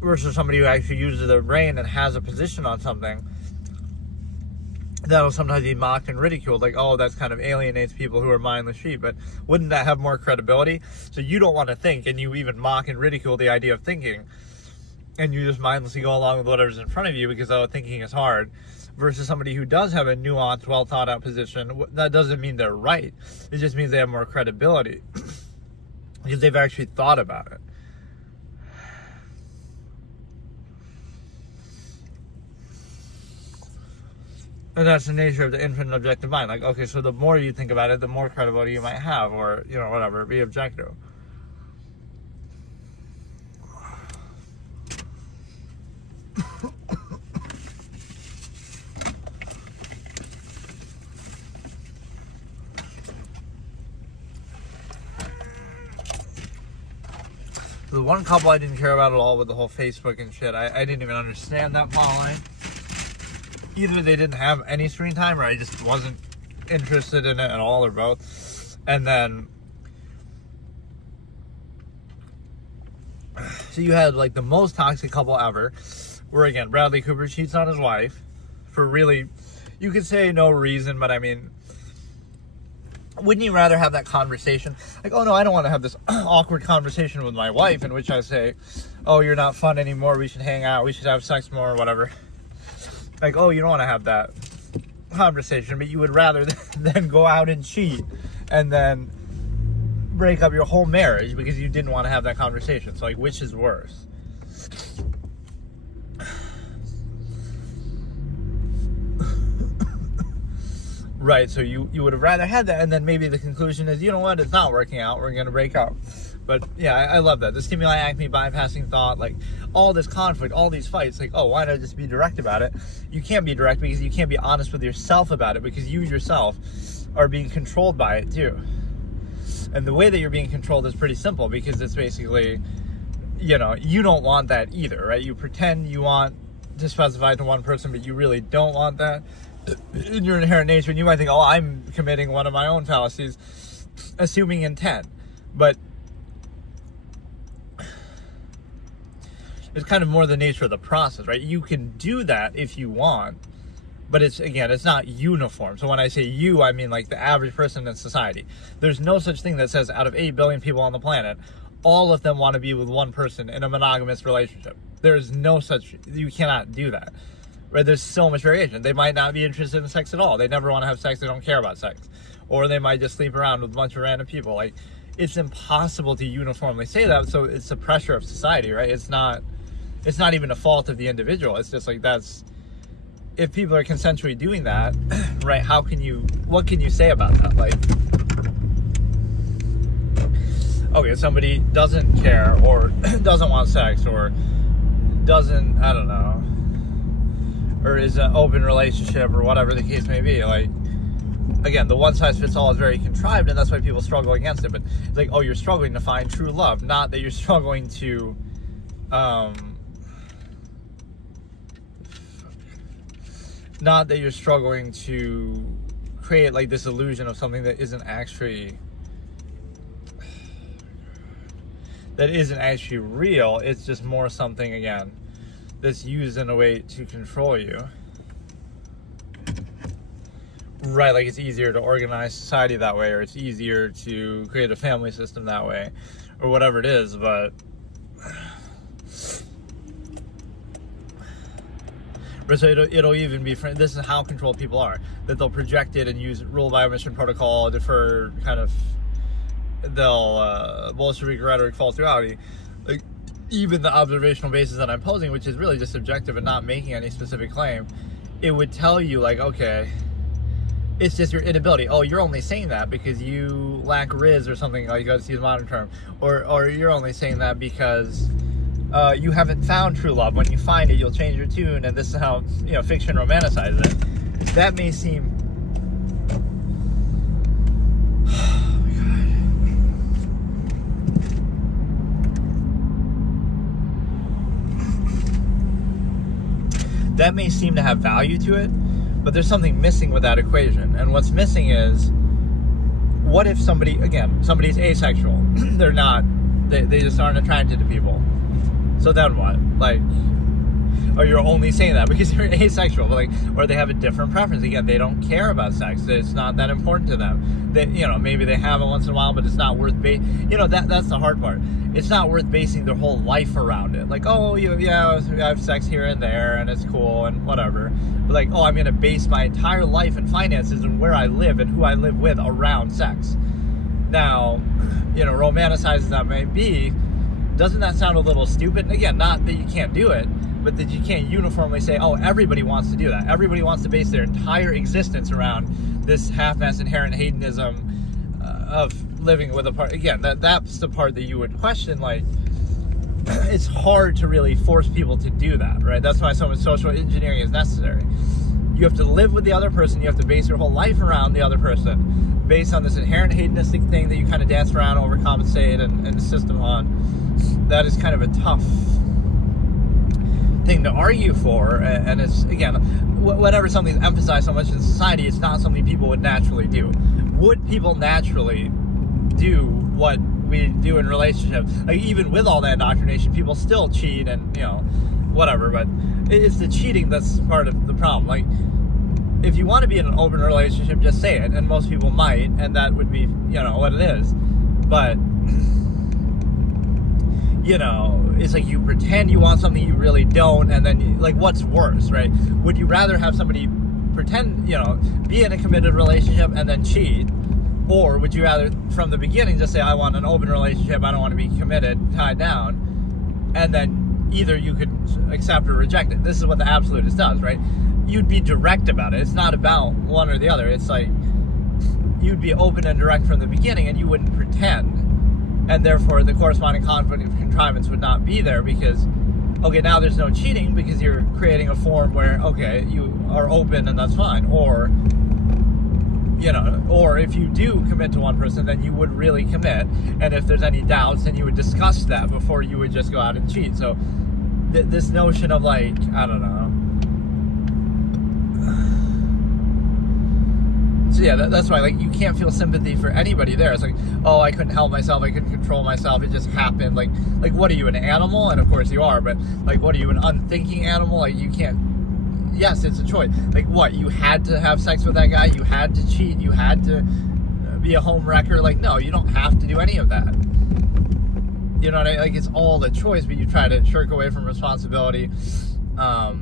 Versus somebody who actually uses their brain and has a position on something that'll sometimes be mocked and ridiculed. Like, oh, that's kind of alienates people who are mindless sheep. But wouldn't that have more credibility? So you don't want to think, and you even mock and ridicule the idea of thinking. And you just mindlessly go along with whatever's in front of you because, oh, thinking is hard. Versus somebody who does have a nuanced, well-thought-out position. That doesn't mean they're right. It just means they have more credibility. Because they've actually thought about it. And that's the nature of the infinite objective mind. Like, okay, so the more you think about it, the more credibility you might have. Or, you know, whatever, be objective. one couple I didn't care about at all with the whole Facebook and shit. I didn't even understand that plot line. Either they didn't have any screen time, or I just wasn't interested in it at all, or both. And then, so you had like the most toxic couple ever, where again, Bradley Cooper cheats on his wife for really, you could say no reason, but I mean, wouldn't you rather have that conversation? Like, oh no, I don't want to have this awkward conversation with my wife in which I say, oh, you're not fun anymore, we should hang out, we should have sex more, or whatever. Like, oh, you don't want to have that conversation, but you would rather than go out and cheat and then break up your whole marriage because you didn't want to have that conversation. So, like, which is worse? Right, so you would have rather had that, and then maybe the conclusion is, you know what, it's not working out, we're going to break up. But yeah, I love that. The Stimuli Acme, bypassing thought, like all this conflict, all these fights, like, oh, why not just be direct about it? You can't be direct because you can't be honest with yourself about it, because you yourself are being controlled by it too. And the way that you're being controlled is pretty simple, because it's basically, you know, you don't want that either, right? You pretend you want to specify to one person, but you really don't want that in your inherent nature. And you might think, oh, I'm committing one of my own fallacies, assuming intent. But it's kind of more the nature of the process, right? You can do that if you want, but it's not uniform. So when I say you, I mean like the average person in society. There's no such thing that says out of 8 billion people on the planet, all of them want to be with one person in a monogamous relationship. There's no such, you cannot do that, right? There's so much variation. They might not be interested in sex at all. They never want to have sex. They don't care about sex. Or they might just sleep around with a bunch of random people. Like, it's impossible to uniformly say that. So it's the pressure of society, right? It's not even a fault of the individual. It's just like, that's, if people are consensually doing that, right, what can you say about that? Like, okay, somebody doesn't care, or doesn't want sex, or doesn't, I don't know, or is an open relationship, or whatever the case may be. Like, again, the one size fits all is very contrived, and that's why people struggle against it. But it's like, oh, you're struggling to find true love, not that you're struggling to, not that you're struggling to create like this illusion of something that isn't actually real. It's just more something, again, that's used in a way to control you. Right, like it's easier to organize society that way, or it's easier to create a family system that way, or whatever it is, but so it'll even be, this is how controlled people are, that they'll project it and use rule by omission protocol for kind of, they'll Bolshevik rhetoric, false reality. Like, even the observational basis that I'm posing, which is really just subjective and not making any specific claim, it would tell you, like, okay, it's just your inability. Oh, you're only saying that because you lack riz or something, like, you use a modern term, or you're only saying that because you haven't found true love. When you find it, you'll change your tune, and this is how, you know, fiction romanticizes it. That may seem, oh my God, that may seem to have value to it, but there's something missing with that equation. And what's missing is, what if somebody's asexual? They're not, they just aren't attracted to people. So then what? Like, or you're only saying that because you're asexual, but like, or they have a different preference. Again, they don't care about sex. It's not that important to them. They, you know, maybe they have it once in a while, but it's not worth that's the hard part. It's not worth basing their whole life around it. Like, oh, I have sex here and there, and it's cool and whatever. But like, oh, I'm going to base my entire life and finances and where I live and who I live with around sex. Now, you know, romanticized as that may be, doesn't that sound a little stupid? And again, not that you can't do it, but that you can't uniformly say, oh, everybody wants to do that. Everybody wants to base their entire existence around this half-assed inherent hedonism of living with a part. Again, that's the part that you would question. Like, it's hard to really force people to do that, right? That's why so much social engineering is necessary. You have to live with the other person. You have to base your whole life around the other person, based on this inherent hedonistic thing that you kind of dance around, overcompensate, and system on. that is kind of a tough thing to argue for, and it's, again, whenever something's emphasized so much in society, it's not something people would naturally do. Would people naturally do what we do in relationships? Like, even with all that indoctrination, people still cheat and, you know, whatever, but it's the cheating that's part of the problem. Like, if you want to be in an open relationship, just say it, and most people might, and that would be, you know, what it is. But, you know, it's like you pretend you want something you really don't, and then, like, what's worse, right? Would you rather have somebody pretend, you know, be in a committed relationship and then cheat? Or would you rather, from the beginning, just say, I want an open relationship, I don't want to be committed, tied down, and then either you could accept or reject it? This is what the absolutist does, right? You'd be direct about it. It's not about one or the other. It's like, you'd be open and direct from the beginning, and you wouldn't pretend. And therefore, the corresponding conflict and contrivance would not be there, because, okay, now there's no cheating because you're creating a form where, okay, you are open and that's fine. Or, you know, or if you do commit to one person, then you would really commit. And if there's any doubts, then you would discuss that before you would just go out and cheat. So this notion of, like, I don't know. So yeah, that's why, like, you can't feel sympathy for anybody there. It's like, oh, I couldn't help myself, I couldn't control myself, it just happened. Like, what are you, an animal? And of course you are, but, like, what are you, an unthinking animal? Like, you can't. Yes, it's a choice. Like, what, you had to have sex with that guy? You had to cheat? You had to be a home wrecker? Like, no, you don't have to do any of that. You know what I mean? Like, it's all the choice, but you try to shirk away from responsibility. That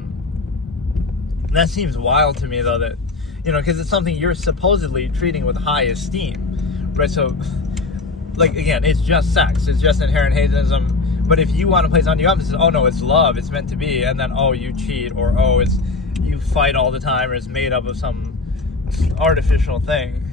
seems wild to me, though, that, you know, because it's something you're supposedly treating with high esteem, right? So, like, again, it's just sex. It's just inherent hedonism. But if you want to place undue emphasis, oh, no, it's love, it's meant to be, and then, oh, you cheat, or, oh, it's you fight all the time, or it's made up of some artificial thing.